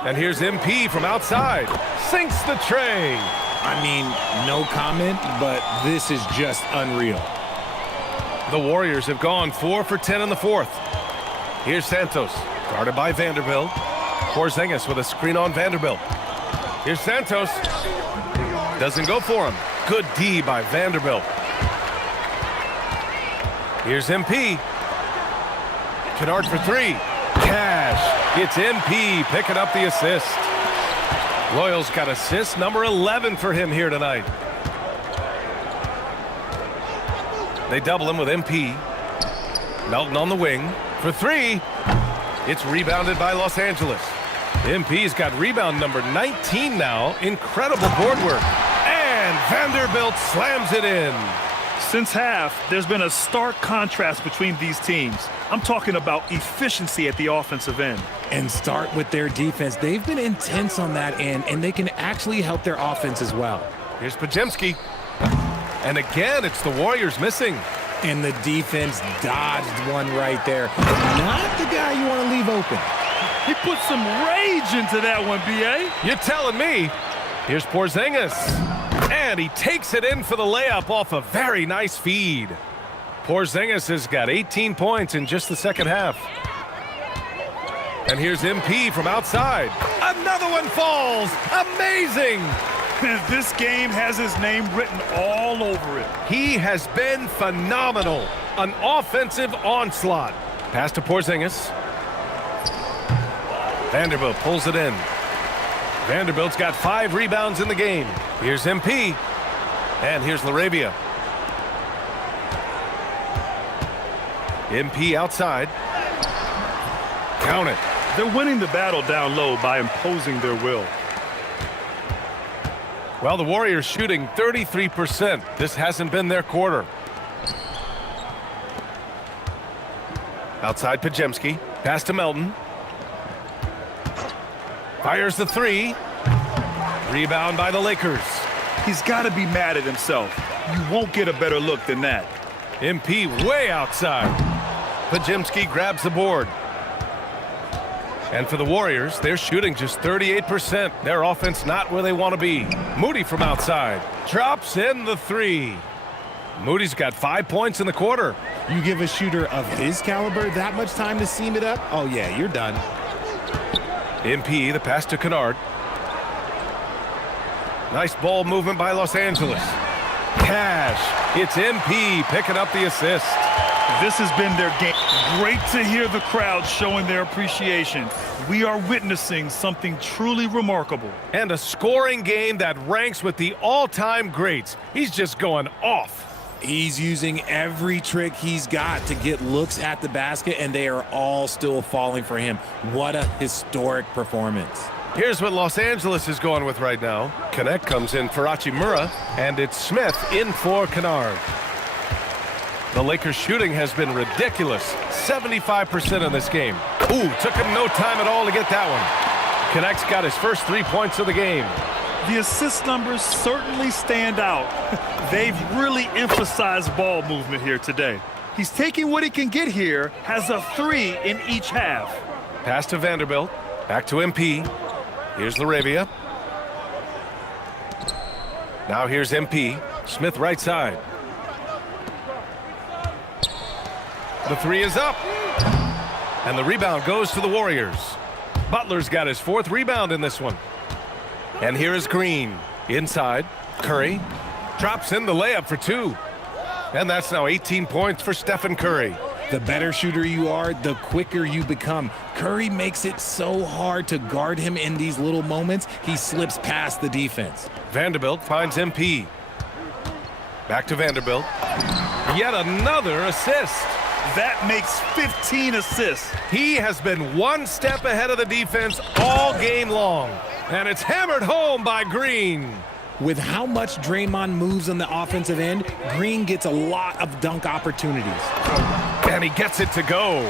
And here's MP from outside. Sinks the tray. I mean, no comment, but this is just unreal. The Warriors have gone 4 for 10 in the fourth. Here's Santos, guarded by Vanderbilt. Porzingis with a screen on Vanderbilt. Here's Santos. Doesn't go for him. Good D by Vanderbilt. Here's MP. Kennard for 3. Cash. It's MP picking up the assist. Royals got assist number 11 for him here tonight. They double him with MP. Melton on the wing for 3. It's rebounded by Los Angeles. MP's got rebound number 19 now. Incredible board work. And Vanderbilt slams it in. Since half, there's been a stark contrast between these teams. I'm talking about efficiency at the offensive end. And start with their defense. They've been intense on that end, and they can actually help their offense as well. Here's Pajemski. And again, it's the Warriors missing. And the defense dodged one right there. Not the guy you want to leave open. He put some rage into that one, B.A. You're telling me. Here's Porzingis. And he takes it in for the layup off a very nice feed. Porzingis has got 18 points in just the second half. And here's MP from outside. Another one falls. Amazing. This game has his name written all over it. He has been phenomenal. An offensive onslaught. Pass to Porzingis. Vanderbilt pulls it in. Vanderbilt's got 5 rebounds in the game. Here's MP. And here's LaRavia. MP outside. Count it. They're winning the battle down low by imposing their will. Well, the Warriors shooting 33%. This hasn't been their quarter. Outside Pajemski. Pass to Melton. Fires the 3. Rebound by the Lakers. He's got to be mad at himself. You won't get a better look than that. MP way outside. Pajemski grabs the board. And for the Warriors, they're shooting just 38%. Their offense not where they want to be. Moody from outside. Drops in the three. Moody's got 5 points in the quarter. You give a shooter of his caliber that much time to seam it up? Oh, yeah, you're done. MP, the pass to Kennard. Nice ball movement by Los Angeles. Cash. It's MP picking up the assist. This has been their game. Great to hear the crowd showing their appreciation. We are witnessing something truly remarkable. And a scoring game that ranks with the all-time greats. He's just going off. He's using every trick he's got to get looks at the basket, and they are all still falling for him. What a historic performance. Here's what Los Angeles is going with right now. Connect comes in for Hachimura, and it's Smith in for Kennard. The Lakers' shooting has been ridiculous. 75% in this game. Ooh, took him no time at all to get that one. Connect's got his first 3 points of the game. The assist numbers certainly stand out. They've really emphasized ball movement here today. He's taking what he can get here, has a 3 in each half. Pass to Vanderbilt, back to MP. Here's Laravia. Now here's MP. Smith right side. The 3 is up. And the rebound goes to the Warriors. Butler's got his 4th rebound in this one. And here is Green. Inside. Curry. Drops in the layup for 2. And that's now 18 points for Stephen Curry. The better shooter you are, the quicker you become. Curry makes it so hard to guard him in these little moments. He slips past the defense. Vanderbilt finds MP. Back to Vanderbilt. Yet another assist. That makes 15 assists. He has been 1 step ahead of the defense all game long. And it's hammered home by Green. With how much Draymond moves on the offensive end, Green gets a lot of dunk opportunities. And he gets it to go.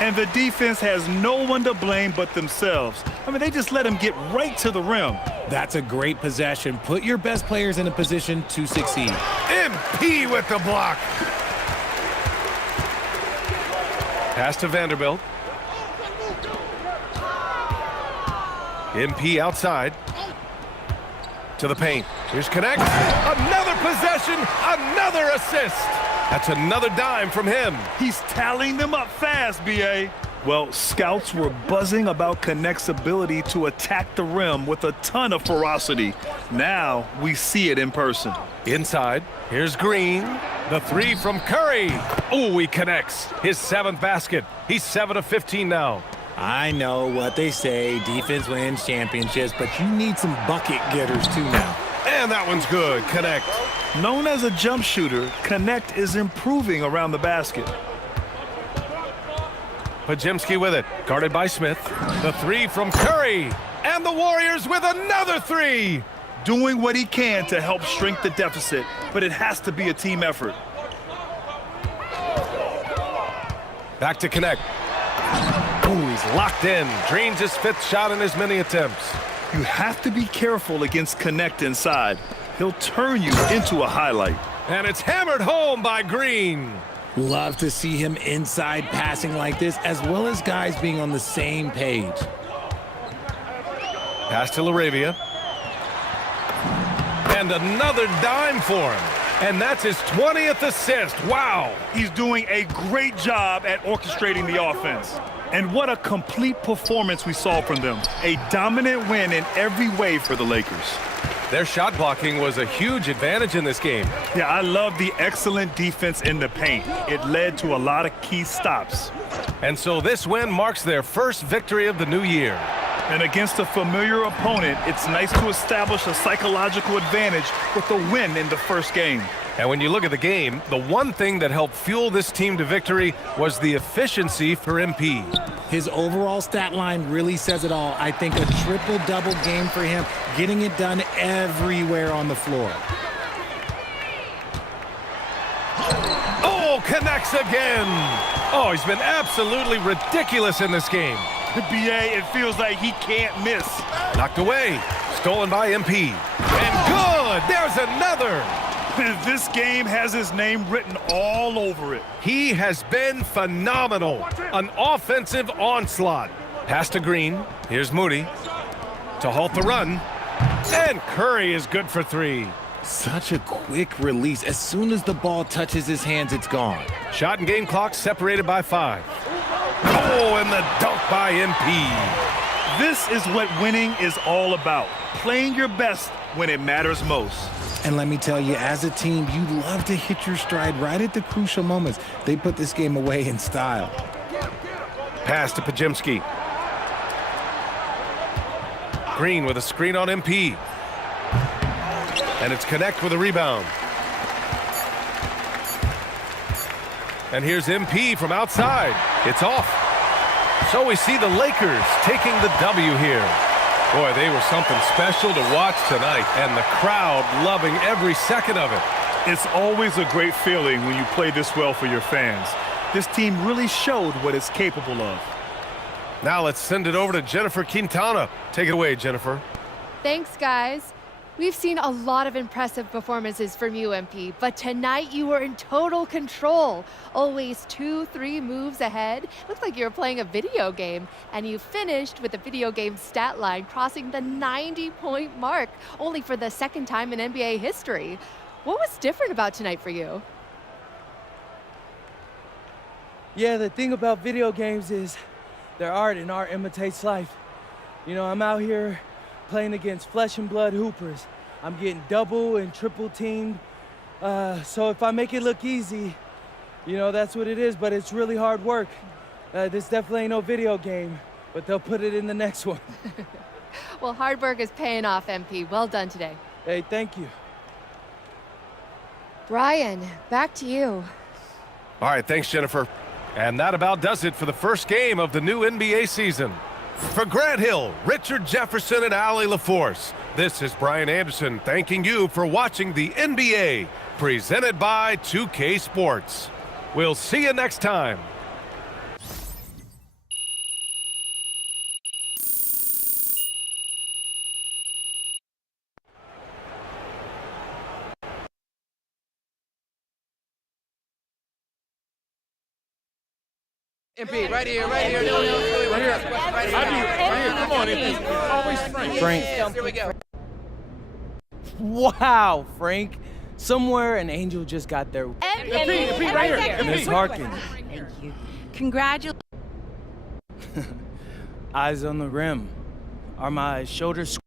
And the defense has no one to blame but themselves. I mean, they just let him get right to the rim. That's a great possession. Put your best players in a position to succeed. MP with the block. Pass to Vanderbilt. MP outside. To the paint. Here's Connect. Another possession, another assist. That's another dime from him. He's tallying them up fast, B.A. Well, scouts were buzzing about Connect's ability to attack the rim with a ton of ferocity. Now we see it in person. Inside, here's Green. The 3 from Curry. Ooh, he connects. His 7th basket. He's 7 of 15 now. I know what they say, defense wins championships, but you need some bucket getters too now. And that one's good. Connect. Known as a jump shooter, Connect is improving around the basket. Pajemski with it. Guarded by Smith. The 3 from Curry. And the Warriors with another 3. Doing what he can to help shrink the deficit, but it has to be a team effort. Back to Connect. Ooh, he's locked in. Drains his 5th shot in as many attempts. You have to be careful against Connect inside. He'll turn you into a highlight. And it's hammered home by Green. Love to see him inside passing like this, as well as guys being on the same page. Pass to Laravia. And another dime for him. And that's his 20th assist. Wow. He's doing a great job at orchestrating the offense. And what a complete performance we saw from them. A dominant win in every way for the Lakers. Their shot blocking was a huge advantage in this game. Yeah, I love the excellent defense in the paint. It led to a lot of key stops. And so this win marks their first victory of the new year. And against a familiar opponent, it's nice to establish a psychological advantage with a win in the first game. And when you look at the game, the one thing that helped fuel this team to victory was the efficiency for MP. His overall stat line really says it all. I think a triple-double game for him, getting it done everywhere on the floor. Oh, connects again. Oh, he's been absolutely ridiculous in this game. BA, it feels like he can't miss. Knocked away. Stolen by MP. And good. There's another. This game has his name written all over it. He has been phenomenal. An offensive onslaught. Pass to Green. Here's Moody to halt the run. And Curry is good for 3. Such a quick release. As soon as the ball touches his hands, it's gone. Shot and game clock separated by 5. Oh, and the dunk by MP. This is what winning is all about. Playing your best when it matters most. And let me tell you, as a team, you love to hit your stride right at the crucial moments. They put this game away in style. Pass to Pajemski. Green with a screen on MP. And it's Connect with a rebound. And here's MP from outside. It's off. So we see the Lakers taking the W here. Boy, they were something special to watch tonight, and the crowd loving every second of it. It's always a great feeling when you play this well for your fans. This team really showed what it's capable of. Now let's send it over to Jennifer Quintana. Take it away, Jennifer. Thanks, guys. We've seen a lot of impressive performances from you, MP, but tonight you were in total control. Always 2-3 moves ahead. Looked like you were playing a video game, and you finished with the video game stat line crossing the 90-point mark, only for the second time in NBA history. What was different about tonight for you? Yeah, the thing about video games is they're art, and art imitates life. You know, I'm out here playing against flesh and blood hoopers. I'm getting double and triple teamed. So if I make it look easy, you know, that's what it is, but it's really hard work. This definitely ain't no video game, but they'll put it in the next one. Well, hard work is paying off, MP. Well done today. Hey, thank you. Brian, back to you. All right, thanks, Jennifer. And that about does it for the first game of the new NBA season. For Grant Hill, Richard Jefferson, and Allie LaForce, this is Brian Anderson thanking you for watching the NBA, presented by 2K Sports. We'll see you next time. MP, right here. Right here. Come on, MP. Always Frank. Here we go. Wow, Frank. Somewhere an angel just got there. MP, right here. Miss Harkins. Thank you. Congratulations. Eyes on the rim. Are my shoulders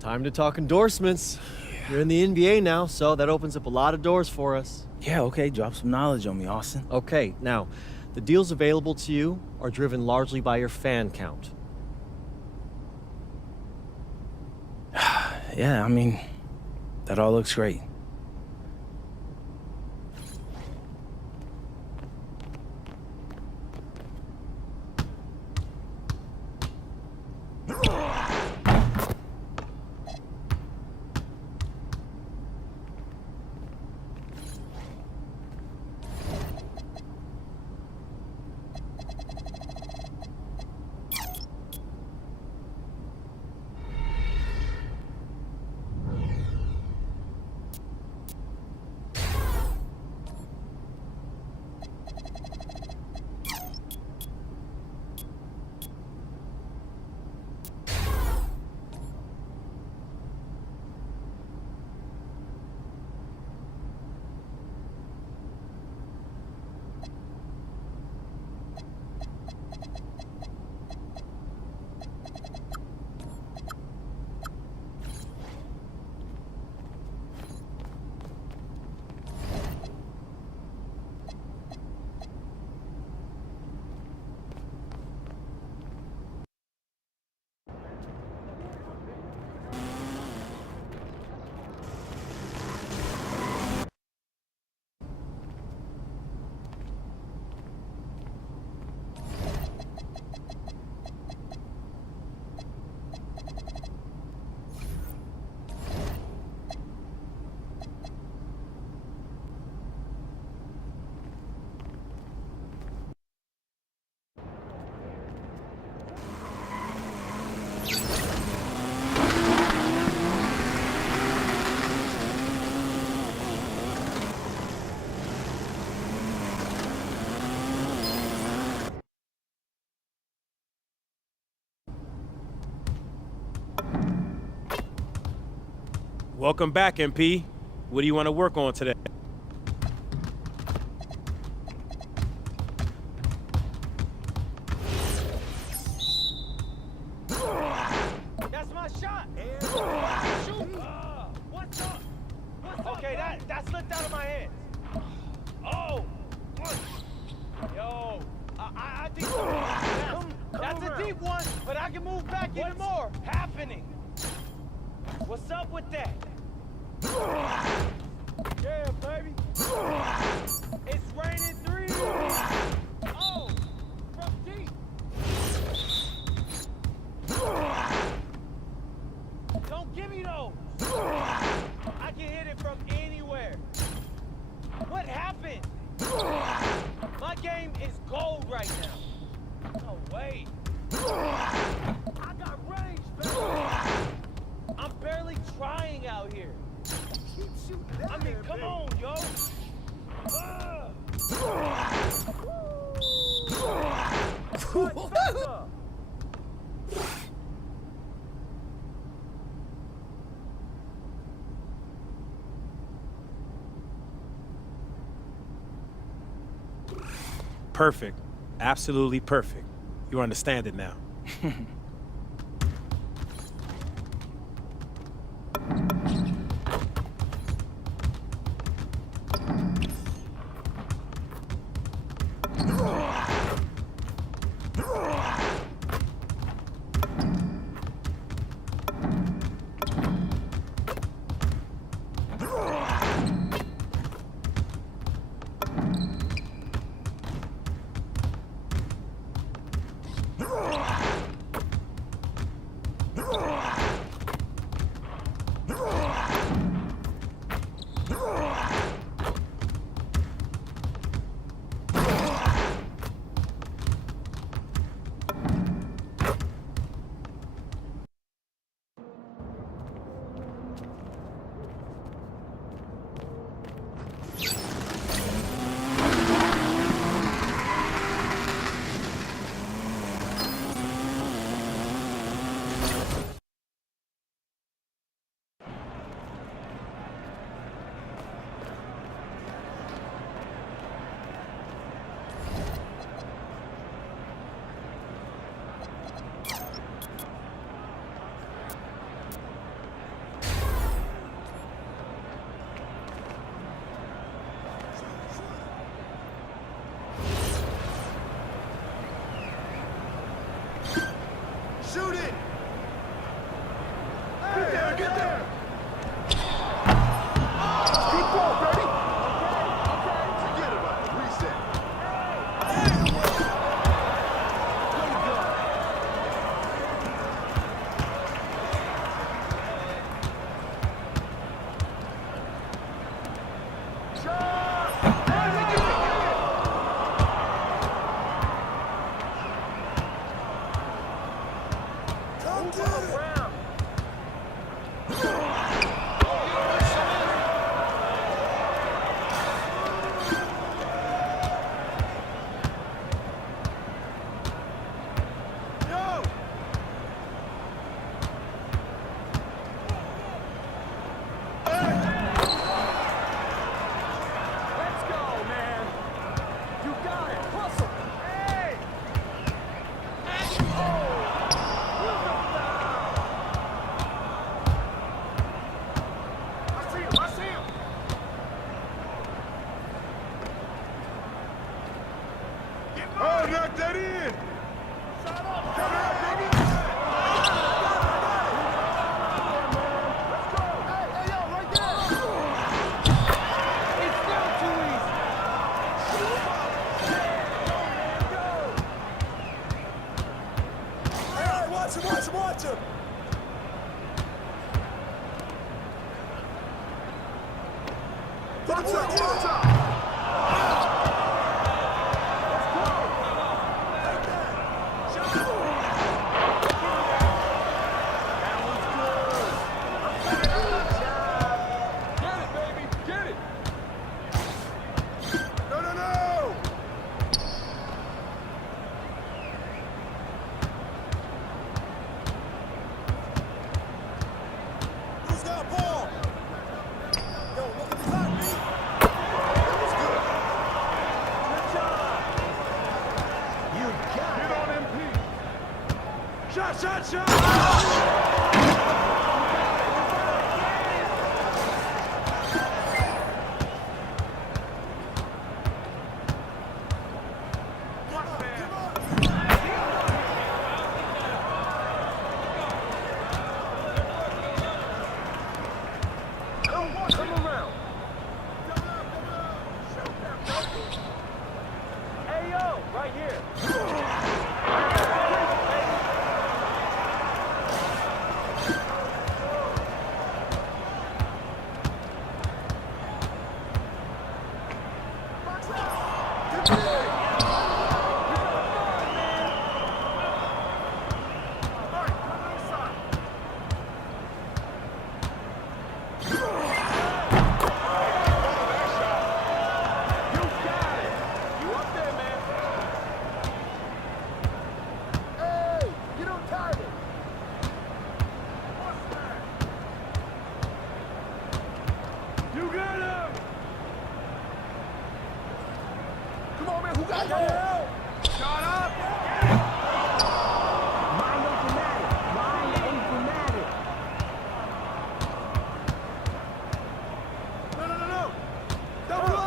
Time to talk endorsements. You're in the NBA now, so that opens up a lot of doors for us. Yeah, okay, drop some knowledge on me, Austin. Okay, now, the deals available to you are driven largely by your fan count. Yeah, I mean, that all looks great. Welcome back, MP. What do you want to work on today? That's my shot. Shoot. What's up? Okay, that slipped out of my hands. Oh. Yo, I think that's a deep one, but I can move back even more. Happening. What's up with that? Yeah, baby. It's raining threes. Oh, from deep. Don't give me those. I can hit it from anywhere. What happened? My game is gold right now. No way. I got range, baby. I'm barely trying out here. Keep shooting that. I mean, come on, yo. Perfect. Absolutely perfect. You understand it now. Shoot it! Get there, get there! Keep ball, baby! Okay. Forget about it. Reset. Oh, knock that in! Shut up! Come on, baby! Let's go! Hey, yo, right there! It's still too easy! Hey, watch him, watch him, watch him! Watch out, watch out! Who's got ball? You got him! Come on, man, who got him? Shot up! Mind ain't dramatic. Mind ain't dramatic. No. Double up!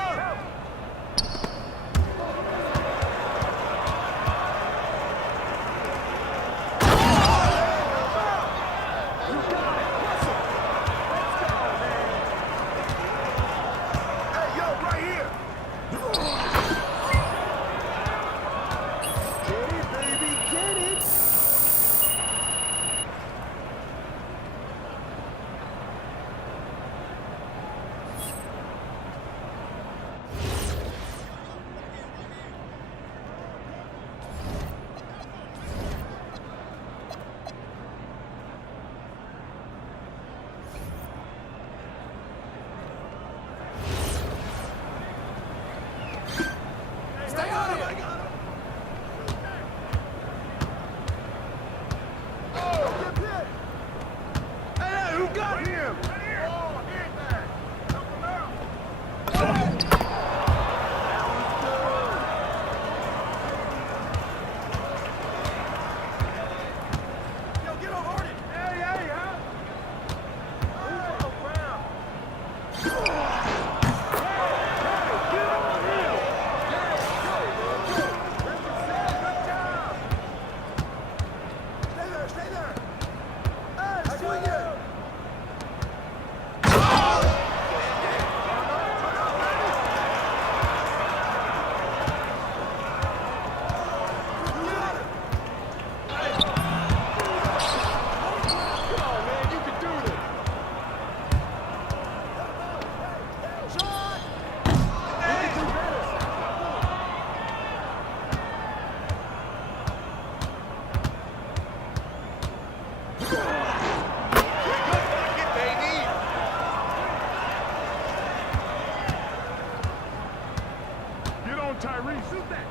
Tyree, shoot that!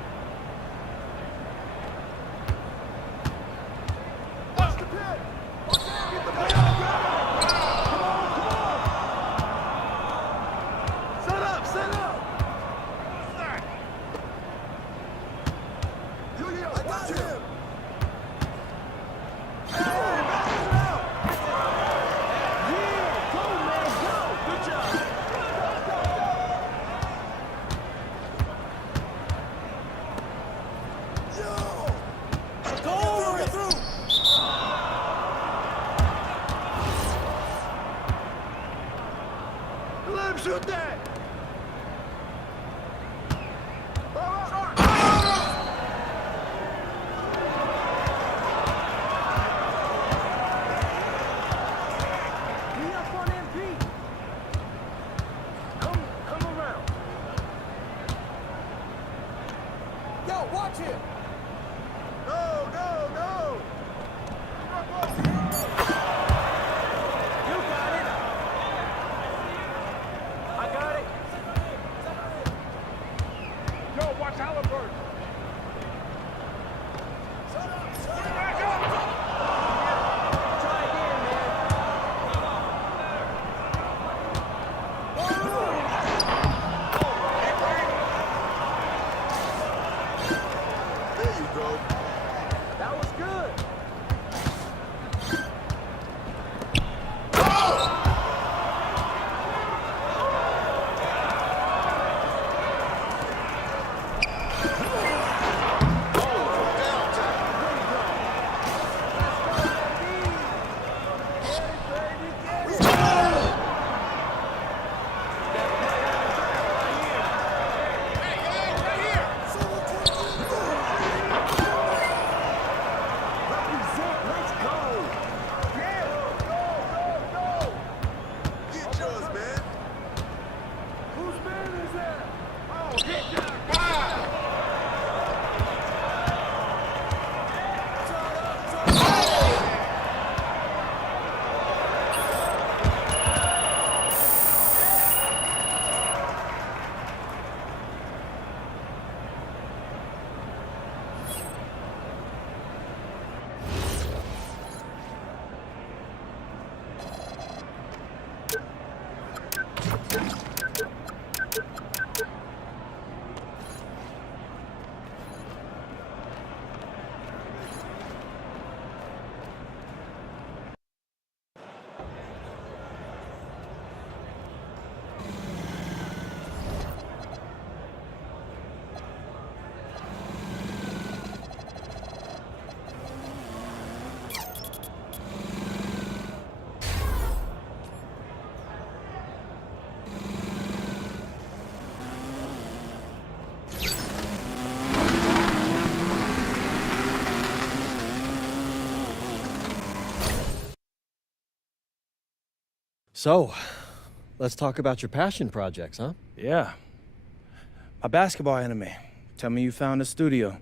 Watch the pit! Watch out! Get the ball! Come on! Set up! I got him! Let him shoot that! Be up on MP! Come around! Yo, watch him! No! You got it! I got it! So, let's talk about your passion projects, huh? Yeah. My basketball anime. Tell me you found a studio.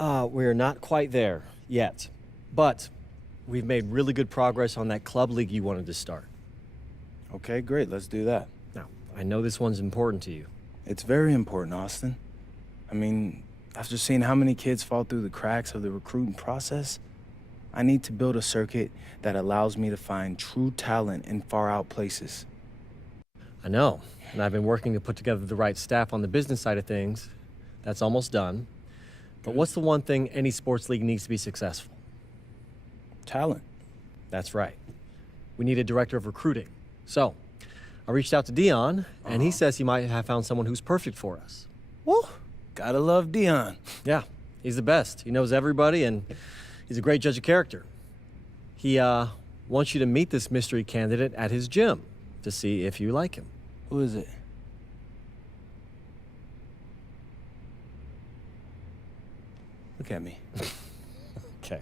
We're not quite there yet, but we've made really good progress on that club league you wanted to start. Okay, great. Let's do that. Now, I know this one's important to you. It's very important, Austin. I mean, after seeing how many kids fall through the cracks of the recruiting process, I need to build a circuit that allows me to find true talent in far-out places. I know, and I've been working to put together the right staff on the business side of things. That's almost done. But what's the one thing any sports league needs to be successful? Talent. That's right. We need a director of recruiting. So, I reached out to Dion, and he says he might have found someone who's perfect for us. Woo! Gotta love Dion. Yeah, he's the best. He knows everybody, and he's a great judge of character. He wants you to meet this mystery candidate at his gym to see if you like him. Who is it? Look at me. Okay.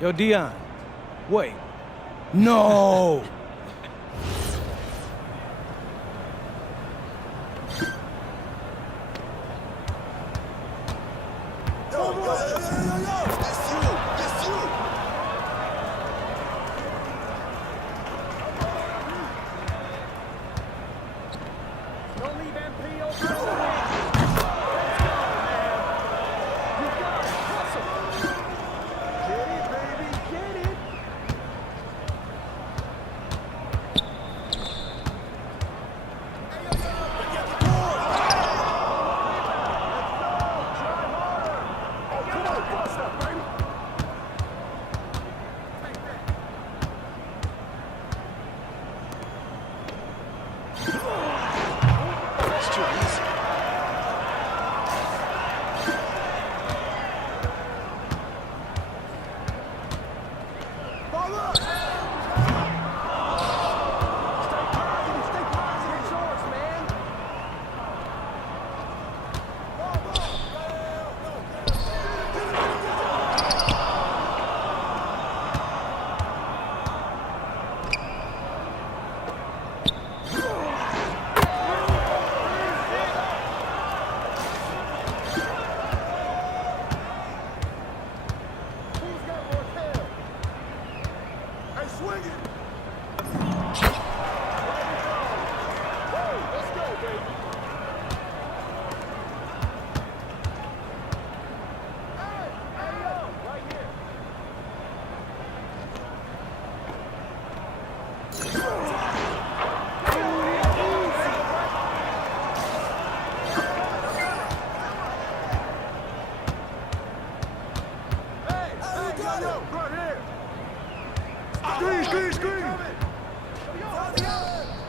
Yo, Dion. Wait. No!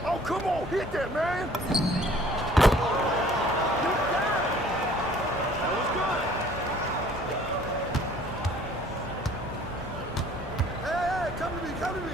Oh, come on, hit that, man. That was good. Hey, come to me, come to me.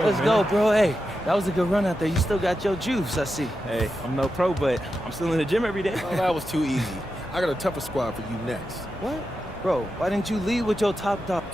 Let's go, bro. Hey, that was a good run out there. You still got your juice, I see. Hey, I'm no pro, but I'm still in the gym every day. Oh, that was too easy. I got a tougher squad for you next. What? Bro, why didn't you lead with your top dog?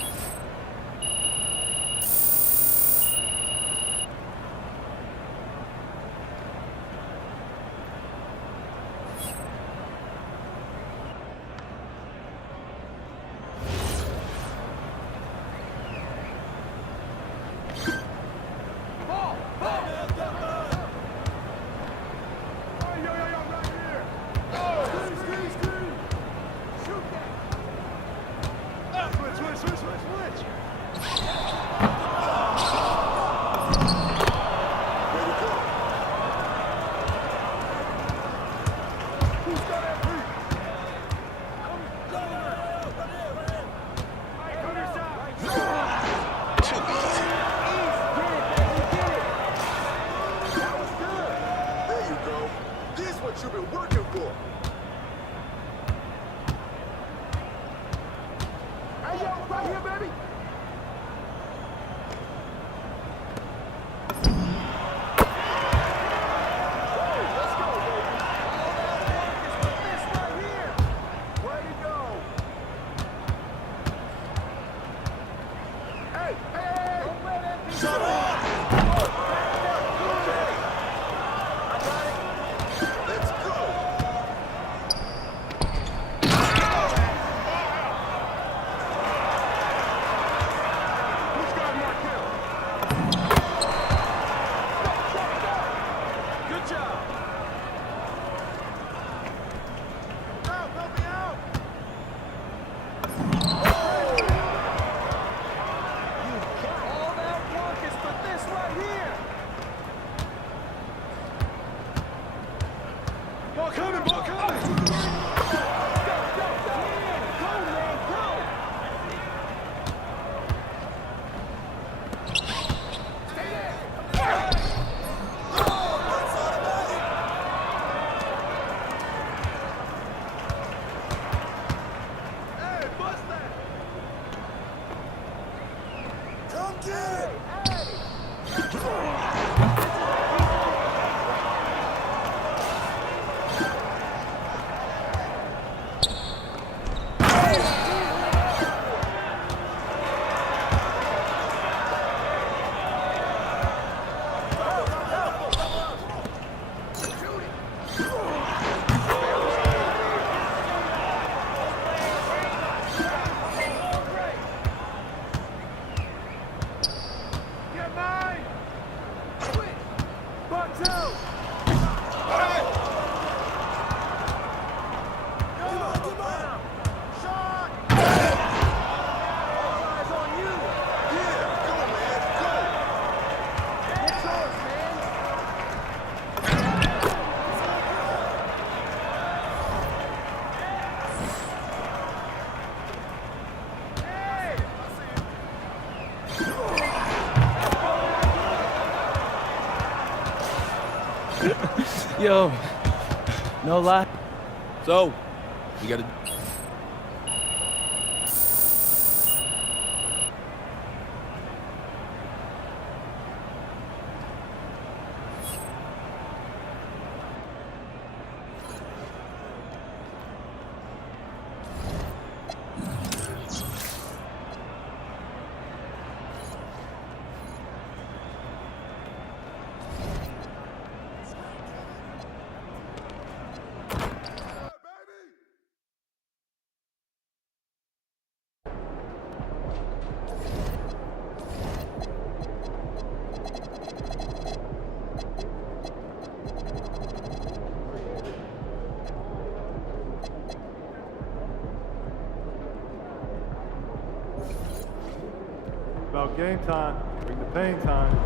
You've been working for. Hey, yo, right here, baby. Let's go, baby. This right here. Way to go. Hey, hey, don't let that be. Shut up. Yo, no lie. So, you gotta... Well, game time. Bring the pain time.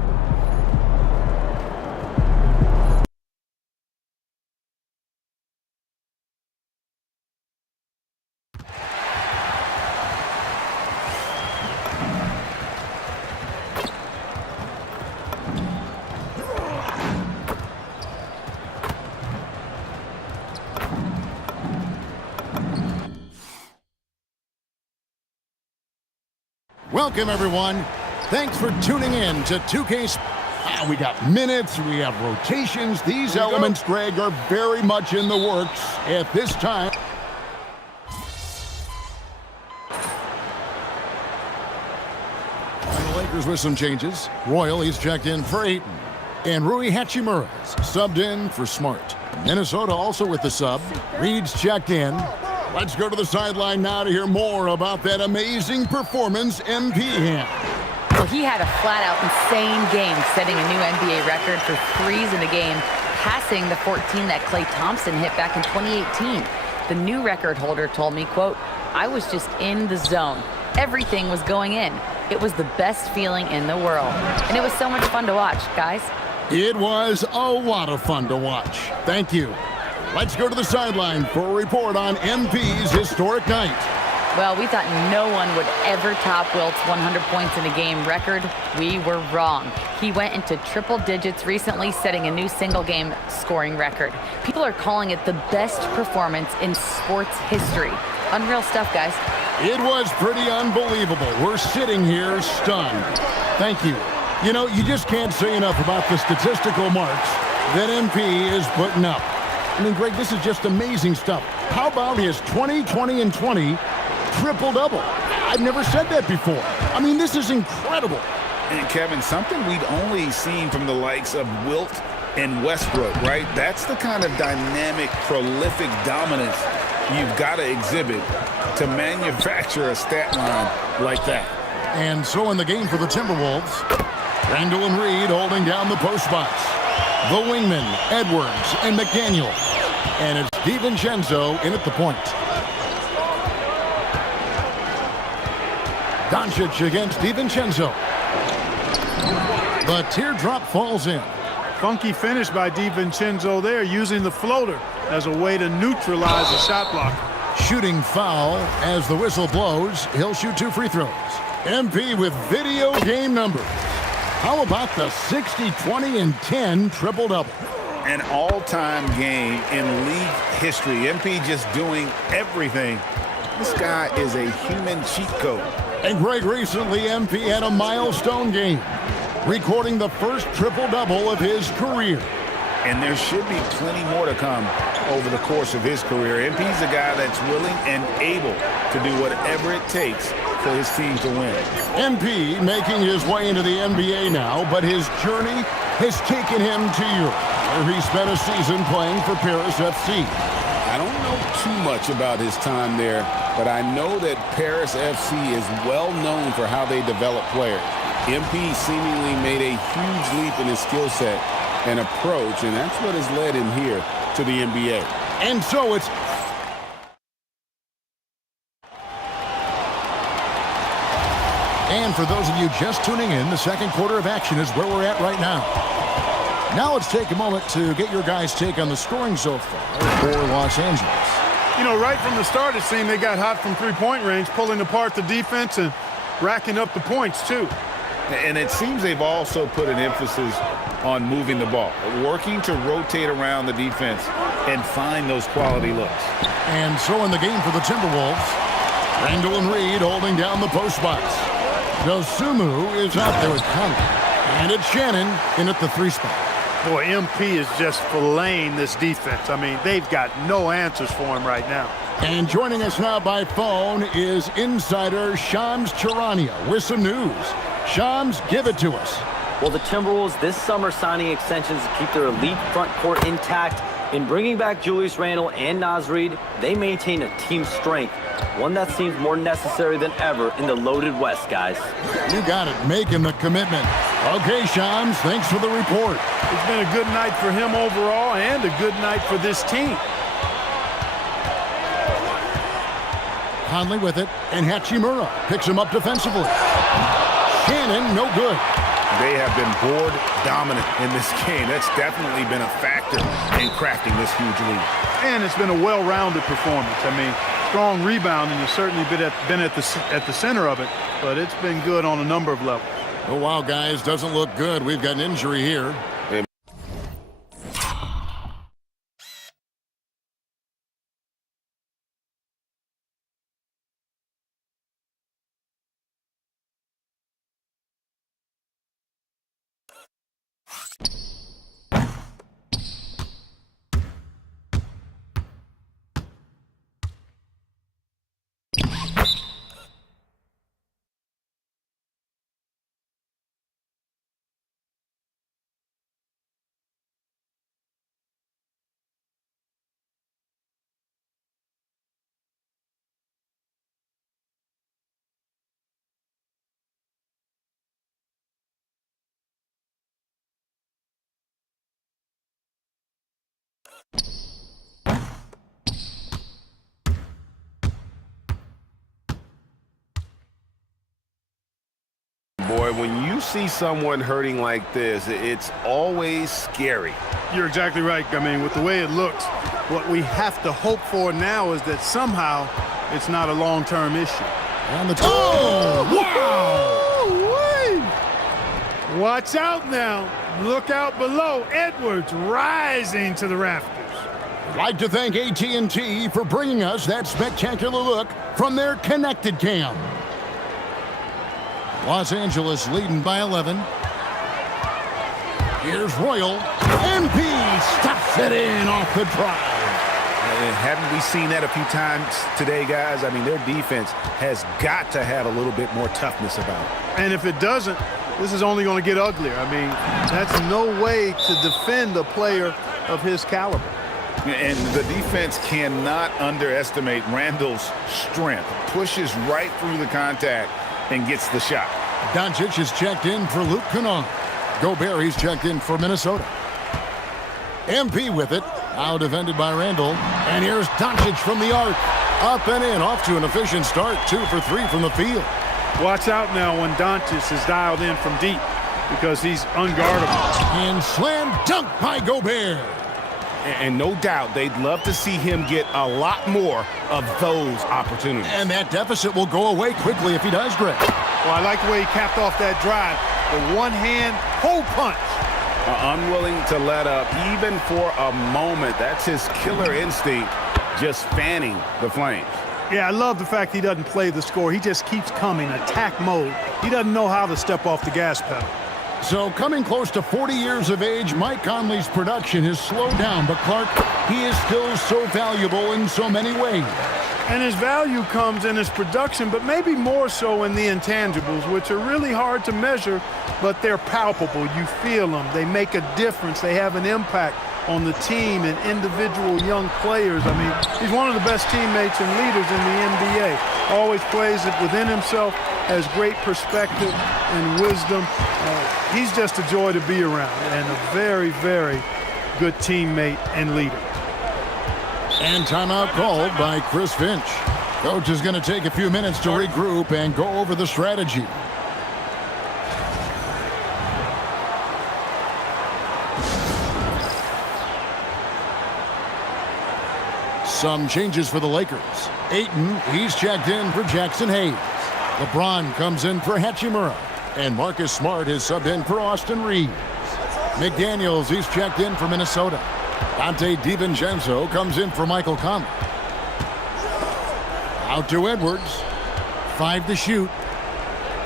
Welcome, everyone. Thanks for tuning in to 2K. We got minutes, we have rotations. These elements, Greg, are very much in the works at this time. And the Lakers with some changes. Royal, he's checked in for Ayton. And Rui Hachimura's subbed in for Smart. Minnesota also with the sub. Reed's checked in. Let's go to the sideline now to hear more about that amazing performance MP had. Well, he had a flat-out insane game, setting a new NBA record for threes in the game, passing the 14 that Klay Thompson hit back in 2018. The new record holder told me, quote, "I was just in the zone. Everything was going in. It was the best feeling in the world. And it was so much fun to watch, guys." It was a lot of fun to watch. Thank you. Let's go to the sideline for a report on MP's historic night. Well, we thought no one would ever top Wilt's 100 points in a game record. We were wrong. He went into triple digits recently, setting a new single-game scoring record. People are calling it the best performance in sports history. Unreal stuff, guys. It was pretty unbelievable. We're sitting here stunned. Thank you. You know, you just can't say enough about the statistical marks that MP is putting up. I mean, Greg, this is just amazing stuff. How about his 20, 20, and 20 triple-double? I've never said that before. I mean, this is incredible. And, Kevin, something we'd only seen from the likes of Wilt and Westbrook, right? That's the kind of dynamic, prolific dominance you've got to exhibit to manufacture a stat line like that. And so in the game for the Timberwolves, Randall and Reed holding down the post spots. The wingmen, Edwards and McDaniel. And it's DiVincenzo in at the point. Doncic against DiVincenzo. The teardrop falls in. Funky finish by DiVincenzo there, using the floater as a way to neutralize the shot blocker. Shooting foul as the whistle blows. He'll shoot 2 free throws. MP with video game numbers. How about the 60, 20, and 10 triple-double? An all-time game in league history. MP just doing everything. This guy is a human cheat code. And Greg, recently MP had a milestone game, recording the first triple-double of his career. And there should be plenty more to come over the course of his career. MP's a guy that's willing and able to do whatever it takes for his team to win. MP making his way into the NBA now, but his journey has taken him to Europe, where he spent a season playing for Paris FC. I don't know too much about his time there, but I know that Paris FC is well known for how they develop players. MP seemingly made a huge leap in his skill set and approach, and that's what has led him here to the NBA. And so it's And for those of you just tuning in, the second quarter of action is where we're at right now. Now let's take a moment to get your guys' take on the scoring so far for Los Angeles. You know, right from the start, it seemed they got hot from three-point range, pulling apart the defense and racking up the points, too. And it seems they've also put an emphasis on moving the ball, working to rotate around the defense and find those quality looks. And so in the game for the Timberwolves, Randall and Reed holding down the post spots. Dosumu is out there with Conley. And it's Shannon in at the 3 spot. Boy, MP is just filleting this defense. I mean, they've got no answers for him right now. And joining us now by phone is insider Shams Charania with some news. Shams, give it to us. Well, the Timberwolves this summer signing extensions to keep their elite front court intact. In bringing back Julius Randle and Naz Reid, they maintain a team strength, one that seems more necessary than ever in the loaded West, guys. You got it, making the commitment. Okay, Shams, thanks for the report. It's been a good night for him overall and a good night for this team. Conley with it, and Hachimura picks him up defensively. cannon, no good. They have been board dominant in this game. That's definitely been a factor in crafting this huge lead. And it's been a well-rounded performance. I mean, strong rebounding has certainly been at the center of it, but it's been good on a number of levels. Oh, wow, guys, doesn't look good. We've got an injury here. Boy, when you see someone hurting like this, it's always scary. You're exactly right. I mean, with the way it looks, what we have to hope for now is that somehow it's not a long-term issue. On the wow! Watch out now. Look out below. Edwards rising to the rafters. I'd like to thank AT&T for bringing us that spectacular look from their connected cam. Los Angeles leading by 11. Here's Royal. MP stuffs it in off the drive. And haven't we seen that a few times today, guys? I mean, their defense has got to have a little bit more toughness about it. And if it doesn't, this is only going to get uglier. I mean, that's no way to defend a player of his caliber. And the defense cannot underestimate Randall's strength. Pushes right through the contact and gets the shot. Doncic is checked in for Luke Kennard. Gobert, he's checked in for Minnesota. MP with it. Now defended by Randall. And here's Doncic from the arc. Up and in. Off to an efficient start. 2 for 3 from the field. Watch out now when Doncic is dialed in from deep because he's unguardable. And slam dunk by Gobert. And no doubt they'd love to see him get a lot more of those opportunities. And that deficit will go away quickly if he does, Greg. Well, I like the way he capped off that drive. The one-hand hole punch. Unwilling to let up even for a moment. That's his killer instinct, just fanning the flames. Yeah, I love the fact he doesn't play the score. He just keeps coming, attack mode. He doesn't know how to step off the gas pedal. So coming close to 40 years of age, Mike Conley's production has slowed down. But Clark, he is still so valuable in so many ways. And his value comes in his production, but maybe more so in the intangibles, which are really hard to measure, but they're palpable. You feel them. They make a difference. They have an impact on the team and individual young players. I mean, he's one of the best teammates and leaders in the NBA. Always plays it within himself, has great perspective and wisdom. He's just a joy to be around and a very, very good teammate and leader. And timeout called by Chris Finch. Coach is going to take a few minutes to regroup and go over the strategy. Some changes for the Lakers. Ayton, he's checked in for Jackson Hayes. LeBron comes in for Hachimura. And Marcus Smart is subbed in for Austin Reeves. McDaniels, he's checked in for Minnesota. Dante DiVincenzo comes in for Michael Conley. Out to Edwards. 5 to shoot.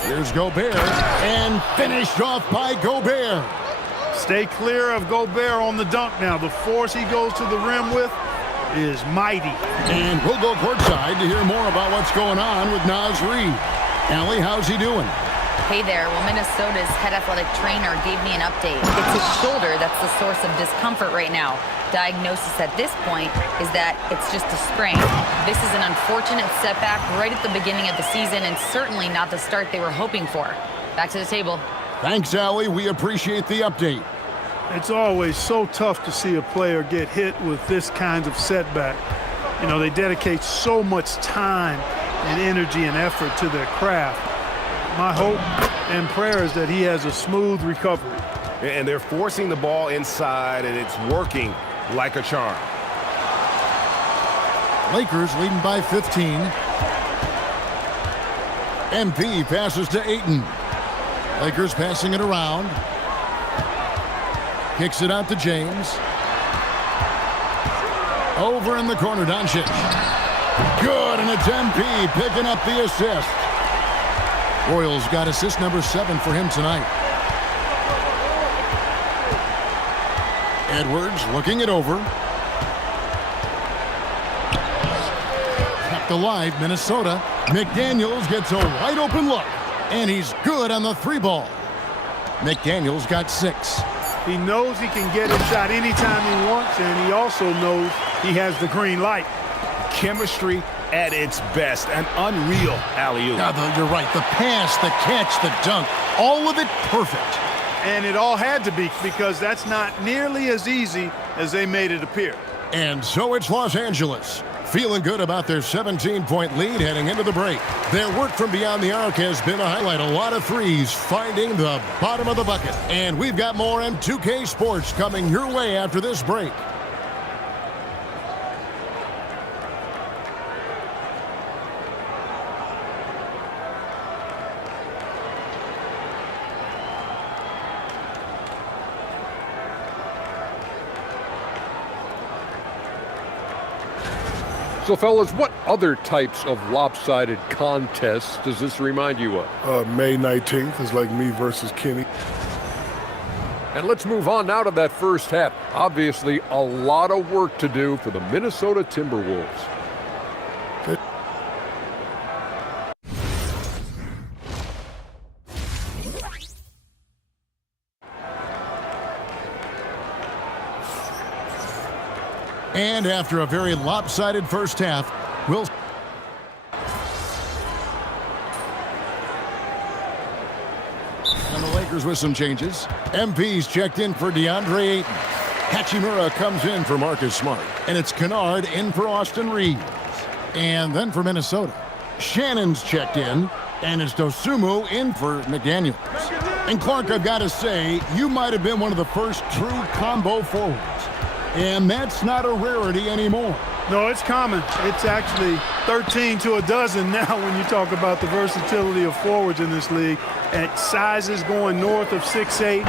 Here's Gobert. And finished off by Gobert. Stay clear of Gobert on the dunk now. The force he goes to the rim with is mighty. And we'll go courtside to hear more about what's going on with Naz Reid. Allie, how's he doing? Hey there. Well, Minnesota's head athletic trainer gave me an update. It's his shoulder that's the source of discomfort right now. Diagnosis at this point is that it's just a sprain. This is an unfortunate setback right at the beginning of the season and certainly not the start they were hoping for. Back to the table. Thanks, Allie. We appreciate the update. It's always so tough to see a player get hit with this kind of setback. You know, they dedicate so much time and energy and effort to their craft. My hope and prayers that he has a smooth recovery. And they're forcing the ball inside, and it's working like a charm. Lakers leading by 15. MP passes to Ayton. Lakers passing it around. Kicks it out to James. Over in the corner, Doncic. Good, and it's MP picking up the assist. Royals got assist number 7 for him tonight. Edwards looking it over. Kept alive, Minnesota. McDaniels gets a wide open look, and he's good on the 3 ball. McDaniels got 6. He knows he can get his shot anytime he wants, and he also knows he has the green light. Chemistry at its best. An unreal alley-oop. You're right. The pass, the catch, the dunk, all of it perfect. And it all had to be, because that's not nearly as easy as they made it appear. And so it's Los Angeles, feeling good about their 17-point lead heading into the break. Their work from beyond the arc has been a highlight. A lot of threes finding the bottom of the bucket. And we've got more M2K Sports coming your way after this break. So, fellas, what other types of lopsided contests does this remind you of? May 19th is like me versus Kenny. And let's move on now to that first half. Obviously, a lot of work to do for the Minnesota Timberwolves. And after a very lopsided first half, we'll... And the Lakers with some changes. MP's checked in for DeAndre Ayton. Hachimura comes in for Marcus Smart. And it's Kennard in for Austin Reeves. And then for Minnesota, Shannon's checked in, and it's Dosumu in for McDaniels. And Clark, I've got to say, you might have been one of the first true combo forwards. And that's not a rarity anymore. No, it's common. It's actually 13 to a dozen now when you talk about the versatility of forwards in this league. At sizes going north of 6'8",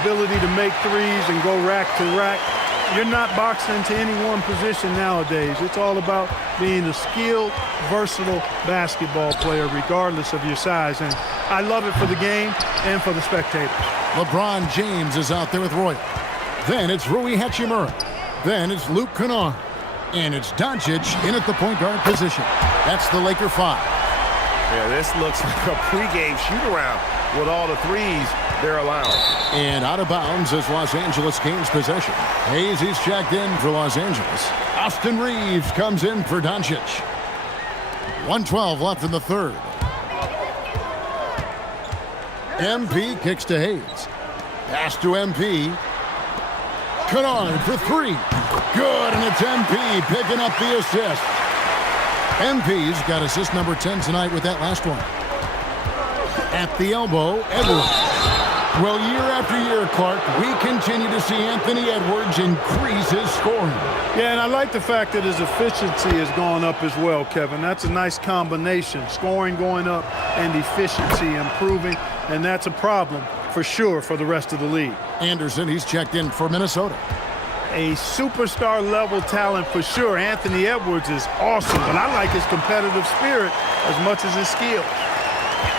ability to make threes and go rack to rack. You're not boxed into any one position nowadays. It's all about being a skilled, versatile basketball player regardless of your size. And I love it for the game and for the spectators. LeBron James is out there with Roy. Then it's Rui Hachimura. Then it's Luke Kennard. And it's Doncic in at the point guard position. That's the Laker 5. Yeah, this looks like a pregame shoot-around with all the threes they're allowing. And out of bounds as Los Angeles gains possession. He's checked in for Los Angeles. Austin Reeves comes in for Doncic. 1:12 left in the third. MP kicks to Hayes. Pass to MP. Kennard for 3. Good, and it's MP picking up the assist. MP's got assist number 10 tonight with that last one. At the elbow, Edwards. Well, year after year, Clark, we continue to see Anthony Edwards increase his scoring. Yeah, and I like the fact that his efficiency has gone up as well, Kevin. That's a nice combination. Scoring going up and efficiency improving, and that's a problem for sure for the rest of the league. Anderson, he's checked in for Minnesota. A superstar level talent for sure. Anthony Edwards is awesome, but I like his competitive spirit as much as his skill.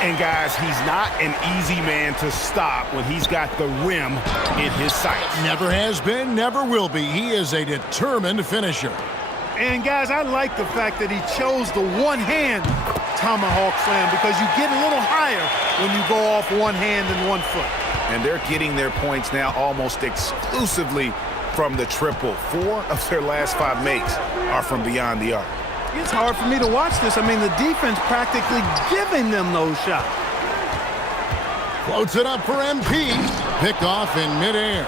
And guys, he's not an easy man to stop when he's got the rim in his sights. Never has been, never will be. He is a determined finisher. And guys, I like the fact that he chose the one-hand tomahawk slam, because you get a little higher when you go off one hand and 1 foot. And they're getting their points now almost exclusively from the triple. 4 of their last 5 makes are from beyond the arc. It's hard for me to watch this. I mean, the defense practically giving them those shots. Floats it up for MP. Picked off in midair.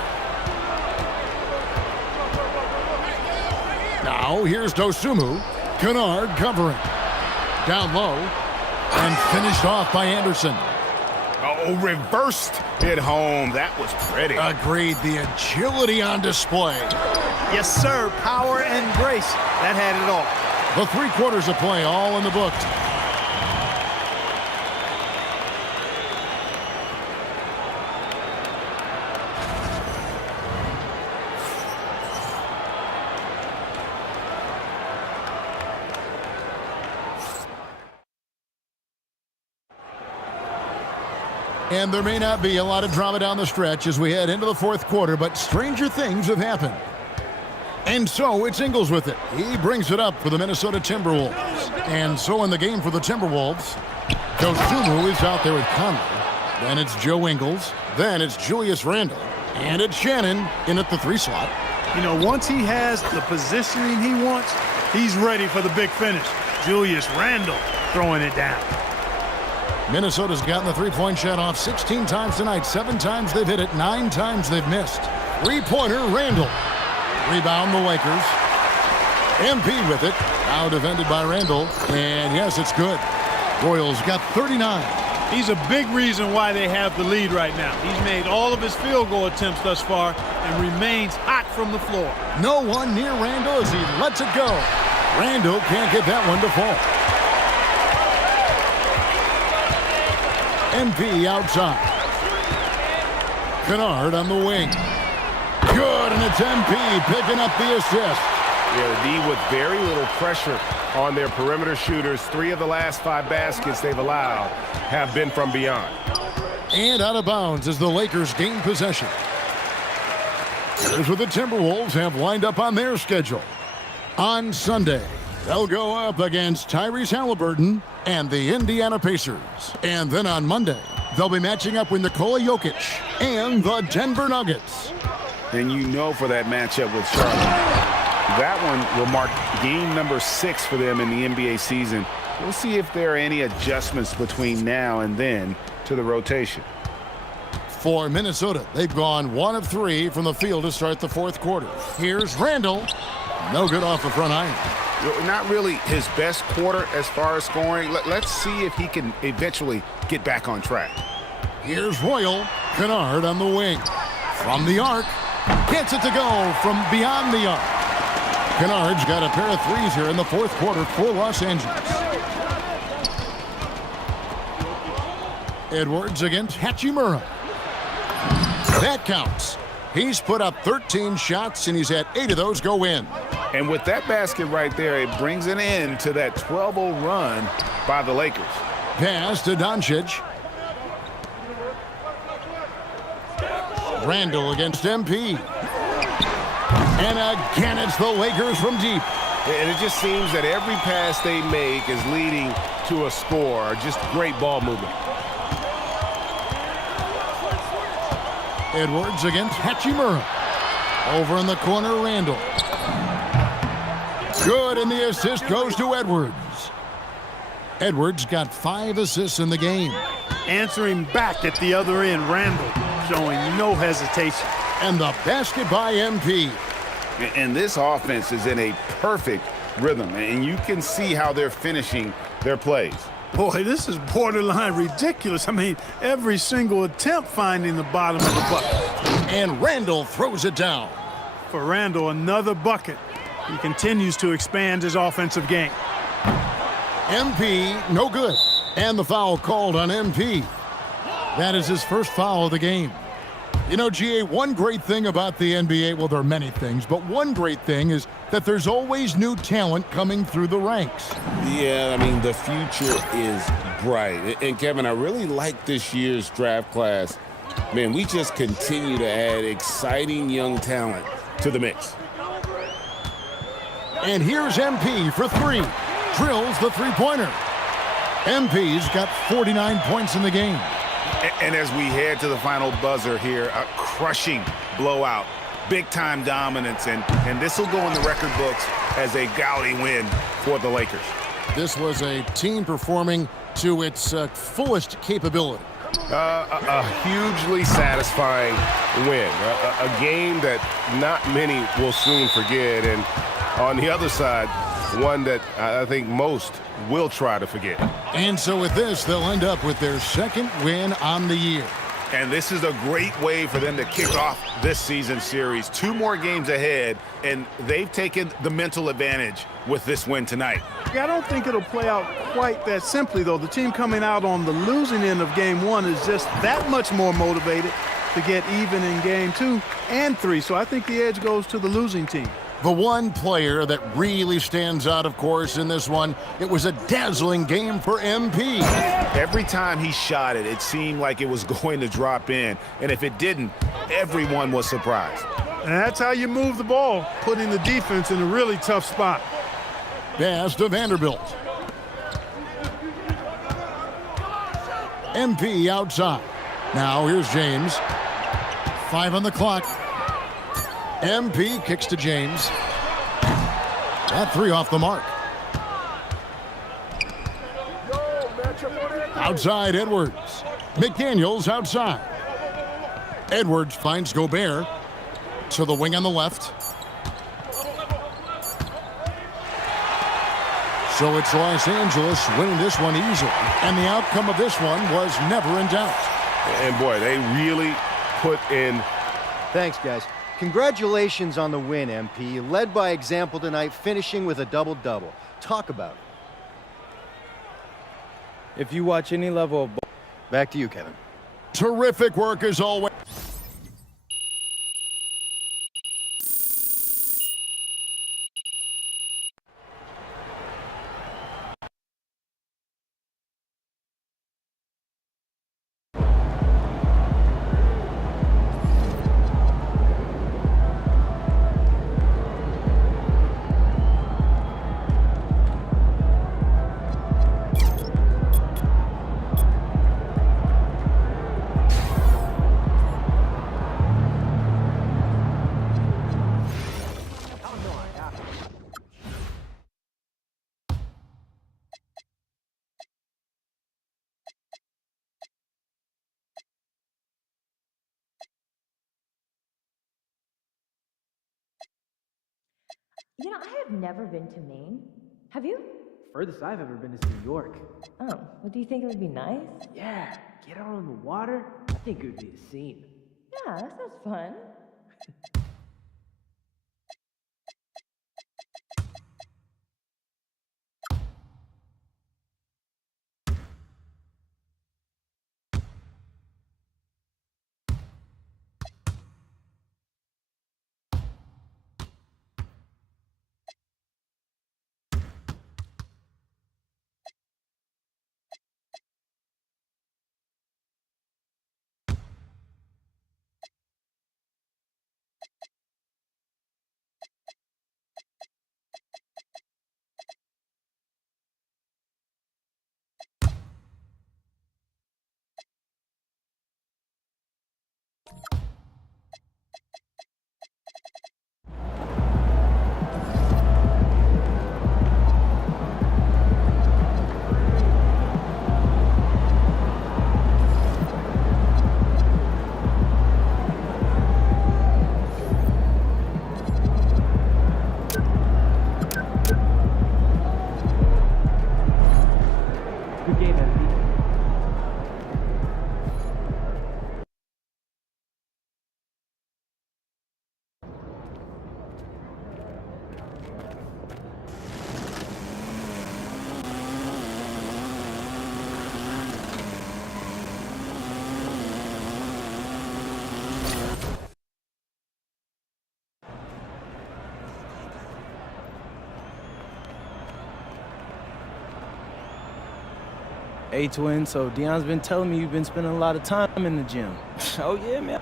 Now here's Dosumu. Kennard covering. Down low. And finished off by Anderson. Oh, reversed it home. That was pretty. Agreed. The agility on display. Yes, sir. Power and grace. That had it all. The 3 quarters of play all in the books. And there may not be a lot of drama down the stretch as we head into the 4th quarter, but stranger things have happened. And so it's Ingles with it. He brings it up for the Minnesota Timberwolves. And so in the game for the Timberwolves, Dosunmu is out there with Conley. Then it's Joe Ingles. Then it's Julius Randle. And it's Shannon in at the 3 slot. You know, once he has the positioning he wants, he's ready for the big finish. Julius Randle throwing it down. Minnesota's gotten the 3-point shot off 16 times tonight. 7 times they've hit it, 9 times they've missed. 3-pointer, Randle. Rebound, the Lakers. MP with it. Now defended by Randle. And yes, it's good. Royals got 39. He's a big reason why they have the lead right now. He's made all of his field goal attempts thus far and remains hot from the floor. No one near Randle as he lets it go. Randle can't get that one to fall. MP outside. Kennard on the wing. Good, and it's MP picking up the assist. Yeah, the D with very little pressure on their perimeter shooters. 3 of the last 5 baskets they've allowed have been from beyond. And out of bounds as the Lakers gain possession. Here's what the Timberwolves have lined up on their schedule. On Sunday, they'll go up against Tyrese Halliburton and the Indiana Pacers. And then on Monday, they'll be matching up with Nikola Jokic and the Denver Nuggets. And you know for that matchup with Charlotte, that one will mark game number 6 for them in the NBA season. We'll see if there are any adjustments between now and then to the rotation. For Minnesota, they've gone 1 of 3 from the field to start the 4th quarter. Here's Randle. No good off the front iron. Not really his best quarter as far as scoring. Let's see if he can eventually get back on track. Here's Royal. Kennard on the wing. From the arc. Gets it to go from beyond the arc. Kennard's got a pair of 3s here in the 4th quarter for Los Angeles. Edwards against Hachimura. That counts. He's put up 13 shots, and he's had 8 of those go in. And with that basket right there, it brings an end to that 12-0 run by the Lakers. Pass to Doncic. Randle against MP. And again, it's the Lakers from deep. And it just seems that every pass they make is leading to a score. Just great ball movement. Edwards against Hachimura. Over in the corner, Randle. Good, and the assist goes to Edwards. Edwards got 5 assists in the game. Answering back at the other end, Randle showing no hesitation. And the basket by MP. And this offense is in a perfect rhythm, and you can see how they're finishing their plays. Boy, this is borderline ridiculous. I mean, every single attempt finding the bottom of the bucket. And Randle throws it down. For Randle, another bucket. He continues to expand his offensive game. MP, no good. And the foul called on MP. That is his first foul of the game. You know, GA, one great thing about the NBA, well, there are many things, but one great thing is that there's always new talent coming through the ranks. Yeah, I mean, the future is bright. And, Kevin, I really like this year's draft class. Man, we just continue to add exciting young talent to the mix. And here's MP for 3. Drills the 3-pointer. MP's got 49 points in the game. And as we head to the final buzzer here, a crushing blowout, big-time dominance, and this will go in the record books as a gaudy win for the Lakers. This was a team performing to its fullest capability. A hugely satisfying win, a game that not many will soon forget. And on the other side, one that I think most will try to forget. And so with this, they'll end up with their second win on the year. And this is a great way for them to kick off this season series. 2 more games ahead, and they've taken the mental advantage with this win tonight. I don't think it'll play out quite that simply, though. The team coming out on the losing end of game 1 is just that much more motivated to get even in game 2 and 3. So I think the edge goes to the losing team. The one player that really stands out, of course, in this one, it was a dazzling game for MP. Every time he shot it, it seemed like it was going to drop in. And if it didn't, everyone was surprised. And that's how you move the ball, putting the defense in a really tough spot. Pass to Vanderbilt. MP outside. Now here's James. 5 on the clock. MP kicks to James. That 3 off the mark. Outside Edwards. McDaniels outside. Edwards finds Gobert to the wing on the left. So it's Los Angeles winning this one easily. And the outcome of this one was never in doubt. And boy, they really put in. Thanks, guys. Congratulations on the win, MP. You led by example tonight, finishing with a double-double. Talk about it. If you watch any level of ball. Back to you, Kevin. Terrific work as always. You know, I have never been to Maine. Have you? Furthest I've ever been is New York. Oh, well, do you think it would be nice? Yeah, get out on the water. I think it would be a scene. Yeah, that sounds fun. Good game, MP. Hey, twin, so Deion's been telling me you've been spending a lot of time in the gym. Oh, yeah, man.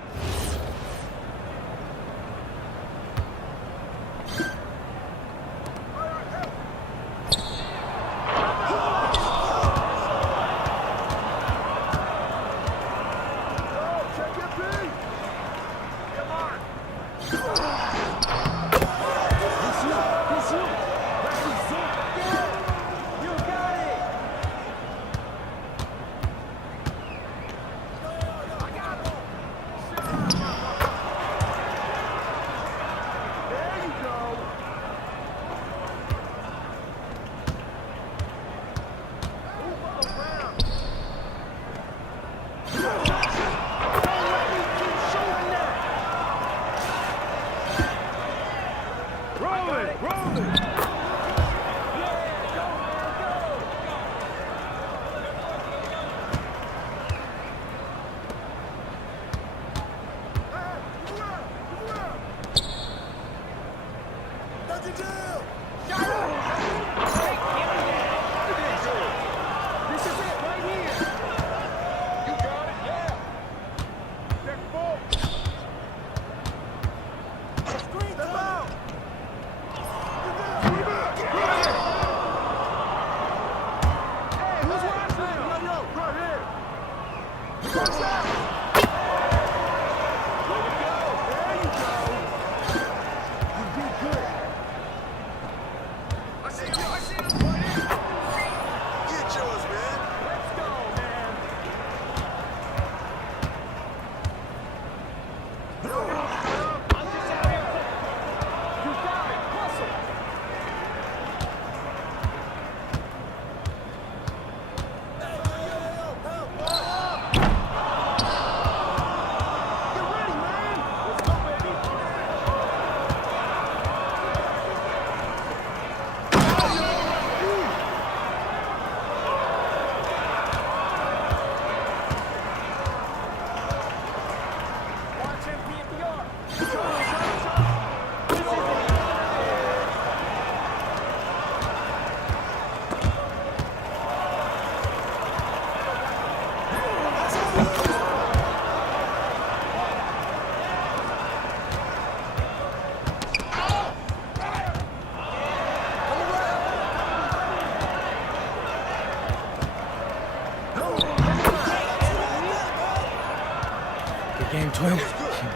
Game, twin.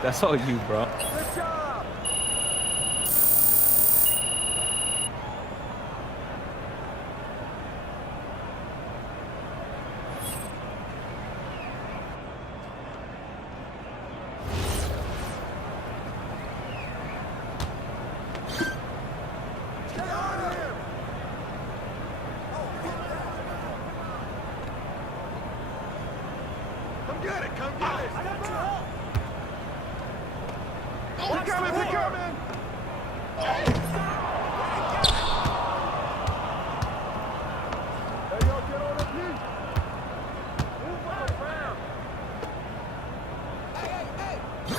That's all you, bro. Come get it, come get it. I got your help. Pick up, man, pick up, man. Hey, yo, get on up here. Move on, fam. Hey, hey, hey.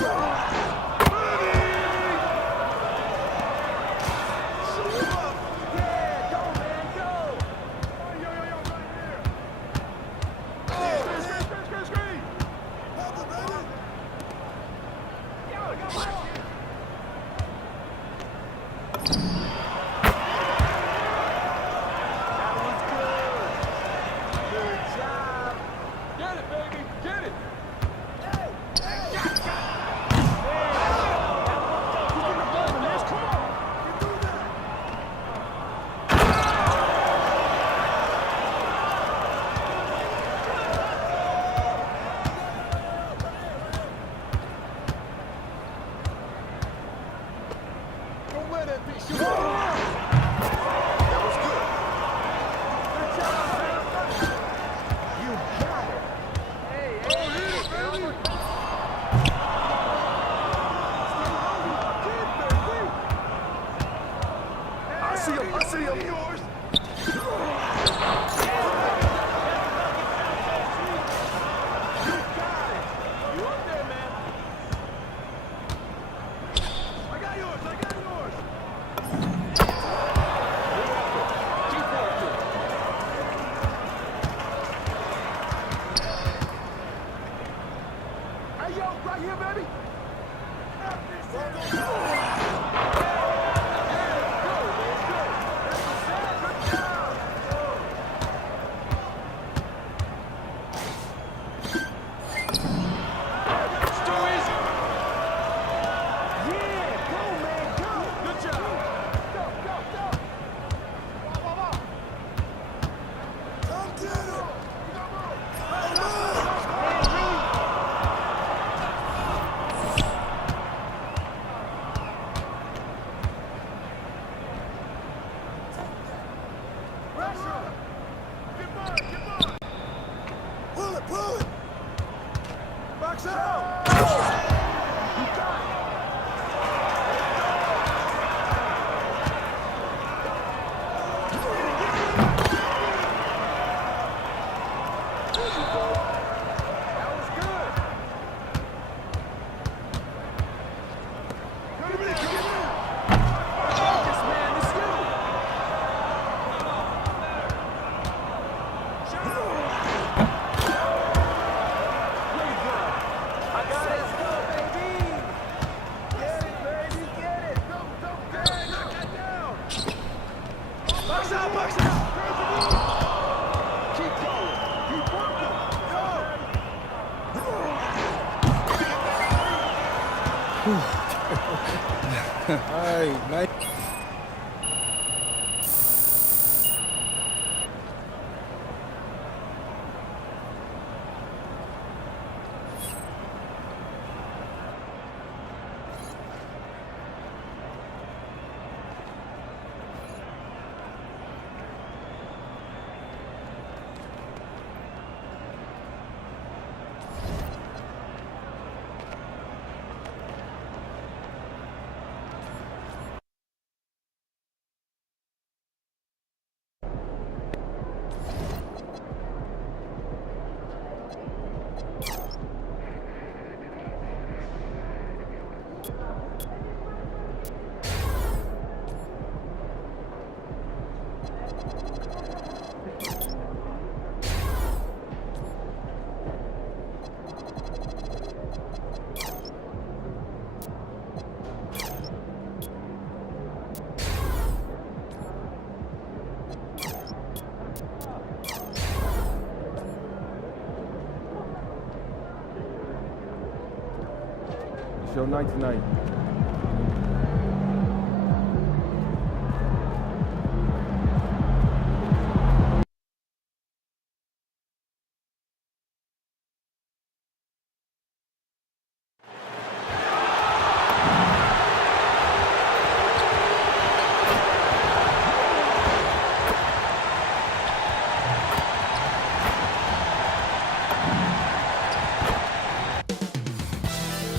your night tonight.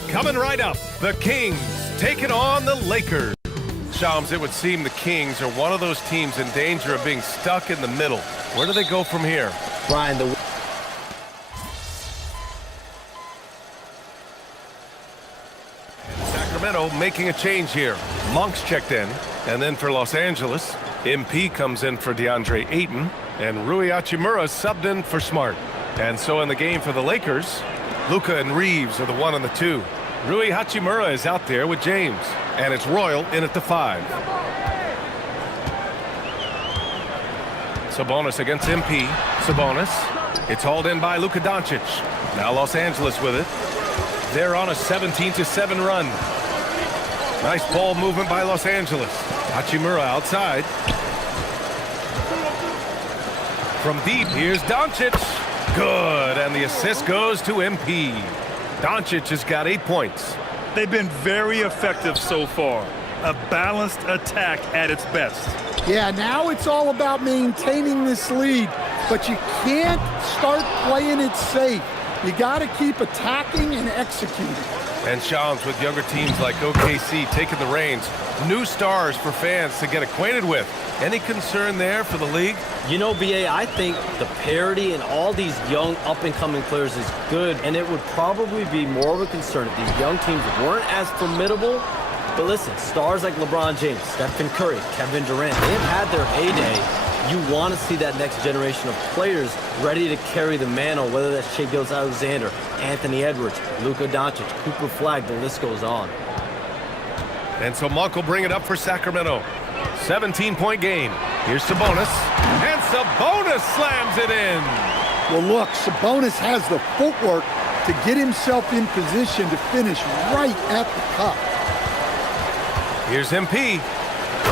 Coming right up, the Kings taking on the Lakers. Shams, it would seem the Kings are one of those teams in danger of being stuck in the middle. Where do they go from here? Brian, Sacramento making a change here. Monk's checked in, and then for Los Angeles, MP comes in for DeAndre Ayton, and Rui Hachimura subbed in for Smart. And so in the game for the Lakers, Luka and Reeves are the 1 and the 2. Rui Hachimura is out there with James, and it's Royal in at the 5. Sabonis against MP. Sabonis. It's hauled in by Luka Doncic. Now Los Angeles with it. They're on a 17-7 run. Nice ball movement by Los Angeles. Hachimura outside. From deep, here's Doncic. Good, and the assist goes to MP. Doncic has got 8 points. They've been very effective so far. A balanced attack at its best. Yeah, now it's all about maintaining this lead, but you can't start playing it safe. You got to keep attacking and executing. And Shams, with younger teams like OKC taking the reins, new stars for fans to get acquainted with. Any concern there for the league? You know, BA, I think the parity in all these young up-and-coming players is good, and it would probably be more of a concern if these young teams weren't as formidable. But listen, stars like LeBron James, Stephen Curry, Kevin Durant, they've had their heyday. You want to see that next generation of players ready to carry the mantle, whether that's Shai Gilgeous-Alexander, Anthony Edwards, Luka Doncic, Cooper Flagg, the list goes on. And so Monk will bring it up for Sacramento. 17-point game. Here's Sabonis. And Sabonis slams it in. Well, look, Sabonis has the footwork to get himself in position to finish right at the cup. Here's MP.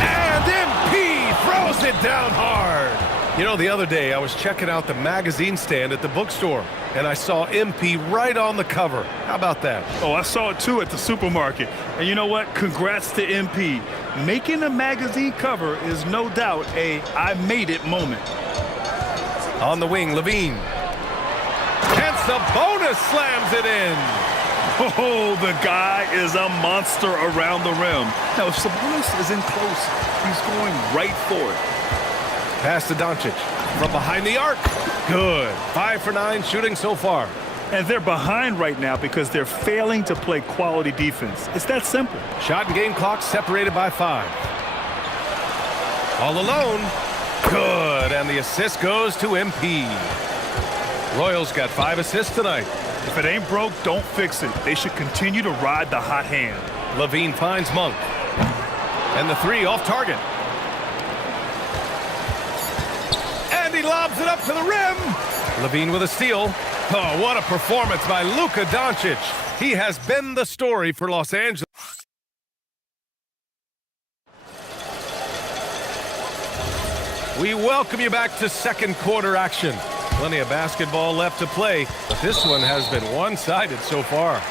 And MP throws it down hard. You know, the other day I was checking out the magazine stand at the bookstore, and I saw MP right on the cover. How about that? Oh, I saw it too at the supermarket. And you know what? Congrats to MP. Making a magazine cover is no doubt a I made it moment. On the wing, Levine. And Sabonis slams it in. Oh, the guy is a monster around the rim. Now, if Sabonis is in close, he's going right for it. Pass to Doncic from behind the arc. Good. 5 for 9 shooting so far. And they're behind right now because they're failing to play quality defense. It's that simple. Shot and game clock separated by 5. All alone. Good. And the assist goes to MP. Royals got 5 assists tonight. If it ain't broke, don't fix it. They should continue to ride the hot hand. Levine finds Monk. And the 3 off target. And he lobs it up to the rim. Levine with a steal. Oh, what a performance by Luka Doncic. He has been the story for Los Angeles. We welcome you back to second quarter action. Plenty of basketball left to play, but this one has been one-sided so far.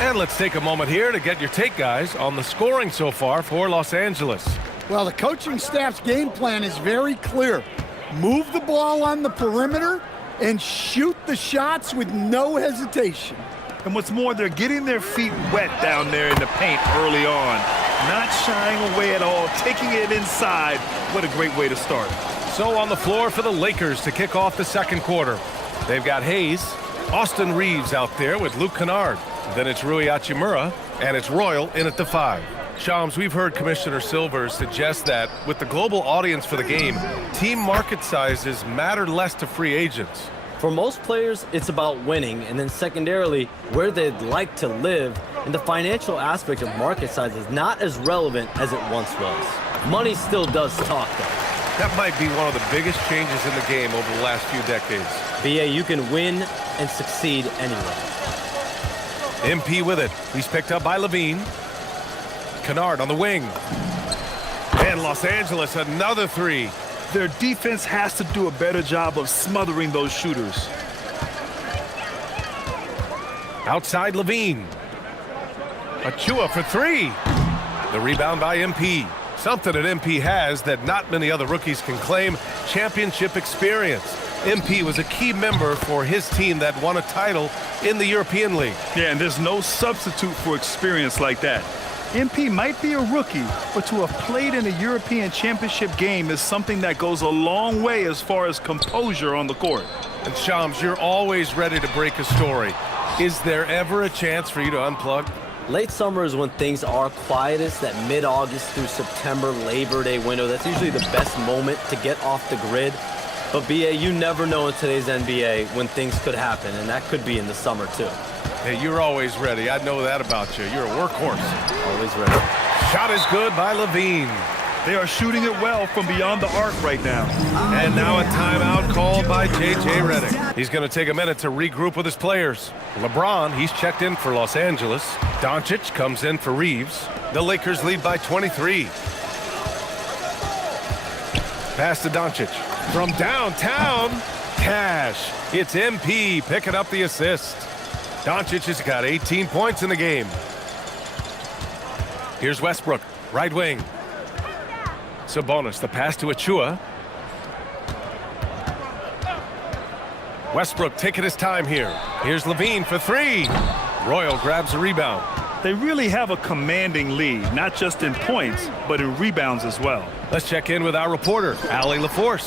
And let's take a moment here to get your take, guys, on the scoring so far for Los Angeles. Well, the coaching staff's game plan is very clear. Move the ball on the perimeter and shoot the shots with no hesitation. And what's more, they're getting their feet wet down there in the paint early on. Not shying away at all, taking it inside. What a great way to start. So on the floor for the Lakers to kick off the second quarter. They've got Hayes, Austin Reeves out there with Luke Kennard. Then it's Rui Hachimura, and it's Royal in at the 5. Shams, we've heard Commissioner Silver suggest that with the global audience for the game, team market sizes matter less to free agents. For most players, it's about winning, and then secondarily, where they'd like to live, and the financial aspect of market size is not as relevant as it once was. Money still does talk, though. That might be one of the biggest changes in the game over the last few decades. BA, you can win and succeed anywhere. MP with it. He's picked up by Levine. Kennard on the wing. And Los Angeles, another three. Their defense has to do a better job of smothering those shooters. Outside Levine. Achua for three. The rebound by MP. Something that MP has that not many other rookies can claim: championship experience. MP was a key member for his team that won a title in the European League. Yeah, and there's no substitute for experience like that. MP might be a rookie, but to have played in a European championship game is something that goes a long way as far as composure on the court. And Shams, you're always ready to break a story. Is there ever a chance for you to unplug? Late summer is when things are quietest, that mid-August through September Labor Day window. That's usually the best moment to get off the grid. But BA, you never know in today's NBA when things could happen, and that could be in the summer too. Hey, you're always ready. I know that about you. You're a workhorse. Always ready. Shot is good by Levine. They are shooting it well from beyond the arc right now. And now a timeout called by J.J. Redick. He's going to take a minute to regroup with his players. LeBron, he's checked in for Los Angeles. Doncic comes in for Reeves. The Lakers lead by 23. Pass to Doncic. From downtown, Cash. It's MP picking up the assist. Doncic has got 18 points in the game. Here's Westbrook, right wing. Sabonis, the pass to Achua. Westbrook taking his time here. Here's Levine for three. Royal grabs a rebound. They really have a commanding lead, not just in points, but in rebounds as well. Let's check in with our reporter, Allie LaForce.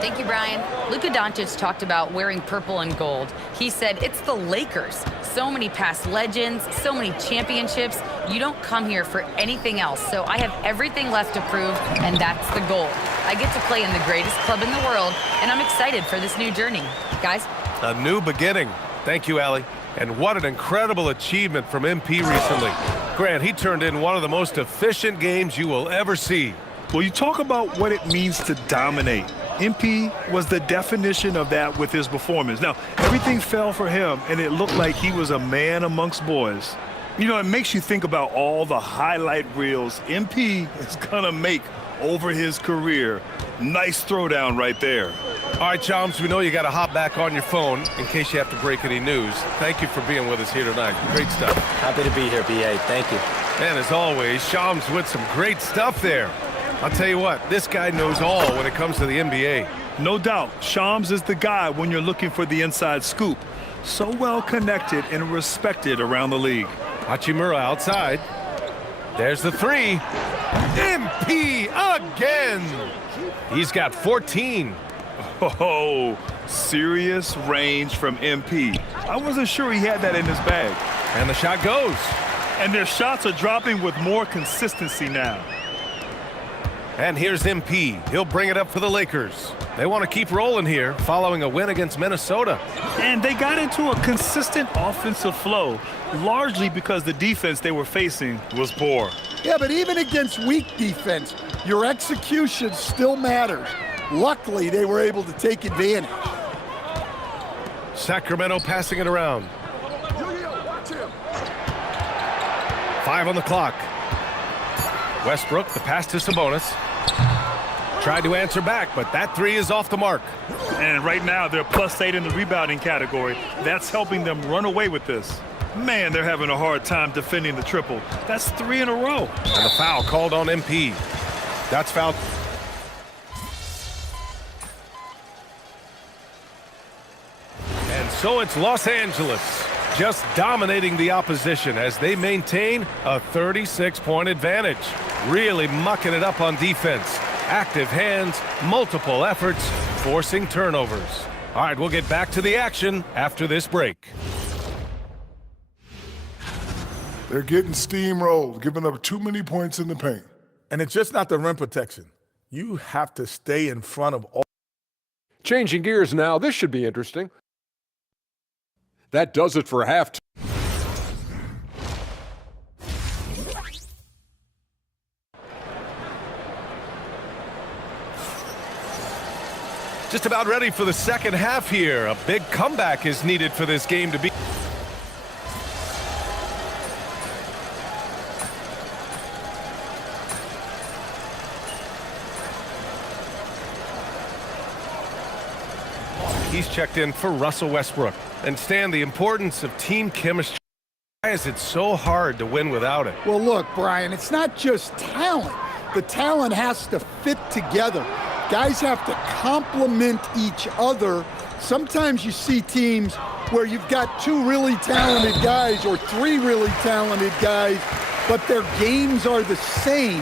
Thank you, Brian. Luka Doncic talked about wearing purple and gold. He said it's the Lakers. So many past legends, so many championships. You don't come here for anything else. So I have everything left to prove, and that's the goal. I get to play in the greatest club in the world, and I'm excited for this new journey. Guys? A new beginning. Thank you, Allie. And what an incredible achievement from MP recently. Grant, he turned in one of the most efficient games you will ever see. Well, you talk about what it means to dominate. MP was the definition of that with his performance. Now, everything fell for him, and it looked like he was a man amongst boys. You know, it makes you think about all the highlight reels MP is going to make over his career. Nice throwdown right there. All right, Chums, we know you got to hop back on your phone in case you have to break any news. Thank you for being with us here tonight. Great stuff. Happy to be here, BA. Thank you. And as always, Shams with some great stuff there. I'll tell you what, this guy knows all when it comes to the NBA. No doubt, Shams is the guy when you're looking for the inside scoop. So well connected and respected around the league. Hachimura outside. There's the three. MP again. He's got 14. Oh, serious range from MP. I wasn't sure he had that in his bag. And the shot goes. And their shots are dropping with more consistency now. And here's MP. He'll bring it up for the Lakers. They want to keep rolling here following a win against Minnesota. And they got into a consistent offensive flow, largely because the defense they were facing was poor. Yeah, but even against weak defense, your execution still matters. Luckily, they were able to take advantage. Sacramento passing it around. 5 on the clock. Westbrook, the pass to Sabonis. Tried to answer back, but that three is off the mark. And right now, they're +8 in the rebounding category. That's helping them run away with this. Man, they're having a hard time defending the triple. That's 3 in a row. And the foul called on MP. That's foul. And so it's Los Angeles just dominating the opposition as they maintain a 36-point advantage. Really mucking it up on defense. Active hands, multiple efforts, forcing turnovers. All right, we'll get back to the action after this break. They're getting steamrolled, giving up too many points in the paint. And it's just not the rim protection. You have to stay in front of all. Changing gears now, this should be interesting. That does it for halftime. Just about ready for the second half here. A big comeback is needed for this game to be. he's checked in for Russell Westbrook. And Stan, the importance of team chemistry. Why is it so hard to win without it? Well, look, Brian, it's not just talent. The talent has to fit together. Guys have to complement each other. Sometimes you see teams where you've got 2 really talented guys or 3 really talented guys, but their games are the same.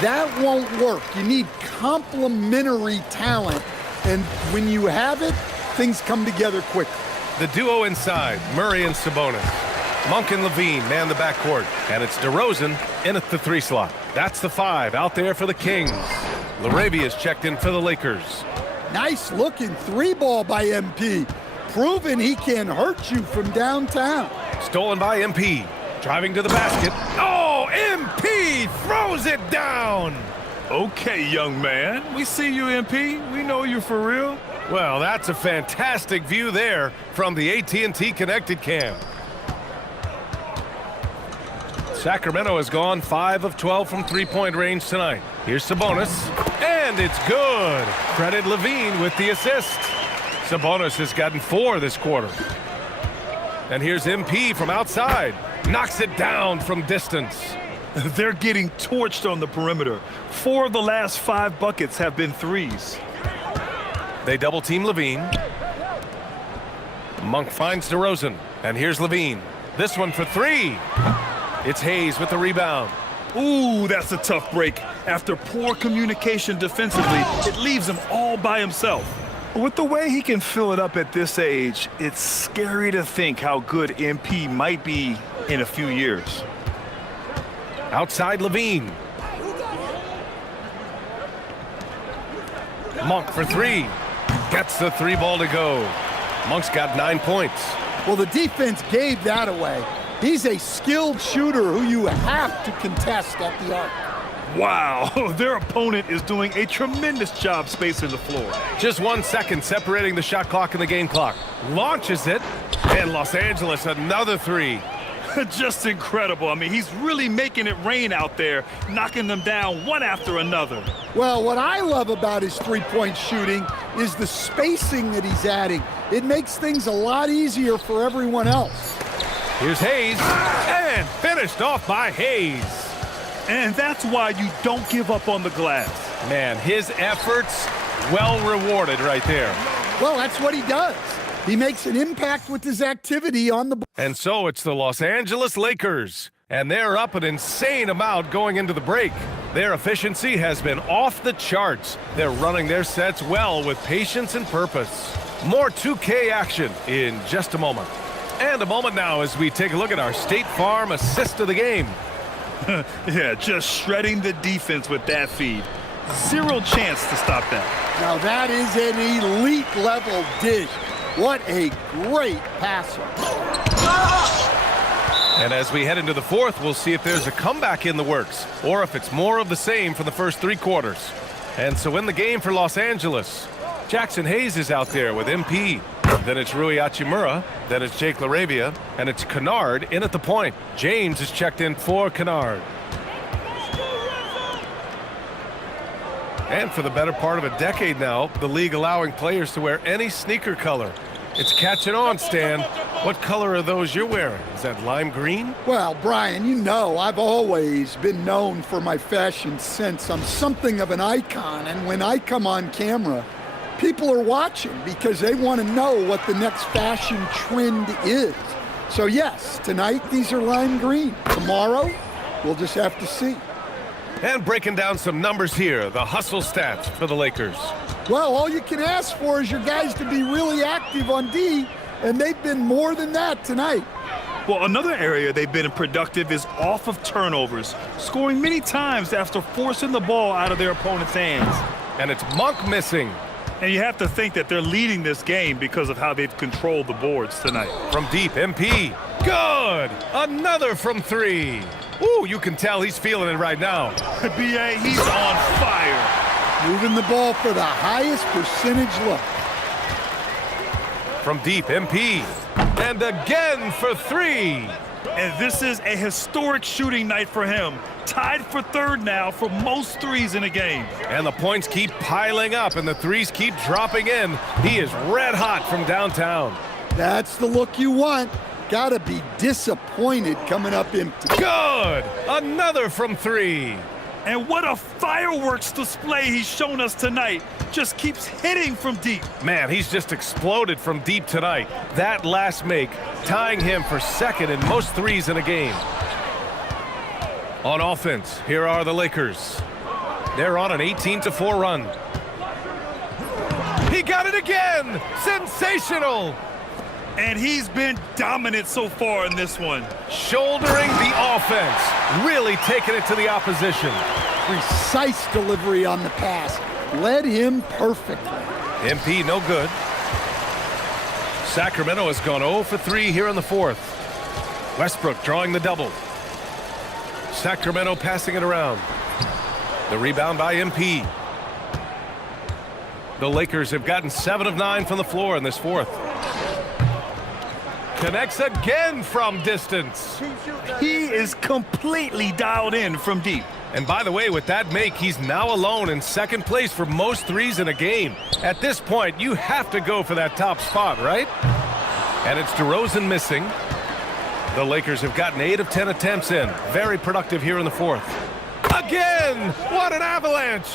That won't work. You need complementary talent, and when you have it, things come together quickly. The duo inside, Murray and Sabonis. Monk and Levine man the backcourt, and it's DeRozan in at the 3 slot. That's the 5 out there for the Kings. Larabia's checked in for the Lakers. Nice looking 3-ball by MP, proving he can hurt you from downtown. Stolen by MP, driving to the basket. Oh, MP throws it down. Okay, young man. We see you, MP. We know you for real. Well, that's a fantastic view there from the AT&T Connected Cam. Sacramento has gone 5 of 12 from three-point range tonight. Here's Sabonis, and it's good. Credit Levine with the assist. Sabonis has gotten 4 this quarter. And here's MP from outside. Knocks it down from distance. They're getting torched on the perimeter. 4 of the last 5 buckets have been threes. They double-team Levine. Monk finds DeRozan, and here's Levine. This one for 3. It's Hayes with the rebound. Ooh, that's a tough break. After poor communication defensively, it leaves him all by himself. With the way he can fill it up at this age, it's scary to think how good MP might be in a few years. Outside Levine. Monk for 3. Gets the 3-ball to go. Monk's got 9 points. Well, the defense gave that away. He's a skilled shooter who you have to contest at the arc. Wow, their opponent is doing a tremendous job spacing the floor. Just 1 second separating the shot clock and the game clock. Launches it, and Los Angeles another 3. Just incredible. I mean, he's really making it rain out there, knocking them down one after another. Well, what I love about his three-point shooting is the spacing that he's adding. It makes things a lot easier for everyone else. Here's Hayes, and finished off by Hayes. And that's why you don't give up on the glass. Man, his efforts well rewarded right there. Well, that's what he does. He makes an impact with his activity on the ball. And so it's the Los Angeles Lakers, and they're up an insane amount going into the break. Their efficiency has been off the charts. They're running their sets well with patience and purpose. More 2K action in just a moment. And a moment now as we take a look at our State Farm assist of the game. Yeah, just shredding the defense with that feed. 0 chance to stop that. Now that is an elite level dish. What a great passer. And as we head into the 4th, we'll see if there's a comeback in the works or if it's more of the same for the first 3 quarters. And so in the game for Los Angeles, Jackson Hayes is out there with MP. Then it's Rui Hachimura. Then it's Jake LaRavia. And it's Kennard in at the point. James is checked in for Kennard. And for the better part of a decade now, the league allowing players to wear any sneaker color. It's catching on, Stan. What color are those you're wearing? Is that lime green? Well, Brian, you know I've always been known for my fashion sense. I'm something of an icon, and when I come on camera, people are watching because they want to know what the next fashion trend is. So yes, tonight these are lime green. Tomorrow, we'll just have to see. And breaking down some numbers here, the hustle stats for the Lakers. Well, all you can ask for is your guys to be really active on D, and they've been more than that tonight. Well, another area they've been productive is off of turnovers, scoring many times after forcing the ball out of their opponent's hands. And it's Monk missing. And you have to think that they're leading this game because of how they've controlled the boards tonight. From deep, MP. Good! Another from 3. Ooh, you can tell he's feeling it right now. B.A., he's on fire. Moving the ball for the highest percentage look. From deep, MP. And again for 3. And this is a historic shooting night for him. Tied for third now for most threes in a game. And the points keep piling up and the threes keep dropping in. He is red hot from downtown. That's the look you want. Gotta be disappointed coming up empty. Good! Another from three. And what a fireworks display he's shown us tonight. Just keeps hitting from deep. Man, he's just exploded from deep tonight. That last make, tying him for second in most threes in a game. On offense, here are the Lakers. They're on an 18-4 run. He got it again! Sensational! And he's been dominant so far in this one. Shouldering the offense, really taking it to the opposition. Precise delivery on the pass. Led him perfectly. MP no good. Sacramento has gone 0 for 3 here in the fourth. Westbrook drawing the double. Sacramento passing it around. The rebound by MP. The Lakers have gotten 7 of 9 from the floor in this fourth. Connects again from distance. He is completely dialed in from deep. And by the way, with that make, he's now alone in second place for most threes in a game. At this point, you have to go for that top spot, right? And it's DeRozan missing. The Lakers have gotten 8 of 10 attempts in. Very productive here in the fourth. Again! What an avalanche!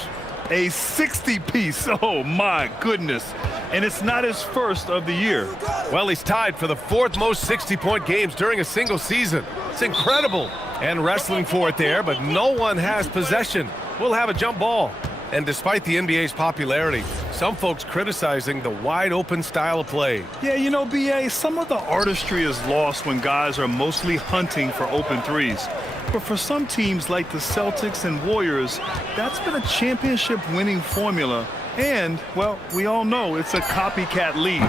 A 60-piece, oh my goodness. And it's not his first of the year. Well, he's tied for the 4th most 60-point games during a single season. It's incredible. And wrestling for it there, but no one has possession. We'll have a jump ball. And despite the NBA's popularity, some folks criticizing the wide-open style of play. Yeah, you know, B.A., some of the artistry is lost when guys are mostly hunting for open threes. But for some teams like the Celtics and Warriors, that's been a championship-winning formula. And, well, we all know it's a copycat league.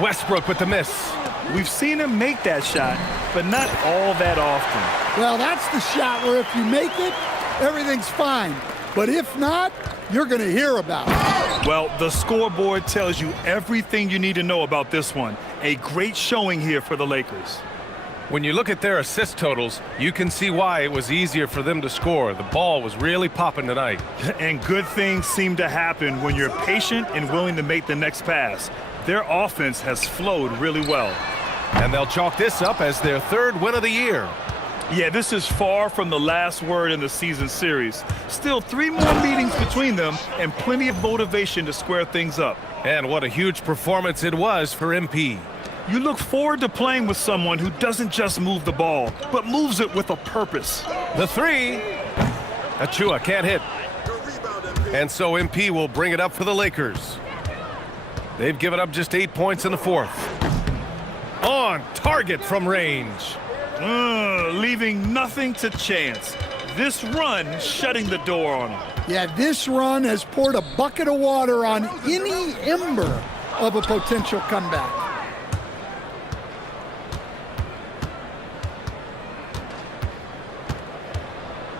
Westbrook with the miss. We've seen him make that shot, but not all that often. Well, that's the shot where if you make it, everything's fine. But if not, you're going to hear about it. Well, the scoreboard tells you everything you need to know about this one. A great showing here for the Lakers. When you look at their assist totals, you can see why it was easier for them to score. The ball was really popping tonight. And good things seem to happen when you're patient and willing to make the next pass. Their offense has flowed really well. And they'll chalk this up as their 3rd win of the year. Yeah, this is far from the last word in the season series. Still 3 more meetings between them and plenty of motivation to square things up. And what a huge performance it was for MP. You look forward to playing with someone who doesn't just move the ball, but moves it with a purpose. The 3. Achua can't hit. And so MP will bring it up for the Lakers. They've given up just 8 points in the fourth. On target from range. Leaving nothing to chance. This run shutting the door on him. Yeah, this run has poured a bucket of water on any ember of a potential comeback.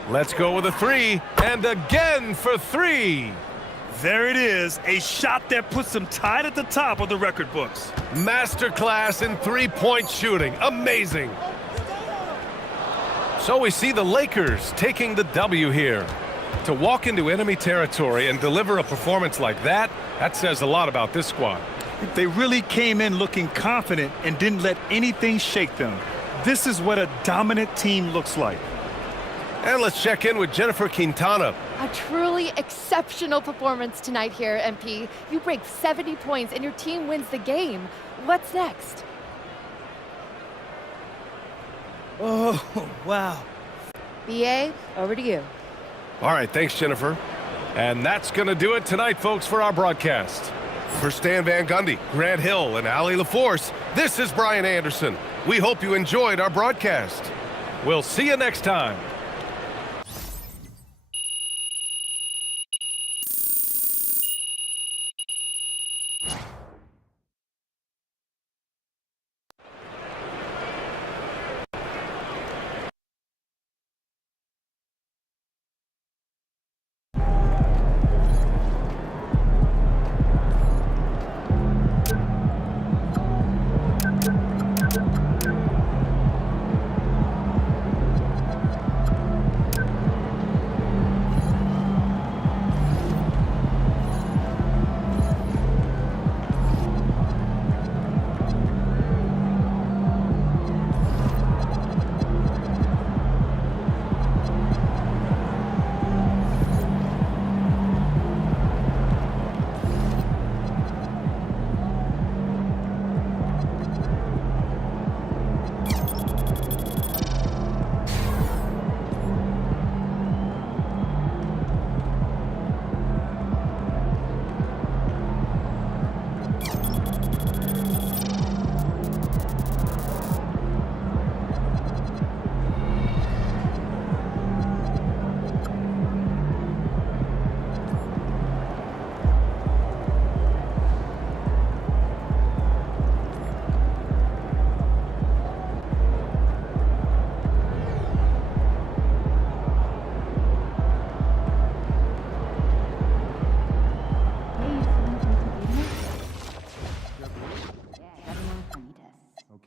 Let's go with a 3, and again for 3. There it is, a shot that puts him tied at the top of the record books. Masterclass in three-point shooting. Amazing. So we see the Lakers taking the W here. To walk into enemy territory and deliver a performance like that, that says a lot about this squad. They really came in looking confident and didn't let anything shake them. This is what a dominant team looks like. And let's check in with Jennifer Quintana. A truly exceptional performance tonight here, MP. You break 70 points and your team wins the game. What's next? Oh, wow. BA, over to you. All right, thanks, Jennifer. And that's going to do it tonight, folks, for our broadcast. For Stan Van Gundy, Grant Hill, and Ali LaForce, this is Brian Anderson. We hope you enjoyed our broadcast. We'll see you next time.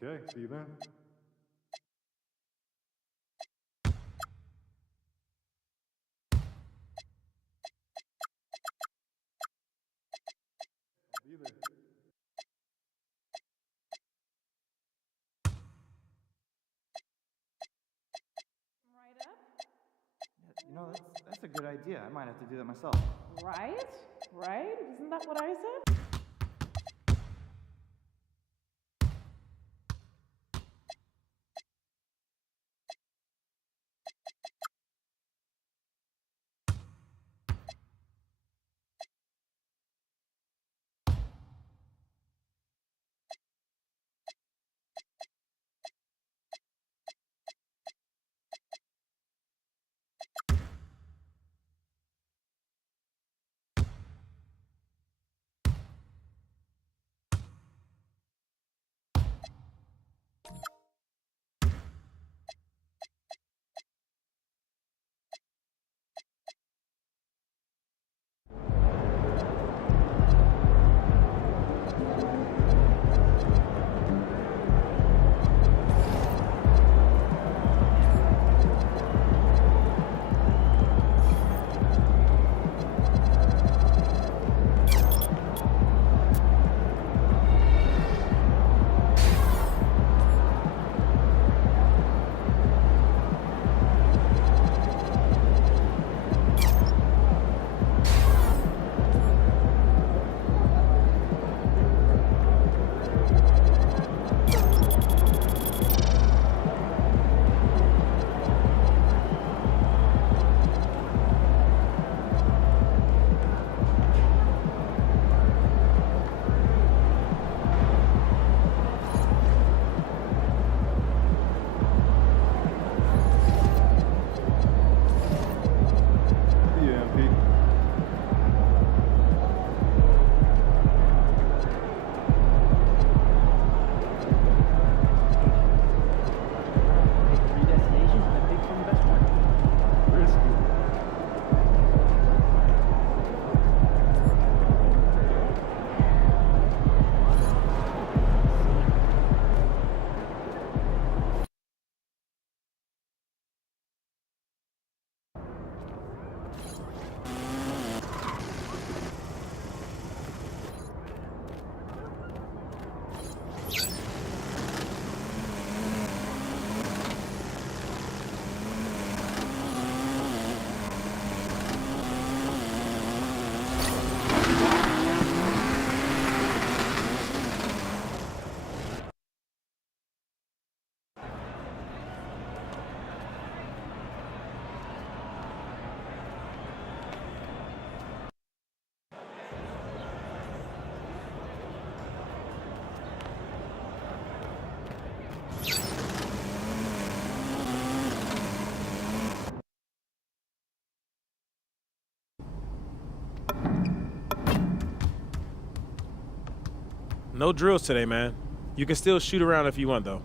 Okay, see you then. Be there. You know, that's a good idea. I might have to do that myself. Right? Right? Isn't that what I said? No drills today, man. You can still shoot around if you want, though.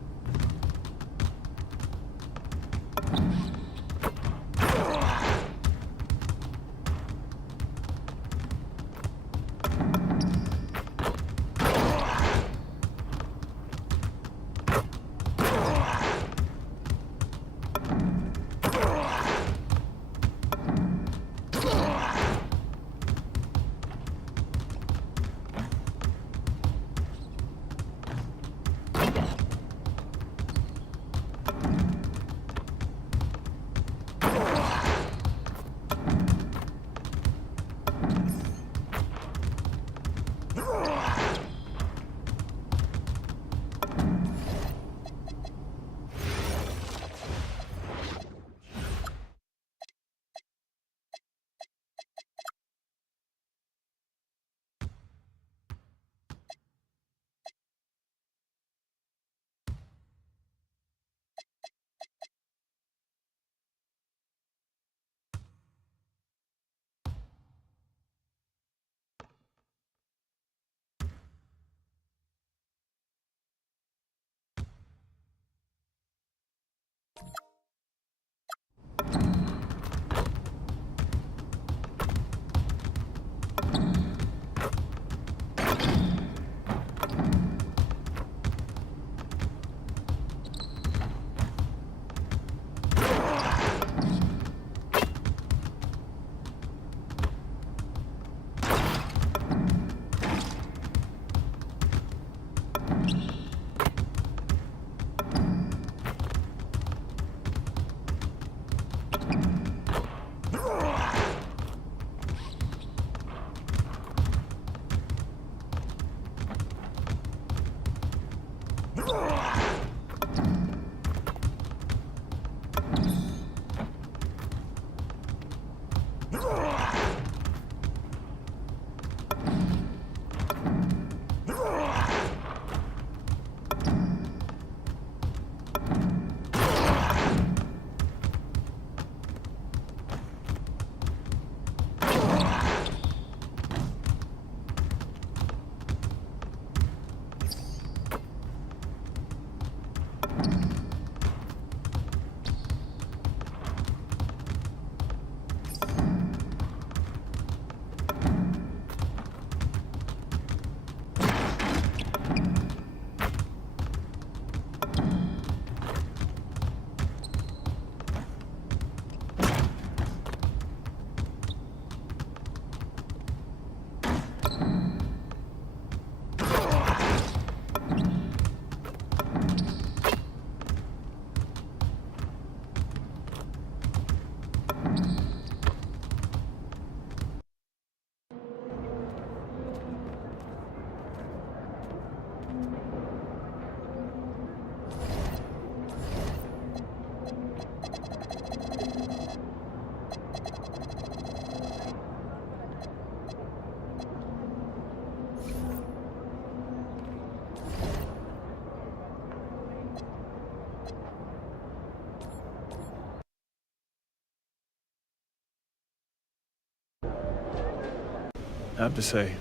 I have to say,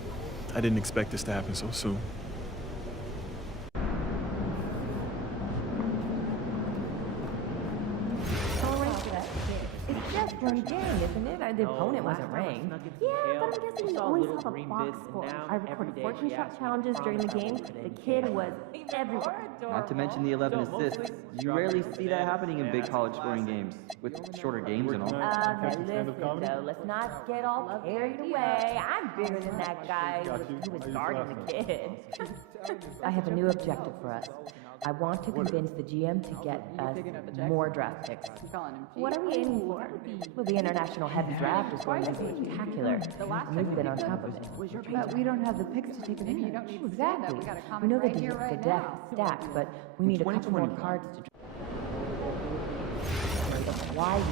I didn't expect this to happen so soon. It's just one game, isn't it? The opponent wasn't ranked. Yeah, but I'm guessing you always have a box score. I recorded 14 shot challenges during the game. The kid was everywhere. Not to mention the 11 assists. You rarely see that happening in big college scoring games, with shorter games and all. Okay, listen though, let's not get all carried away. I'm bigger than that guy who was guarding the kid. I have a new objective for us. I want to convince the GM to get us more draft picks. What are we aiming for? Well, the international heavy draft is going to be spectacular. We've been on top of it. But we don't have the picks to take advantage. Exactly. We know the deck is stacked, but we need a couple more cards to draw. Why we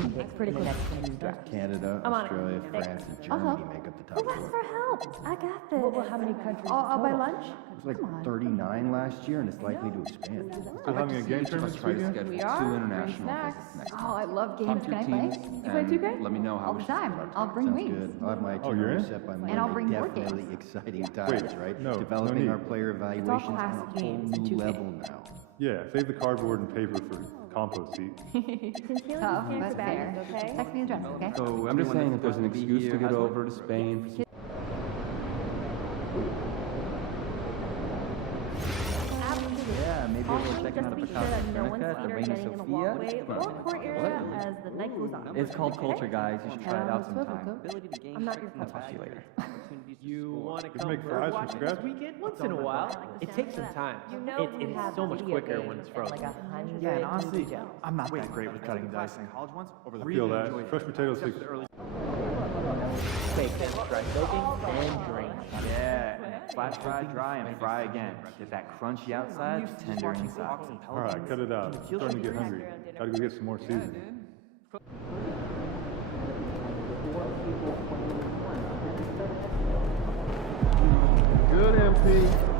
should trade picks in the next few drafts. Canada, Australia, France, and Germany make up the top Who asked for help? I got this. Well, how many countries? I'll buy lunch? It was like 39 last year, and it's likely to expand. Still having a game tournament this weekend? We are. 2 international visits. Oh, I love games. Can I play? You play 2K? Let me know how all the time. I'll bring Sounds wings. good. I'll have my Oh, you're itinerary in? set by And Monday. I'll bring board Definitely games. exciting times, right? no Developing need. our player evaluations on a class whole games in new 2K. level now. Yeah, save the cardboard and paper for compost seed. Oh, that's fair. Text me the address, okay? So I'm just saying that there's an excuse to get over to Spain. Yeah, maybe we're checking out a Picasso at the Reina Sofia. Or court area as the night goes on. It's called culture, guys. You should try it out sometime. I'm not your I'll talk to you later. You want to You come make bird fries from watching scratch? this weekend? Once in a while. It takes some time. You know It we is have so much video quicker when games it's frozen. Like 100 Yeah, and honestly, Joe. I'm not that great with cutting and dicing. I feel that. Fresh potatoes take Bake them, dry soaking, and drain. Yeah, flash fry, dry, and fry again. Get that crunchy outside, tender inside. All right, cut it out. I'm starting to get hungry. Gotta go get some more seasoning. Good, MP.